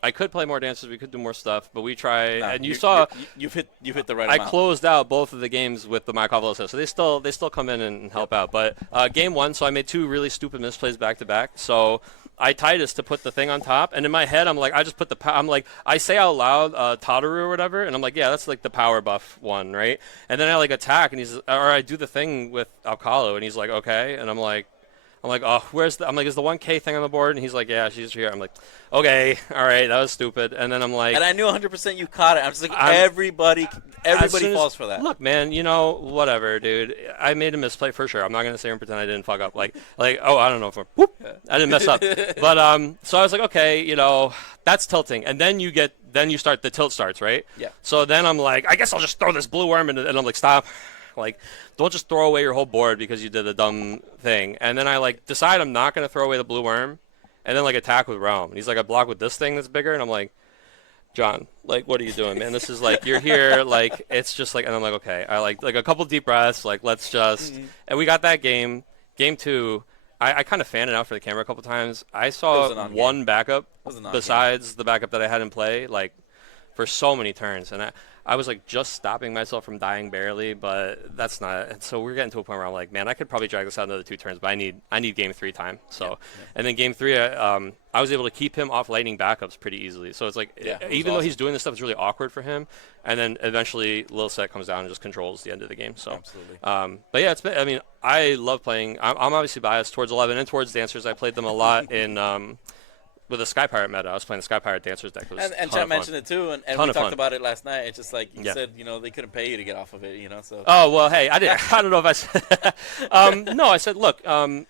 I could play more dances, we could do more stuff, but we try. And you saw you've hit the right I amount. closed out both of the games with the Mycovlo set, so they still come in and help out. But game one, so I made 2 really stupid misplays back to back. So I Titus to put the thing on top, and in my head, I'm like, I just put I'm like, I say out loud Tataru or whatever, and I'm like, yeah, that's like the power buff one, right? And then I like attack, and or I do the thing with Alcalo, and he's like, okay, and I'm like, oh, I'm like, is the 1K thing on the board? And he's like, yeah, she's here. I'm like, okay, all right, that was stupid. And then I'm like, and I knew 100% you caught it. I'm just like, everybody falls for that. Look, man, whatever, dude. I made a misplay for sure. I'm not gonna sit here and pretend I didn't fuck up. Like, oh, I don't know if I didn't mess up. But so I was like, okay, that's tilting. And then you start, the tilt starts, right? Yeah. So then I'm like, I guess I'll just throw this blue worm, and I'm like, stop. Like, don't just throw away your whole board because you did a dumb thing. And then I, like, decide I'm not going to throw away the blue worm and then, like, attack with Realm. And he's like, I block with this thing that's bigger. And I'm like, John, like, what are you doing, man? This is, like, you're here. Like, it's just, like, and I'm like, okay. I, like a couple deep breaths. Like, let's just. And we got that game. Game 2. I kind of fanned it out for the camera a couple times. I saw one backup besides the backup that I had in play, like, for so many turns. And I was like just stopping myself from dying barely, but that's not. And so we're getting to a point where I'm like, man, I could probably drag this out another 2 turns, but I need game 3 time. So, and then game 3, I was able to keep him off lightning backups pretty easily. So it's like, even though he's doing this stuff, it's really awkward for him. And then eventually, Lil Set comes down and just controls the end of the game. So, absolutely. But yeah, I mean, I love playing. I'm obviously biased towards 11 and towards dancers. I played them a lot in. With the Sky Pirate meta, I was playing the Sky Pirate Dancers deck. It was and Chat mentioned it too, and we talked about it last night. It's just like you said, they couldn't pay you to get off of it, So. Oh well, hey, I don't know if I said. No, I said, look,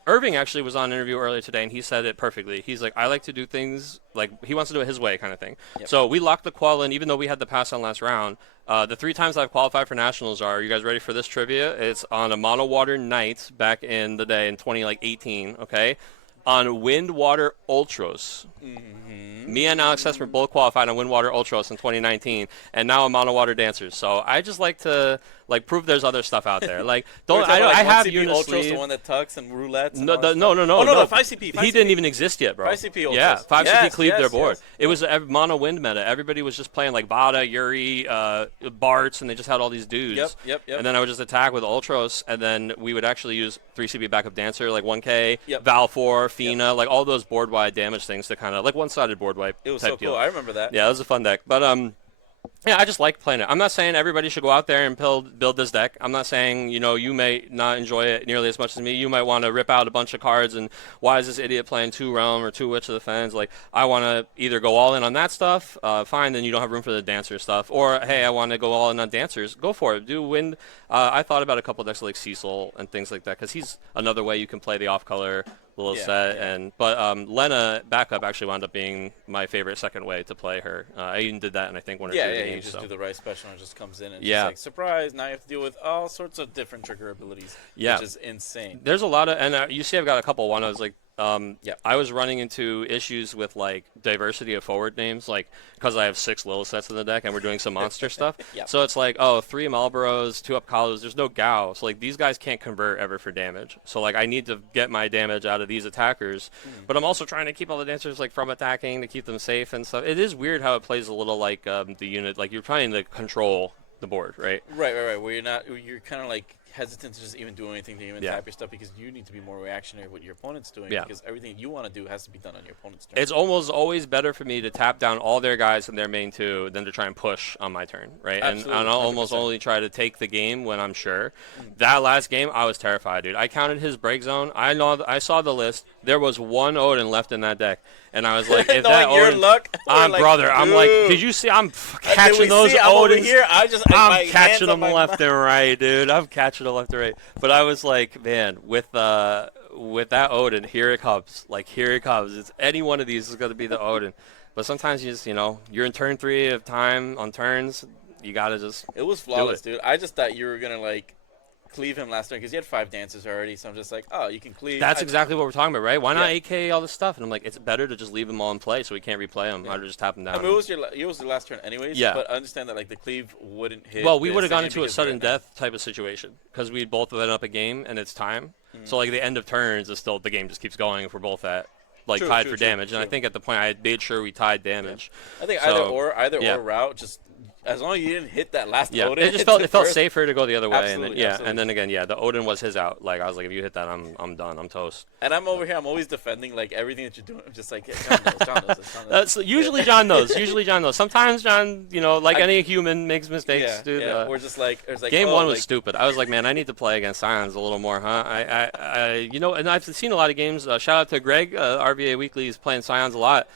Irving actually was on an interview earlier today, and he said it perfectly. He's like, I like to do things like he wants to do it his way, kind of thing. Yep. So we locked the qual in, even though we had the pass on last round. The 3 times I've qualified for nationals are. You guys ready for this trivia? It's on a mono water night back in the day in 2018. Okay. On Wind Water Ultros. Me and Alex Hesper both qualified on Wind Water Ultros in 2019, and now I'm Mono Water Dancers. So I just like to prove there's other stuff out there. Like I have Ultros, the one that tucks and roulettes. No, no, 5CP. He didn't even exist yet, bro. 5CP Ultros. Yeah, 5CP cleaved their board. It was a mono wind meta. Everybody was just playing like Vada, Yuri, Bartz, and they just had all these dudes. Yep. And then I would just attack with Ultros, and then we would actually use 3CP backup dancer like 1K, Val 4, Fina, like all those board wide damage things to kind of like one-sided board wipe. It was type so deal. cool. I remember that. Yeah, it was a fun deck, but yeah, I just like playing it. I'm not saying everybody should go out there and build this deck. I'm not saying, you may not enjoy it nearly as much as me. You might want to rip out a bunch of cards and why is this idiot playing 2 Realm or 2 Witch of the Fens? Like, I want to either go all in on that stuff, fine, then you don't have room for the Dancer stuff. Or, hey, I want to go all in on Dancers. Go for it. Do Wind. I thought about a couple decks like Cecil and things like that because he's another way you can play the off-color little set. But Lena backup actually wound up being my favorite second way to play her. I even did that in I think 1 or 2 games. You just do the right special and it just comes in and just like surprise. Now you have to deal with all sorts of different trigger abilities, which is insane. There's a lot of, and you see I've got a couple. One I was like, I was running into issues with like diversity of forward names, like because I have 6 little sets in the deck and we're doing some monster stuff. So it's like, 3 Malboros, 2 Upkalos. There's no Gao, so like these guys can't convert ever for damage. So like I need to get my damage out of these attackers, but I'm also trying to keep all the dancers like from attacking to keep them safe and stuff. It is weird how it plays a little like the unit, like you're trying to control the board, right? Right. Where you're kind of like hesitant to just even do anything to even Yeah. tap your stuff because you need to be more reactionary with what your opponent's doing Yeah. because everything you want to do has to be done on your opponent's turn. It's almost always better for me to tap down all their guys in their main 2 than to try and push on my turn, right? Absolutely, And I'll almost 100%. only try to take the game when I'm sure. That last game, I was terrified, dude. I counted his break zone. I saw the list. There was 1 Odin left in that deck, and I was like, if that Knowing your Odin, luck, we're like, brother, I'm like, dude. did you see? I'm Did catching we those see? I'm over Odins. here. my I'm hands catching on them my left and right, dude. I'm catching them left and right. But I was like, man, with that Odin, here it comes. Like, here it comes. It's any one of these is going to be the Odin. But sometimes you just, you're in turn 3 of time on turns. You got to just It was flawless, dude. I just thought you were gonna like cleave him last turn because he had 5 dancers already. So I'm just like, oh, you can cleave. That's exactly what we're talking about, right? Why not Yeah. AK all this stuff? And I'm like, it's better to just leave them all in play so we can't replay them. I'd just tap them down. I mean, it was the last turn anyways. Yeah. But I understand that like the cleave wouldn't hit. Well, we the would have gone second into a because sudden we're in death type of situation because we'd both been up a game and it's time. So like the end of turns is still the game just keeps going if we're both at like True, tied true, for true, damage. And I true. think at the point I had made sure we tied damage. I think So, either yeah. or route just as long as you didn't hit that last Yeah, Odin. it just felt first. safer to go the other way, and Absolutely, then, yeah, absolutely. and then again, yeah, the Odin was his out. Like I was like, if you hit that, I'm done, I'm toast. And I'm over here. I'm always defending like everything that you're doing. I'm just like, yeah, John knows. John knows. John knows. That's usually John knows. Usually John knows. Sometimes John, like any human, makes mistakes, yeah, dude. yeah. We're just like, it's like Game oh, 1 was like, stupid. I was like, man, I need to play against Scions a little more, huh? And I've seen a lot of games. Shout out to Greg, RVA Weekly. He's playing Scions a lot.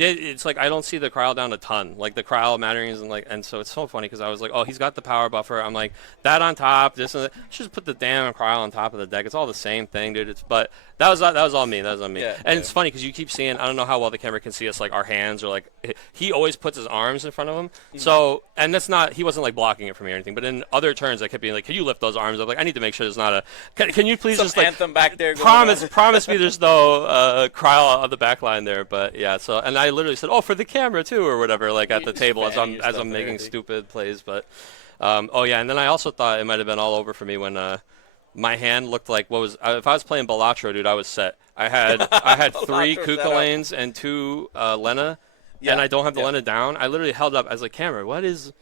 It's like I don't see the cryo down a ton. Like the cryo mattering isn't like, and so it's so funny because I was like, oh, he's got the power buffer. I'm like that on top, this and that. Just put the damn cryo on top of the deck. It's all the same thing, dude. But that was all me. That was on me. Yeah, and yeah. it's funny because you keep seeing. I don't know how well the camera can see us. Like our hands are like he always puts his arms in front of him. Mm-hmm. So and that's not he wasn't like blocking it from me or anything. But in other turns, I kept being like, can you lift those arms up? Like I need to make sure there's not a. Can you please some just like anthem back there. Going on. promise me there's no cryo on the back line there. But yeah, so and I literally said, oh, for the camera too or whatever, like at You're the just table as fanning I'm your as stuff I'm there, making dude. stupid plays. But oh yeah, and then I also thought it might have been all over for me when my hand looked like what was if I was playing Balatro, dude, I was set. I had 3 Balatro setup. Kukalanes and 2 Lena, Yeah, and I don't have the yeah. Lena down. I literally held up as like camera. What is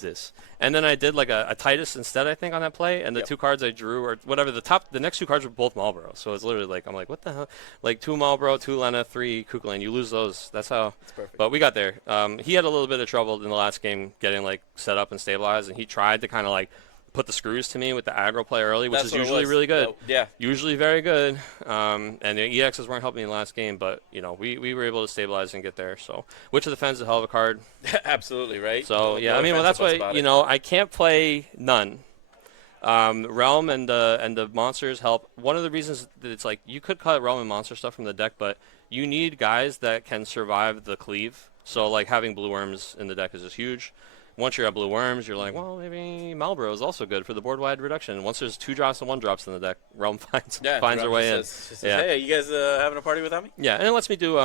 this? And then I did like a Titus instead, I think, on that play. And the Yep. 2 cards I drew, or whatever, the next 2 cards were both Marlboro. So it's literally like, I'm like, what the hell? Like 2 Marlboro, 2 Lena, 3 Kukulane. You lose those. That's how. It's perfect. But we got there. He had a little bit of trouble in the last game getting like set up and stabilized. And he tried to kind of like put the screws to me with the aggro play early, which That's is what it usually was. really good. Yeah. Usually very good. And the EXs weren't helping me in the last game, but we were able to stabilize and get there. So Witch of the Fence is a hell of a card. Absolutely right. So No- yeah, no I mean, well, offense that's about why it. I can't play none. Realm and the monsters help. One of the reasons that it's like you could cut Realm and monster stuff from the deck, but you need guys that can survive the cleave. So like having blue worms in the deck is just huge. Once you're at blue worms, you're like, well, maybe Malboro is also good for the board wide reduction. Once there's 2 drops and 1 drops in the deck, Realm finds their Rob way just in. says, Yeah. Hey, you guys having a party without me? Yeah, and it lets me do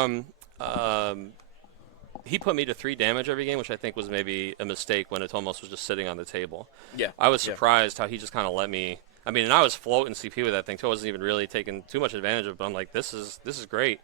he put me to 3 damage every game, which I think was maybe a mistake when it almost was just sitting on the table. Yeah. I was Yeah. surprised how he just kind of let me. I mean, and I was floating CP with that thing too. I wasn't even really taking too much advantage of it. But I'm like, this is great.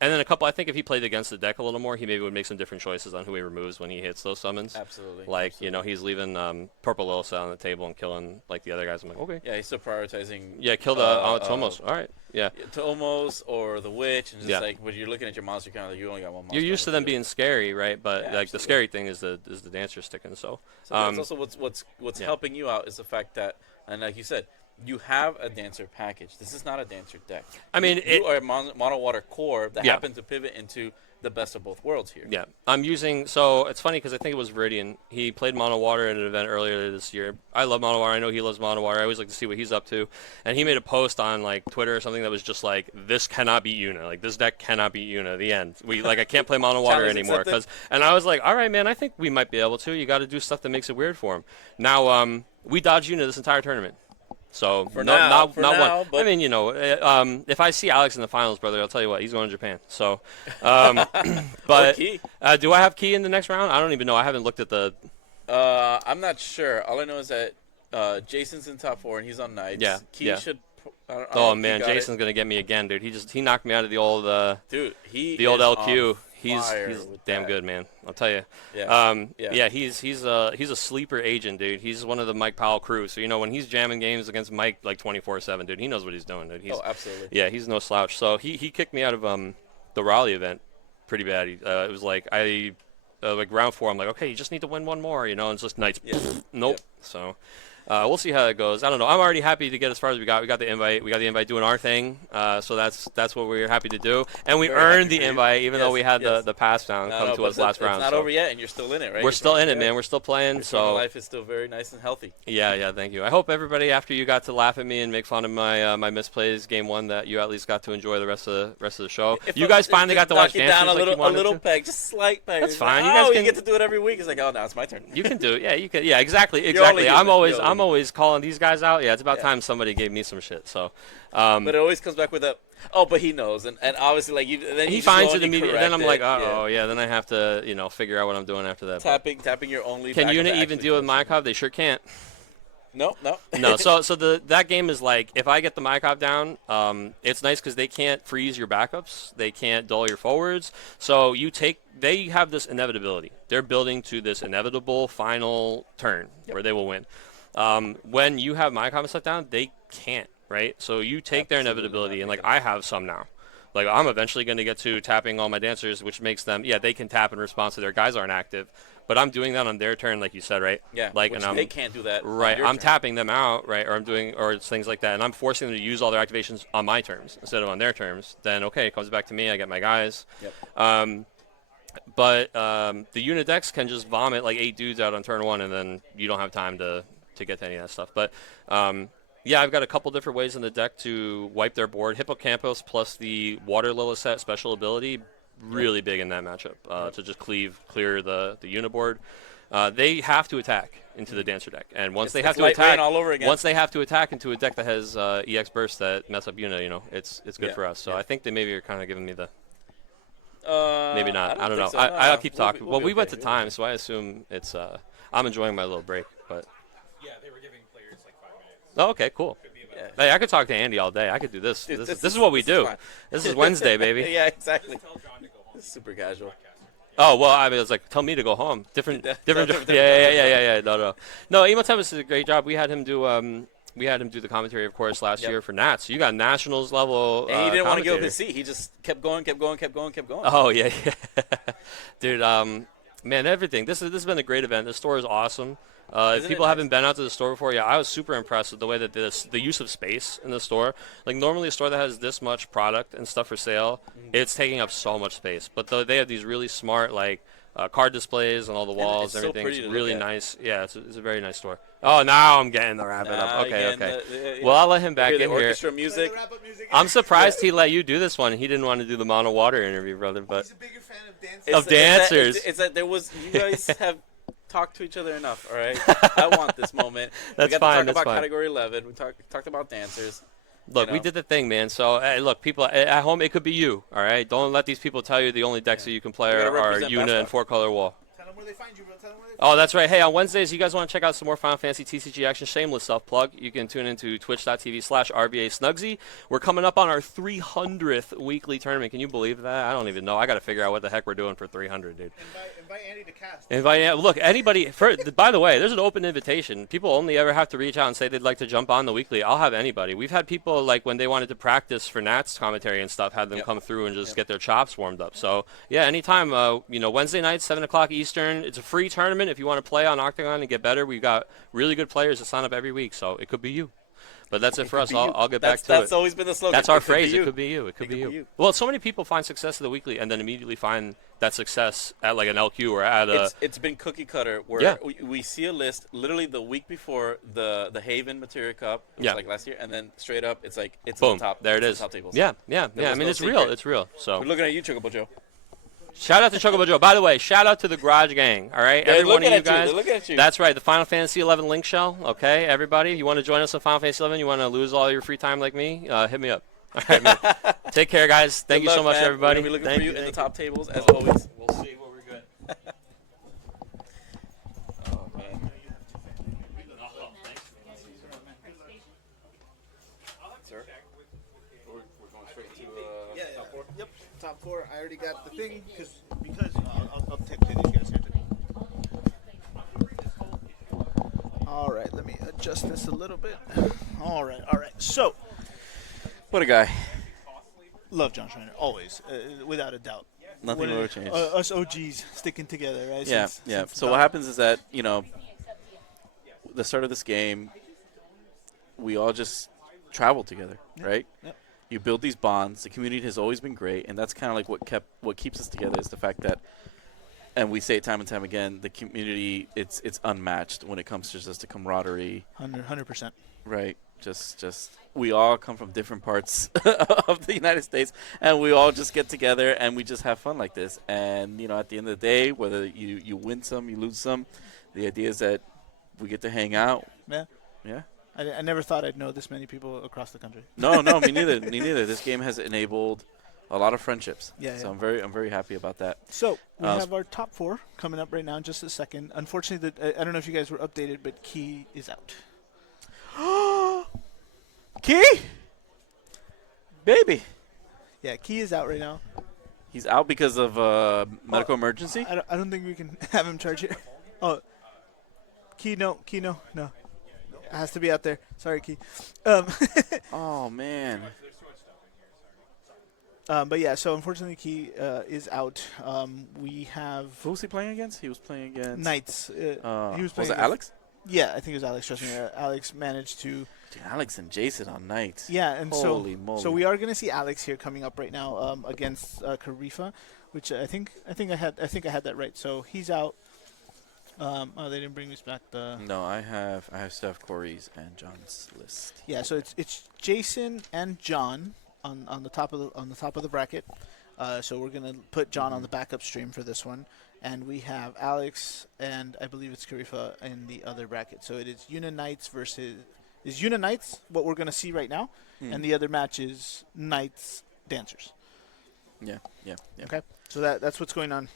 And then I think if he played against the deck a little more, he maybe would make some different choices on who he removes when he hits those summons. Absolutely. Like, absolutely. he's leaving Purple Lilith on the table and killing like the other guys. I'm like, okay. Yeah, he's still prioritizing. Yeah, kill the it's almost all right. Yeah. Tomos or the witch, and just Yeah. like when you're looking at your monster count, like you only got one monster. You're used to on the them field. being scary, right? But Yeah, like the absolutely. scary thing is the dancer sticking. So So that's also what's yeah. helping you out is the fact that, and like you said, you have a dancer package. This is not a dancer deck. I mean, you are a mono water core that Yeah. happened to pivot into the best of both worlds here. yeah, I'm using. So it's funny because I think it was Viridian. He played Mono Water at an event earlier this year. I love Mono Water. I know he loves Mono Water. I always like to see what he's up to. And he made a post on like Twitter or something that was just like, "This cannot beat Yuna. Like this deck cannot beat Yuna." The end. I can't play Mono Water Challenge anymore accepted. and I was like, "All right, man. I think we might be able to. You got to do stuff that makes it weird for him." Now we dodged Yuna this entire tournament. So For not now, one. but- I mean, if I see Alex in the finals, brother, I'll tell you what, he's going to Japan. So, but Key. do I have Key in the next round? I don't even know. I haven't looked at the. I'm not sure. All I know is that Jason's in top 4 and he's on Knights. Yeah, Key yeah. should. I don't know Oh if he man, got it. Jason's gonna get me again, dude. He knocked me out of the old Dude, he the old is LQ. on He's fire he's with damn that. good, man. I'll tell you. Yeah. Yeah. He's a sleeper agent, dude. He's one of the Mike Powell crew. So when he's jamming games against Mike like 24/7, dude, he knows what he's doing, dude. He's, Oh, absolutely. Yeah, he's no slouch. So he kicked me out of the Raleigh event pretty bad. It was like like round 4. I'm like, okay, you just need to win one more, and it's just nights. Yeah. Nope. Yep. So. We'll see how that goes. I don't know. I'm already happy to get as far as we got. We got the invite. We got the invite doing our thing. So that's what we were happy to do. And we Very earned happy the for you. invite, even though Yes, we had yes. the pass down come to but us last round. It's not so over yet, and you're still in it, right? we're You're still in it, good. man. We're still playing. Your So life is still very nice and healthy. yeah. Thank you. I hope everybody, after you got to laugh at me and make fun of my my misplays game 1, that you at least got to enjoy the rest of the show. You guys finally got to watch knock you dancers down like you wanted a little to. peg, just slight peg. That's It's fine. Like, You guys you can- get to do it every week. It's like, oh, now it's my turn. You can do it. Yeah, you can. Yeah, exactly. only Exactly. human. I'm always You're only calling these guys out. Yeah, it's about Yeah. time somebody gave me some shit. So, But it always comes back with a, oh, but he knows, and obviously like you. Then he you just go finds and it you immediately. correct Then I'm like, it. oh yeah. Then I have to figure out what I'm doing after that. But Tapping your only. can backup Unit to even actually deal with finish. Mykov? They sure can't. No. No. So that game is like, if I get the Mykov down, it's nice because they can't freeze your backups. They can't dull your forwards. So they have this inevitability. They're building to this inevitable final turn where they will win. When you have Mykov set down, they can't. Right. So you take their inevitability, and like I have some now. Like I'm eventually going to get to tapping all my dancers, which makes them, they can tap in response to their guys aren't active. But I'm doing that on their turn, like you said, right? Yeah. Like, which and they can't do that. on right. your I'm turn. tapping them out, right? Or it's things like that, and I'm forcing them to use all their activations on my terms instead of on their terms. Then okay, it comes back to me. I get my guys. Yep. But the unit decks can just vomit like 8 dudes out on turn 1, and then you don't have time to get to any of that stuff. But yeah, I've got a couple different ways in the deck to wipe their board. Hippocampus plus the Water Lilith special ability, really big in that matchup to just clear the uniboard. They have to attack into the Dancer deck, and once they have it's to light rain attack, all over again. once they have to attack into a deck that has EX bursts that mess up Una, it's good Yeah, for us. So yeah. I think they maybe are kind of giving me the Maybe not. I don't know. So. I'll keep talking. We'll Well, be we went okay. to time, so I assume it's. I'm enjoying my little break, but. Yeah, they were giving players like 5 minutes. Oh, okay, cool. Yeah. Hey, I could talk to Andy all day. I could do this. Dude, This is what we do. fine. This is Wednesday, baby. Yeah, exactly. Tell John to go home. This is super casual. Oh well, I mean, it's like tell me to go home. Different. Different. Yeah. No, Emotemus did a great job. We had him do the commentary, of course, last Yep. year for Nats. You got Nationals level. And he didn't want to give up commentary. his seat. He just kept going. Oh yeah. Dude, man, everything. This has been a great event. This store is awesome. If Isn't it people nice? haven't been out to the store before, I was super impressed with the way that the use of space in the store. Like normally a store that has this much product and stuff for sale, it's taking up so much space. But they have these really smart card displays on all the walls. it's so Everything's pretty to look really at. nice. Yeah, it's a very nice store. Oh, now I'm getting the wrap it up. Okay. Well, I'll let him back Hear the in here. orchestra music. I'm surprised he let you do this one. He didn't want to do the mono water interview, brother. But He's a bigger fan of dancing. It's- Of dancers. It's that there was. You guys have talked to each other enough. All right. I want this moment. That's we got fine, to that's talk about fine. category 11. We talked about dancers. look, we know. did the thing, man. So look, people at home, it could be you. All right. Don't let these people tell you the only decks that you can play You gotta are represent Una and basketball. 4-color wall. Tell them where they find you, bro. Tell them where they Oh, that's right. Hey, on Wednesdays, you guys want to check out some more Final Fantasy TCG action? Shameless self-plug. You can tune into twitch.tv/RVA Snugsy. We're coming up on our 300th weekly tournament. Can you believe that? I don't even know. I got to figure out what the heck we're doing for 300, dude. Invite Andy to cast. Look, anybody. By the way, there's an open invitation. People only ever have to reach out and say they'd like to jump on the weekly. I'll have anybody. We've had people like when they wanted to practice for Nats commentary and stuff, had them Yep. come through and just get their chops warmed up. So yeah, anytime. Wednesday nights, 7 o'clock Eastern. It's a free tournament. If you want to play on Octagon and get better, we've got really good players that sign up every week. So it could be you. But that's it for us. I'll get back to That's it. always been the slogan. That's our It could be phrase. you. It could be you. It could be could you. be you. Well, so many people find success at the weekly and then immediately find that success at like an LQ or at a. It's been cookie cutter where Yeah. we see a list literally the week before the Haven Materia Cup, which Yeah. was like last year, and then straight up it's like it's Boom. on the top. There it it's is. on the top tables. Yeah. There I was mean, no it's real. secret. It's real. So We're looking at you, Chocobo Joe. shout out to Chocobo Joe. By the way, shout out to the Garage Gang. All right, They're every one of looking you at you. guys. They're looking at you. That's right. The Final Fantasy 11 link shell. Okay, everybody, you want to join us on Final Fantasy 11? You want to lose all your free time like me? Hit me up. All right, man. Take care, guys. Thank Good you so luck, much, man. everybody. We're gonna be looking Thank for you you. in the Thank top tables as always. We'll see what we're good. Oh man. Sir, we're going straight to Yeah. Yep. Top 4. I already got the thing because adjust this a little bit. All right. So, What a guy. love John Schreiner, always, without a doubt. Nothing What will it- change. Us OGs sticking together, right? Yeah, Since So what happens is that, the start of this game, we all just travel together, right? Yep. You build these bonds. The community has always been great, and that's kind of like what keeps us together is the fact that, and we say it time and time again, the community it's unmatched when it comes to just the camaraderie, 100%. right? Just we all come from different parts of the United States, and we all just get together and we just have fun like this. And at the end of the day, whether you win some, you lose some, the idea is that we get to hang out. Yeah. Yeah. I never thought I'd know this many people across the country. No, me neither. Me neither. This game has enabled a lot of friendships. Yeah, So yeah. I'm very happy about that. So we Uh, have our top 4 coming up right now in just a second. Unfortunately, I don't know if you guys were updated, but Key is out. Key, baby, Yeah, Key is out right now. he's out because of medical emergency. I don't think we can have him charge here. Oh, Key, no. It has to be out there. Sorry, Key. Oh man. But yeah, so unfortunately, Key is out. We have Who was he playing against? He was playing against Knights. He was playing. Was it Alex? Yeah, I think it was Alex. Trust me, Alex managed to. Dude, Alex and Jason on Knights. Yeah, and Holy moly. so we are going to see Alex here coming up right now against Karifa, which I think I had that right. So he's out. Oh, they didn't bring us back the. No, I have Steph, Corey's, and John's list. Yeah, so it's Jason and John on the top of the bracket. So we're gonna put John on the backup stream for this one, and we have Alex and I believe it's Karifa in the other bracket. So it is Una Knights versus Knights what we're gonna see right now, and the other match is Knights Dancers. Yeah. Okay, so that's what's going on.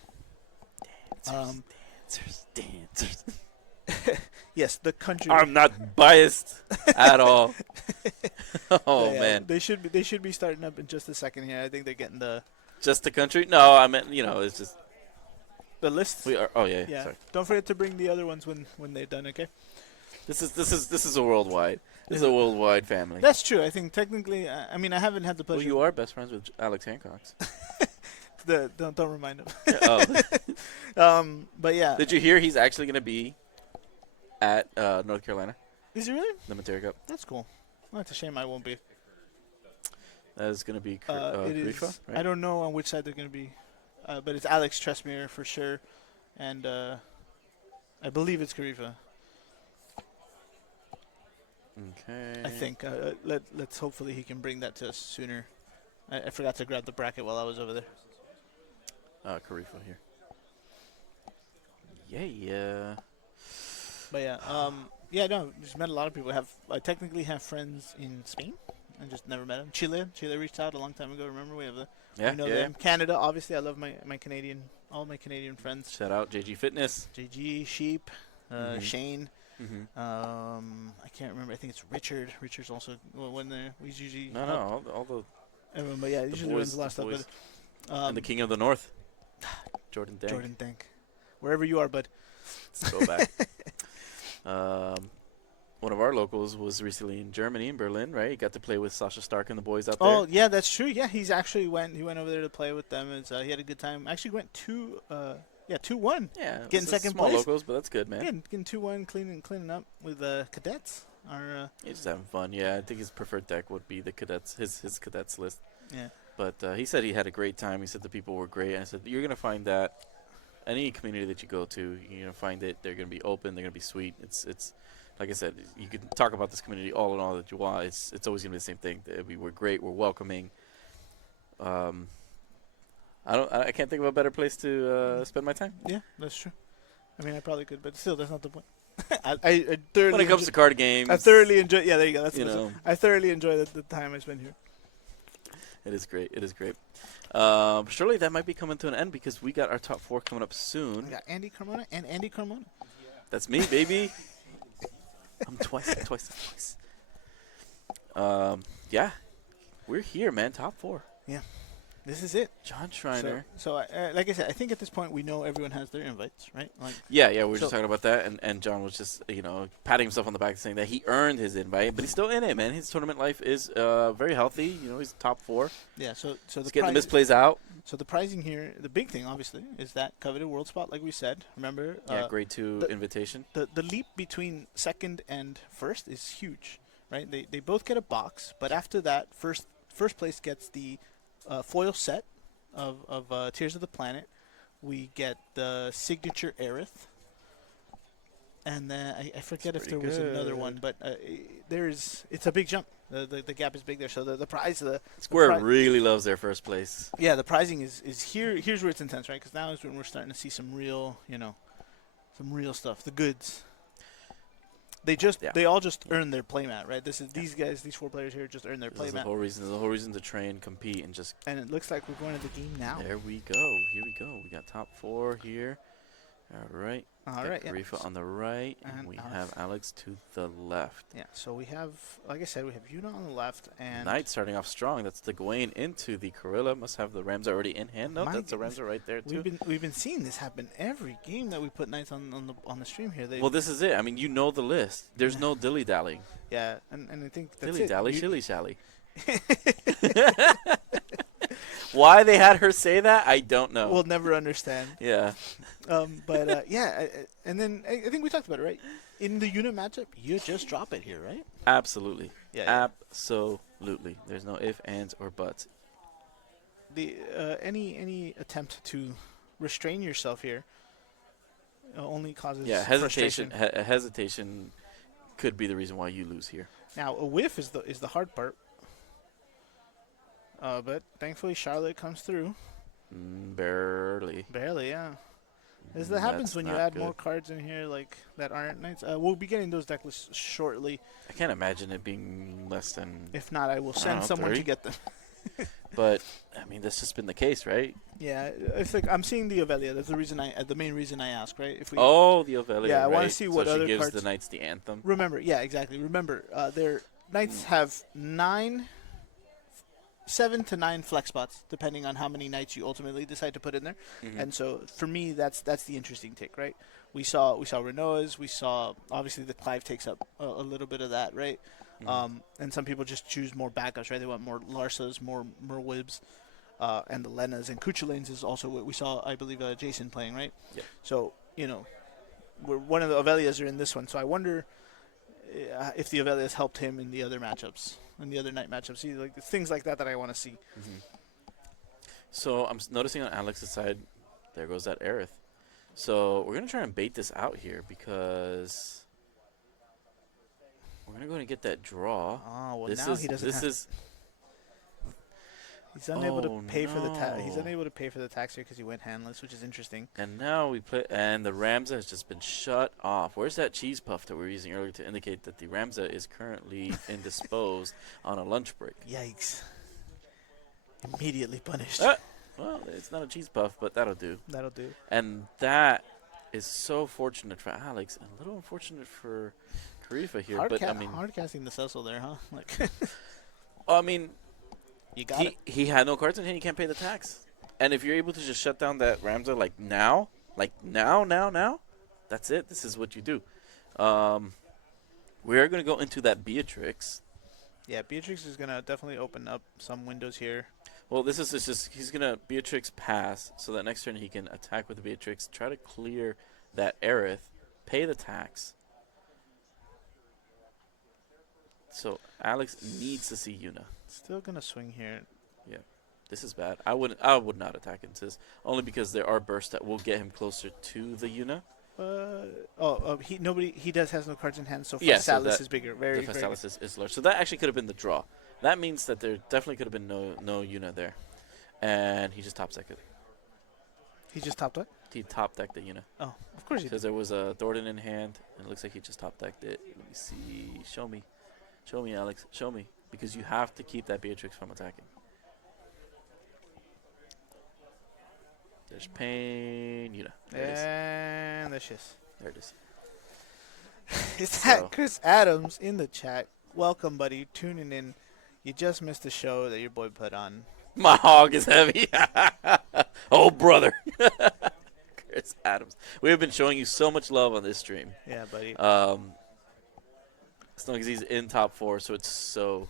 Dancers. Yes, the country. I'm not biased at all. Oh Yeah, man. they should be starting up in just a second here. I think they're getting the Just the country? No, I meant it's just list. we are. Oh yeah. Yeah. Sorry. Don't forget to bring the other ones when they're done. Okay. This is a worldwide. This is a worldwide family. That's true. I think technically, I mean, I haven't had the Well, pleasure. you are best friends with Alex Hancock's. Don't remind him. Oh. But yeah, Did you hear he's actually going to be at North Carolina, is he really? the Materia Cup? That's cool. Well, that's a shame I won't be. That is going to be It Karifa, is. right? I don't know on which side they're going to be, but it's Alex Tresmere for sure, and I believe it's Karifa. Okay. I think. Let's hopefully he can bring that to us sooner. I forgot to grab the bracket while I was over there. Karifa here. Yeah. But yeah, no, just met a lot of people. I technically have friends in Spain. I just never met them. Chile reached out a long time ago. Remember, we have Yeah. we know Yeah. them. Canada, obviously, I love my Canadian, all my Canadian friends. Shout out JG Fitness. JG, Sheep, Mhm. Shane. Mm-hmm. I can't remember. I think it's Richard. Richard's also when there. He's usually No, all the everyone, but yeah, usually boys, runs a lot of the stuff. boys. But and the King of the North, Jordan Dank. Jordan Dank, wherever you are, bud. Let's go back. One of our locals was recently in Germany, in Berlin, right? He got to play with Sasha Stark and the boys out there. Oh yeah, that's true. Yeah, he went over there to play with them, and he had a good time. Actually went 2-1. Yeah, Getting it's second small place. locals, but that's good, man. Getting 2-1, cleaning up with cadets. He's just having fun. Yeah, I think his preferred deck would be the cadets, his cadets list. Yeah. But he said he had a great time. He said the people were great. And I said, you're going to find that any community that you go to, you're going to find it. They're going to be open. They're going to be sweet. It's like I said, you can talk about this community all in all that you want. It's always going to be the same thing. We're great. We're welcoming. I can't think of a better place to spend my time. Yeah, that's true. I mean, I probably could, but still, that's not the point. I thoroughly When it comes to card games, I thoroughly enjoy. Yeah, there you go. That's you what know. I thoroughly enjoy the time I spend here. It is great. It is great. Surely that might be coming to an end because we got our top 4 coming up soon. We got Andy Carmona and Andy Carmona. That's me, baby. I'm twice. Yeah, we're here, man. Top 4. Yeah, This is it. John Schreiner. So like I said, I think at this point we know everyone has their invites, right? Like, Yeah, we were So- just talking about that, and John was just, patting himself on the back saying that he earned his invite, but he's still in it, man. His tournament life is very healthy. He's top 4. yeah. So the He's getting the prize- misplays out. So the prizing here, the big thing, obviously, is that coveted world spot, like we said. Remember? Grade 2 the- invitation. The leap between second and first is huge, right? They both get a box, but after that, first place gets the foil set of Tears of the Planet. We get the signature Aerith. And then I forget if there was another one, but it's a big jump. The gap is big there. So the prize, Square really loves their first place. yeah, the pricing is here. Here's where it's intense, right? Because now is when we're starting to see some real, some real stuff. The goods. They all just earn their playmat, right? These guys, these 4 players here, just earn their There's the playmat. whole reason. There's the whole reason to train, compete, and just. And it looks like we're going to the game now. There we go. Here we go. We got top 4 here. All right. All right, yeah. Rifa on the right, and And we Alex. have Alex to the left. Yeah. So we have, like I said, we have Yuna on the left, and Knight starting off strong. That's the Gawain into the Gorilla. Must have the Ramza already in hand. No, My that's the goodness. Ramza right there too. we've been seeing this happen every game that we put Knights on the stream here. Well, this is it. I mean, you know the list. There's no dilly dallying. yeah, and I think that's Dilly it. dally, You- shilly shally. Why they had her say that, I don't know. We'll never understand. Yeah. But yeah, and then I think we talked about it, right? In the unit matchup, you just drop it here, right? Absolutely. Yeah. Absolutely. There's no ifs, ands, or buts. The any attempt to restrain yourself here only causes Yeah, frustration. hesitation could be the reason why you lose here. Now a whiff is the hard part. But thankfully Charlotte comes through. Barely. Barely, yeah. As that happens That's when you not add good. more cards in here like that aren't Knights. We'll be getting those deck lists shortly. I can't imagine it being less than. If not, I will I send don't know, someone to 30? get them. But I mean, that's just been the case, right? Yeah, it's like I'm seeing the Ovelia. That's the main reason I ask, right? If we Oh, the Ovelia. Yeah, I wanna right? see what so other she gives cards- the Knights the anthem. remember, yeah, exactly. Remember, their Knights have 7 to 9 flex spots, depending on how many Knights you ultimately decide to put in there. Mhm. And so, for me, that's the interesting take, right? We saw Renoa's. We saw obviously the Clive takes up a little bit of that, right? Mhm. And some people just choose more backups, right? They want more Larsas, more Merwibs, and the Lenas and Kuchulanes is also what we saw. I believe Jason playing, right? Yep. So one of the Ovelias are in this one. So I wonder if the Ovelias helped him in the other matchups, in the other night matchups. See, like things like that I want to see. Mhm. So I'm noticing on Alex's side, there goes that Aerith. So we're gonna try and bait this out here because we're gonna go and get that draw. Oh well, this now is he doesn't. this have, is he's unable Oh, to pay for the tax. He's no. unable to pay for the tax here because he went handless, which is interesting. and now we play and the Ramza has just been shut off. Where's that cheese puff that we were using earlier to indicate that the Ramza is currently indisposed on a lunch break? Yikes! Immediately punished. Well, it's not a cheese puff, but that'll do. That'll do. And that is so fortunate for Alex and a little unfortunate for Karifa here. But I mean, hard casting the Cecil there, huh? Like I mean, you got it. he had no cards in hand. He can't pay the tax. And if you're able to just shut down that Ramza now, that's it. This is what you do. We are going to go into that Beatrix. Yeah, Beatrix is gonna definitely open up some windows here. Well, this is just he's going to Beatrix pass so that next turn he can attack with the Beatrix, try to clear that Aerith, pay the tax. So Alex needs to see Yuna. Still gonna swing here. This is bad. I would not attack into this only because there are bursts that will get him closer to the Yuna. He has no cards in hand, so Yeah, so Salis that- is bigger. Very, The very. Fastalis is large. So that actually could have been the draw. That means that there definitely could have been no Yuna there. And he just top decked it. He just topped what? He top decked the Yuna. Oh, of course he did. Because there was a Thornton in hand, and it looks like he just top decked it. Let me see. Show me, Alex. Show me. Because you have to keep that Beatrix from attacking. There's Pain, Yuna. There it is. And there she is. There it is. Is that So- Chris Adams in the chat? Welcome, buddy. Tuning in. You just missed the show that your boy put on. My hog is heavy. Oh, brother. Chris Adams. We have been showing you so much love on this stream. Yeah, buddy. As long as he's in top 4, so it's so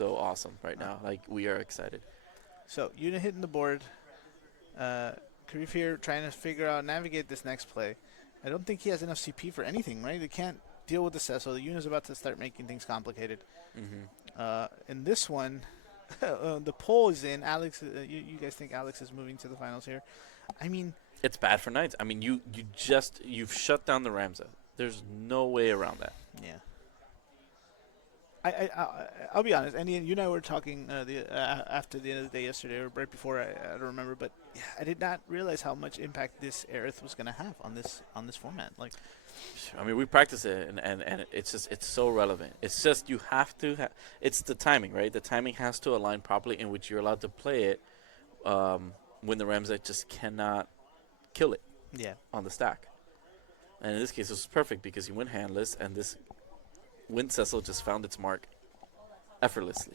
awesome right now. Like, we are excited. So, Yuna hitting the board. Karif here trying to figure out, navigate this next play. I don't think he has enough CP for anything, right? They can't deal with the Cecil. The Yuna's about to start making things complicated. In this one, the poll is in. Alex, you guys think Alex is moving to the finals here? I mean, It's bad for Knights. I mean, you've shut down the Ramza. There's no way around that. yeah. I'll be honest. Andy and you and I were talking after the end of the day yesterday, or right before. I don't remember, but yeah, I did not realize how much impact this Aerith was going to have on this format. Like, I mean, we practice it, and it's so relevant. It's just you have to. It's the timing, right? The timing has to align properly in which you're allowed to play it when the Ramza just cannot kill it yeah, on the stack. And in this case, it was perfect because he went handless, and this Wind Cecil just found its mark effortlessly.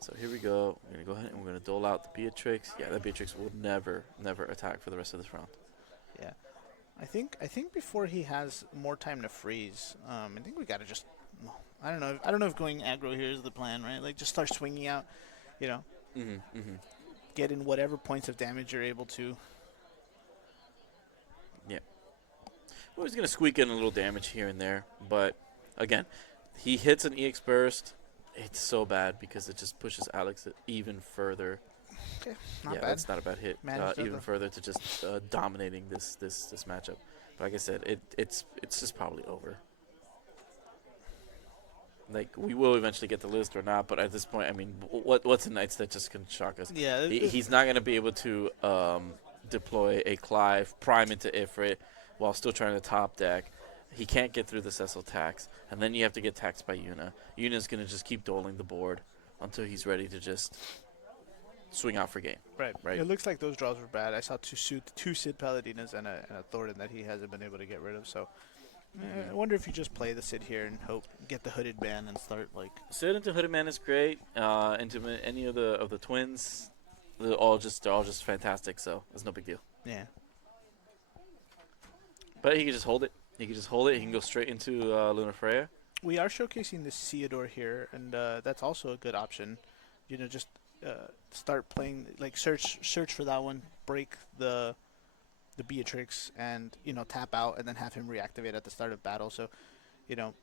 So here we go. We're going to go ahead and we're going to dole out the Beatrix. Yeah, that Beatrix will never attack for the rest of this round. yeah. I think before he has more time to freeze, I think we got to just. I don't know if going aggro here is the plan, right? Like, just start swinging out, get in whatever points of damage you're able to. Yeah. Well, he's going to squeak in a little damage here and there, but again, he hits an EX burst. It's so bad because it just pushes Alex even further. Okay, not yeah, bad. that's not a bad hit. Managed Even to- further to just dominating this matchup. But like I said, it's just probably over. Like, we will eventually get the list or not, but at this point, I mean, what's a Knights that just can shock us? Yeah, He's not going to be able to deploy a Clive, prime into Ifrit, while still trying to top deck. He can't get through the Cecil tax, and then you have to get taxed by Yuna. Yuna's going to just keep doling the board until he's ready to just swing out for game. Right. Right. It looks like those draws were bad. I saw two Sid Paladinas and a Thornton that he hasn't been able to get rid of. So I wonder if you just play the Sid here and hope get the hooded ban and start like. Sid into Hooded Man is great. Into any of the twins, they're all just fantastic. So it's no big deal. Yeah. But he can just hold it. He can go straight into Luna Freya. We are showcasing the Theodore here, and that's also a good option. Just start playing, like search for that one, break the Beatrix, and tap out, and then have him reactivate at the start of battle. So, now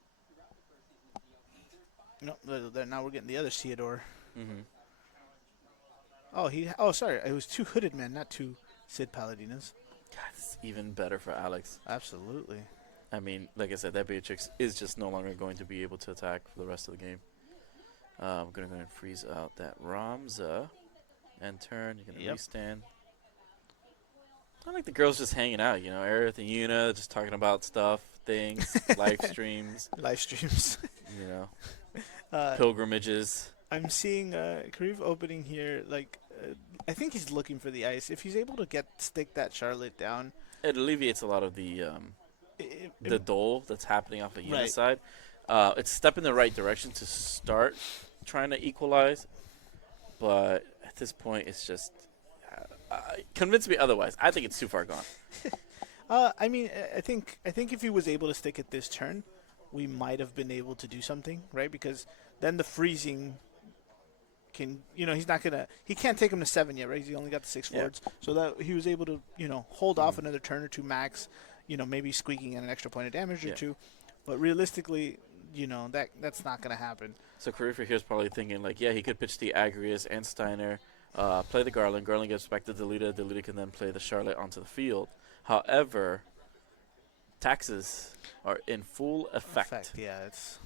we're getting the other Theodore. Oh, sorry, it was 2 Hooded Men, not 2 Sid Paladinas. God, it's even better for Alex. Absolutely. I mean, like I said, that Beatrix is just no longer going to be able to attack for the rest of the game. I'm going to go ahead and freeze out that Ramza. And turn. You're going to restand. I like the girls just hanging out, Aerith and Yuna just talking about stuff, things, live streams. Live streams. Pilgrimages. I'm seeing Karif opening here. Like, I think he's looking for the ice. If he's able to stick that Charlotte down, It alleviates a lot of the dole that's happening off the Yuna's Right. side. It's a step in the right direction to start trying to equalize, but at this point, it's just convince me otherwise. I think it's too far gone. I mean, I think if he was able to stick it this turn, we might have been able to do something, right? Because then the freezing can, he can't take him to 7 yet, right? He only got the 6 Yeah. forwards, so that he was able to, hold off another turn or two max, maybe squeaking in an extra point of damage or two. But realistically, that's not going to happen. So Karifa here's probably thinking, like, yeah, he could pitch the Agrius and Steiner, play the Garland. Garland gets back to Delita. Delita can then play the Charlotte onto the field. However, taxes are in full effect. Yeah, it's...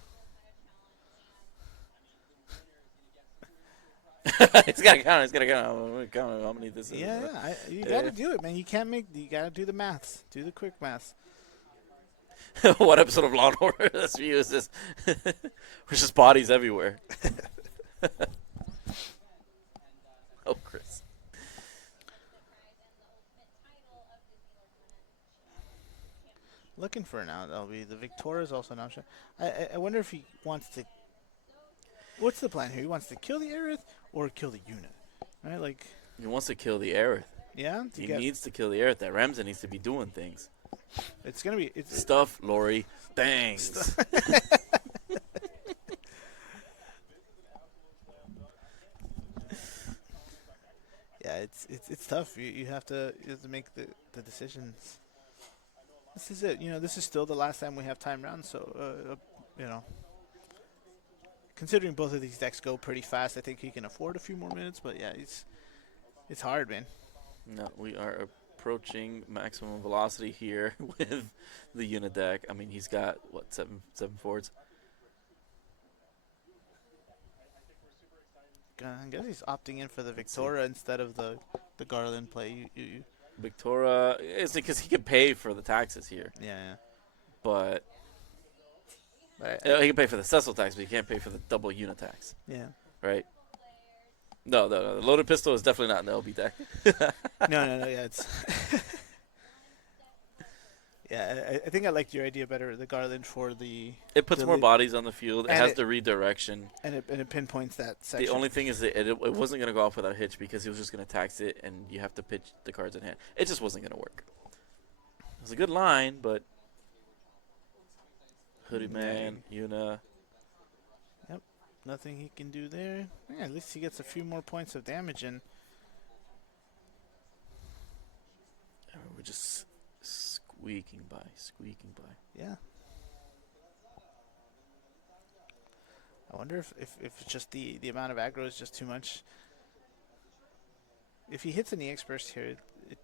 He's got to count. He's got to count how many this is. Yeah, you got to do it, man. You got to do the maths. Do the quick maths. What episode of Law and Order this view is this? There's just bodies everywhere. Oh, Chris. Looking for an out, LB. The Victoria is also an option. I wonder if he wants to. what's the plan here? He wants to kill the Aerith or kill the unit, right? Like, He wants to kill the Aerith. yeah, He needs to kill the Aerith. That Ramza needs to be doing things. it's gonna be Stuff, Lori. Things. Yeah, it's tough. You have to make the decisions. This is it. This is still the last time we have time rounds. So considering both of these decks go pretty fast, I think he can afford a few more minutes. But yeah, it's hard, man. No, we are approaching maximum velocity here with the unit deck. I mean, he's got what seven forwards. I guess he's opting in for the Victoria instead of the Garland play. You Victoria is because he can pay for the taxes here, yeah. but But he can pay for the Cecil tax, but he can't pay for the double unit tax, yeah. right? No. The loaded pistol is definitely not in the LB deck. No. Yeah, it's. Yeah, I think I liked your idea better. The Garland for the. It puts the more lead- bodies on the field. It And has it- the redirection. and it pinpoints that section. The only thing is that it wasn't going to go off without a hitch because he was just going to tax it, and you have to pitch the cards in hand. It just wasn't going to work. It was a good line, but Hoodie Man, Yuna. Nothing he can do there. Yeah, at least he gets a few more points of damage in. We're just squeaking by. Yeah. I wonder if it's just the amount of aggro is just too much. If he hits an EX burst here, it's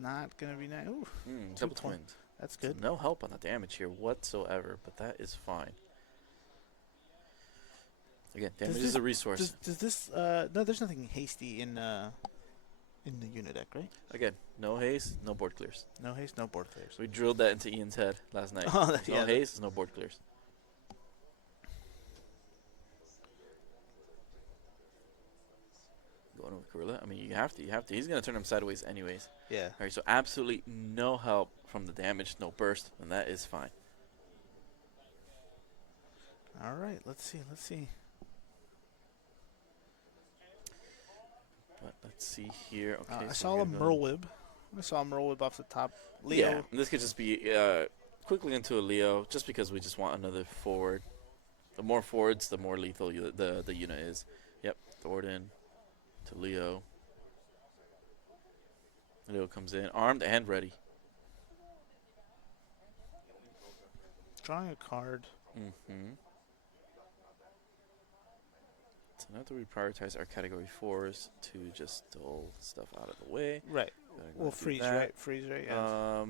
not going to be nice. Ooh, Double 2 twins. points. That's good. No help on the damage here whatsoever, but that is fine. Again, damage is a resource. Does this no, there's nothing hasty in the unit deck, right? Again, no haste, no board clears. No haste, no board clears. We drilled that into Ian's head last night. Oh, There's no yeah. haste, no board clears. Going with Gorilla. I mean, you have to. He's going to turn him sideways anyways. Yeah. All right, so absolutely no help from the damage, no burst, and that is fine. All right, let's see. But let's see here. Okay, I so saw we're a gonna- Merlewib. I saw a Merlewib off the top. Leo. Yeah, and this could just be quickly into a Leo, just because we just want another forward. The more forwards, the more lethal the unit is. Yep, Thornton to Leo. Leo comes in, armed and ready. Drawing a card. Mm-hmm. So now that we prioritize our category 4s to just dull stuff out of the way. Right. Gotta go Well, do freeze, that. right? Freeze, right? Yeah.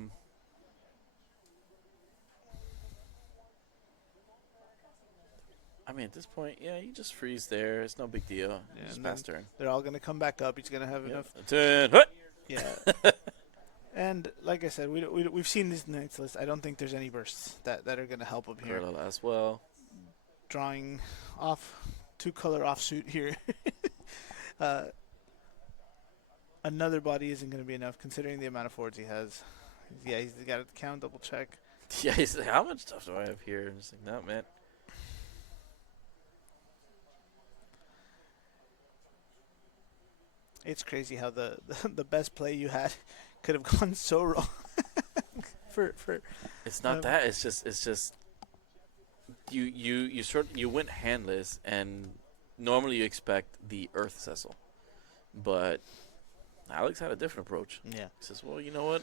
I mean, at this point, yeah, you just freeze there. It's no big deal. Yeah, Just and pass then turn. They're all gonna come back up. He's gonna have enough. Turn. Hut! Yeah. And like I said, we've seen these Knights list. I don't think there's any bursts that are gonna help him here. Gorilla as well. Drawing off 2-color offsuit here. Another body isn't gonna be enough considering the amount of forwards he has. Yeah, he's got to count, double check. Yeah, he's like, how much stuff do I have here? And it's like, no, man. It's crazy how the best play you had could have gone so wrong. for It's not that. It's just you went handless, and normally you expect the Earth Cecil, but Alex had a different approach. yeah. He says, well, you know what?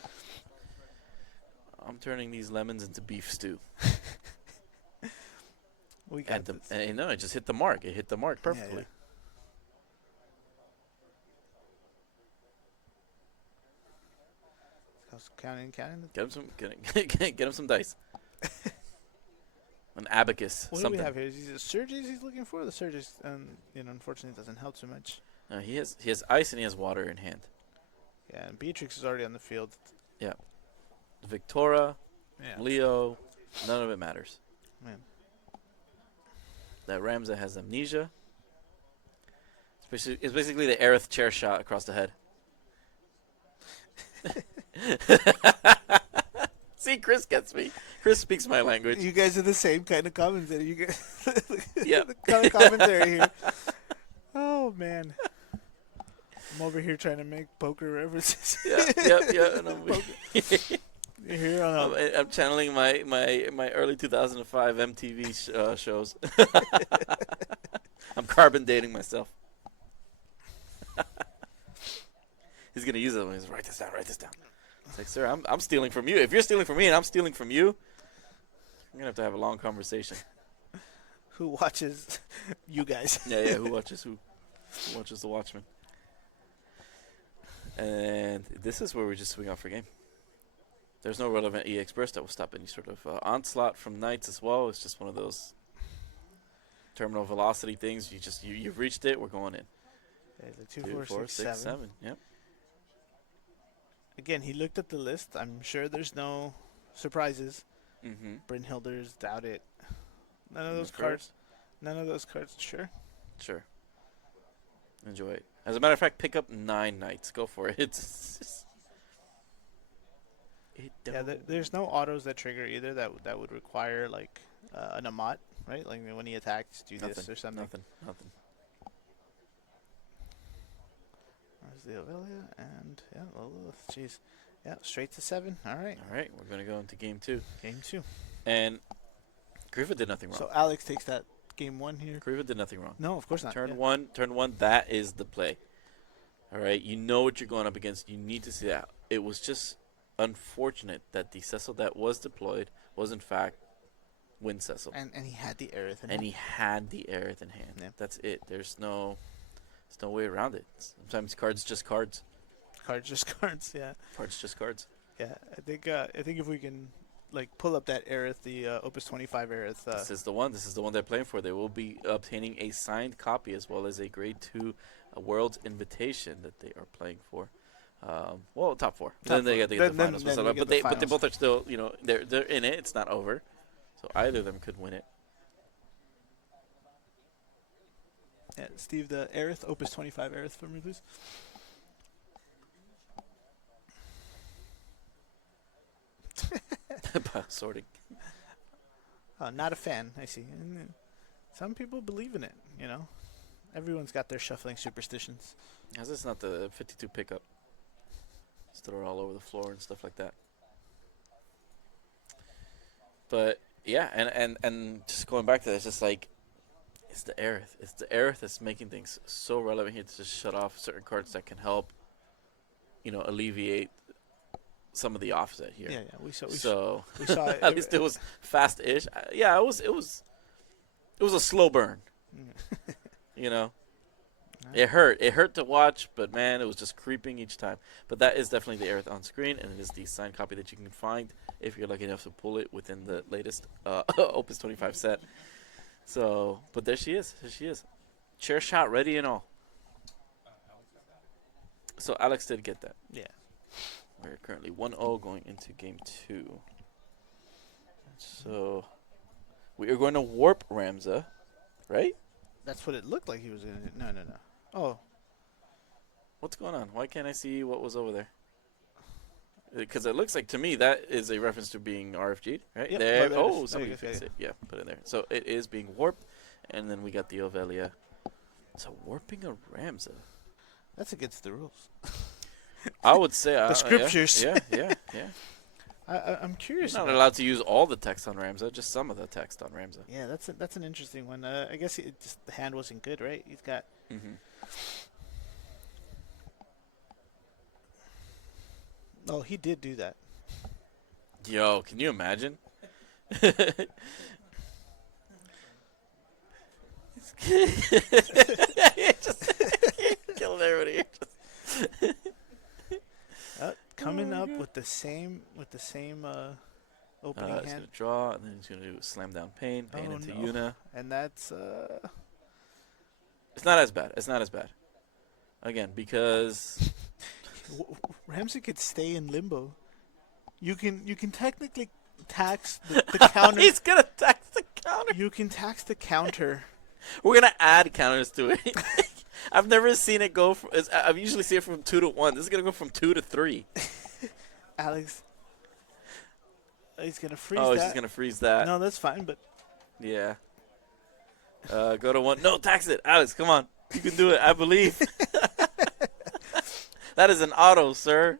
I'm turning these lemons into beef stew. We got this. And no, it just hit the mark. It hit the mark perfectly. Counting. Get him some get him some dice. An abacus. What something. do we have here? Is it Surges he's looking for? The Surges, unfortunately, doesn't help too much. No, he has ice and he has water in hand. Yeah, and Beatrix is already on the field. Victoria, Yeah. Leo, none of it matters. Man. That Ramza has amnesia. It's basically the Aerith chair shot across the head. See, Chris gets me. Chris speaks my language. You guys are the same kind of commentary. You guys, Yep. the kind of commentary here. Oh man, I'm over here trying to make poker references. Yeah. And You're here on I'm channeling my early 2005 MTV shows. I'm carbon dating myself. He's gonna use it when he's write this down. It's like, sir, I'm stealing from you. If you're stealing from me and I'm stealing from you, we're gonna have a long conversation. who watches you guys. Yeah. Who watches who? Who watches the Watchmen? And this is where we just swing off for game. There's no relevant EX burst that will stop any sort of onslaught from Knights as well. It's just one of those terminal velocity things. You've reached it. We're going in. There's a 2, 4, 6, 7. Yep. Again, he looked at the list. I'm sure there's no surprises. Mm-hmm. Brynhilder's doubt it. None of And those the curves? cards. None of those cards. Sure. Sure. Enjoy it. As a matter of fact, pick up 9 Knights. Go for it. It's just, Yeah, there's no autos that trigger either that would require like an Amat, right? Like when he attacks, do this or something. Nothing. There's the Ovelia and yeah, Lilith. Jeez, yeah, straight to 7. All right, All right, we're gonna go into game 2, game 2. and Griffith did nothing wrong. So Alex takes that game 1 here. Griffith did nothing wrong. No, of course not. Turn yeah. one. That is the play. All right, you know what you're going up against. You need to see that. It was just unfortunate that the Cecil that was deployed was in fact Wind Cecil, And he had the Aerith in and him. he had the Aerith in hand. Yeah. That's it. There's no way around it. Sometimes cards just cards. Cards just cards. Yeah, Cards just cards. yeah. I think if we can like pull up that Aerith, the Opus 25 Aerith. This is the one. This is the one they're playing for. They will be obtaining a signed copy as well as a Grade 2 World's Invitation that they are playing for. Well, top 4. Then they get the finals. then we but get they the finals. both are still, they're in it. It's not over. So either of them could win it. Yeah, Steve, the Aerith, Opus 25 Aerith for me, please. Sorting. Not a fan, I see. And some people believe in it, you know. Everyone's got their shuffling superstitions. How's this not the 52 pickup? Just throw it all over the floor and stuff like that. But yeah, and just going back to this, just like it's the Aerith. It's the Aerith that's making things so relevant here to just shut off certain cards that can help, alleviate some of the offset here. Yeah, we saw it. At least it was fast-ish. Yeah, it was a slow burn. It hurt. It hurt to watch, but man, it was just creeping each time. But that is definitely the Aerith on screen, and it is the signed copy that you can find if you're lucky enough to pull it within the latest Opus 25 set. So, but there she is. Chair shot ready and all. So Alex did get that. Yeah. We're currently 1-0 going into game 2. So we are going to warp Ramza, right? That's what it looked like he was going to do. No. Oh, What's going on? Why can't I see what was over there? Because it looks like to me that is a reference to being RFG'd, right? Yep. There. Oh, there it Oh, is. somebody There you fixed go. it. Yeah, put it in there. So it is being warped, and then we got the Ovelia. So warping a Ramza. that's against the rules. I would say The scriptures. Yeah. I'm curious. You're not about allowed to use all the text on Ramza, just some of the text on Ramza. Yeah, that's an interesting one. I guess the hand wasn't good, right? He's got. Mm-hmm. Oh, he did do that. Yo, can you imagine? Just killing everybody. Coming up with the same opening He's hand, gonna draw, and then he's gonna do slam down pain Oh, into no. Yuna. and that's It's not as bad. Again, because Ramsey could stay in limbo. You can technically tax the counter. he's gonna tax the counter. You can tax the counter. We're gonna add counters to it. I've never seen it go. I've usually seen it from 2 to 1. This is gonna go from 2 to 3. Alex, He's gonna freeze Oh, that. he's just gonna freeze that. No, that's fine. But Yeah. Go to 1. No, tax it, Alex. Come on, you can do it. I believe. That is an auto, sir.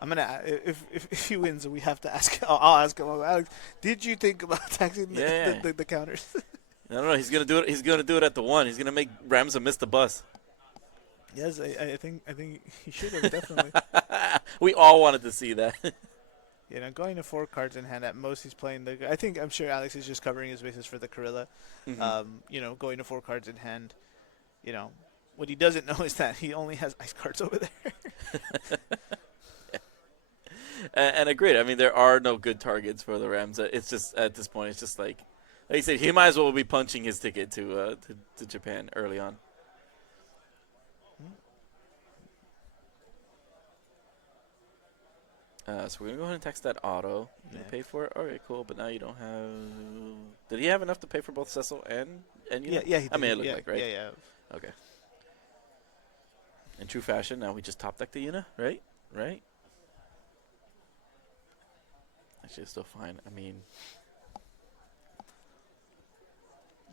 I'm gonna if he wins, we have to ask. I'll ask him. Alex, did you think about taxing Yeah. the counters? No. He's gonna do it. He's gonna do it at the 1. He's gonna make Ramza miss the bus. Yes, I think he should have definitely. We all wanted to see that. You know, going to 4 cards in hand at most, he's playing the. I'm sure Alex is just covering his bases for the Corilla. Mhm. You know, going to 4 cards in hand. You know, what he doesn't know is that he only has ice cards over there. And agreed. I mean, there are no good targets for the Rams. It's just at this point, it's just like you said, he might as well be punching his ticket to Japan early on. So we're gonna go ahead and text that auto. You gonna pay for it? All right, cool. But now you don't have. Did he have enough to pay for both Cecil and you? Yeah, he did. I mean, it looked like, right? Yeah. Okay. In true fashion, now we just top deck the Yuna, right? Right. Actually, it's still fine. I mean,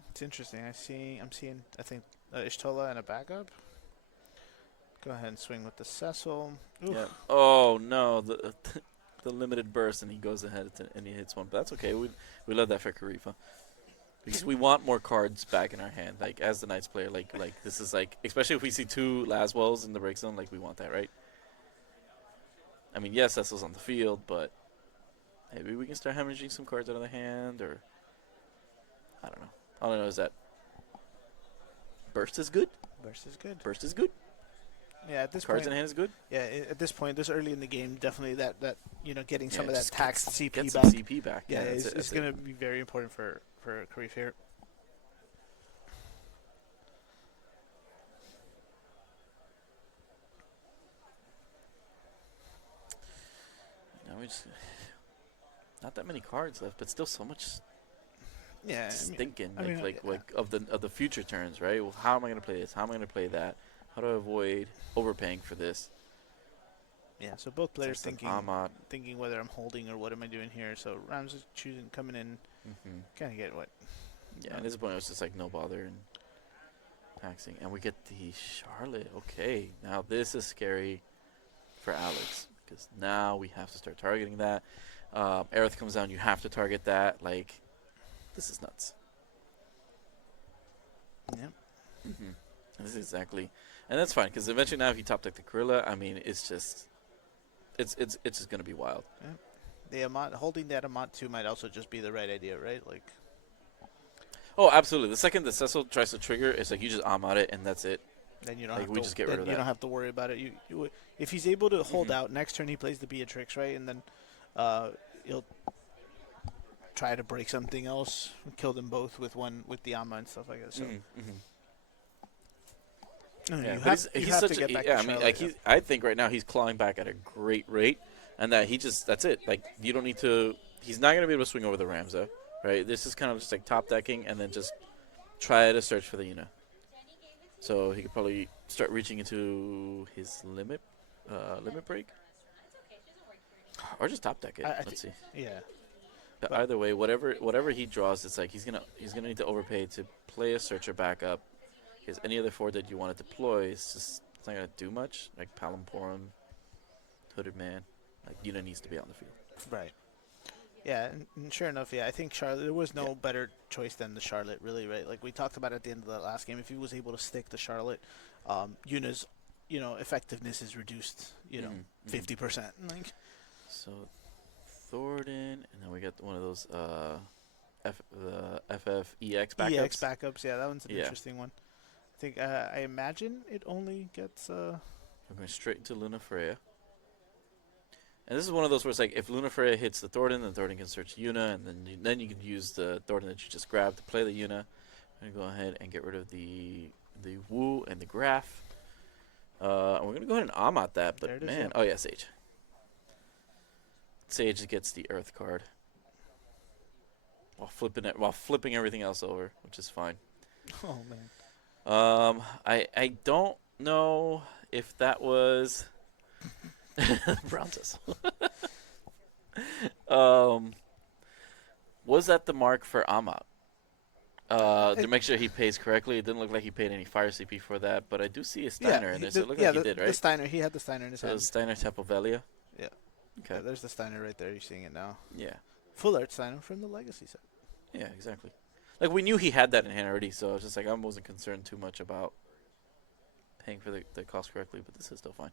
It's interesting. I'm seeing. I think Ishtola and a backup. Go ahead and swing with the Cecil. Oof. yeah. Oh no, the limited burst, and he goes ahead and he hits one. But that's okay. We love that for Karifa because we want more cards back in our hand. Like as the Knights player, like this is like, especially if we see 2 Laswells in the break zone, like we want that, right? I mean, yes, Cecil's on the field, but maybe we can start hemorrhaging some cards out of the hand, or I don't know. All I know is that burst is good. Burst is good. Burst is good. Yeah, at this Cards point. in hand is good. Yeah, at this point, this early in the game, definitely that getting some of that just taxed CP Get back. some CP back. Yeah, that's it's it. going to be very important for Kharif here. Now we just not that many cards left, but still so much Yeah, thinking I mean, like of the future turns, right? Well, how am I going to play this? How am I going to play that? How do I avoid overpaying for this? yeah. So both players Just an thinking Ahmad. whether I'm holding or what am I doing here. So Rams is choosing coming in, Mm-hmm. kind of get what. Yeah, at this point, it was just like no bother and taxing. And we get the Charlotte. Okay, now this is scary for Alex because now we have to start targeting that. Aerith comes down, you have to target that. Like, this is nuts. Yeah. Mm-hmm. And this is exactly, and that's fine because eventually now if you top deck the Gorilla, I mean, it's just gonna be wild. The Amat holding that Amat too might also just be the right idea, right? Like, Oh, absolutely. The second the Cecil tries to trigger, it's like you just Amat it and that's it. then you don't Like, have we to. just get then rid of you that. don't have to worry about it. You if he's able to hold Mhm. out next turn, he plays the Beatrix, right? And then he'll try to break something else, kill them both with the Amma and stuff like that. So Yeah, you but have, he's you have such to get back yeah. to I mean, Charlotte, like I think right now he's clawing back at a great rate, and that that's it. Like you don't need to. He's not gonna be able to swing over the Ramza, right? This is kind of just like top decking, and then just try to search for the Yuna. So he could probably start reaching into his limit break, or just top deck it. Let's see. Yeah. But either way, whatever he draws, it's like he's gonna need to overpay to play a searcher backup. Because any other forward that you want to deploy, it's not gonna do much. Like Palamporum, Hooded Man, like Yuna needs to be on the field. Right. Yeah, and sure enough, yeah, I think Charlotte. There was no better choice than the Charlotte, really, right? Like we talked about at the end of the last game, if he was able to stick the Charlotte, Yuna's, effectiveness is reduced, 50%. Like, So Thornton, and then we got one of those the FFEX backups. EX backups, yeah, that one's an Yeah. interesting one. I think I imagine it only gets. We're going straight into Luna Freya. And this is one of those where it's like if Luna Freya hits the Thornton, then Thornton can search Yuna, and then you can use the Thornton that you just grabbed to play the Yuna. I'm going to go ahead and get rid of the Wu and the Graph. And we're going to go ahead and Amat that, There but it is, man, yeah. oh yeah, Sage. Sage gets the Earth card while flipping everything else over, which is fine. Oh man. I don't know if that was Bronzes. Was that the mark for Amat? To make sure he pays correctly. It didn't look like he paid any fire CP for that, but I do see a Steiner in there, so it looked like he did, right? The Steiner, he had the Steiner in his So it hand. was Steiner Tepovelia? Yeah. Okay. Yeah, there's the Steiner right there. You're seeing it now. Yeah. Full art Steiner from the Legacy set. Yeah, exactly. Like, we knew he had that in hand already, so I was just like, I wasn't concerned too much about paying for the cost correctly, but this is still fine.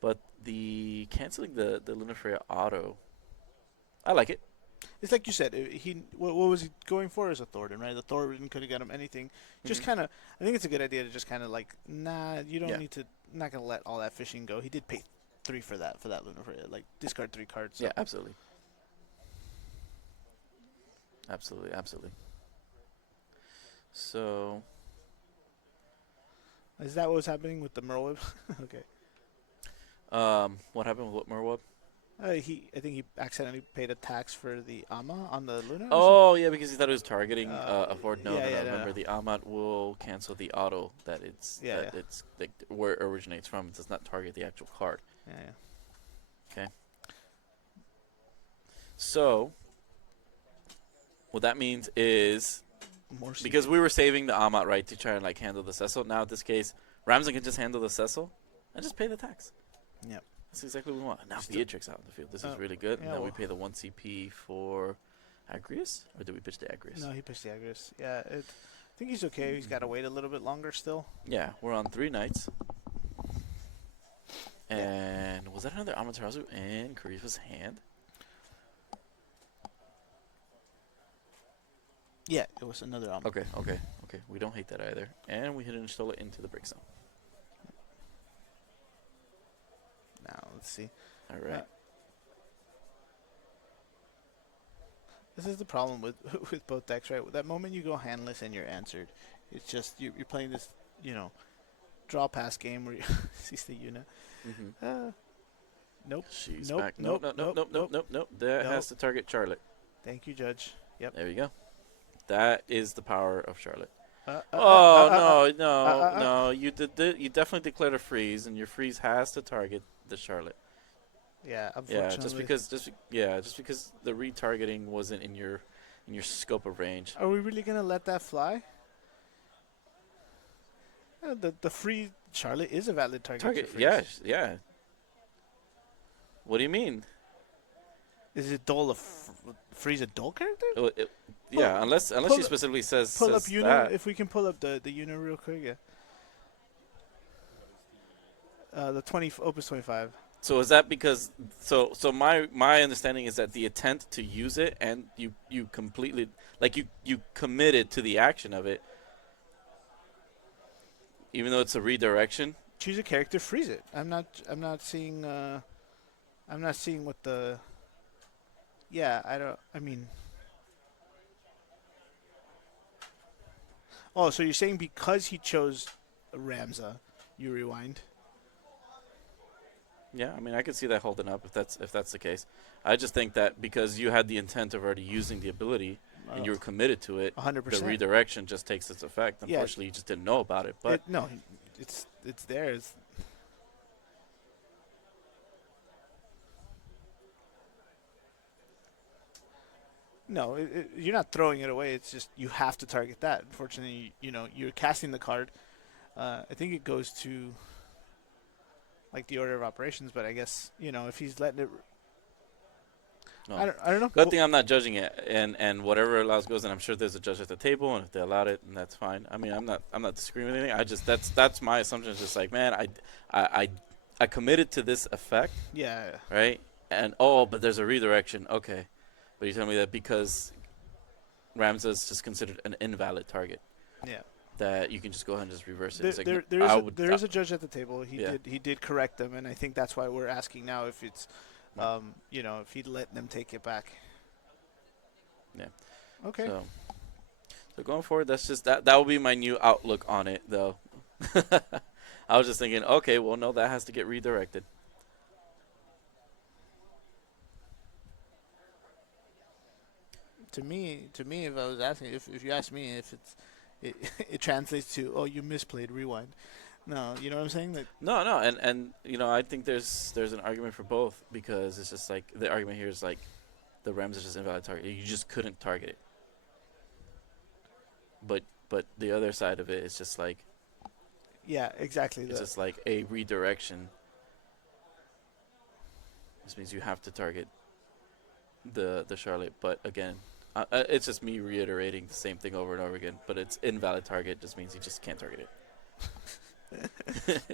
But the canceling the Lunafreya auto, I like it. It's like you said. What was he going for? Is a Thornton, right? The Thornton could have got him anything. Just kind of. I think it's a good idea to just kind of like, nah, you don't need to. Not gonna let all that fishing go. He did pay 3 for that Lunafreya. Like discard 3 cards. So. Yeah, absolutely. Absolutely. So, Is that what was happening with the Merweb? Okay. what happened with Merweb? I think he accidentally paid a tax for the Ama on the Luna. Oh, yeah, because he thought it was targeting a Ford. No, yeah, remember, no. the Amat will cancel the auto that it's like where it originates from. It does not target the actual card. Yeah. Okay. So, what that means is, More because we were saving the Amat, right, to try and like handle the Cecil. Now, in this case, Ramsden can just handle the Cecil and just pay the tax. Yep. That's exactly what we want. Now Beatrix out in the field. This is really good. And yeah, then we well. pay the 1 CP for Agrius? Or did we pitch the Agrius? No, he pitched the Agris. Yeah, I think he's okay. He's got to wait a little bit longer still. Yeah, we're on 3 nights. And was that another Amaterasu in Karifa's hand? Yeah, it was another Ama. Okay. We don't hate that either. And we hit an Stola into the break zone. Now, let's see. All right. This is the problem with with both decks, right? That moment you go handless and you're answered, it's just you're playing this, draw pass game where you see the unit. Nope. She's Nope, back. nope, Nope. That has to target Charlotte. Thank you, Judge. Yep. There we go. That is the power of Charlotte. No. You definitely declared a freeze, and your freeze has to target the Charlotte. Yeah, unfortunately. Yeah, just because the retargeting wasn't in your scope of range. Are we really gonna let that fly? The free Charlotte is a valid target. for freeze. Yeah. What do you mean? Is it Dole freeze a Dole character? Unless she specifically says Pull up that. Una. If we can pull up the Una real quick, yeah. The Opus 25. So is that because so my understanding is that the intent to use it and you completely you committed to the action of it, even though it's a redirection. Choose a character, freeze it. I'm not seeing what the. Yeah, I mean. Oh, so you're saying because he chose Ramza, you rewind? Yeah, I mean, I could see that holding up if that's the case. I just think that because you had the intent of already using the ability and you were committed to it, 100%. the redirection just takes its effect. Unfortunately, you just didn't know about it. But no, it's there. No, you're not throwing it away. It's just you have to target that. Unfortunately, you're casting the card. I think it goes to like the order of operations, but I guess if he's letting it. no. I don't know. Good thing I'm not judging it, and whatever allows goes, and I'm sure there's a judge at the table, and if they allowed it, and that's fine. I mean, I'm not disagreeing with anything. I just that's my assumption. It's just like, man, I committed to this effect. Yeah. Right. And but there's a redirection. Okay. But you tell me that because Ramza is just considered an invalid target. Yeah. That you can just go ahead and just reverse it. There is a judge at the table. He did correct them, and I think that's why we're asking now if it's, if he'd let them take it back. Yeah. Okay. So going forward, that's just that will be my new outlook on it, though. I was just thinking, okay, well, no, that has to get redirected. To me, if I was asking, if you ask me, if it translates to you misplayed, rewind. No, you know what I'm saying? That No, no, and I think there's an argument for both because it's just like the argument here is like the Rams is just invalid target. You just couldn't target it. But the other side of it is just like yeah, exactly. it's just like a redirection. This means you have to target the Charlotte, but again, it's just me reiterating the same thing over and over again. But it's invalid target just means you just can't target it.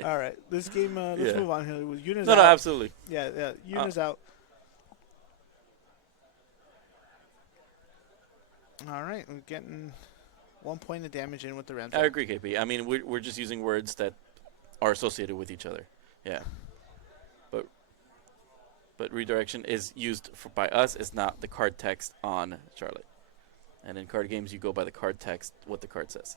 All right, this game. Let's Yeah. move on here. With Yuna's No, out. no, absolutely. Yeah, Yuna's out. All right, we're getting 1 point of damage in with the Rams. I agree, KP. I mean, we're just using words that are associated with each other. Yeah. But redirection is used by us. It's not the card text on Charlotte. And in card games, you go by the card text, what the card says.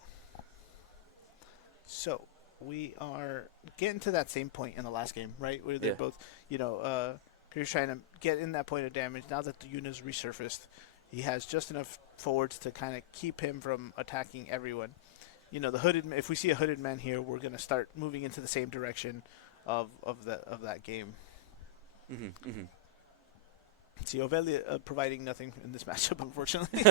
So we are getting to that same point in the last game, right? Where they're Yeah. both, Kirby's trying to get in that point of damage. Now that the Yuna's resurfaced, he has just enough forwards to kind of keep him from attacking everyone. The hooded. If we see a hooded man here, we're gonna start moving into the same direction of that game. Mm-hmm, mm-hmm. See, Ovelia providing nothing in this matchup, unfortunately.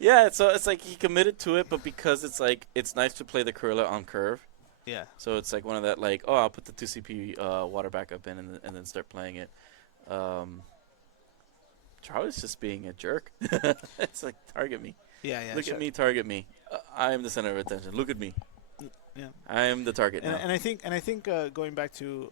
Yeah, so it's like he committed to it, but because it's like it's nice to play the Cruella on curve. Yeah. So it's like one of that like, oh, I'll put the 2CP water backup in and then start playing it. Charlie's just being a jerk. It's like, target me. Yeah. Look at me, target me. I am the center of attention. Look at me. Yeah. I am the target now. And I think going back to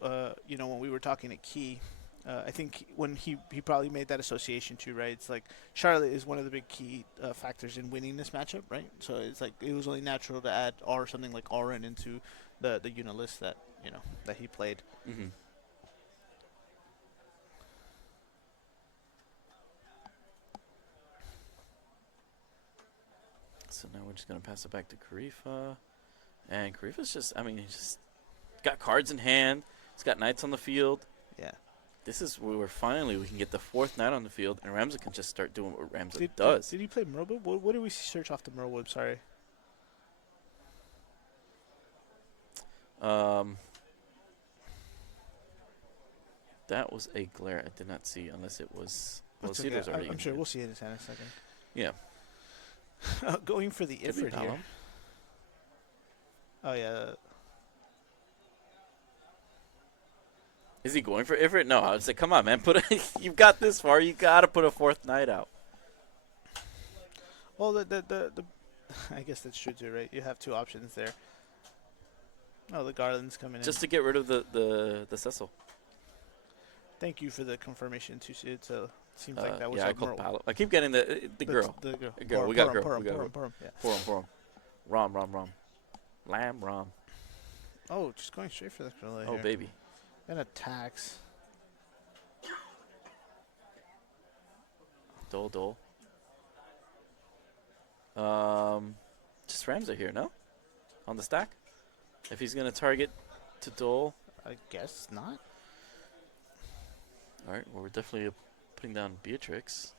when we were talking at Key, I think when he probably made that association too, right? It's like Charlotte is one of the big key factors in winning this matchup, right? So it's like it was only natural to add something like Auron into the unit list that that he played. Mm-hmm. So now we're just gonna pass it back to Karifa, and Karifa's just he's just got cards in hand. He's got knights on the field. Yeah. This is where we can get the fourth knight on the field, and Ramza can just start doing what Ramza does. Did he play Merlwood? What did we search off the Merlwood? Sorry. That was a glare I did not see, unless it was. Well, That's see, okay. there's already. I'm sure we'll see it in a second. Yeah. Going for the Could be Ifrit here. Balam. Oh yeah. Is he going for Ifrit? No, I would say, come on, man. You've got this far. You gotta put a fourth knight out. Well, the I guess that's true too, right? You have two options there. Oh, the Garland's coming in. Just to get rid of the Cecil. Thank you for the confirmation too. It seems like that was yeah, I a called Merle. Balam. I keep getting the girl. The girl. The girl. Pour We got him, girl. pour him, We got pour girl. him, pour him. Yeah. For him. Rom. Lamb, Rom. Oh, just going straight for the girl Oh, here. baby. And attacks. Dole. Just Ramza here, no? On the stack? If he's going to target to Dole. I guess not. All right, well, we're definitely putting down Beatrix.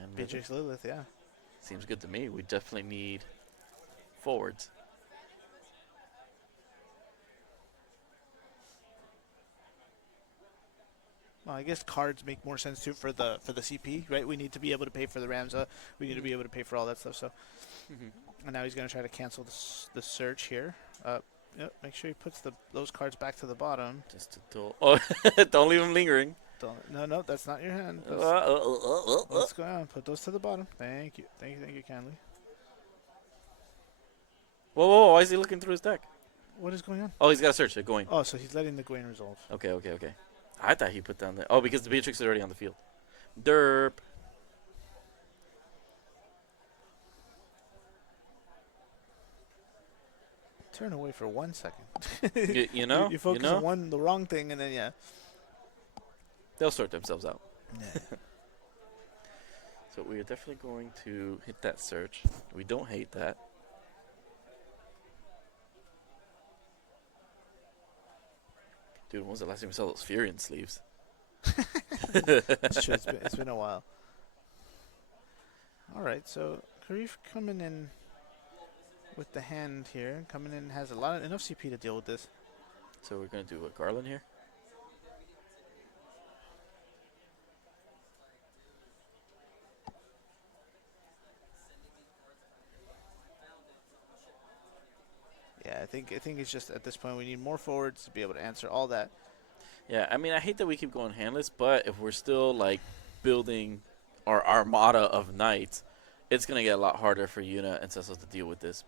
And Beatrix Lilith, yeah. seems good to me. We definitely need forwards. Well, I guess cards make more sense too for the CP, right? We need to be able to pay for the Ramza. We need to be able to pay for all that stuff. So, and now he's going to try to cancel the search here. Yep, make sure he puts those cards back to the bottom. Just to Dole. Oh, don't leave him lingering. No, that's not your hand. Let's go on. Put those to the bottom. Thank you kindly. Whoa, why is he looking through his deck? What is going on? Oh, he's got to search it going. Oh, so he's letting the Gwen resolve. Okay. I thought he put down the... Oh, because the Beatrix is already on the field. Derp. Turn away for 1 second. You know? You focus on the wrong thing, and then, yeah. They'll sort themselves out. Yeah. So we are definitely going to hit that search. We don't hate that. Dude, when was the last time we saw those Furion sleeves? That's true. It's been a while. All right, so Karif coming in with the hand here. Coming in has enough CP to deal with this. So we're gonna do what, Garland here? Yeah, I think it's just at this point we need more forwards to be able to answer all that. Yeah, I mean, I hate that we keep going handless, but if we're still like building our armada of knights, it's gonna get a lot harder for Yuna and Cecil to deal with this.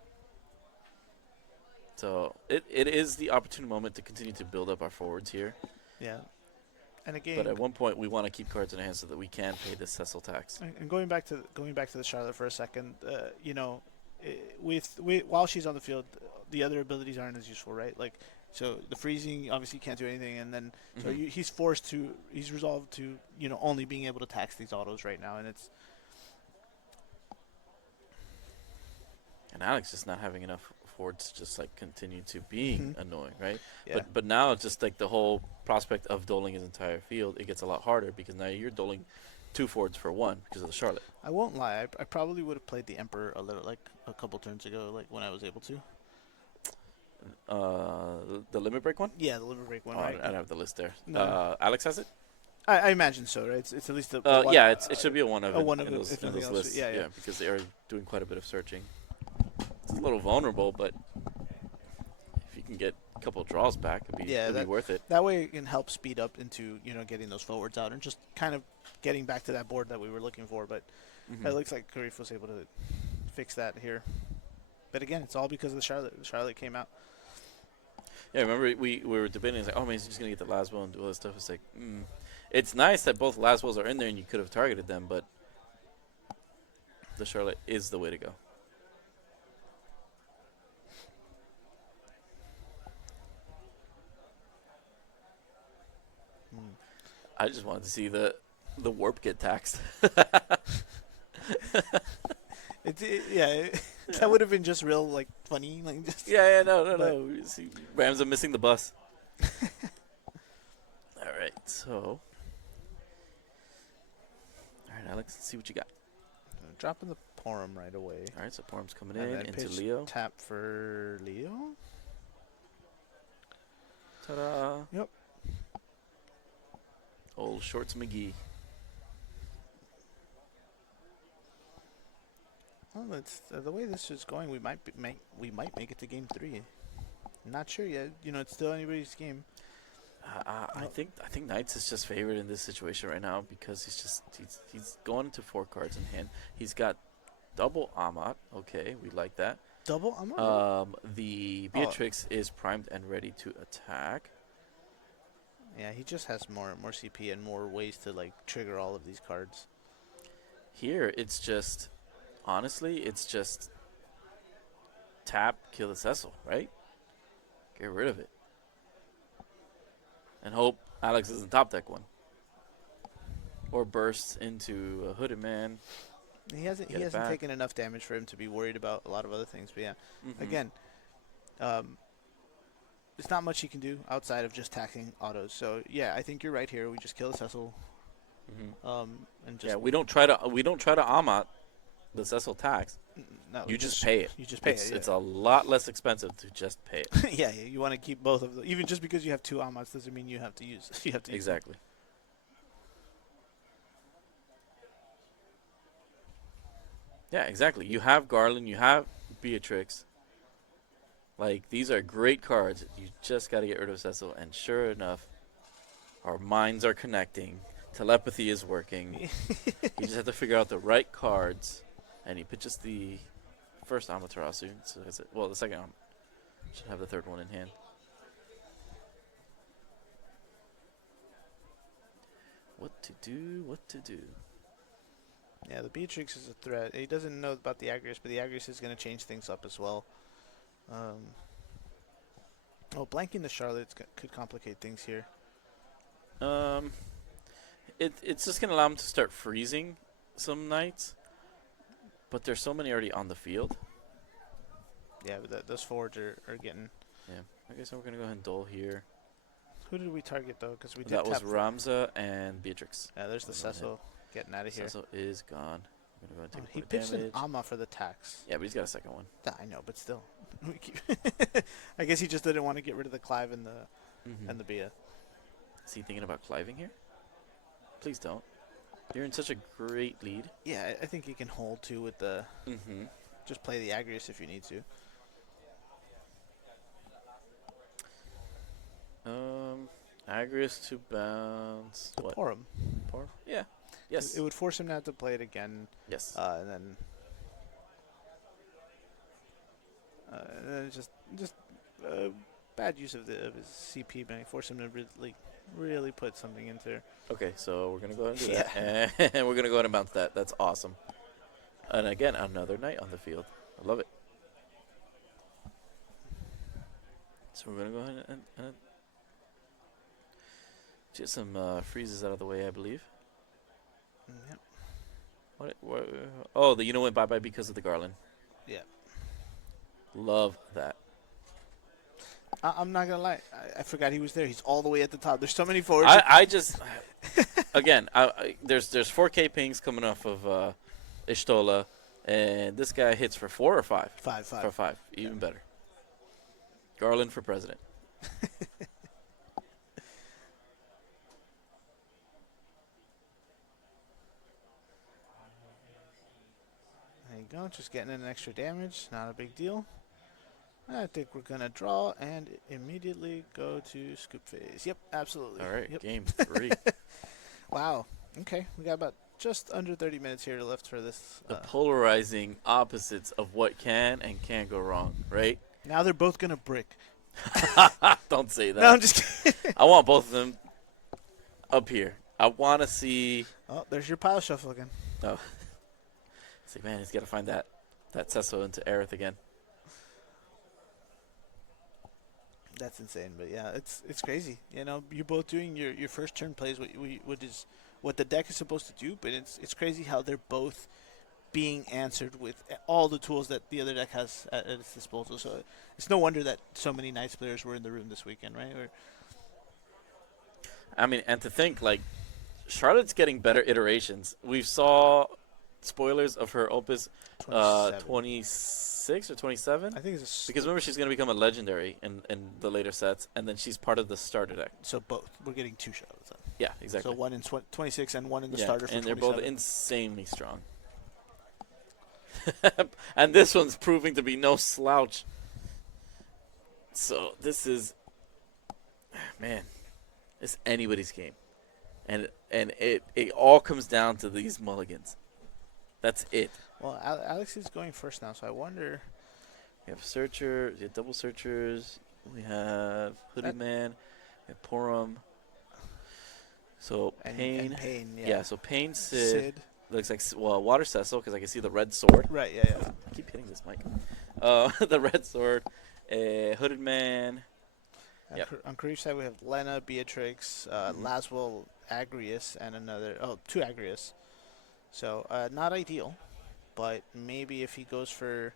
So it is the opportune moment to continue to build up our forwards here. Yeah, and again, But at one point, we want to keep cards in our hands so that we can pay this Cecil tax. and going back to the Charlotte for a second, you know, while she's on the field, the other abilities aren't as useful, right? Like, so the freezing obviously can't do anything, and then so he's resolved to, you know, only being able to tax these autos right now, and it's. And Alex just not having enough forwards to just like continue to being annoying, right? Yeah. But now it's just like the whole prospect of doling his entire field, it gets a lot harder because now you're doling 2 forwards for 1 because of the Charlotte. I won't lie. I probably would have played the Emperor a couple turns ago, like when I was able to. The limit break one? Yeah, the liver break one. Oh, Right? I don't have the list there. No. Alex has it? I imagine so, right? It's at least a one, Yeah, it should be a one of a it one of in it, those, if in nothing those else. lists. Yeah, yeah. Because they are doing quite a bit of searching. It's a little vulnerable, but if you can get a couple of draws back, it'd be worth it. That way it can help speed up into, you know, getting those forwards out and just kind of getting back to that board that we were looking for. But it looks like Karif was able to fix that here. But again, it's all because of the Charlotte. The Charlotte came out. Yeah, remember we were debating, it's like, oh man, he's just going to get the Laswell and do all this stuff. It's like, it's nice that both Laswells are in there and you could have targeted them, but the Charlotte is the way to go. I just wanted to see the warp get taxed. That would have been just real, like, funny. Like, just No. We see Rams are missing the bus. All right, so. All right, Alex, let's see what you got. dropping the Porum right away. All right, so Porum's coming And in then into pitch Leo. Tap for Leo. Ta-da. Yep. Old Shorts McGee. Well, it's the way this is going. We might make it to game 3. Not sure yet. You know, it's still anybody's game. I think Knights is just favored in this situation right now because he's going into 4 cards in hand. He's got double Amat. Okay, we like that. Double Amat? The Beatrix is primed and ready to attack. Yeah, he just has more CP and more ways to like trigger all of these cards. Here, it's just honestly, it's just tap, kill the Cecil, right? Get rid of it. And hope Alex doesn't top deck one. Or bursts into a Hooded Man. He hasn't taken enough damage for him to be worried about a lot of other things. But yeah, again, there's not much he can do outside of just taxing autos. So yeah, I think you're right here. We just kill the Cecil. And just we don't try to Amat the Cecil tax. No, you just pay it. You just pay it. Yeah. It's a lot less expensive to just pay it. Yeah, you want to keep both of them. Even just because you have 2 Amats doesn't mean you have to use. Exactly. Yeah, exactly. You have Garland, you have Beatrix. Like, these are great cards. You just got to get rid of Cecil. And sure enough, our minds are connecting. Telepathy is working. You just have to figure out the right cards. And he pitches the first Amaterasu. So the second should have the third one in hand. What to do? Yeah, the Beatrix is a threat. He doesn't know about the Agrius, but the Agrius is going to change things up as well. Blanking the Charlotte could complicate things here. It's just going to allow him to start freezing some knights. But there's so many already on the field. Yeah, but those forwards are getting... Yeah, I guess we're going to go ahead and dole here. Who did we target, though? Because we did That was tap Ramza and Beatrix. Yeah, there's the Cecil getting out of here. Cecil is gone. We're gonna go and take a He point of pitched an damage. Ama for the tax. Yeah, but he's got a second one. Yeah, I know, but still. I guess he just didn't want to get rid of the Clive and the Bia. Is he thinking about cliving here? Please don't. You're in such a great lead. Yeah, I think he can hold too with the. Mm-hmm. Just play the Agrius if you need to. Agrius to bounce. What? Pour him. Pour? Yeah. Yes. It would force him not to play it again. Yes. And then just bad use of his CP, man. Force him to really put something into there. Okay, so we're gonna go ahead and do that, and we're gonna go ahead and bounce that. That's awesome. And again, another knight on the field. I love it. So we're gonna go ahead and get some freezes out of the way, I believe. Yep. What? Oh, the Uno went bye-bye because of the Garland. Yeah. Love that. I'm not gonna lie. I forgot he was there. He's all the way at the top. There's so many forwards. I just again, there's 4K pings coming off of Ishtola, and this guy hits for 4 or 5. 5. For 5, even better. Garland for president. There you go. Just getting in extra damage. Not a big deal. I think we're going to draw and immediately go to scoop phase. Yep, absolutely. All right, Yep. game 3. Wow. Okay, we got about just under 30 minutes here left for this. The polarizing opposites of what can and can't go wrong, right? Now they're both going to brick. Don't say that. No, I'm just kidding. I want both of them up here. I want to see. Oh, there's your pile shuffle again. Oh, it's like, man, he's got to find that Cecil into Aerith again. That's insane, but yeah, it's crazy. You know, you're both doing your first turn plays, what the deck is supposed to do, but it's crazy how they're both being answered with all the tools that the other deck has at its disposal. So it's no wonder that so many Knights players were in the room this weekend, right? I mean, and to think, like, Charlotte's getting better iterations. We saw spoilers of her Opus 26 or 27. I think it's Because remember, she's going to become a legendary in the later sets, and then she's part of the starter deck. so both. We're getting 2 Charlottes then. Yeah, exactly. So one in 26 and one in the Yeah, starter for and they're 27. both insanely strong. And this one's proving to be no slouch. So this is, man, it's anybody's game, and it all comes down to these mulligans. That's it. Well, Alex is going first now, so I wonder. We have searcher, we have double searchers, we have Hooded Man, we have Porum. So Pain, and Pain, yeah. So Pain, Sid, Sid. looks like Water Cecil because I can see the red sword. Right, yeah. I keep hitting this mic. The red sword, Hooded Man. Yep. On Karif's side, we have Lena, Beatrix, Laswell, Agrius, and two Agrius. So not ideal, but maybe if he goes for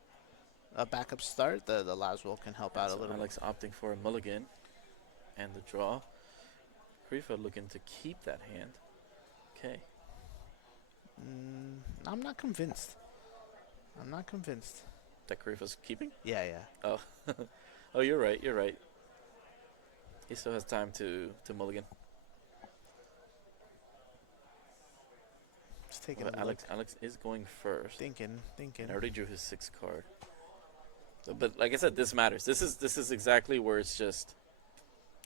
a backup start, the Laswell can help out a little. Alex opting for a mulligan and the draw. Karifa looking to keep that hand. Okay. I'm not convinced. That Karifa's keeping? Yeah. Oh. Oh, you're right. He still has time to mulligan. Just taking But a look. Alex is going first. Thinking. I already drew his 6th card. But like I said, this matters. This is exactly where it's just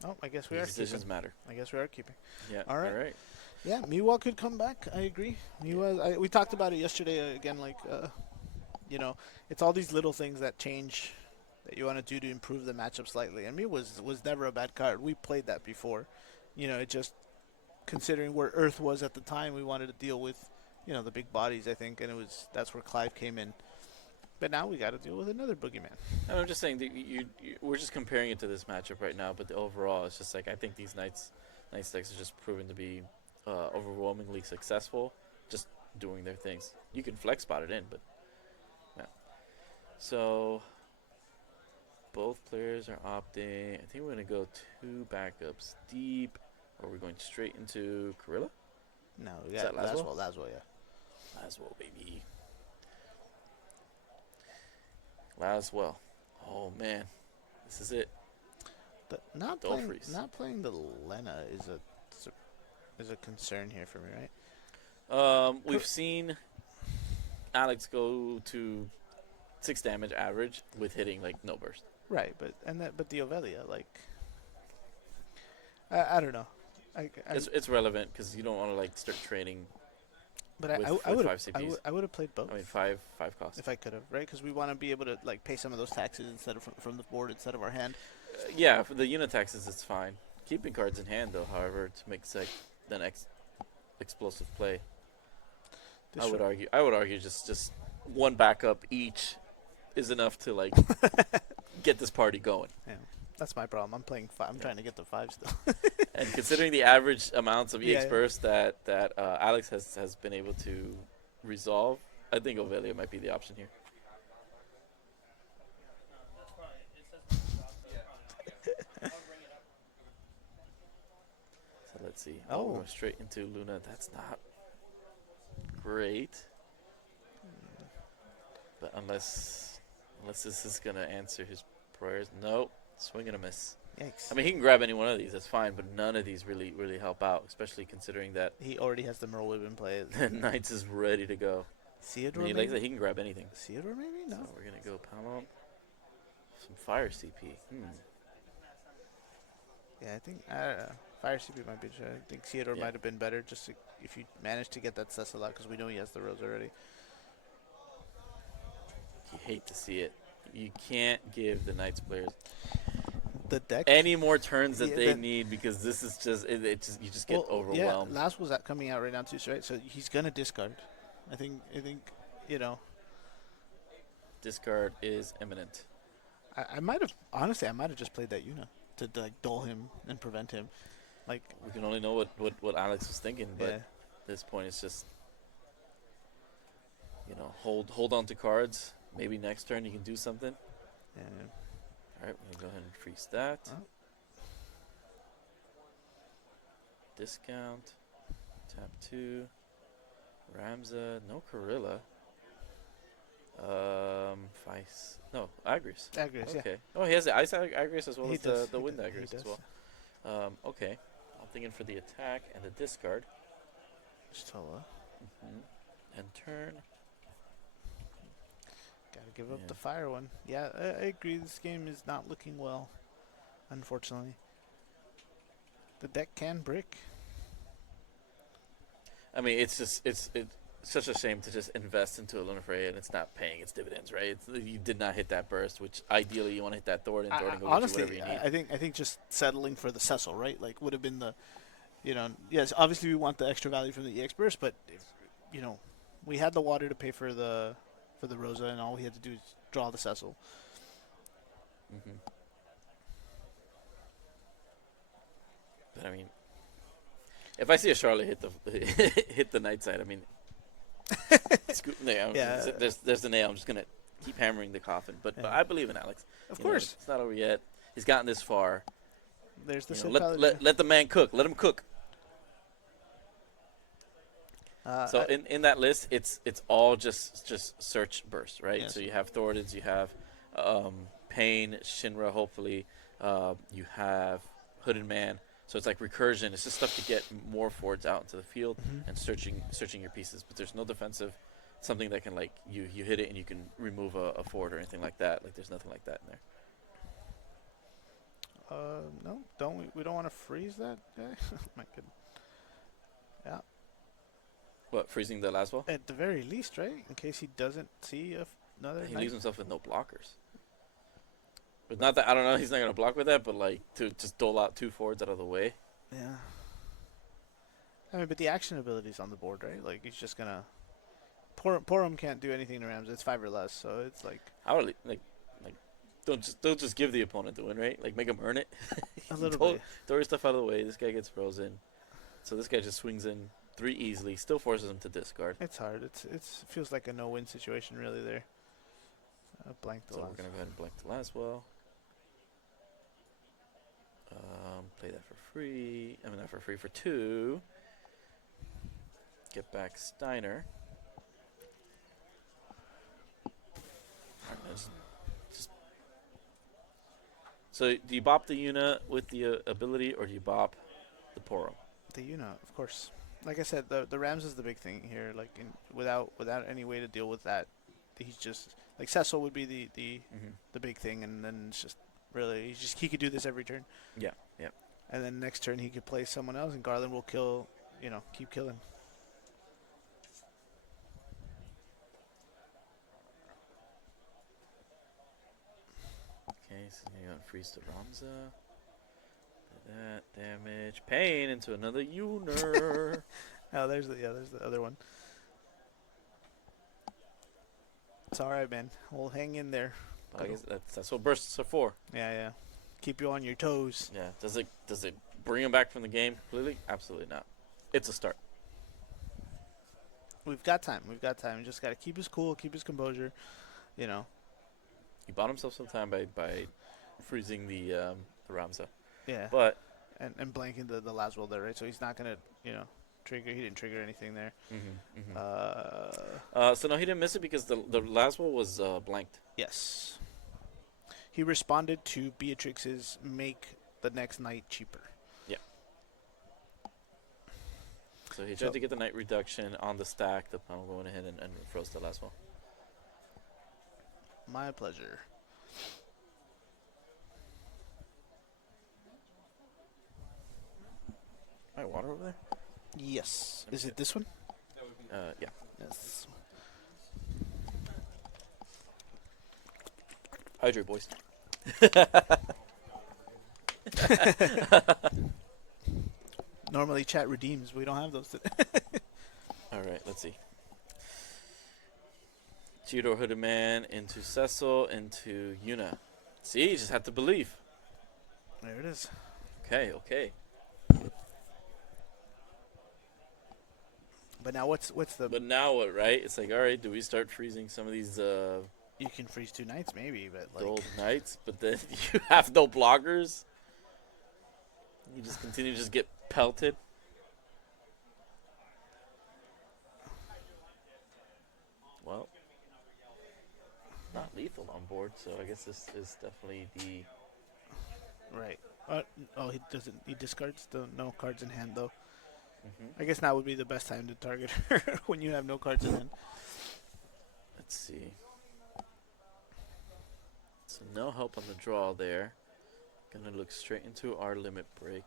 Oh, I guess we are decisions keeping. matter. I guess we are keeping. Yeah. All right. All right. Yeah, Miwa could come back. I agree. Miwa. We talked about it yesterday. Again, it's all these little things that change that you want to do to improve the matchup slightly. And Miwa was never a bad card. We played that before. It just considering where Earth was at the time, we wanted to deal with the big bodies. I think, and that's where Clive came in. But now we got to deal with another boogeyman. And I'm just saying that we're just comparing it to this matchup right now, but the overall, it's just like I think these Knights decks are just proven to be overwhelmingly successful, just doing their things. You can flex spot it in, but yeah. So both players are opting. I think we're gonna go 2 backups deep, or we're going straight into Gorilla. No, we Is got that Laswell? Laswell, yeah. Laswell, baby. Laswell. Oh man, this is it. Not Don't playing, freeze. not playing the Lena is a concern here for me, right? We've seen Alex go to 6 damage average with hitting like no burst. Right, but the Ovelia, like, I don't know. It's relevant because you don't want to like start training. But with I would 5 CPs. I would have played both. I mean, five cost. If I could have, right? Because we want to be able to like pay some of those taxes instead of from the board instead of our hand. Yeah, for the unit taxes, it's fine. Keeping cards in hand, though, however, to make like the next explosive play. I would argue just one backup each is enough to like get this party going. Yeah, that's my problem. I'm playing five. I'm trying to get the 5 still. And considering the average amounts of EX Yeah. burst that Alex has been able to resolve, I think Ovelia might be the option here. So let's see. Oh, we're going straight into Luna. That's not great. But unless this is gonna answer his prayers, nope. Swing and a miss. Yikes! I mean, he can grab any one of these. That's fine, but none of these really help out, especially considering that He already has the Merle Whip in play. the Knights is ready to go. I Theodore, mean, like that, he can grab anything. Theodore, maybe no. So we're gonna go Palom. Some fire CP. Yeah, I think Fire CP might be. I think Theodore Yeah. might have been better just if you managed to get that Cecil out because we know he has the Rose already. You hate to see it. You can't give the Knights players The deck. any more turns that Yeah, they that- need because this is just you just get Yeah, overwhelmed. last was that coming out right now too, so right? So he's gonna discard. I think you know. Discard is imminent. I might have honestly. I might have just played that Yuna to like dull him and prevent him. Like We can only know what Alex was thinking, but yeah, at this point it's just hold on to cards. Maybe next turn you can do something. yeah. All right, we're gonna go ahead and freeze that. Oh. Discount. Tap 2. Ramza. No Corilla. Vice. No, Agris. Agris, yeah. Okay. Oh, he has the Ice Agris as well He as does, the he Wind does, he Agris as does. well. Okay. I'm thinking for the attack and the discard. Stola. And turn. Gotta give up Yeah. the fire one. Yeah, I agree. This game is not looking well, unfortunately. The deck can brick. I mean, it's such a shame to just invest into a Luna Freya and it's not paying its dividends, right? You did not hit that burst, which ideally you want to hit that Thornton. Thornton will Honestly, get you whatever you need. I think just settling for the Cecil, right? Like would have been the, yes, obviously we want the extra value from the EX burst, but if, we had the water to pay for the Rosa, and all we had to do is draw the Cecil. But I mean, if I see a Charlotte hit the hit the night side, I mean, Yeah. there's the nail. I'm just gonna keep hammering the coffin. But I believe in Alex. Of You know, course, it's not over yet. He's gotten this far. there's the You know, Sid let the man cook. Let him cook. Paladin. So in that list, it's all just search burst, right? Yes. So you have Thordins, you have Pain, Shinra, hopefully, you have Hooded Man. So it's like recursion. It's just stuff to get more forwards out into the field and searching your pieces. But there's no defensive, something that can like you hit it and you can remove a forward or anything like that. Like there's nothing like that in there. No, we don't want to freeze that guy. My goodness. Yeah, What, freezing the last ball? at the very least, right? In case he doesn't see another. He knight. leaves himself with no blockers. But not that I don't know. He's not gonna block with that, but like to just dole out 2 forwards out of the way. Yeah. I mean, but the action ability's on the board, right? Like he's just gonna. Porum can't do anything to Rams. It's 5 or less, so it's like I would like don't just give the opponent the win, right? Like make him earn it. a little throw, bit. throw your stuff out of the way. This guy gets frozen, so this guy just swings in 3 easily. Still forces him to discard. It's hard. It feels like a no-win situation really there. Blank the So last. we're gonna go ahead and blank the last well. Play that for free. I mean not for free, for 2. Get back Steiner. Alright, So do you bop the Yuna with the ability, or do you bop the Poro? The Yuna, of course. Like I said, the Rams is the big thing here. Like without any way to deal with that, he's just like Cecil would be the big thing, and then it's just really he could do this every turn. Yeah, yeah. And then next turn he could play someone else, and Garland will kill. Keep killing. Okay, so you're gonna freeze the Ramza. That damage, pain into another Yuner. Oh, there's the other one. It's all right, man. We'll hang in there. I guess that's what bursts are for. Yeah. Keep you on your toes. Yeah. Does it bring him back from the game completely? Absolutely not. It's a start. We've got time. We just got to keep his cool, keep his composure. He bought himself some time by freezing the Ramza. Yeah. But and blanking the Laswell there, right? So he's not gonna, trigger. He didn't trigger anything there. so no, he didn't miss it because the Laswell was blanked. Yes. He responded to Beatrix's make the next night cheaper. Yeah. So he tried to get the night reduction on the stack. The panel going ahead and froze the Laswell. My pleasure. All right, water over there? Yes. Is it this one? Yeah. Yes. Hydrate, boys. Normally chat redeems. We don't have those today. All right, let's see. Theodore Hooded Man into Cecil into Yuna. See, you just have to believe. There it is. Okay. But now what's the? But now what, right? It's like, all right, do we start freezing some of these You can freeze 2 nights maybe, but like gold knights? But then you have no blockers. You just continue to just get pelted. Well, not lethal on board, so I guess this is definitely the... right. He doesn't. He discards the no cards in hand though. Mm-hmm. I guess now would be the best time to target her when you have no cards in hand. Let's see. So no help on the draw there. Gonna look straight into our limit break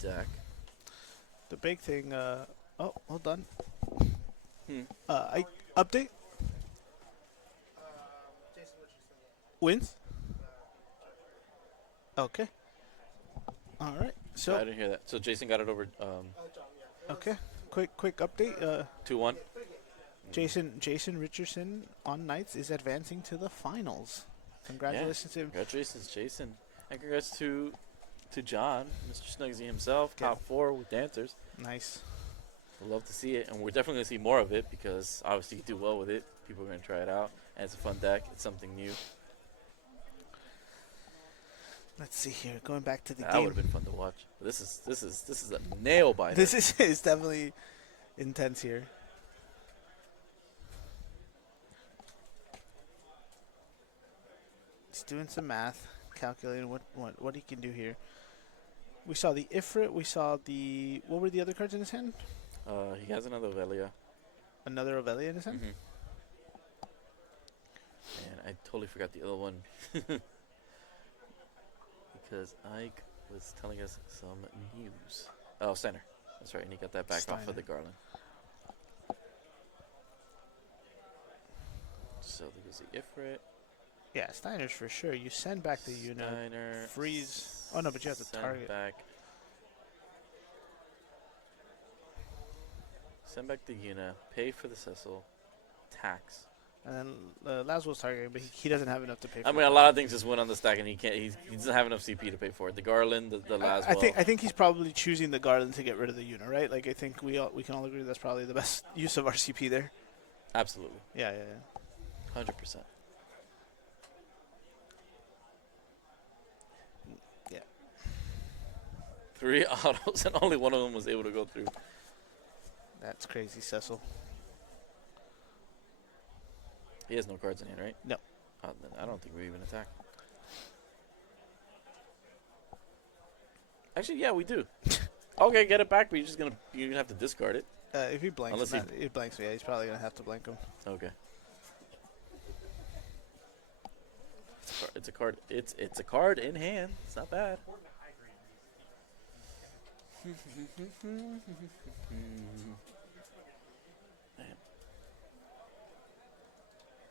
deck. The big thing. Hold on. Hmm. I update. Wins. Okay. All right. I So didn't hear that. So Jason got it over okay. Quick update. 2-1. Jason Richardson on Knights is advancing to the finals. Congratulations to him. Congratulations, Jason. And congrats to John, Mr. Snugsy himself, Yeah. top 4 with dancers. Nice. We'd love to see it, and we're definitely going to see more of it because obviously you do well with it. People are going to try it out, and it's a fun deck. It's something new. Let's see here. Going back to the That would game. have been fun to watch. This is a nail biter. This is definitely intense here. He's doing some math, calculating what he can do here. We saw the Ifrit. We saw the what were the other cards in his hand? He has another Velia. Another Ovelia in his hand. And I totally forgot the other one. Because Ike was telling us some news. Oh, Steiner. That's right, and he got that back off Steiner. of the Garland. So there goes the Ifrit. Yeah, Steiner's for sure. You send back the Yuna. Steiner. freeze. Oh, no, but you have to send target. Send back the Yuna. Pay for the Cecil. Tax. And then Laswell's targeting, but he doesn't have enough to pay for I mean, a lot of things just went on the stack, and he can't. He doesn't have enough CP to pay for it. The Garland, the Laswell. I think he's probably choosing the Garland to get rid of the Yuna, right? Like I think we can all agree that's probably the best use of our CP there. Absolutely, Yeah. 100%. Yeah. 3 autos, and only one of them was able to go through. That's crazy, Cecil. He has no cards in hand, right? No. Then I don't think we even attack. Actually, yeah, we do. Okay, get it back, but you're gonna have to discard it. If he blanks, Unless he blanks, yeah, he's probably gonna have to blank him. Okay. It's a card. It's a card in hand. It's not bad. Man.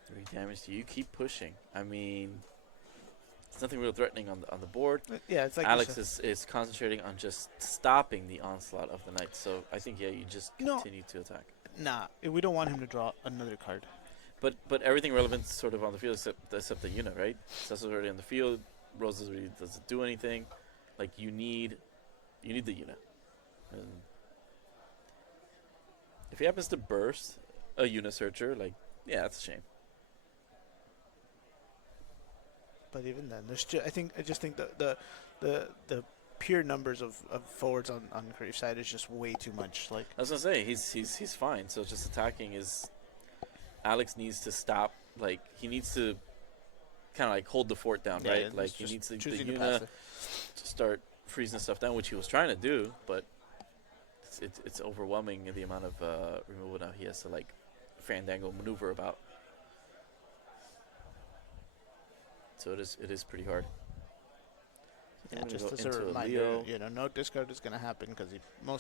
3 damage to you. Keep pushing. I mean, there's nothing real threatening on the board. Yeah, it's like Alex is concentrating on just stopping the onslaught of the knights. So I think you just continue to attack. Nah, we don't want him to draw another card. But everything relevant is sort of on the field except the unit, right? Cecil's already on the field. Roses already doesn't do anything. Like you need the unit. And if he happens to burst a unit searcher, like that's a shame. But even then, I just think the pure numbers of forwards on Crave side is just way too much. Like I was gonna say, he's fine. So just attacking is. Alex needs to stop. Like he needs to kind of like hold the fort down, right? Like he needs the unit to start freezing stuff down, which he was trying to do, but it's overwhelming the amount of removal now he has to like fandangle maneuver about. So it is pretty hard. Yeah, just as a reminder, no discard is going to happen because he more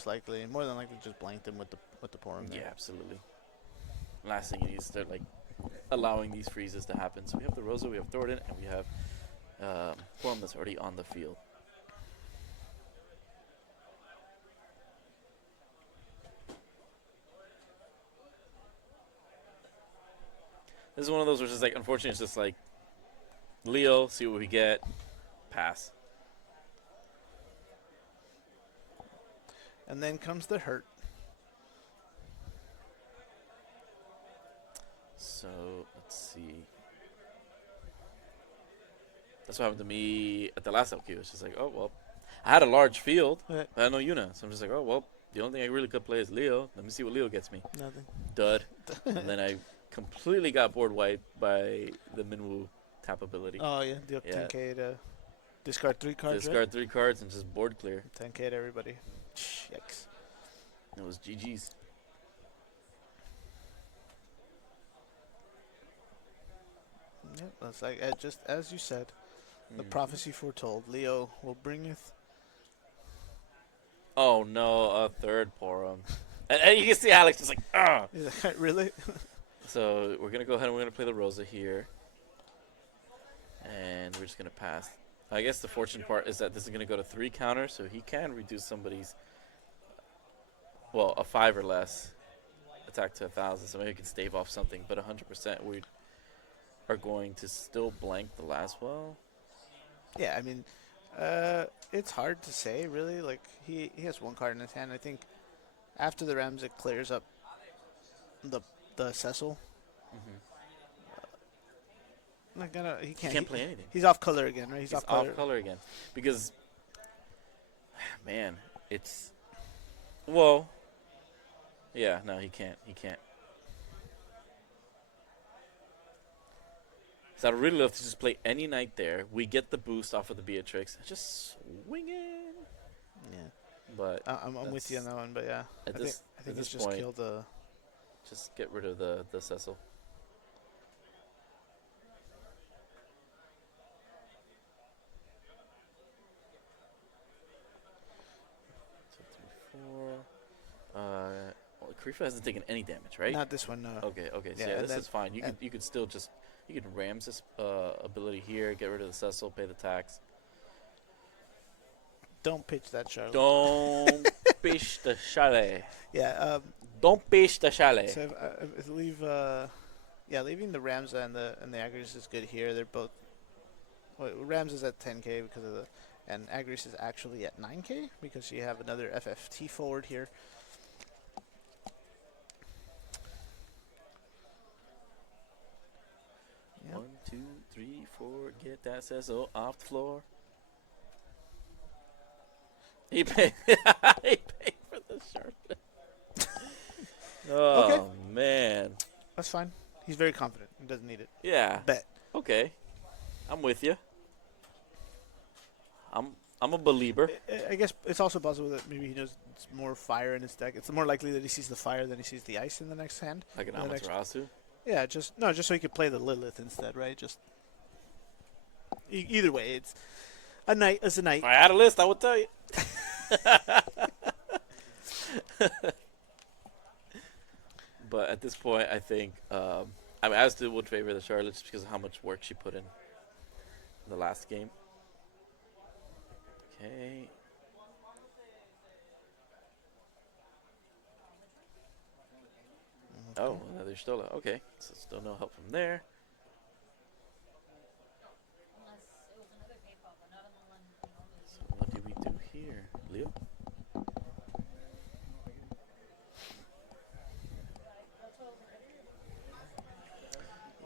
than likely just blanked him with the Porum there. Yeah, absolutely. Last thing you need is start like allowing these freezes to happen. So we have the Rosa, we have Thornton, and we have Porum that's already on the field. This is one of those where it's just like, unfortunately, it's just like Leo, see what we get, pass. And then comes the hurt. So let's see. That's what happened to me at the last LQ. It's just like, oh well, I had a large field, but I had no Yuna, so I'm just like, oh well, the only thing I really could play is Leo. Let me see what Leo gets me. Nothing. Dud. And then I completely got board wiped by the Minwoo tap ability. Oh yeah, the 10k to discard 3 cards. Discard 3 cards and just board clear. 10k to everybody. Yikes. It was GG's. Yep, that's like just as you said, the prophecy foretold. Leo will bringeth. Oh no, a third Porum. and you can see Alex just like, ah. Really? So we're gonna go ahead and we're gonna play the Rosa here, and we're just gonna pass. I guess the fortune part is that this is gonna go to 3 counters, so he can reduce somebody's, well, a 5 or less attack to 1,000. So maybe he can stave off something, but 100% we are going to still blank the last well. Yeah, I mean, it's hard to say really. Like he has 1 card in his hand. I think after the Rams it clears up the Cecil. He can't play anything. He's off color again, right? He's off color again because, man, it's well. Yeah, no, he can't. So I'd really love to just play any knight there. We get the boost off of the Beatrix and just swing it. Yeah. But I'm with you on that one, but yeah. I think it's just kill the. Just get rid of the Cecil. Well, Karifa hasn't taken any damage, right? Not this one, no. Okay. So yeah, this is fine. You could still just Rams this ability here, get rid of the Cecil, pay the tax. Don't pitch that, Charlotte. Don't pitch the chalet. Yeah. Don't pitch the chalet. So leaving the Rams and the Agris is good here. They're both. Well, Rams is at 10k because of and Agris is actually at 9k because you have another FFT forward here. Yep. 1, 2, 3, 4. Get that Cecil off the floor. He paid. He paid for the shirt. Oh Okay. Man. That's fine. He's very confident. He doesn't need it. Yeah. Bet. Okay. I'm with you. I'm a believer. I guess it's also possible that maybe he knows it's more fire in his deck. It's more likely that he sees the fire than he sees the ice in the next hand. Like an The next- Amaterasu. Yeah, just so he could play the Lilith instead, right? Just either way, it's a knight as a knight. If I had a list, I would tell you. But at this point, I think I still would favor the Charlotte just because of how much work she put in the last game. Okay. Oh, another Stola. Okay, so still no help from there. So what do we do here, Leo?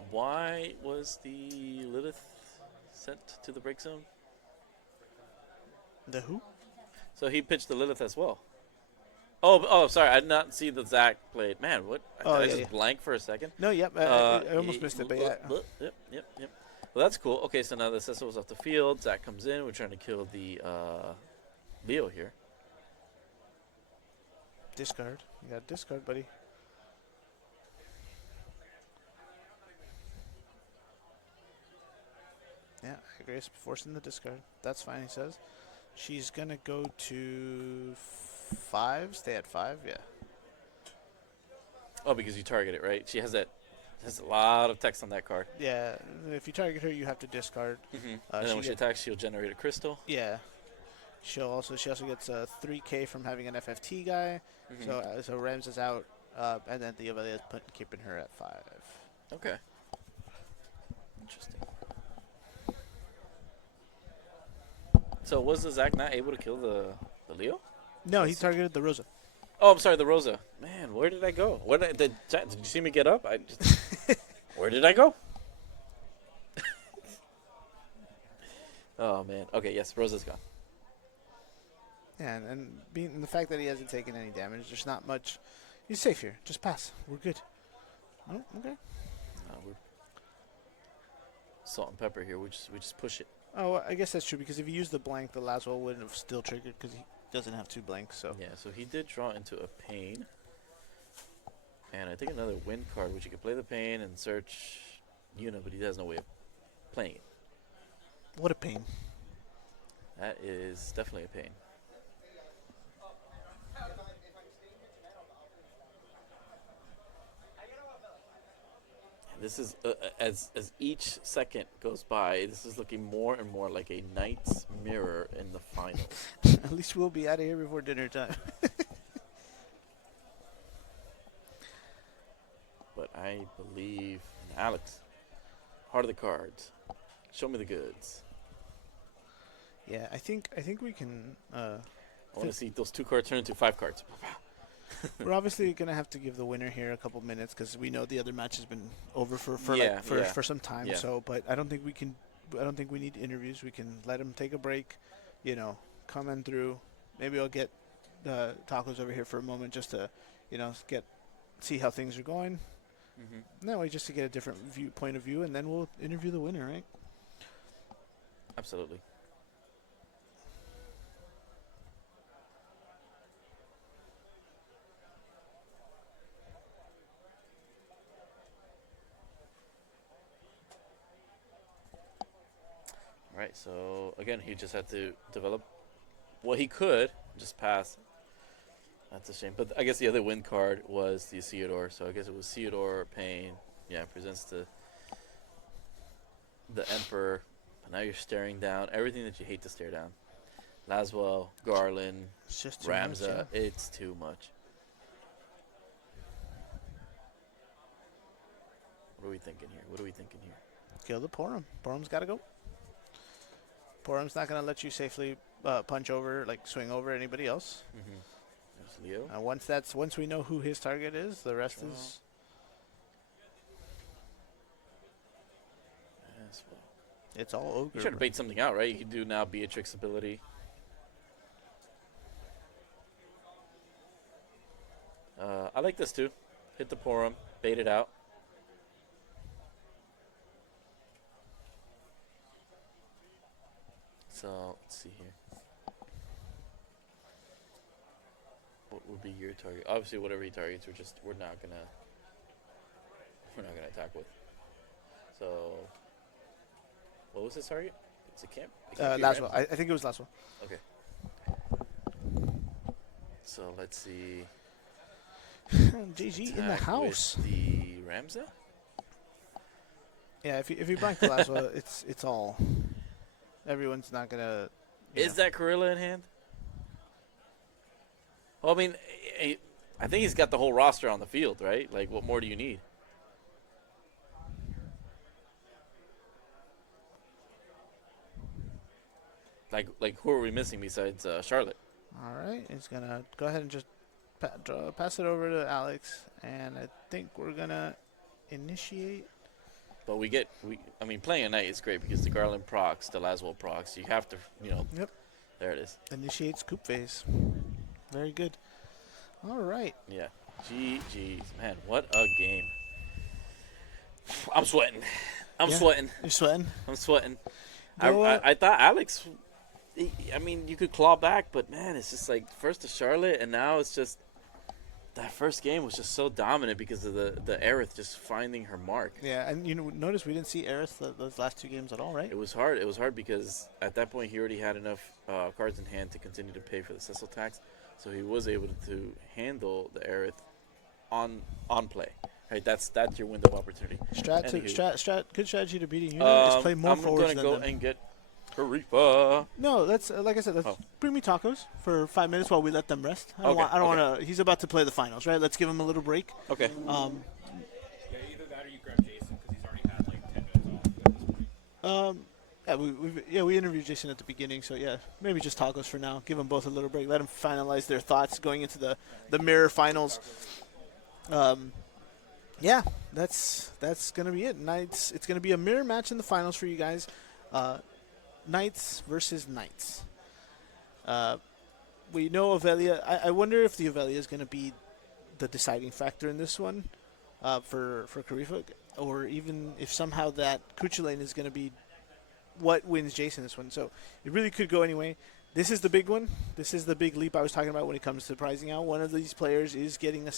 Why was the Lilith sent to the break zone? The who? So he pitched the Lilith as well. Oh, sorry. I did not see the Zach played. Man, what? I just blank for a second. No, yep. I almost missed it, but yeah. Yep. Well, that's cool. Okay, so now the Cecil's off the field. Zach comes in. We're trying to kill the Leo here. Discard. You got discard, buddy. Yeah, I agree. It's forcing the discard. That's fine, he says. She's going to go to 5. Stay at 5, yeah. Oh, because you target it, right? She has that. Has a lot of text on that card. Yeah, if you target her, you have to discard. And then when she attacks, she'll generate a crystal. Yeah. She also gets a 3K from having an FFT guy. So Rams is out, and then the other is keeping her at 5. Okay. Interesting. So was the Zach not able to kill the Leo? No, he targeted the Rosa. Oh, I'm sorry, the Rosa. Man, where did I go? Did you see me get up? Where did I go? Oh man. Okay, yes, Rosa's gone. Yeah, and being the fact that he hasn't taken any damage, there's not much. He's safe here. Just pass. We're good. Oh, okay. We're salt and pepper here. We just push it. Oh, I guess that's true because if you use the blank, the Laswell wouldn't have still triggered because he doesn't have 2 blanks. So Yeah, so he did draw into a pain. And I think another wind card, which you could play the pain and search but he has no way of playing it. what a pain. That is definitely a pain. And this is as each second goes by, this is looking more and more like a Knight's Mirror in the finals. At least we'll be out of here before dinner time. But I believe in Alex. Heart of the cards. Show me the goods. Yeah, I think we can. I want to see those 2 cards turn into 5 cards. We're obviously gonna have to give the winner here a couple minutes because we know the other match has been over for some time. Yeah. So, but I don't think we can. I don't think we need interviews. We can let him take a break. Come in through. Maybe I'll get tacos over here for a moment just to, see how things are going. That way, just to get a different point of view, and then we'll interview the winner, right? Absolutely. Right, so again, he just had to develop what he could, just pass. That's a shame. But I guess the other win card was the Theodore, so I guess it was Theodore, Pain. Yeah, presents the Emperor. But now you're staring down everything that you hate to stare down. Laswell, Garland, It's just too Ramza. much, yeah. It's too much. What are we thinking here? Kill the Porum. Porum's got to go. Porum's not gonna let you safely swing over anybody else. There's Leo. Once we know who his target is, the rest is. Yes, well. It's all ogre. You try to bait something out, right? You can do now Beatrix ability. I like this too. Hit the Porum, bait it out. So let's see here. would be your target? Obviously, whatever he targets, we're not gonna attack with. So, what was his target? It's a camp. Laswell. I think it was Laswell. Okay. So let's see. GG in the Attack house. with the Ramza. Yeah, if you blank the Laswell, it's all. Everyone's not gonna. Is that Gorilla in hand? Well, I mean, I think he's got the whole roster on the field, right? Like, what more do you need? Like who are we missing besides Charlotte? All right, he's gonna go ahead and just pass it over to Alex, and I think we're gonna initiate. But I mean, playing a knight is great because the Garland procs, the Laswell procs, you have to, Yep. There it is. Initiate scoop phase. Very good. All right. Yeah. GG's. Man, what a game. I'm sweating. I'm Yeah. sweating. You're sweating. I'm sweating. Go, I thought Alex, I mean, you could claw back, but man, it's just like first to Charlotte, and now it's just that first game was just so dominant because of the Aerith just finding her mark. Yeah, and notice we didn't see Aerith those last two games at all, right? It was hard. It was hard because at that point he already had enough cards in hand to continue to pay for the Cecil tax, so he was able to handle the Aerith on play. Right, that's your window of opportunity. Good strategy to beating you is play more forwards I'm than gonna go them. and get Karifa. No, let's like I said, let's bring me tacos for 5 minutes while we let them rest. I don't Okay, want to. He's about to play the finals, right? Let's give him a little break. Okay. Yeah, either that or you grab Jason because he's already had like 10 minutes off at this point. Yeah, we interviewed Jason at the beginning, so yeah, maybe just tacos for now. Give them both a little break. Let them finalize their thoughts going into the mirror finals. Yeah, that's gonna be it. Knights. It's gonna be a mirror match in the finals for you guys. Knights versus Knights. We know Avelia. I wonder if the Avelia is gonna be the deciding factor in this one for Karifa, or even if somehow that Kuchulain is gonna be what wins Jason this one. So it really could go anyway. This is the big one. This is the big leap I was talking about when it comes to pricing out. One of these players is getting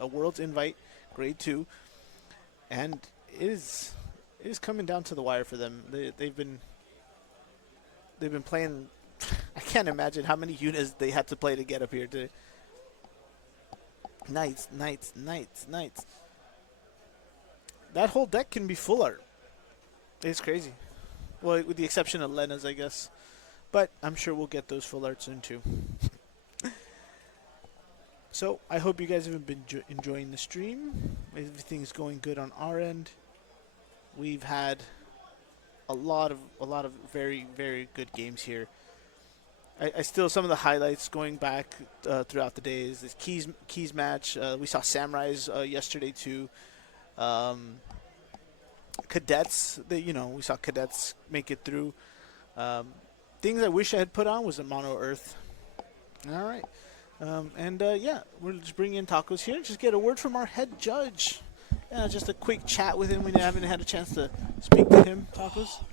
a World's Invite, Grade 2, and it is coming down to the wire for them. They've been playing. I can't imagine how many units they had to play to get up here today. Knights. That whole deck can be full art. It's crazy. Well, with the exception of Lena's, I guess. But I'm sure we'll get those full art soon, too. So, I hope you guys have been enjoying the stream. Everything's going good on our end. We've had a lot of very, very good games here. I still, some of the highlights going back throughout the days, this Keys match. We saw Samurais yesterday, too. Cadets, we saw Cadets make it through. Things I wish I had put on was a Mono Earth. All right. Yeah, we'll just bring in Tacos here. Just get a word from our head judge. Yeah, just a quick chat with him. We haven't had a chance to speak to him, Tacos.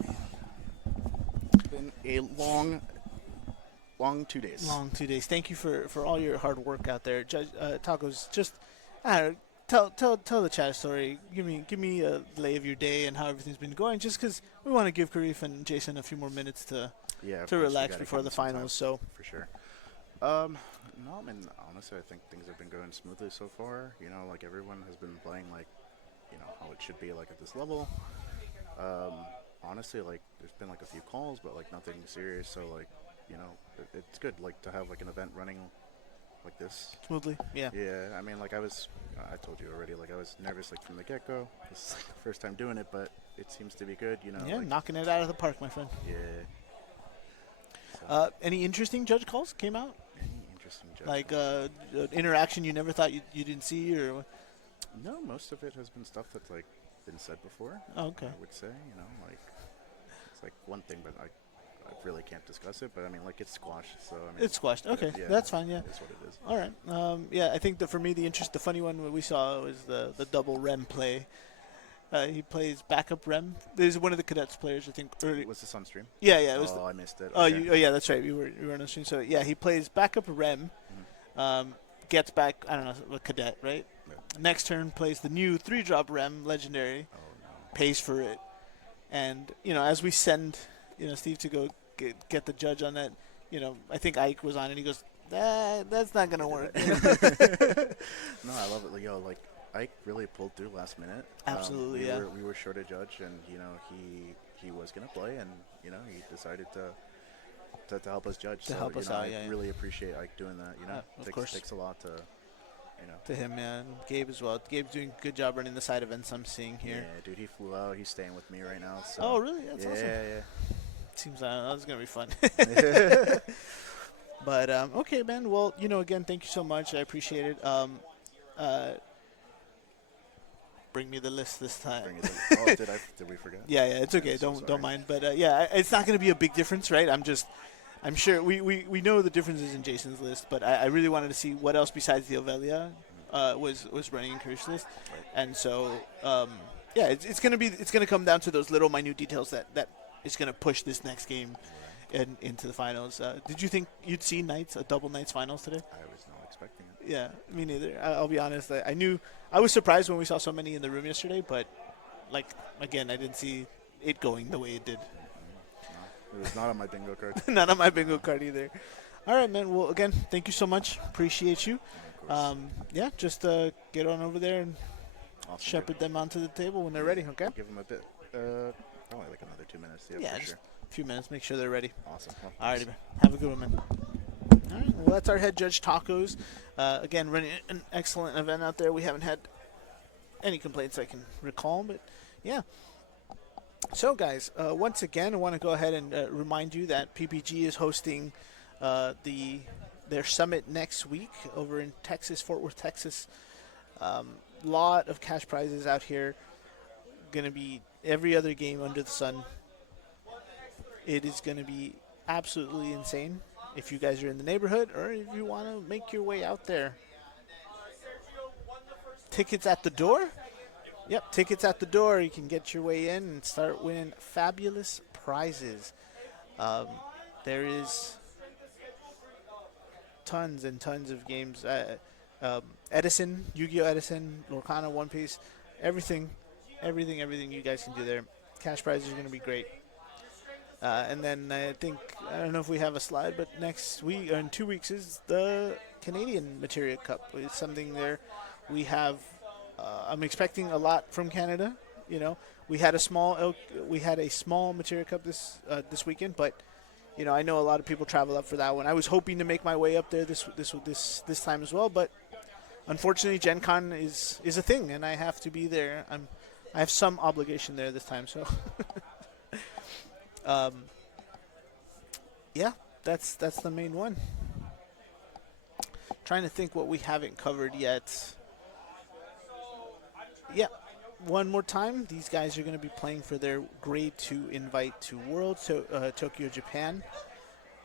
It's been a long 2 days. Long 2 days. Thank you for all your hard work out there. Judge Tacos, just tell the chat a story. Give me a lay of your day and how everything's been going, just because we want to give Karif and Jason a few more minutes to relax before the finals. So for sure. No, I mean, honestly, I think things have been going smoothly so far. Like everyone has been playing like, how it should be like at this level. Honestly, like there's been like a few calls, but like nothing serious. So like, it's good like to have like an event running like this smoothly. Yeah. Yeah. I mean, like I told you already, like I was nervous like from the get-go. This is like the first time doing it, but it seems to be good. Yeah, like, knocking it out of the park, my friend. Yeah. So. Any interesting judge calls came out? Any interesting judge like calls? interaction you never thought you didn't see, or? No, most of it has been stuff that's like been said before. Oh, okay. I would say, like it's like one thing, but I really can't discuss it. But I mean, like it's squashed, so I mean, it's squashed. Okay, yeah, that's fine. Yeah, that's what it is. All right. Yeah, I think that for me the funny one we saw was the double Rem play. He plays backup Rem. There's one of the Cadets players, I think. Was this on stream? Yeah, it was. Oh, I missed it. Oh, Okay. yeah, that's right. We were on the stream. So yeah, he plays backup Rem, gets back, I don't know, a cadet, right? Next turn plays the new 3-drop Rem legendary, pays for it, and as we send Steve to go get the judge on that, I think Ike was on it. He goes, that's not gonna work. No, I love it. Yo, like Ike really pulled through last minute. Absolutely, yeah. We were short a judge, and he was gonna play, and he decided to help us judge. To help us out, I really appreciate Ike doing that. of course. Takes a lot to. To him, yeah, and Gabe as well. Gabe's doing a good job running the side events I'm seeing here. Yeah, dude, he flew out. He's staying with me right now. So. Oh, really? That's awesome. Yeah. Seems that was gonna be fun. But okay, man. Well, again, thank you so much. I appreciate it. Bring me the list this time. Did we forget? Yeah, it's okay. Don't mind. But it's not gonna be a big difference, right? I'm sure we know the differences in Jason's list, but I really wanted to see what else besides the Ovelia was running in Kirsch's list, and so it's gonna come down to those little minute details that is gonna push this next game into the finals. Did you think you'd see a double Knights finals today? I was not expecting it. Yeah, me neither. I'll be honest. I was surprised when we saw so many in the room yesterday, but again, I didn't see it going the way it did. It was not on my bingo card. Not on my bingo card either. All right, man. Well, again, thank you so much. Appreciate you. Just get on over there and Awesome, shepherd them onto the table when they're ready, okay? I'll give them a bit. Probably like another 2 minutes. Yeah, for just sure. a few minutes. Make sure they're ready. Awesome. Well, All righty, man. Have a good one, man. All right. Well, that's our head judge, Tacos. Again, running an excellent event out there. We haven't had any complaints I can recall, but yeah. So, guys, once again, I want to go ahead and remind you that PPG is hosting their summit next week over in Texas, Fort Worth, Texas. Lot of cash prizes out here. Going to be every other game under the sun. It is going to be absolutely insane if you guys are in the neighborhood or if you want to make your way out there. Tickets at the door? Yep, tickets at the door. You can get your way in and start winning fabulous prizes. There is tons and tons of games. Edison, Yu-Gi-Oh! Edison, Lorcana, One Piece, everything you guys can do there. Cash prizes are going to be great. And then I don't know if we have a slide, but next week, or in 2 weeks, is the Canadian Materia Cup. It's something there. We have, I'm expecting a lot from Canada. We had a small Materia Cup this weekend, but I know a lot of people travel up for that one. I was hoping to make my way up there this time as well, but unfortunately, Gen Con is a thing, and I have to be there. I have some obligation there this time, so that's the main one. Trying to think what we haven't covered yet. Yeah, one more time. These guys are going to be playing for their Grade 2 invite to World Tokyo, Japan.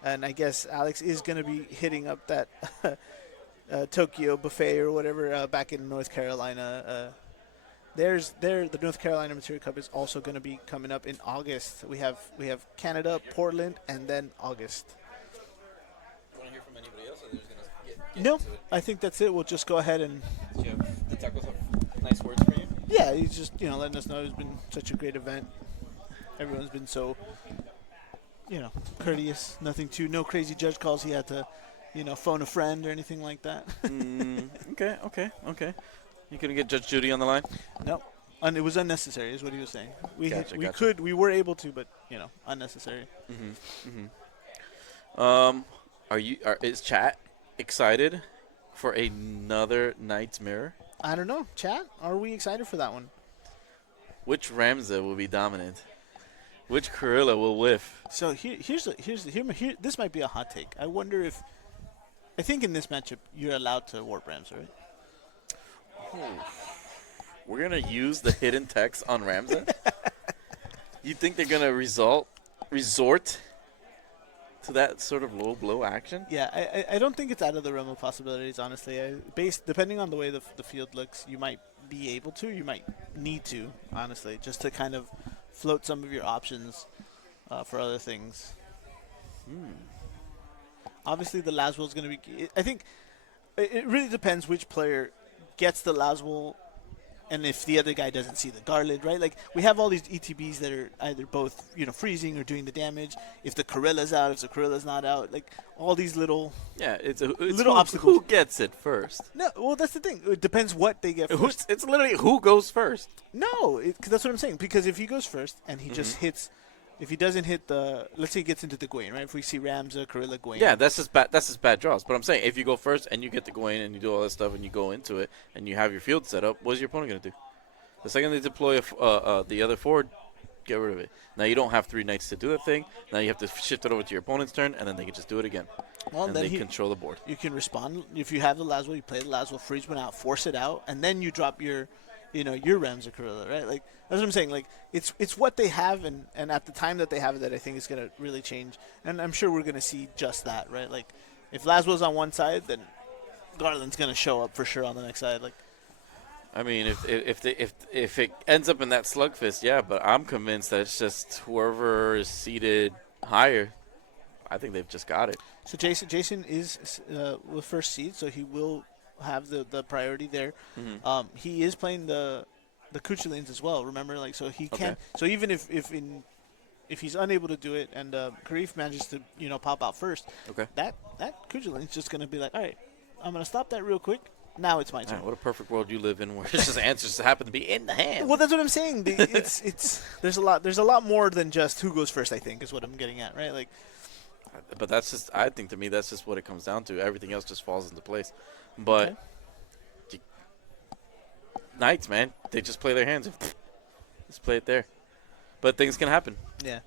And I guess Alex is going to be hitting up that Tokyo buffet or whatever back in North Carolina. The North Carolina Materia Cup is also going to be coming up in August. We have Canada, Portland, and then August. Want to hear from anybody else, or they're just gonna get No, into it? I think that's it. We'll just go ahead and Do you have the tacos have nice words for you? yeah, he's just letting us know it's been such a great event. Everyone's been so courteous. No crazy judge calls. He had to phone a friend or anything like that. Okay. You couldn't get Judge Judy on the line? No, and it was unnecessary, is what he was saying. Gotcha. We were able to, but unnecessary. Is chat excited for another Knight's Mirror? I don't know, chat. Are we excited for that one? Which Ramza will be dominant? Which Corilla will whiff? So here. This might be a hot take. I think in this matchup you're allowed to warp Rams, right? We're gonna use the hidden text on Ramza? You think they're gonna resort to that sort of low blow action? Yeah, I don't think it's out of the realm of possibilities, honestly. Depending on the way the field looks, you might be able to, you might need to, honestly, just to kind of float some of your options for other things. Obviously, the Laswell's going to be. I think it really depends which player gets the Laswell, and if the other guy doesn't see the Garland, right? Like, we have all these ETBs that are either both, freezing or doing the damage. If the Corilla's out, if the Corilla's not out, like, all these little... Yeah, it's little who, obstacles. Who gets it first? No, well, that's the thing. It depends what they get first. It's literally who goes first. No, cause that's what I'm saying. Because if he goes first and he just hits... If he doesn't hit the... Let's say he gets into the Gwain, right? If we see Ramza, Corilla, Gwain... Yeah, that's just bad draws. But I'm saying if you go first and you get the Gwain and you do all that stuff and you go into it and you have your field set up, what's your opponent going to do? The second they deploy the other forward, get rid of it. Now you don't have 3 knights to do that thing. Now you have to shift it over to your opponent's turn, and then they can just do it again. Well, and then they control the board. You can respond. If you have the Laswell, you play the Laswell, freeze one out, force it out, and then you drop your Ramza Corilla, right? Like, that's what I'm saying. Like, it's what they have, and at the time that they have it that I think is going to really change. And I'm sure we're going to see just that, right? Like, if Laswell's on one side, then Garland's going to show up for sure on the next side. Like, I mean, if it ends up in that slugfest, yeah, but I'm convinced that it's just whoever is seated higher. I think they've just got it. So Jason is the first seed, so he will have the priority there. He is playing the Kuchelins as well. Remember, like, so he can. Okay. So even if he's unable to do it and Karif manages to pop out first, Okay. that Kuchelin's just gonna be like, all right, I'm gonna stop that real quick. Now it's my turn. Man, what a perfect world you live in, where it's just answers happen to be in the hand. Well, that's what I'm saying. It's there's a lot more than just who goes first. I think is what I'm getting at, right? Like, But that's just, I think to me, that's just what it comes down to. Everything else just falls into place. But Knights, man, they just play their hands. Just play it there. But things can happen. yeah.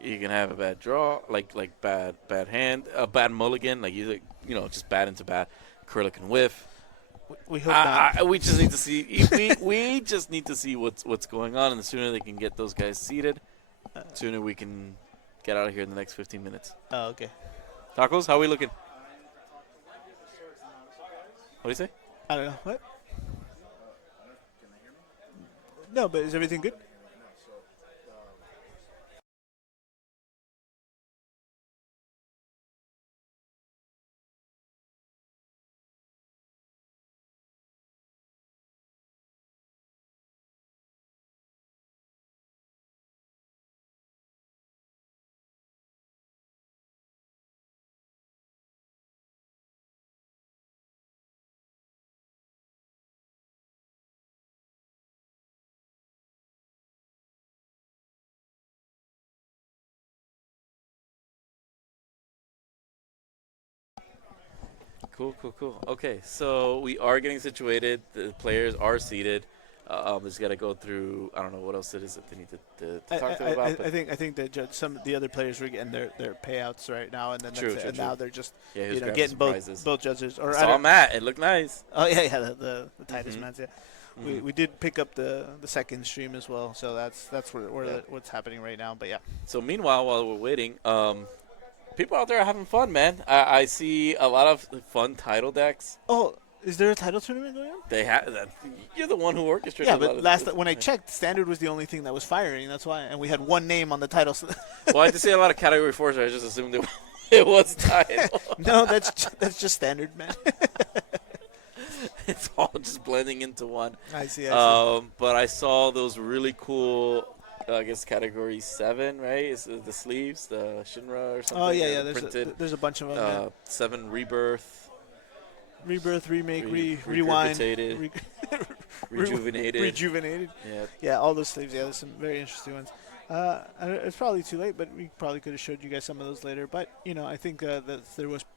You can have a bad draw, like bad hand, a bad mulligan, like just bad into bad. Curler can whiff. We hope not. We just need to see. we just need to see what's going on, and the sooner they can get those guys seated, sooner we can get out of here in the next 15 minutes. Oh, okay. Tacos, how are we looking? What do you say? I don't know what. No, but is everything good? Cool. Okay, so we are getting situated. The players are seated. Just got to go through. I don't know what else it is that they need to talk to them about. I think that some of the other players were getting their payouts right now, and then True. now they're just who's grabbing getting some both prizes. judges. Or I saw Matt. It looked nice. Oh yeah, the Titus mats. Yeah, we did pick up the second stream as well, so that's what's happening right now. But yeah. So meanwhile, while we're waiting, people out there are having fun, man. I see a lot of fun title decks. Oh, is there a title tournament going on? They have that. You're the one who orchestrated. Yeah, a lot but of when I checked, Standard was the only thing that was firing. That's why, and we had one name on the title. Well, I just see a lot of Category 4s, so I just assumed it was title. No, that's just Standard, man. It's all just blending into one. I see. But I saw those really cool. I guess Category 7, right? Is the sleeves, the Shinra or something? Oh yeah. There's a bunch of them. 7 Rebirth. Remake, rewind, Rejuvenated. rejuvenated. Yeah. Yeah, all those sleeves. Yeah, there's some very interesting ones. It's probably too late, but we probably could have showed you guys some of those later. But I think that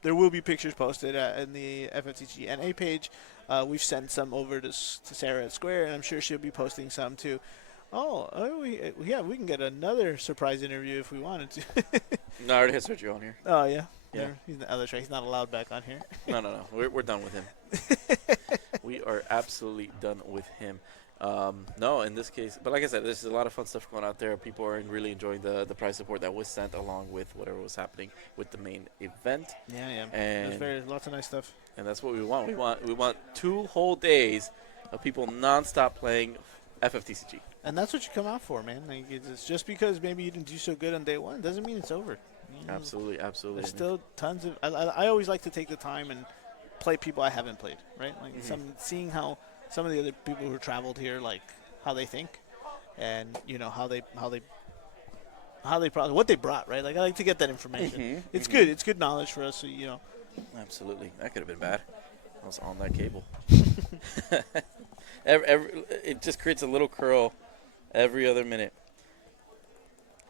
there will be pictures posted in the FFTCG NA page. We've sent some over to Sarah at Square, and I'm sure she'll be posting some too. We can get another surprise interview if we wanted to. No, I already had Sergio on here. Oh yeah. Yeah. That's right. He's not allowed back on here. No. We're done with him. We are absolutely done with him. No, in this case, but like I said, there's a lot of fun stuff going out there. People are really enjoying the prize support that was sent along with whatever was happening with the main event. Yeah. And There's lots of nice stuff. And that's what we want. We want 2 whole days of people nonstop playing FFTCG. And that's what you come out for, man. Like, it's just because maybe you didn't do so good on day one doesn't mean it's over. Absolutely. There's still tons of. I always like to take the time and play people I haven't played, right? Like seeing how some of the other people who traveled here, like how they think, and what they brought, right? Like I like to get that information. It's good. It's good knowledge for us. So, Absolutely. That could have been bad. I was on that cable. It just creates a little curl every other minute.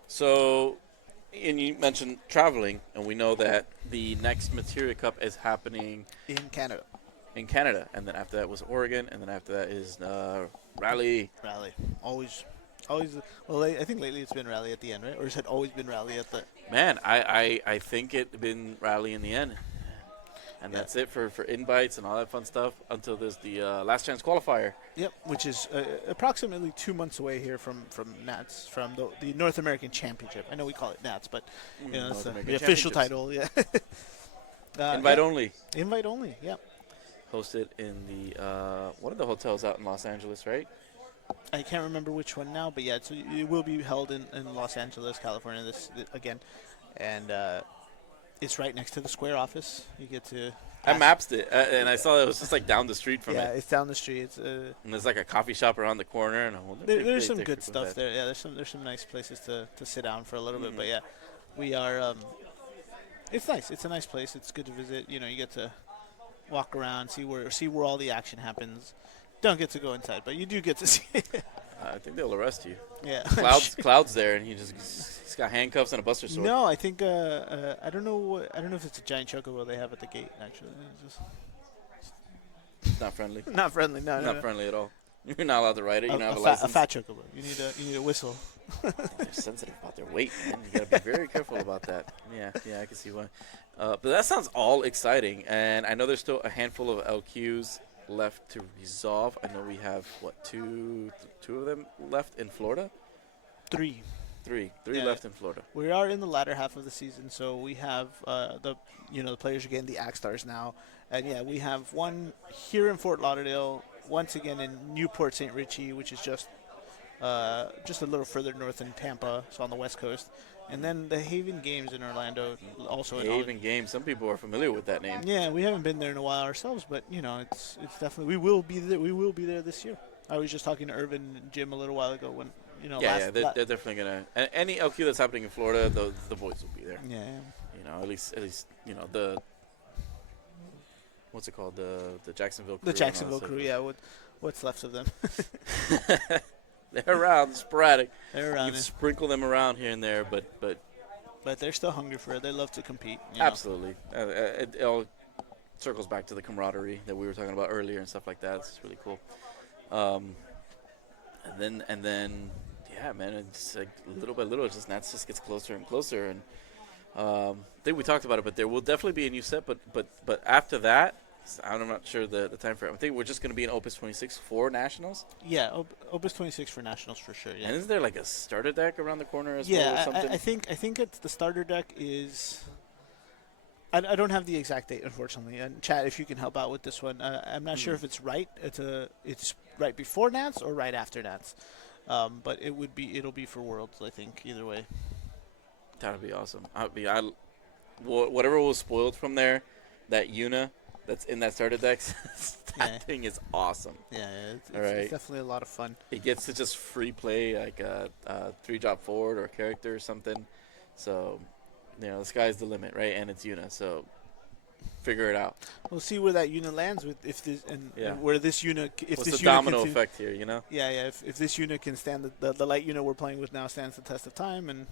So, and you mentioned traveling, and we know that the next Materia Cup is happening in Canada. And then after that was Oregon, and then after that is Rally. Always. Well, I think lately it's been Rally at the end, right? Or has it always been Rally at the? Man, I think it's been Rally in the end. And that's it for invites and all that fun stuff until there's the last chance qualifier. Yep, which is approximately 2 months away here from NATS, from the North American Championship. I know we call it NATS, but that's the official title. Yeah. Invite only. Invite only. Yeah. Hosted in the one of the hotels out in Los Angeles, right? I can't remember which one now, but yeah, it will be held in Los Angeles, California. This again, and. It's right next to the Square office. You get to. I mapped it, and I saw it was just like down the street from it. Yeah, it's down the street. It's and there's like a coffee shop around the corner, and there's some good stuff there. Yeah, there's some nice places to sit down for a little bit. But yeah, we are. It's nice. It's a nice place. It's good to visit. You get to walk around, see where all the action happens. Don't get to go inside, but you do get to see it. I think they'll arrest you. Yeah. Cloud's there, and he's got handcuffs and a buster sword. No, I think I don't know if it's a giant chocobo they have at the gate. Actually, It's not friendly. Not friendly. No, not friendly at all. You're not allowed to ride it. You don't have a A license. fat chocobo. You need a whistle. They're sensitive about their weight, man. You gotta be very careful about that. Yeah, I can see why. But that sounds all exciting, and I know there's still a handful of LQs left to resolve. I know we have two of them left in Florida. Three left in Florida. We are in the latter half of the season, so we have the players are getting the Axe Stars now, and we have one here in Fort Lauderdale, once again in Newport St. Richie, which is just a little further north in Tampa, so on the west coast, and then the Haven Games in Orlando, also in Haven Games. Some people are familiar with that name. Yeah, we haven't been there in a while ourselves, but it's definitely we will be there. We will be there this year. I was just talking to Urvin and Jim a little while ago when. They're definitely gonna. Any LQ that's happening in Florida, the boys will be there. Yeah. At least the what's it called, the Jacksonville crew. The Jacksonville crew, yeah. What's left of them? They're around, sporadic. They're around. You can sprinkle them around here and there, but they're still hungry for it. They love to compete. Absolutely. It all circles back to the camaraderie that we were talking about earlier and stuff like that. It's really cool. And then. Yeah, man, it's like little by little, NATS just gets closer and closer, and I think we talked about it, but there will definitely be a new set. But after that, I'm not sure the time frame. I think we're just going to be in Opus 26 for Nationals. Yeah, Opus 26 for Nationals for sure. Yeah. And isn't there like a starter deck around the corner as well? Or something? I think it's the starter deck is. I don't have the exact date, unfortunately. And Chad, if you can help out with this one, I'm not sure if it's right. It's right before Nats or right after Nats. But it'll be for Worlds, I think, either way. That would be awesome. Whatever was spoiled from there, that Yuna that's in that starter deck, that thing is awesome. Yeah, it's definitely a lot of fun. It gets to just free play like a 3-drop forward or a character or something. So, the sky's the limit, right? And it's Yuna, so figure it out. We'll see where that Yuna lands with and where this Yuna. What's the domino effect here? Yeah. If this Yuna can stand the light Yuna we're playing with now stands the test of time, and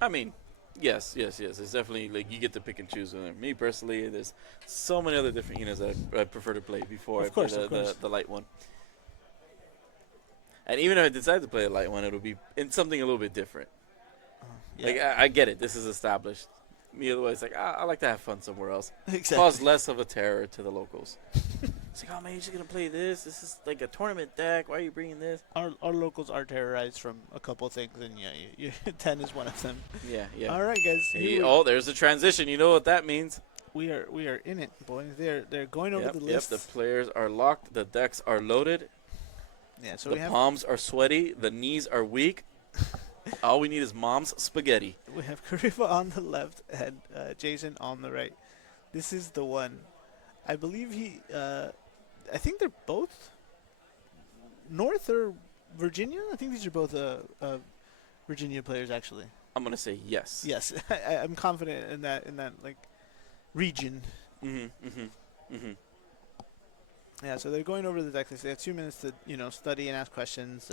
I mean, yes. It's definitely like you get to pick and choose. Me personally, there's so many other different Yunas that I prefer to play before I play the light one. And even if I decide to play the light one, it'll be in something a little bit different. Like I get it. This is established. Me otherwise, like I like to have fun somewhere else. Exactly. Cause less of a terror to the locals. It's like, oh man, you're just gonna play this. This is like a tournament deck. Why are you bringing this? Our locals are terrorized from a couple of things, and 10 is one of them. Yeah. All right, guys. There's a transition. You know what that means? We are in it, boys. They're going over the list. Yep. The players are locked. The decks are loaded. Yeah. So the palms are sweaty. The knees are weak. All we need is mom's spaghetti. We have Karifa on the left and Jason on the right. This is the one. I believe he. I think they're both North or Virginia. I think these are both Virginia players, actually. I'm gonna say yes. Yes, I'm confident in that like region. Yeah, so they're going over the deck list. They have 2 minutes to study and ask questions.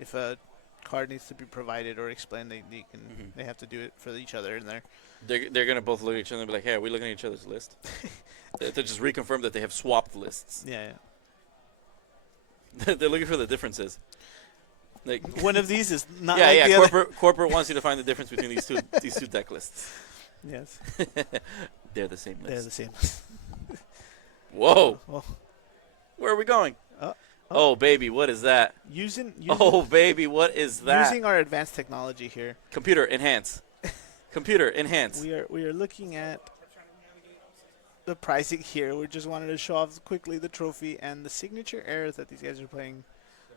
If a card needs to be provided or explained, they have to do it for each other. And They're gonna both look at each other and be like, "Hey, are we looking at each other's list?" To just reconfirm that they have swapped lists. yeah. They're looking for the differences. Like One of these is not yeah, like yeah. the other. Corporate wants you to find the difference between these two deck lists. Yes, They're the same list. they're the same. Whoa. Well, Where are we going? oh. Oh, baby, what is that? using Oh, baby, what is that? using our advanced technology here, Computer, enhance. Computer, enhance. we are looking at the pricing here. We just wanted to show off quickly the trophy and the signature errors that these guys are playing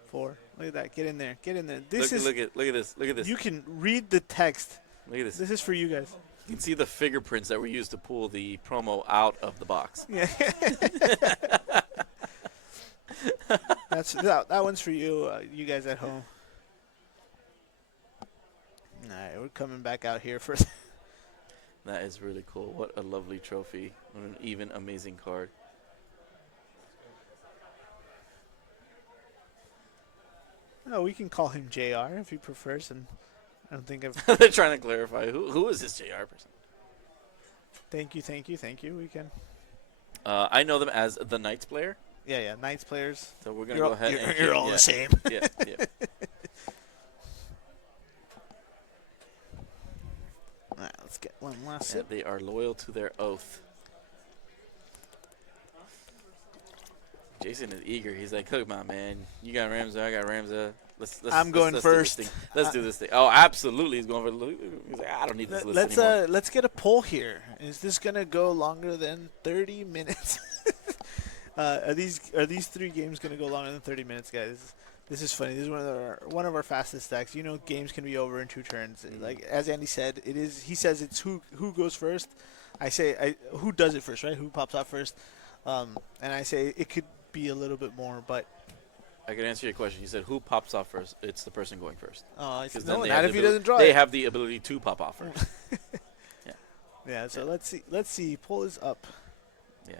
for. Look at that. Get in there. Get in there. Look at this. Look at this. You can read the text. Look at this. This is for you guys. You can see the fingerprints that were used to pull the promo out of the box. Yeah. that one's for you, you guys at home. All right, we're coming back out here for. That is really cool. What a lovely trophy. What an even amazing card. Oh, we can call him JR if he prefers, and I don't think I've. They're trying to clarify who is this JR person. Thank you. We can. I know them as the Knights player. Yeah. Knights players. So we're gonna go ahead and you're all the same. Yeah. All right, let's get one last Yeah, sip. they are loyal to their oath. Jason is eager. He's like, "Look, my man, you got Ramza, I got Ramza. I'm going first. Let's do this thing." Oh, absolutely, he's going for. He's like, "I don't need this list anymore." Let's get a poll here. Is this gonna go longer than 30 minutes? Are these 3 games gonna go longer than 30 minutes, guys? This is funny. This is one of our fastest stacks. Games can be over in 2 turns. Like as Andy said, it is. He says it's who goes first. I say who does it first, right? Who pops out first? And I say it could be a little bit more, but I can answer your question. You said who pops off first? It's the person going first. it's then no, they not have if the he doesn't draw They it. have the ability to pop off first. Yeah. So let's see. Poll is up. Yeah.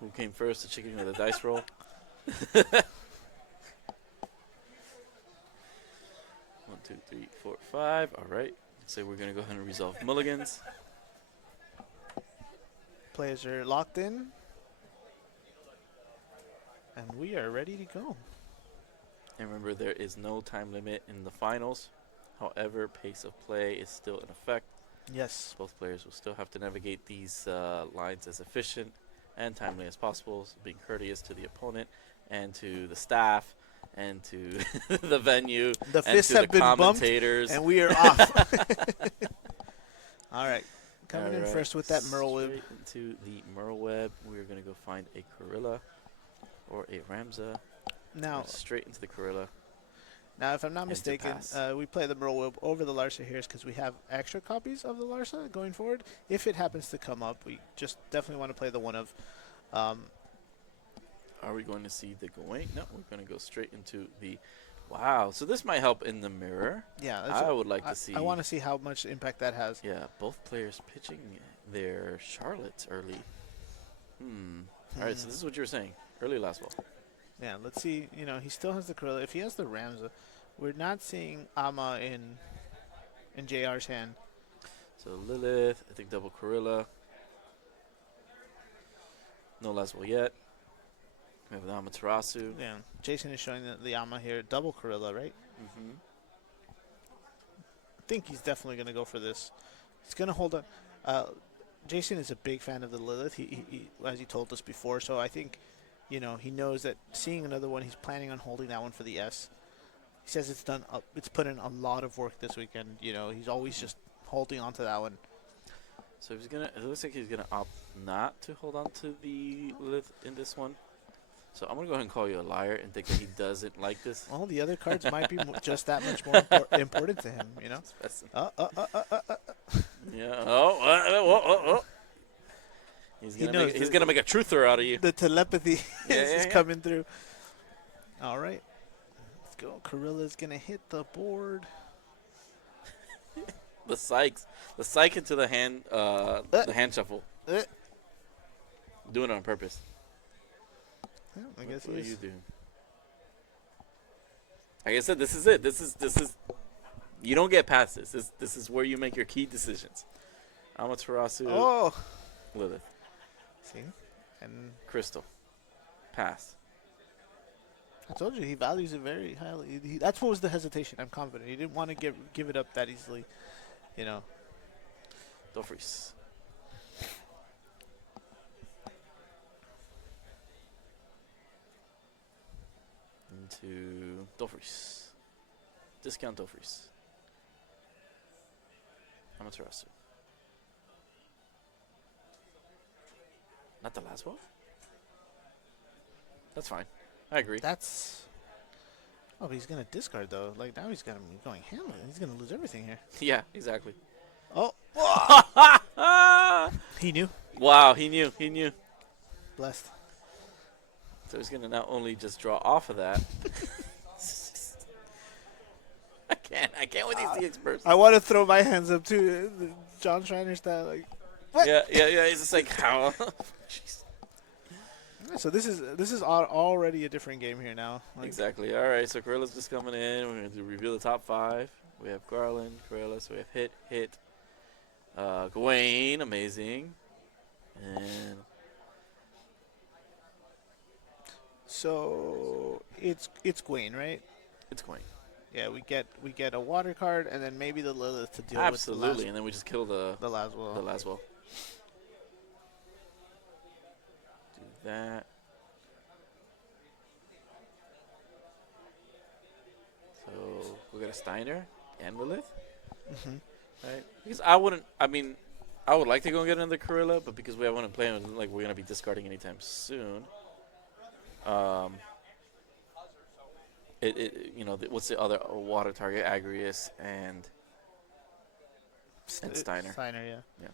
Who came first? The chicken or the dice roll? 1, 2, 3, 4, 5. All right. So we're gonna go ahead and resolve mulligans. Players are locked in, and we are ready to go. And remember, there is no time limit in the finals. However, pace of play is still in effect. Yes. Both players will still have to navigate these lines as efficient and timely as possible, so being courteous to the opponent and to the staff and to the venue The and fists to have the been bumped, commentators. and we are off. All right. Coming in Alright, first with that Merle Whip. straight into the Merle Web. We're going to go find a Corilla or a Ramza. Now, Straight into the Corilla. if I'm not And to mistaken, pass. we play the Merle Whip over the Larsa here because we have extra copies of the Larsa going forward. If it happens to come up, we just definitely want to play the one of. Are we going to see the going? No, we're going to go straight into the... Wow, so this might help in the mirror. Yeah, I would like to see... I want to see how much impact that has. Yeah, both players pitching their Charlottes early. All right, so this is what you were saying. Early last ball. Yeah, let's see. He still has the Corilla. If he has the Ramza, we're not seeing Ama in JR's hand. So Lilith, I think double Corilla. No last ball yet. We have the Amaterasu. Yeah, Jason is showing the Ama here. Double Corilla, right? Mm-hmm. I think he's definitely going to go for this. He's going to hold on. Jason is a big fan of the Lilith, he as he told us before. So I think, he knows that seeing another one, he's planning on holding that one for the S. He says it's done. It's put in a lot of work this weekend. He's always just holding on to that one. So he's gonna. It looks like he's gonna opt not to hold on to the Lilith in this one. So I'm gonna go ahead and call you a liar and think that he doesn't like this. Well, the other cards might be just that much more important to him. That's- Uh. Yeah. Oh. He's He gonna knows make, he's the- gonna make a truther out of you. The telepathy Yeah, is yeah. coming through. All right. Let's go. Karilla's going to hit the board. The psych into the hand shuffle. Uh, Doing it on purpose. yeah, I guess What he do is. you do? Like I said, this is it. This is. You don't get past this. This is where you make your key decisions. Amaterasu, Oh. Lilith, See? And Crystal, pass. I told you he values it very highly. That's what was the hesitation. I'm confident. He didn't want to give it up that easily. You know. Don't freeze. Into Dofreeze. Discount Dofreeze. Amaterasu. Not the last one? That's fine. I agree. That's. Oh, but he's gonna discard though. Like now he's gonna be going hammer. He's gonna lose everything here. Yeah, exactly. Oh. He knew. Wow, he knew. He knew. Blessed. So he's going to not only just draw off of that. I can't with these experts. I want to throw my hands up too. John Schreiner's that like. What? Yeah. He's just like, how? Jeez. So this is already a different game here now. Like, Exactly. All right, so Corilla's just coming in. We're going to reveal the top 5. We have Garland, Corilla, so we have hit. Gawain, amazing. And So it's Gwen, right? it's Gawain. Yeah, we get a water card and then maybe the Lilith to deal Absolutely, and then we just kill the with the Laswell. Laswell. Do that. So we got a Steiner and Lilith, Mhm. right? Because I would like to go and get another Corilla, but because we haven't played, like we're gonna be discarding anytime soon. What's the other water target? Agrius and Steiner. Steiner, yeah. Yeah.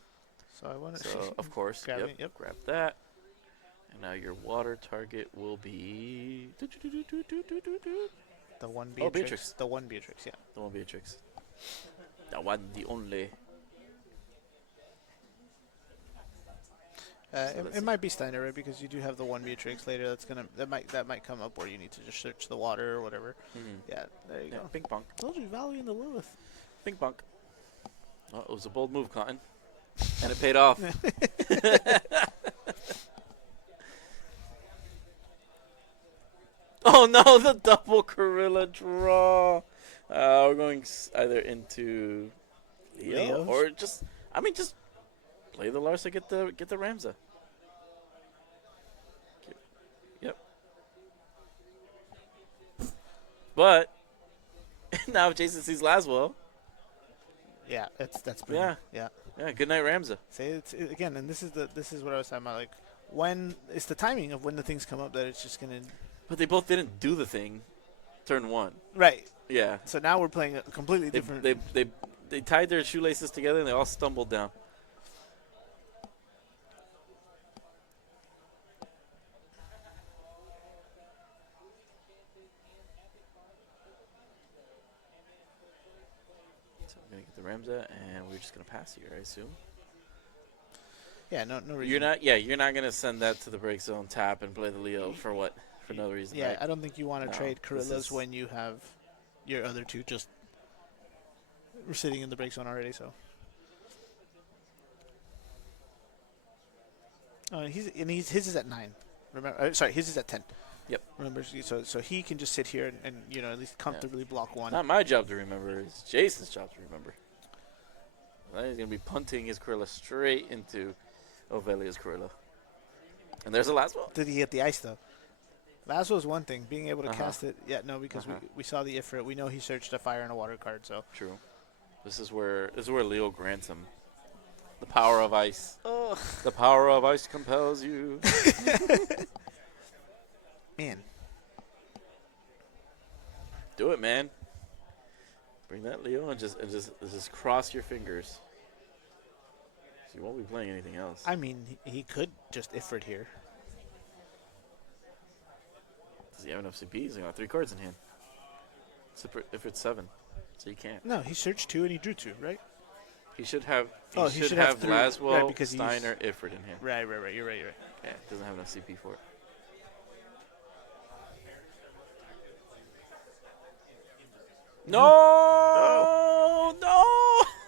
So I want to. So of course, Grab yep, it, yep. grab that. And now your water target will be The one Oh, Beatrix. Beatrix. The one Beatrix, yeah. the one Beatrix. The one, the only. So let's It see. might be Steiner, right? Because you do have the one Beatrix later. That might come up where you need to just search the water or whatever. Yeah, there you Yeah, go. ping pong. Told you, value in the Lilith. Ping pong. Oh, it was a bold move, Cotton. And it paid off. Oh no, the double Corilla draw. We're going either into Leo Leos? or just play the Larsa, get the Ramza. Yep. But now if Jason sees Laswell, Yeah, that's brilliant. Yeah. yeah, good night Ramza. Say again, and this is what I was talking about. Like when it's the timing of when the things come up that it's just gonna. But they both didn't do the thing. Turn 1. Right. Yeah. So now we're playing a completely different. They tied their shoelaces together and they all stumbled down. So I'm gonna get the Ramza and we're just gonna pass here, I assume. Yeah, no reason. You're not gonna send that to the break zone tap and play the Leo for what? For no reason. Yeah, right? I don't think you want to No, trade this Carillas is- when you have your other two just we're sitting in the break zone already. So. His is at 9. Remember, sorry, his is at 10. Yep. Remember, so he can just sit here and at least comfortably block one. Not my job to remember. It's Jason's job to remember. Then he's gonna be punting his Corilla straight into Ovelia's Corilla. And there's a last one. Did he get the ice though? Last was one thing, being able to Uh-huh. cast it. Yeah, no, because we saw the Ifrit. We know he searched a fire and a water card. So True. This is where Leo grants him the power of ice. oh The power of ice compels you. man, Do it, man. Bring that Leo and just cross your fingers. So He won't be playing anything else. I mean, he could just Ifrit here. Does he have enough CP? He's got 3 cards in hand. If it's 7, so he can't. No, he searched 2 and he drew 2, right? He should have. He should have 3, Laswell, right, because Steiner, Ifrit in hand. Right. You're right. You're right. Yeah, doesn't have enough CP for it. No, no,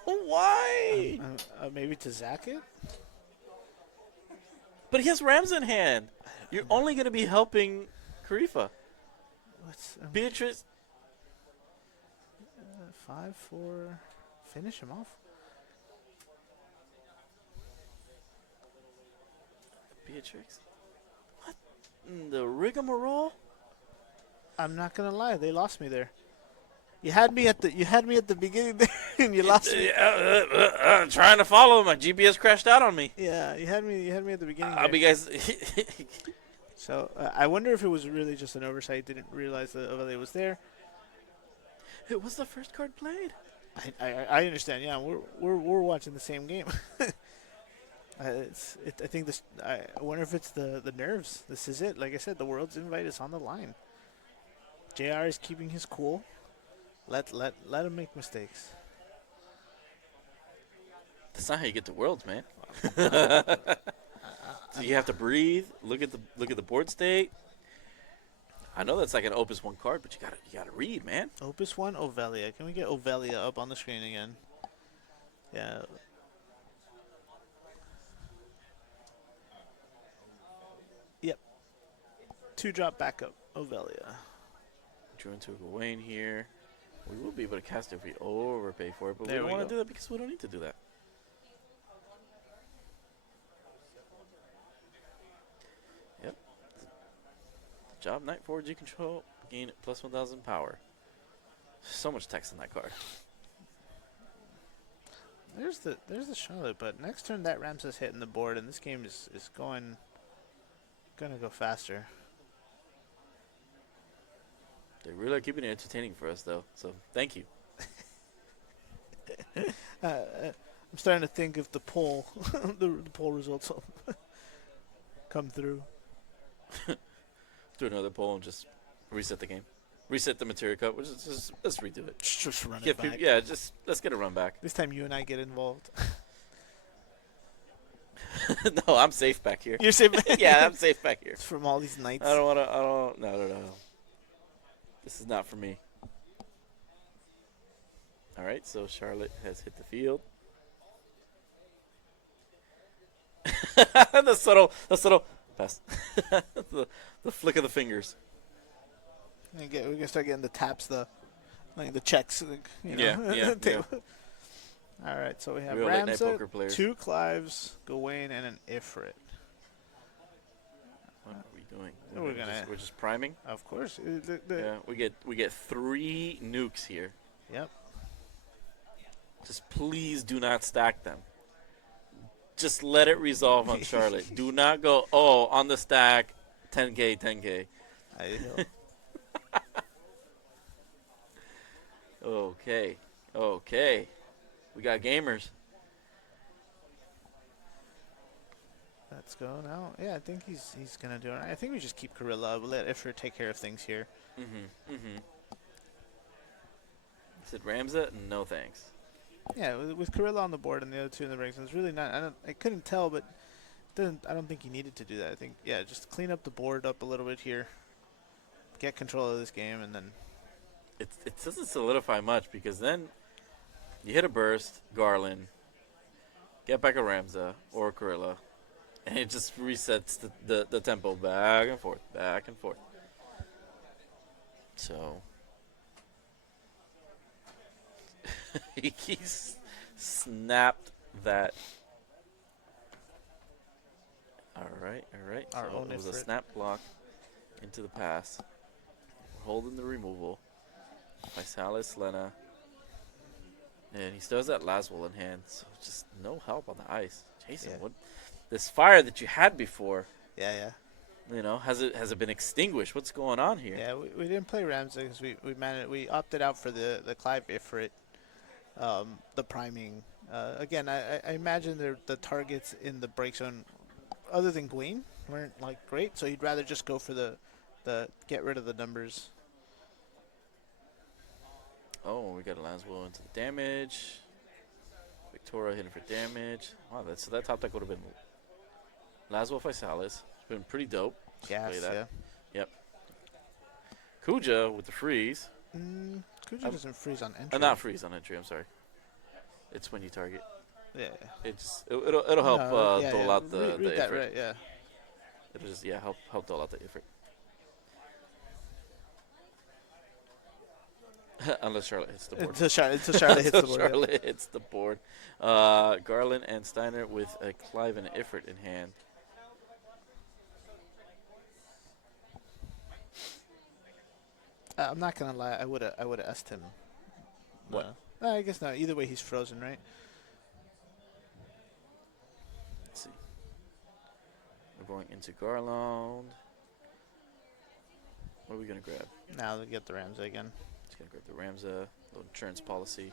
why? Maybe to Zack it? But he has Rams in hand. You're only going to be helping Karifa. What's Beatrice. 5, 4. Finish him off. Beatrix. What? The rigmarole? I'm not gonna lie, they lost me there. You had me at the beginning there, and you lost me. Trying to follow. My GPS crashed out on me. Yeah, you had me at the beginning. I'll there. be guys. So I wonder if it was really just an oversight. Didn't realize that Ovale was there. It was the first card played. I understand. Yeah, we're watching the same game. I think this. I wonder if it's the nerves. This is it. Like I said, the world's invite is on the line. JR is keeping his cool. Let him make mistakes. That's not how you get to Worlds, man. So you have to breathe. Look at the board state. I know that's like an Opus 1 card, but you gotta read, man. Opus 1, Ovelia. Can we get Ovelia up on the screen again? Yeah. Yep. 2-drop backup, Ovelia. Drew into a Gawain here. We will be able to cast it if we overpay for it, but There we don't we want go. to do that because we don't need to do that. Yep. Job Knight forward G control, gain plus 1,000 power. So much text in that card. There's the Charlotte, but next turn that Ramses hitting the board, and this game is gonna go faster. They really are keeping it entertaining for us, though. So thank you. I'm starting to think if the poll, the poll results will come through. Do another poll and just reset the game. Reset the Materia Cup. Let's redo it. Just run Get it back. people, yeah, just let's get a run back. This time you and I get involved. No, I'm safe back here. You're safe. Yeah, I'm safe back here. It's from all these nights. I don't want to. No. This is not for me. All right, so Charlotte has hit the field. the subtle pass. the flick of the fingers. We're gonna start getting the taps, the checks. You know? Yeah. All right, so we have Real late night Ramza, poker players. 2 Clives, Gawain, and an Ifrit. What are we doing? We're We're just priming. Of course. Yeah, we get 3 nukes here. Yep. Just please do not stack them. Just let it resolve on Charlotte. Do not go, on the stack, 10K. I know. Okay. We got gamers. Let's go now. Yeah, I think he's gonna do it. I think we just keep Gorilla. We'll let Ifrit take care of things here. Is it Ramza? No thanks. Yeah, with Gorilla on the board and the other 2 in the rings, it's really not. I couldn't tell, but I don't think he needed to do that. I think just clean up the board up a little bit here, get control of this game, and then. It doesn't solidify much because then you hit a burst, Garland, get back a Ramza or Gorilla, and it just resets the tempo back and forth. So he's snapped that. All right. Our So own it was a Ifrit. snap block into the pass. We're holding the removal. Visalis, Lena. And he still has that Laswell in hand, so just no help on the ice. Jason, what? This fire that you had before, Yeah. has it been extinguished? What's going on here? Yeah, we didn't play Ramsey because we opted out for the Clive Ifrit, the priming Again, I imagine the targets in the break zone, other than Gwyn, weren't like great. So you'd rather just go for the get rid of the numbers. Oh, we got Lanswell into the damage. Victoria hitting for damage. Wow, so that top deck would have been Laswell Fisalis. It's been pretty dope. Yes, Play that. yeah. Yep. Kuja with the freeze. Kuja doesn't freeze on entry. Not freeze on entry, I'm sorry. It's when you target. Yeah. It'll help yeah, dole yeah. out the Read that Ifrit. right, yeah. It'll just help dole out the Ifrit. Unless Charlotte hits the board. Until Charlotte hits the board. Charlotte hits the board. Garland and Steiner with a Clive and an Ifrit in hand. I'm not gonna lie. I would have asked him. What? I guess not. Either way, he's frozen, right? Let's see. We're going into Garland. What are we gonna grab? Now they get the Ramsey again. Just gonna grab the Ramza, little insurance policy.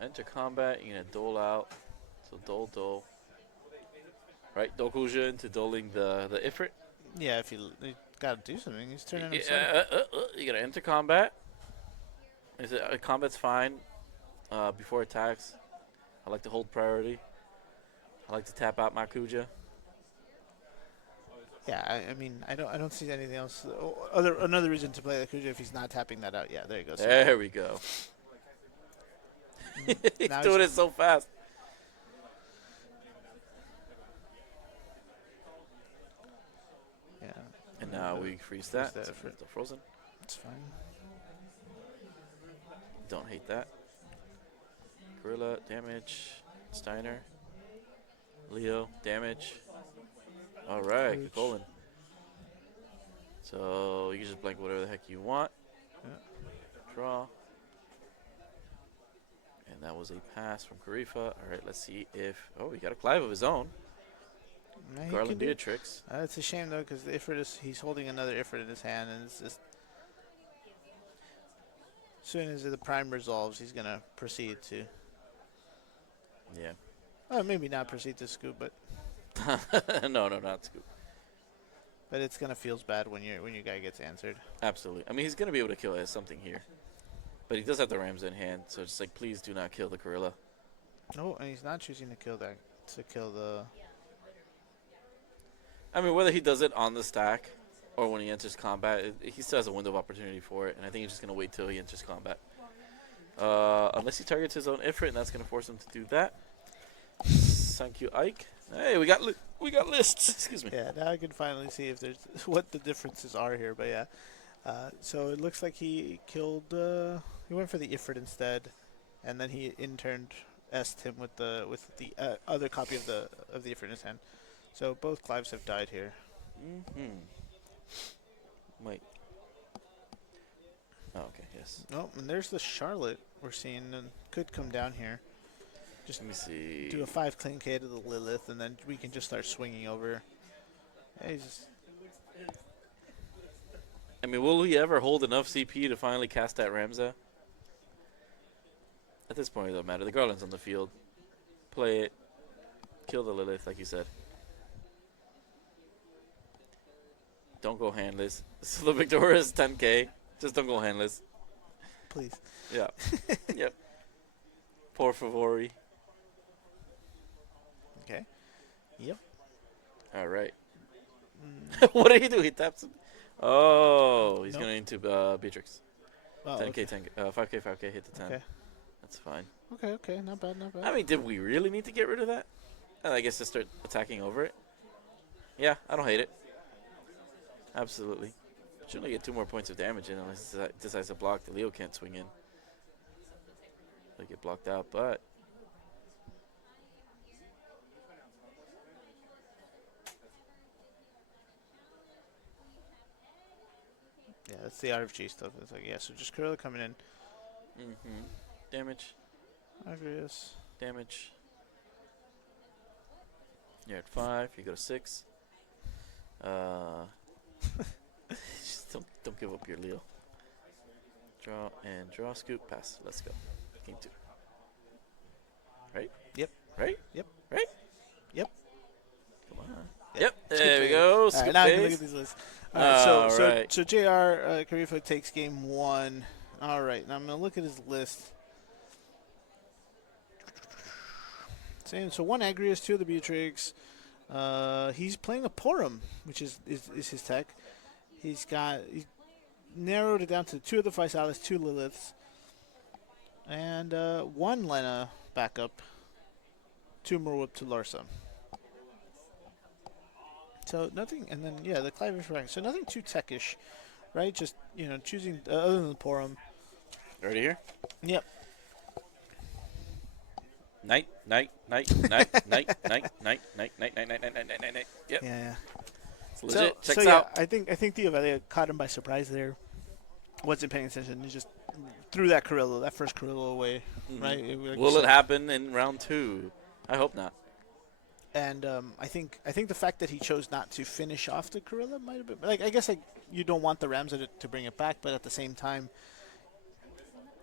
Enter combat. You're gonna dole out. So dole. Right, Dokuja into doling the Ifrit. Yeah, if you gotta do something, he's turning. You gotta enter combat. Combat's fine. Before attacks, I like to hold priority. I like to tap out my Kuja. Yeah, I mean, I don't see anything else. Another reason to play the Kuja if he's not tapping that out. Yeah, there you go. There we go. He's Now doing it so fast. Yeah. And now we freeze that. that So for- it's frozen. It's fine. Don't hate that. Gorilla, damage. Steiner. Leo, damage. All right, Huge. Colin. So you can just blank whatever the heck you want. Yeah. Draw. And that was a pass from Karifa. All right, let's see if... Oh, he got a Clive of his own. Yeah, he Garland can do it. Beatrix. It's a shame though, because the Ifrit he's holding another Ifrit in his hand, and it's just as soon as the prime resolves, he's gonna proceed to. Yeah. Maybe not proceed to scoop, but No, not Scoop. it's gonna feels bad when your guy gets answered. Absolutely. I mean, he's going to be able to kill it as something here. But he does have the Rams in hand, so it's like, please do not kill the Gorilla. No, and he's not choosing to kill that to kill the. I mean, whether he does it on the stack or when he enters combat, he still has a window of opportunity for it, and I think he's just going to wait till he enters combat. Unless he targets his own Ifrit, and that's going to force him to do that. Thank you, Ike. Hey, we got lists. Excuse me. Yeah, now I can finally see if there's what the differences are here. But yeah, so it looks like he killed. He went for the Ifrit instead, and then he in turn S'd him with the other copy of the Ifrit in his hand. So both Clives have died here. Wait. Oh, okay, yes. Oh, and there's the Charlotte we're seeing, and could come down here. Just Let me see. do a 5 clean K to the Lilith, and then we can just start swinging over. Yeah, he's just, I mean, will he ever hold enough CP to finally cast that Ramza? At this point, it doesn't matter. The Garland's on the field. Play it. Kill the Lilith, like you said. Don't go handless. So the Victoria's 10K. Just don't go handless. please. Yeah. Yep. Por favore. Okay. Yep. All right. What did he do? He taps him. Oh, he's Nope. going into Beatrix. Oh, 10K, okay. 10K, 5K, hit the 10. Okay. That's fine. Okay. Not bad. I mean, did we really need to get rid of that? I guess to start attacking over it. Yeah, I don't hate it. Absolutely. Should only get 2 more points of damage in unless it decides to block. The Leo can't swing in. They get blocked out, but Yeah, that's the RFG stuff. It's like, yeah, so just Kurilla coming in. damage, Agrius. damage. You're at 5. You go to 6. Just don't give up your Leo. Draw and draw. Scoop. Pass. Let's go. Game 2. Right? Yep. Right? Yep. Right? Yep. Come on. Yep. Yep. Skip There we phase. go. All Scoop right, now I can look phase. at these lists. All right, so Alright. so JR Karifa takes game 1. All right, now I'm gonna look at his list. Same. So 1 Agrius, 2 of the Butrix. He's playing a Porum, which is his tech. He's narrowed it down to 2 of the Physalis, 2 Liliths, and 1 Lena backup, 2 Merwhip to Larsa. So nothing, and then the Clive rank. So nothing too techish, right? Just choosing other than the Porum. Ready here? Yep. Night. Yep. Yeah. It's legit. So Checks out. I think the Avelia caught him by surprise there. Wasn't paying attention. He just threw that first Carrillo away, right? Like Will it happen in round 2? I hope not. And I think the fact that he chose not to finish off the Carilla might have been I guess you don't want the Rams to bring it back, but at the same time,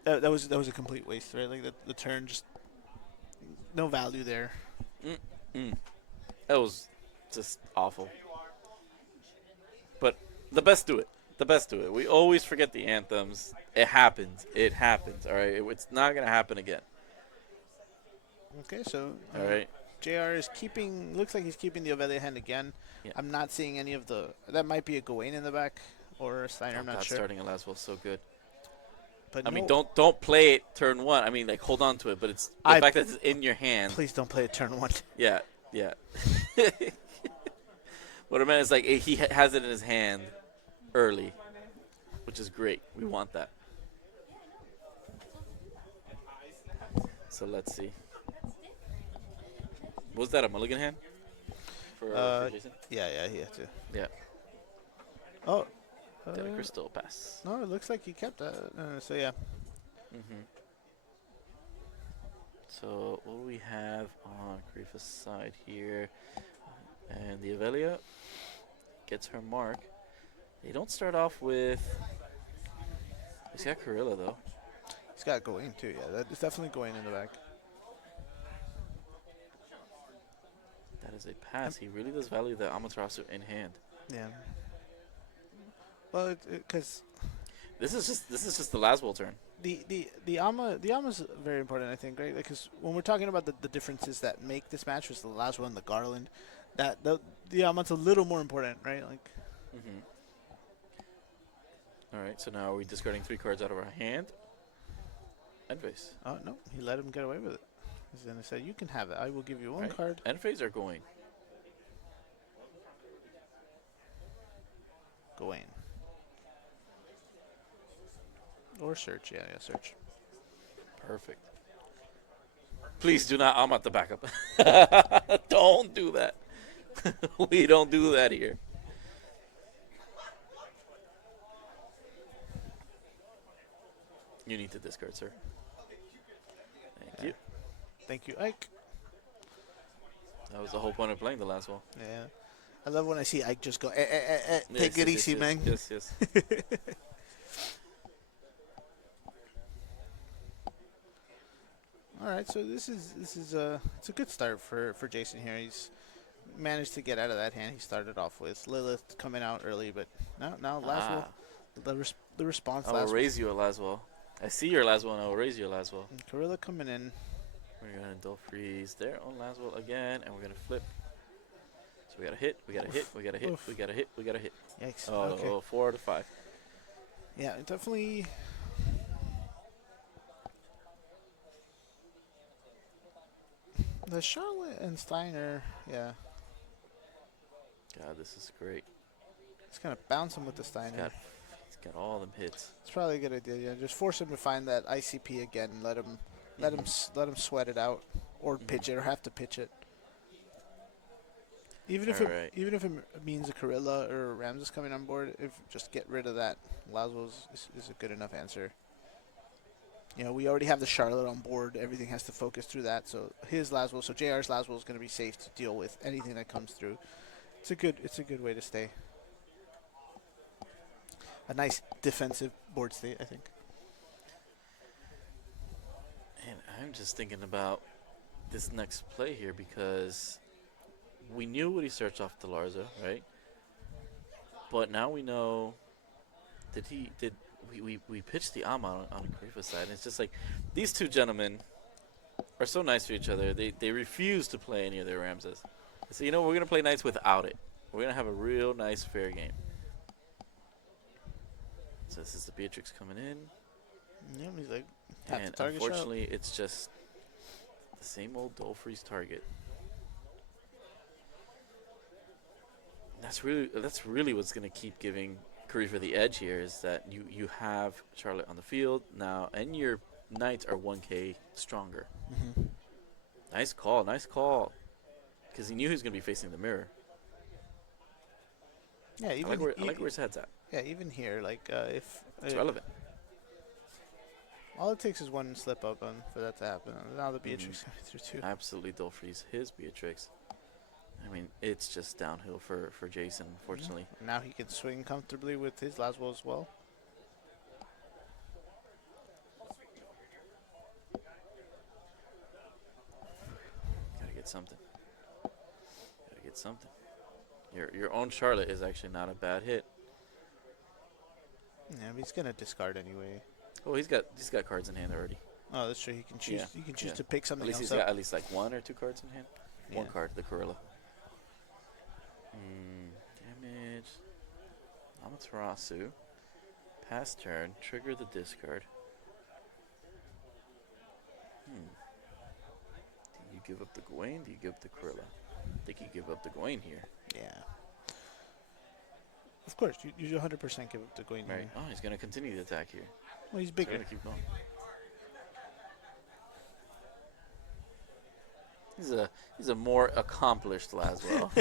that was a complete waste, right? Like the turn, just no value there. That was just awful. But the best do it. We always forget the anthems. It happens. All right. It's not gonna happen again. Okay, so All right. JR is looks like he's keeping the Avelia hand again. Yeah. I'm not seeing any of that might be a Gawain in the back or a Steiner. I'm not sure. Starting a Laswell so good. But I mean, don't play it turn 1. I mean, like, hold on to it, but it's the fact that it's in your hand. Please don't play it turn 1. Yeah. What I meant is, like, he has it in his hand early, which is great. We want that. So let's see. Was that a mulligan hand for Jason? Yeah, he had to. Yeah. Oh. Got a crystal pass. No, it looks like he kept that. So yeah. So what do we have on Karifa's side here? And the Avelia gets her mark. They don't start off with... He's got Carilla, though. He's got Gawain, too. Yeah, that's definitely Gawain in the back. That is a pass. He really does value the Amaterasu in hand. Yeah. Well, because this is just the Laswell turn. the Ama's very important, I think, right? Because when we're talking about the differences that make this match, was the last one, the Garland, that the Ama's a little more important, right? Like. All right, so now are we discarding 3 cards out of our hand? End phase. Oh no, he let him get away with it. He's gonna say, "You can have it. I will give you 1 card." End phase or Gawain? Gawain. Or search, yeah, search. Perfect. Please do not Amat the backup. Don't do that. We don't do that here. You need to discard, sir. Thank you. Thank you, Ike. That was the whole point of playing the last one. Yeah. I love when I see Ike just go, Yes, take it yes, easy, yes, man. Yes. All right, so this is it's a good start for Jason here. He's managed to get out of that hand he started off with. Lilith coming out early, but now Laswell, the response. I will Laswell. raise you a Laswell. I see your Laswell and I will raise you a Laswell. And Carilla coming in. We're going to dull freeze there on Laswell again, and we're going to flip. So we got a hit, we got a hit, we got a hit, we got a hit, we got a hit. Yikes. Oh, Okay. 4 out of 5. Yeah, definitely. The Charlotte and Steiner, yeah. God, this is great. It's gonna bounce him with the Steiner. He's got all them hits. It's probably a good idea. Yeah, just force him to find that ICP again. And let him sweat it out, or pitch it, or have to pitch it. Even if it means a Carilla or a Rams coming on board, just get rid of that. Laswell is a good enough answer. You know, we already have the Charlotte on board. Everything has to focus through that. So his Laswell, so JR's Laswell is going to be safe to deal with anything that comes through. It's a good way to stay. A nice defensive board state, I think. I'm just thinking about this next play here because we knew what he searched off the Larza, right? But now we know we pitched the Ama on Karifa's side, and it's just like these two gentlemen are so nice to each other. They refuse to play any of their Ramses. They say, we're gonna play nice without it. We're gonna have a real nice fair game. So this is the Beatrix coming in. Yeah, he's like, tap the And target unfortunately, it's just the same old Dolphreeze target. That's really what's going to keep giving Karifa the edge here is that you have Charlotte on the field now, and your Knights are 1K stronger. Mm-hmm. Nice call. Because he knew he was going to be facing the mirror. Yeah, even I like where his head's at. Yeah, even here, like if It's relevant. all it takes is one slip up for that to happen. Now the Beatrix coming through too. Absolutely, Dolphreeze his Beatrix. I mean, it's just downhill for Jason, unfortunately. Now he can swing comfortably with his Laswell as well. Gotta get something. Your own Charlotte is actually not a bad hit. Yeah, but he's gonna discard anyway. Oh, he's got cards in hand already. Oh, that's true. He can choose. Yeah, He can choose yeah. to pick At something least else he's got up. at least like 1 or 2 cards in hand. One Yeah. card, the Corilla. Damage. Amaterasu. Pass turn. Trigger the discard. Do you give up the Gawain? Do you give up the Corilla? I think you give up the Gawain here. Yeah. Of course, you 100% give up to Gawain Right. here. Oh, he's going to continue the attack here. Well, he's He's bigger. going to keep going. He's a more accomplished Laswell.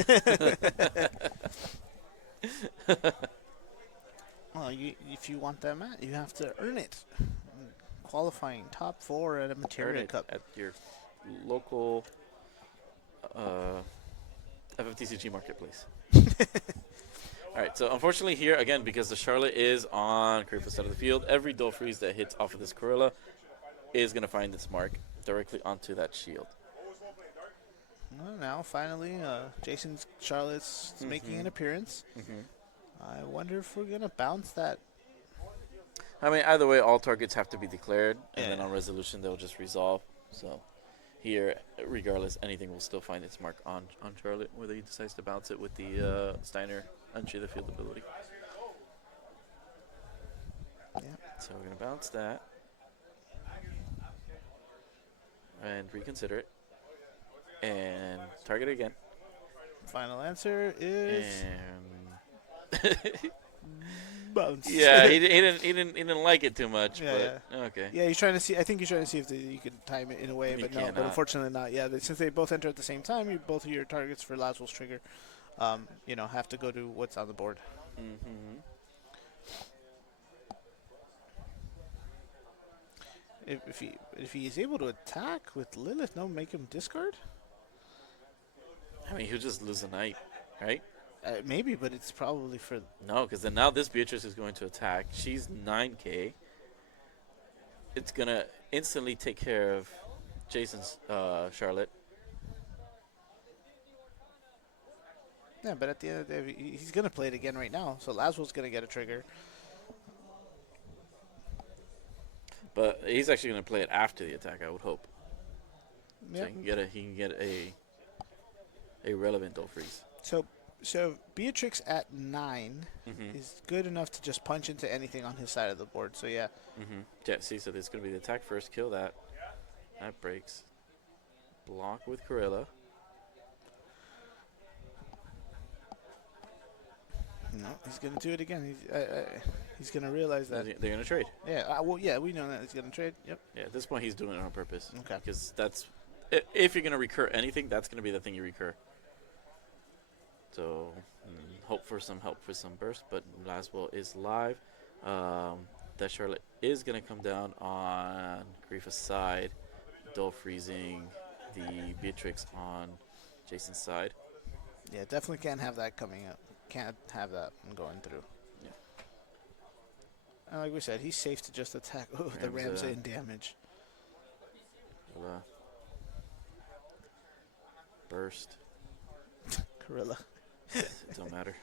Well, if you want that mat, you have to earn it. Qualifying top 4 at a Earn Materia it Cup. at your local FFTCG marketplace. All right, so unfortunately here, again, because the Charlotte is on Karifa's side of the field, every Dolphreeze that hits off of this Corilla is going to find its mark directly onto that shield. Well, now, finally, Jason's Charlotte's making an appearance. I wonder if we're going to bounce that. I mean, either way, all targets have to be declared, and then Yeah. on resolution, they'll just resolve. So here, regardless, anything will still find its mark on Charlotte, whether he decides to bounce it with the Steiner entry the field ability. Yeah. So we're going to bounce that and reconsider it and target it again. Final answer is And bounce. yeah, he didn't like it too much, Yeah, but okay. Yeah, he's trying to see. I think he's trying to see if you can time it in a way, You but no. But cannot. unfortunately, not. Yeah, since they both enter at the same time, both of your targets for Laswell's trigger, have to go to what's on the board. Mm-hmm. If he is able to attack with Lilith, make him discard. I mean, he'll just lose a knight, right? Maybe, but it's probably for. No, because then now this Beatrice is going to attack. She's 9K. It's going to instantly take care of Jason's Charlotte. Yeah, but at the end of the day, he's gonna play it again right now. So Laswell's gonna get a trigger. But he's actually going to play it after the attack, I would hope. Yeah. So he can get a relevant Dolphreeze. So Beatrix at 9 is good enough to just punch into anything on his side of the board. So yeah. Yeah, see, so there's going to be the attack first, kill that. That breaks. Block with Corilla. No, he's gonna do it again. He's gonna realize that. They're going to trade. Yeah. Well, yeah, we know that he's gonna trade. Yep. Yeah, at this point he's doing it on purpose. Okay. Because if you're going to recur anything, that's going to be the thing you recur. So hope for some burst, but Laswell is live. That Charlotte is going to come down on Karifa's side, Dolphreezing the Beatrix on Jason's side. Yeah, definitely can't have that coming up. Can't have that going through. Yeah. And like we said, he's safe to just attack the Ramsey. Ramsey in damage. Gorilla. Burst. Gorilla. It don't matter.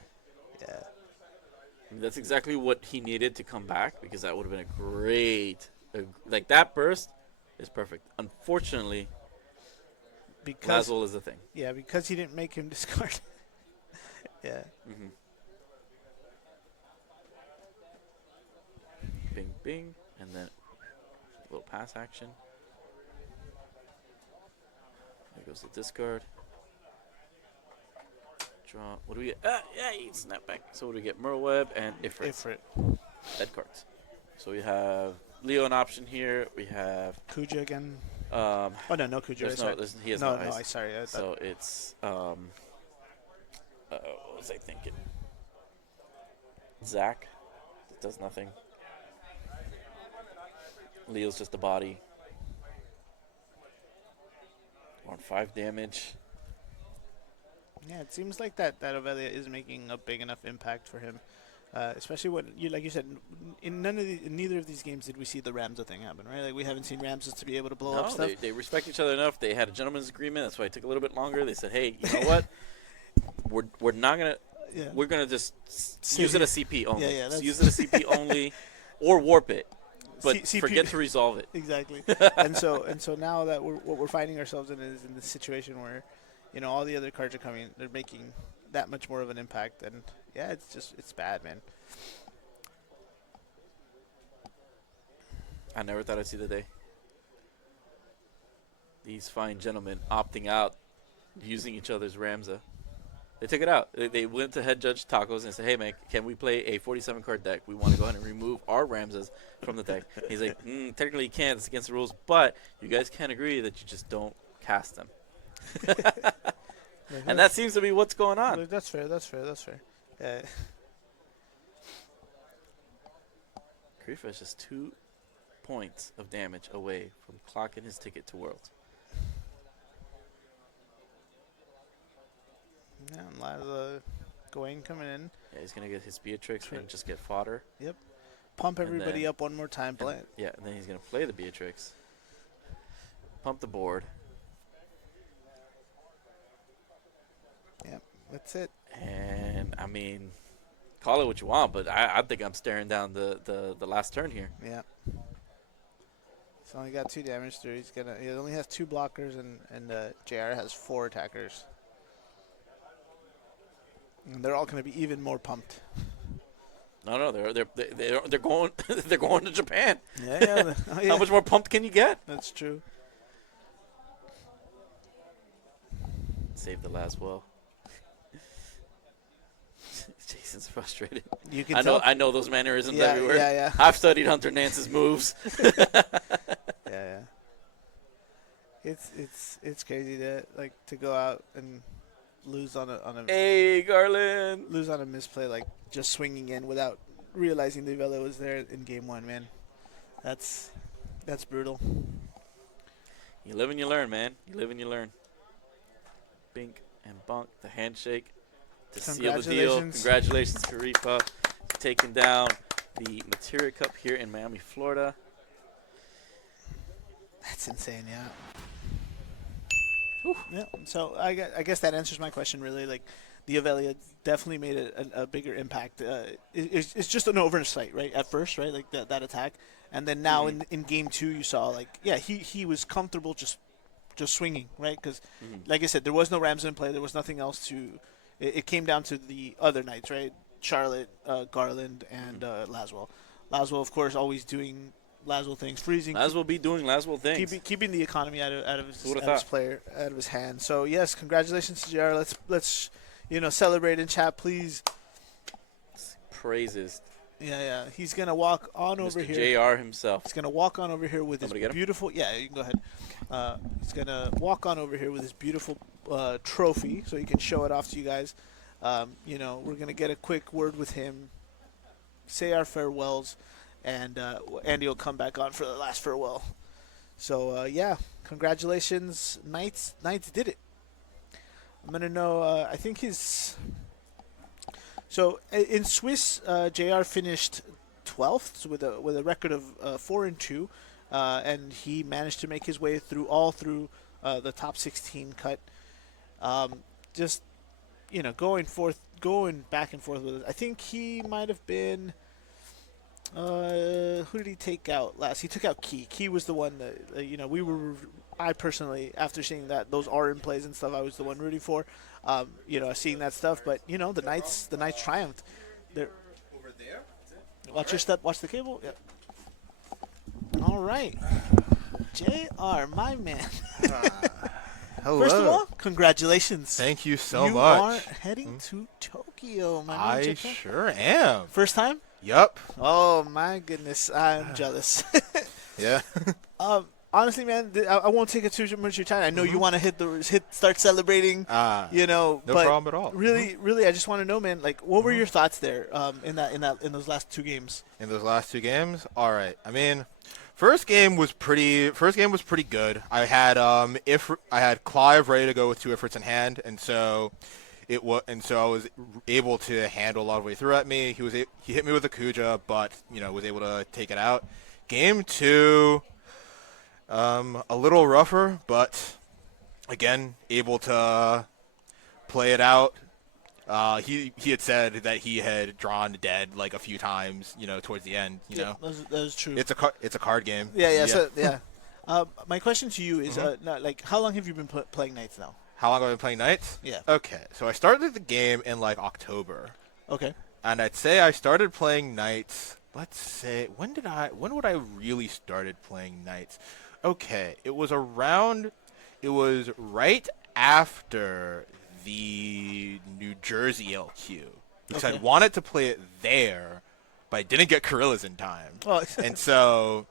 Yeah. I mean, that's exactly what he needed to come back, because that would have been a great, like that burst is perfect. Unfortunately, Because Laswell is the thing. yeah, because he didn't make him discard. Yeah. Mm-hmm. Bing, bing, and then a little pass action. There goes the discard. Draw. What do we get? Yeah, he snapped back. So what do we get? Merlweb and Ifrit. Ifrit. Dead cards. So we have Leo an option here. We have Kuja again. um. Oh no, no Kuja. There's sorry. he has no, no, no. ice. I sorry. I thought- So it's what was I thinking? Zach. That does nothing. Leo's just a body. On 5 damage. Yeah, it seems like that Ovelia is making a big enough impact for him, especially when you like you said, in neither of these games did we see the Ramza thing happen, right? Like we haven't seen Ramses to be able to blow up No, stuff. they respect each other enough. They had a gentleman's agreement. That's why it took a little bit longer. They said, "Hey, you know what? we're not gonna Yeah. we're gonna just use it as CP only. Yeah, Just that's- use it as CP only, or warp it, but CP forget to resolve it." Exactly. and so now that what we're finding ourselves in is in this situation where, you know, all the other cards are coming. They're making that much more of an impact, and yeah, it's bad, man. I never thought I'd see the day. These fine gentlemen opting out, using each other's Ramza. They took it out. They went to head judge Tacos and said, "Hey, man, can we play a 47-card deck? We want to go ahead and remove our Ramzas from the deck." He's like, technically you can't. It's against the rules. But you guys can agree that you just don't cast them. And that seems to be what's going on. That's fair. That's fair. That's fair. Yeah. Krifa is just 2 points of damage away from clocking his ticket to Worlds. Yeah, and Liza Gawain coming in. Yeah, he's going to get his Beatrix and just get fodder. Pump And everybody then- up one more time. Play it. Yeah, and then he's going to play the Beatrix. Pump the board. Yeah, that's it. And, I mean, call it what you want, but I think I'm staring down the last turn here. Yeah. He's only got 2 damage through. He only has 2 blockers, and JR has 4 attackers. And they're all going to be even more pumped. No, they're going they're going to Japan. Yeah. Oh, yeah. How much more pumped can you get? That's true. Save the Laswell. Jason's frustrated. You can I know. tell. I know those mannerisms Yeah, everywhere. yeah. I've studied Hunter Nance's moves. Yeah. It's crazy to go out and lose on a Hey, Garland. lose on a misplay, like just swinging in without realizing the Velo was there in game 1, man. That's brutal. You live and you learn, man. You live and you learn. Bink and bunk. The handshake to seal the deal. Congratulations, Karifa, taking down the Materia Cup here in Miami, Florida. That's insane, yeah. Yeah. So I guess that answers my question, really. Like, the Avelia definitely made a bigger impact. It's just an oversight, right? At first, right? Like that attack, and then now in game 2, you saw he was comfortable just swinging, right? Because like I said, there was no Ramsey in play. There was nothing else to. It came down to the other knights, right? Charlotte, Garland, and Laswell. Laswell, of course, always doing Laswell things, freezing. Laswell be doing Laswell things. Keeping the economy out of his thought? player, out of his hand. So yes, congratulations to JR. Let's celebrate in chat, please. Praises. Yeah. He's gonna walk on over Mr. here. JR himself. He's gonna walk on over here with his Somebody get him? beautiful. Yeah, you can go ahead. He's gonna walk on over here with his beautiful trophy, so he can show it off to you guys. We're gonna get a quick word with him, say our farewells, and Andy will come back on for the last farewell. So congratulations, Knights. Knights did it. I'm gonna know. I think his. So in Swiss, JR finished 12th with a record of 4-2. and he managed to make his way through the top 16 cut. Just going back and forth with it. I think he might have been. Who did he take out last? He took out Key. Key was the one that we were. I personally, after seeing that those are in plays and stuff, I was the one rooting for. Seeing that stuff, but the Knights triumphed. They're over there. Watch your step. Watch the cable. Yep. All right, JR, my man. Hello. First of all, congratulations. Thank you so you much. are heading to Tokyo, my man. I sure am. First time? Yup. Oh my goodness, I'm jealous. Yeah. Honestly, man, I won't take it too much of your time. I know you want to start celebrating. No but problem at all. Really, I just want to know, man. Like, what were your thoughts there in those last two games? In those last two games, all right. I mean, first game was pretty good. I had Clive ready to go with 2 efforts in hand, and so I was able to handle a lot of the way through at me. He hit me with a Kuja, but was able to take it out. Game 2. A little rougher, but again, able to play it out. He had said that he had drawn dead like a few times, towards the end. That was true. It's a card game. Yeah. So, my question to you is, how long have you been playing Knights now? How long have I been playing Knights? Yeah. Okay, so I started the game in like October. Okay. And I'd say I started playing Knights. Let's say when would I really started playing Knights? Okay, it was right after the New Jersey LQ. Because I wanted to play it there, but I didn't get Gorillas in time. Oh. And so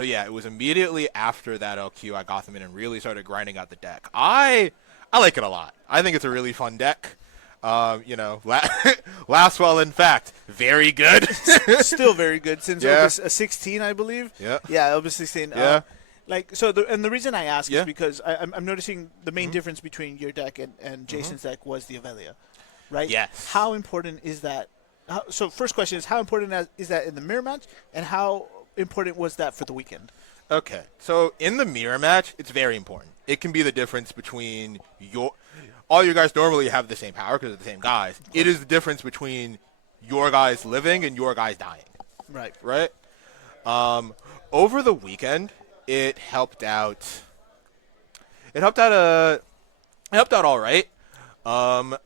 yeah, it was immediately after that LQ I got them in and really started grinding out the deck. I like it a lot. I think it's a really fun deck. Last well, in fact, very good. Still very good since it was a 16, I believe. Yeah. Yeah, it was 16. Yeah. The reason I ask is because I'm noticing the main difference between your deck and Jason's deck was the Avelia, right? Yes. How important is that? So first question is, how important is that in the mirror match, and how important was that for the weekend? Okay, so in the mirror match, it's very important. It can be the difference between all you guys normally have the same power because they're the same guys. It is the difference between your guys living and your guys dying. Right. Right? Over the weekend, it helped out. It helped out all right. I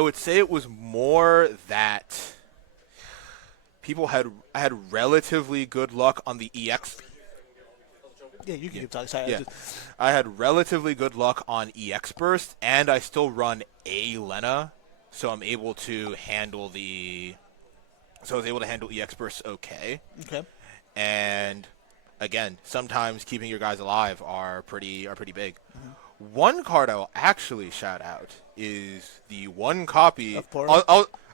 would say it was more that I had relatively good luck on the EX. Yeah, you can keep talking. Sorry. Yeah. I had relatively good luck on EX Burst, and I still run a Lena, so I'm able to handle I was able to handle EX Burst okay. Okay. And again, sometimes keeping your guys alive are pretty big. Mm-hmm. One card I will actually shout out is the one copy. Of Porum?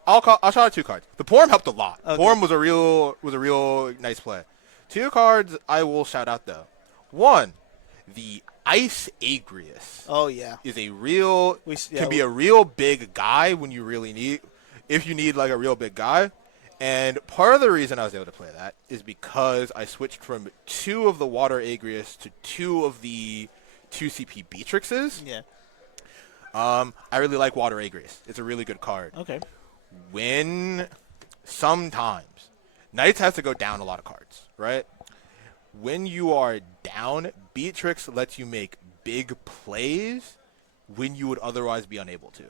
I'll shout out 2 cards. The Porum helped a lot. Okay. Porum was a real nice play. 2 cards I will shout out though. One, the Ice Agrius. Oh yeah. Is can be a real big guy when you really need like a real big guy. And part of the reason I was able to play that is because I switched from 2 of the Water Agrius to 2 of the 2 CP Beatrixes. Yeah. I really like Water Agrius. It's a really good card. Okay. Sometimes Knights has to go down a lot of cards, right? When you are down, Beatrix lets you make big plays when you would otherwise be unable to.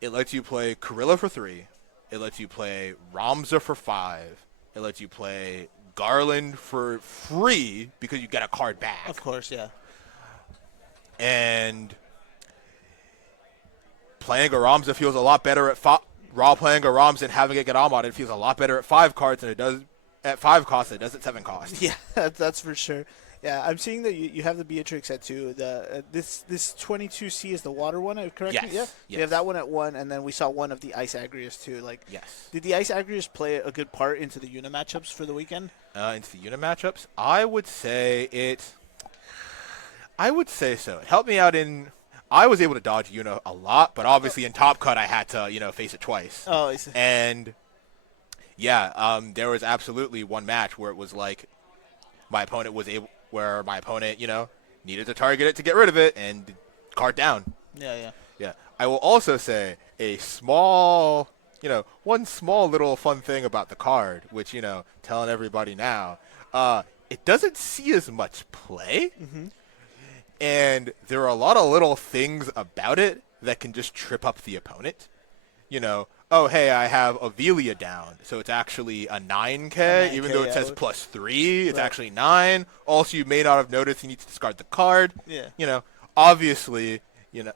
It lets you play Corilla for 3. It lets you play Ramza for 5. It lets you play Garland for free because you get a card back. Of course, yeah. And playing a Ramza feels a lot better at playing a Ramza and having it get Ahmad. It feels a lot better at 5 cards than it does at 5 costs than it does at 7 costs. Yeah, that's for sure. Yeah, I'm seeing that you have the Beatrix at 2. This 22C is the water one, correct? Yes. Yeah. Yes. You have that one at 1, and then we saw one of the Ice Agrius too. Yes. Did the Ice Agrius play a good part into the Una matchups for the weekend? Into the Una matchups, I would say so. It helped me out in. I was able to dodge Una a lot, but obviously in Top Cut I had to face it twice. Oh, I see. And yeah, there was absolutely one match where it was like my opponent needed to target it to get rid of it and card down. Yeah. Yeah. I will also say a small, one small little fun thing about the card, which, telling everybody now, it doesn't see as much play. Mm-hmm. And there are a lot of little things about it that can just trip up the opponent. Oh, hey, I have Avelia down, so it's actually a 9K, even though it says +3, it's actually 9. Also, you may not have noticed you need to discard the card. Yeah. Obviously, in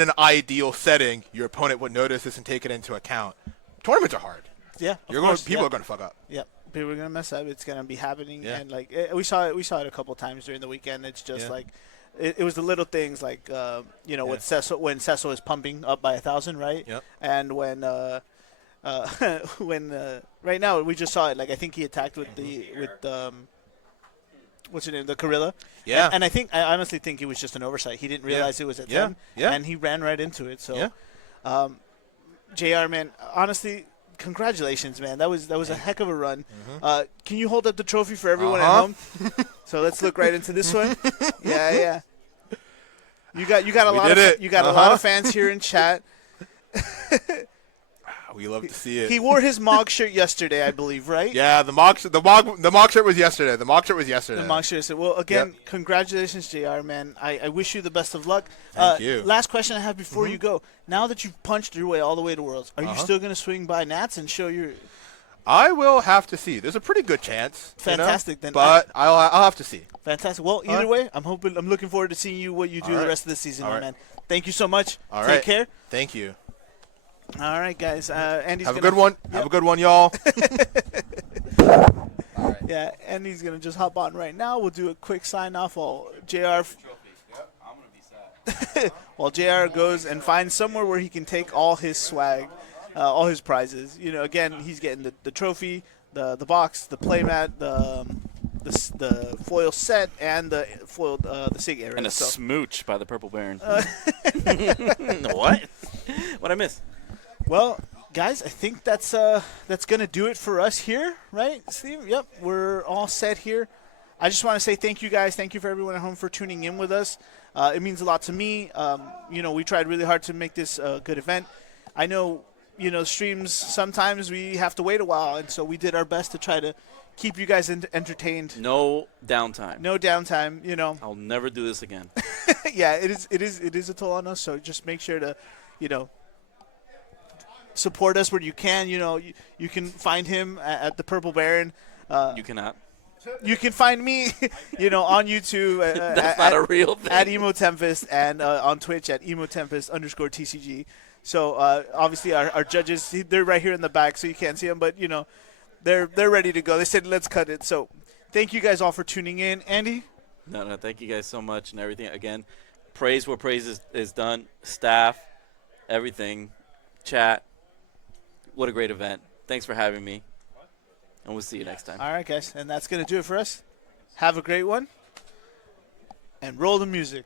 an ideal setting, your opponent would notice this and take it into account. Tournaments are hard. Yeah. People are going to fuck up. Yeah. People are going to mess up. It's going to be happening. Yeah. And, we saw it a couple times during the weekend. It's just, it was the little things with when Cecil is pumping up by 1,000, right? Yep. And when right now we just saw it. I think he attacked with what's your name, the Gorilla. Yeah. And I honestly think it was just an oversight. He didn't realize it was at 10. Yeah. And he ran right into it. So, yeah. JR, man, honestly, congratulations, man. That was a heck of a run. Mm-hmm. Can you hold up the trophy for everyone at home? So let's look right into this one. Yeah. You got a lot of fans here in chat. We love to see it. He wore his Mog shirt yesterday, I believe, right? Yeah, the Mog shirt was yesterday. The Mog shirt said, well, again, Congratulations, JR, man. I wish you the best of luck. Thank you. Last question I have before you go. Now that you've punched your way all the way to Worlds, are you still going to swing by Nats and show your... I will have to see. There's a pretty good chance. Fantastic, then. But I'll have to see. Fantastic. Well, either way, I'm looking forward to seeing what you do the rest of the season, man. Thank you so much. Take care. Thank you. All right, guys. Andy's have a good one. Yep. Have a good one, y'all. All right. Yeah, Andy's gonna just hop on right now. We'll do a quick sign off while JR. While JR goes and finds somewhere where he can take all his swag, all his prizes. Again, he's getting the trophy, the box, the playmat, the foil set, and the foil the SIG area. And a smooch by the Purple Baron. What? What'd I miss? Well, guys, I think that's gonna do it for us here, right, Steve? Yep, we're all set here. I just want to say thank you, guys. Thank you for everyone at home for tuning in with us. It means a lot to me. We tried really hard to make this a good event. I know, streams sometimes we have to wait a while, and so we did our best to try to keep you guys entertained. No downtime. No downtime. I'll never do this again. Yeah, it is a toll on us. So just make sure to, support us where you can. You can find him at the Purple Baron. You cannot. You can find me, on YouTube. That's not a real thing. At Emo Tempest and on Twitch at emotempest_TCG. So obviously our judges, they're right here in the back, so you can't see them, but they're ready to go. They said let's cut it. So thank you guys all for tuning in. Andy? No, thank you guys so much and everything. Again, praise where praise is done. Staff, everything, chat. What a great event. Thanks for having me. And we'll see you next time. All right, guys. And that's going to do it for us. Have a great one. And roll the music.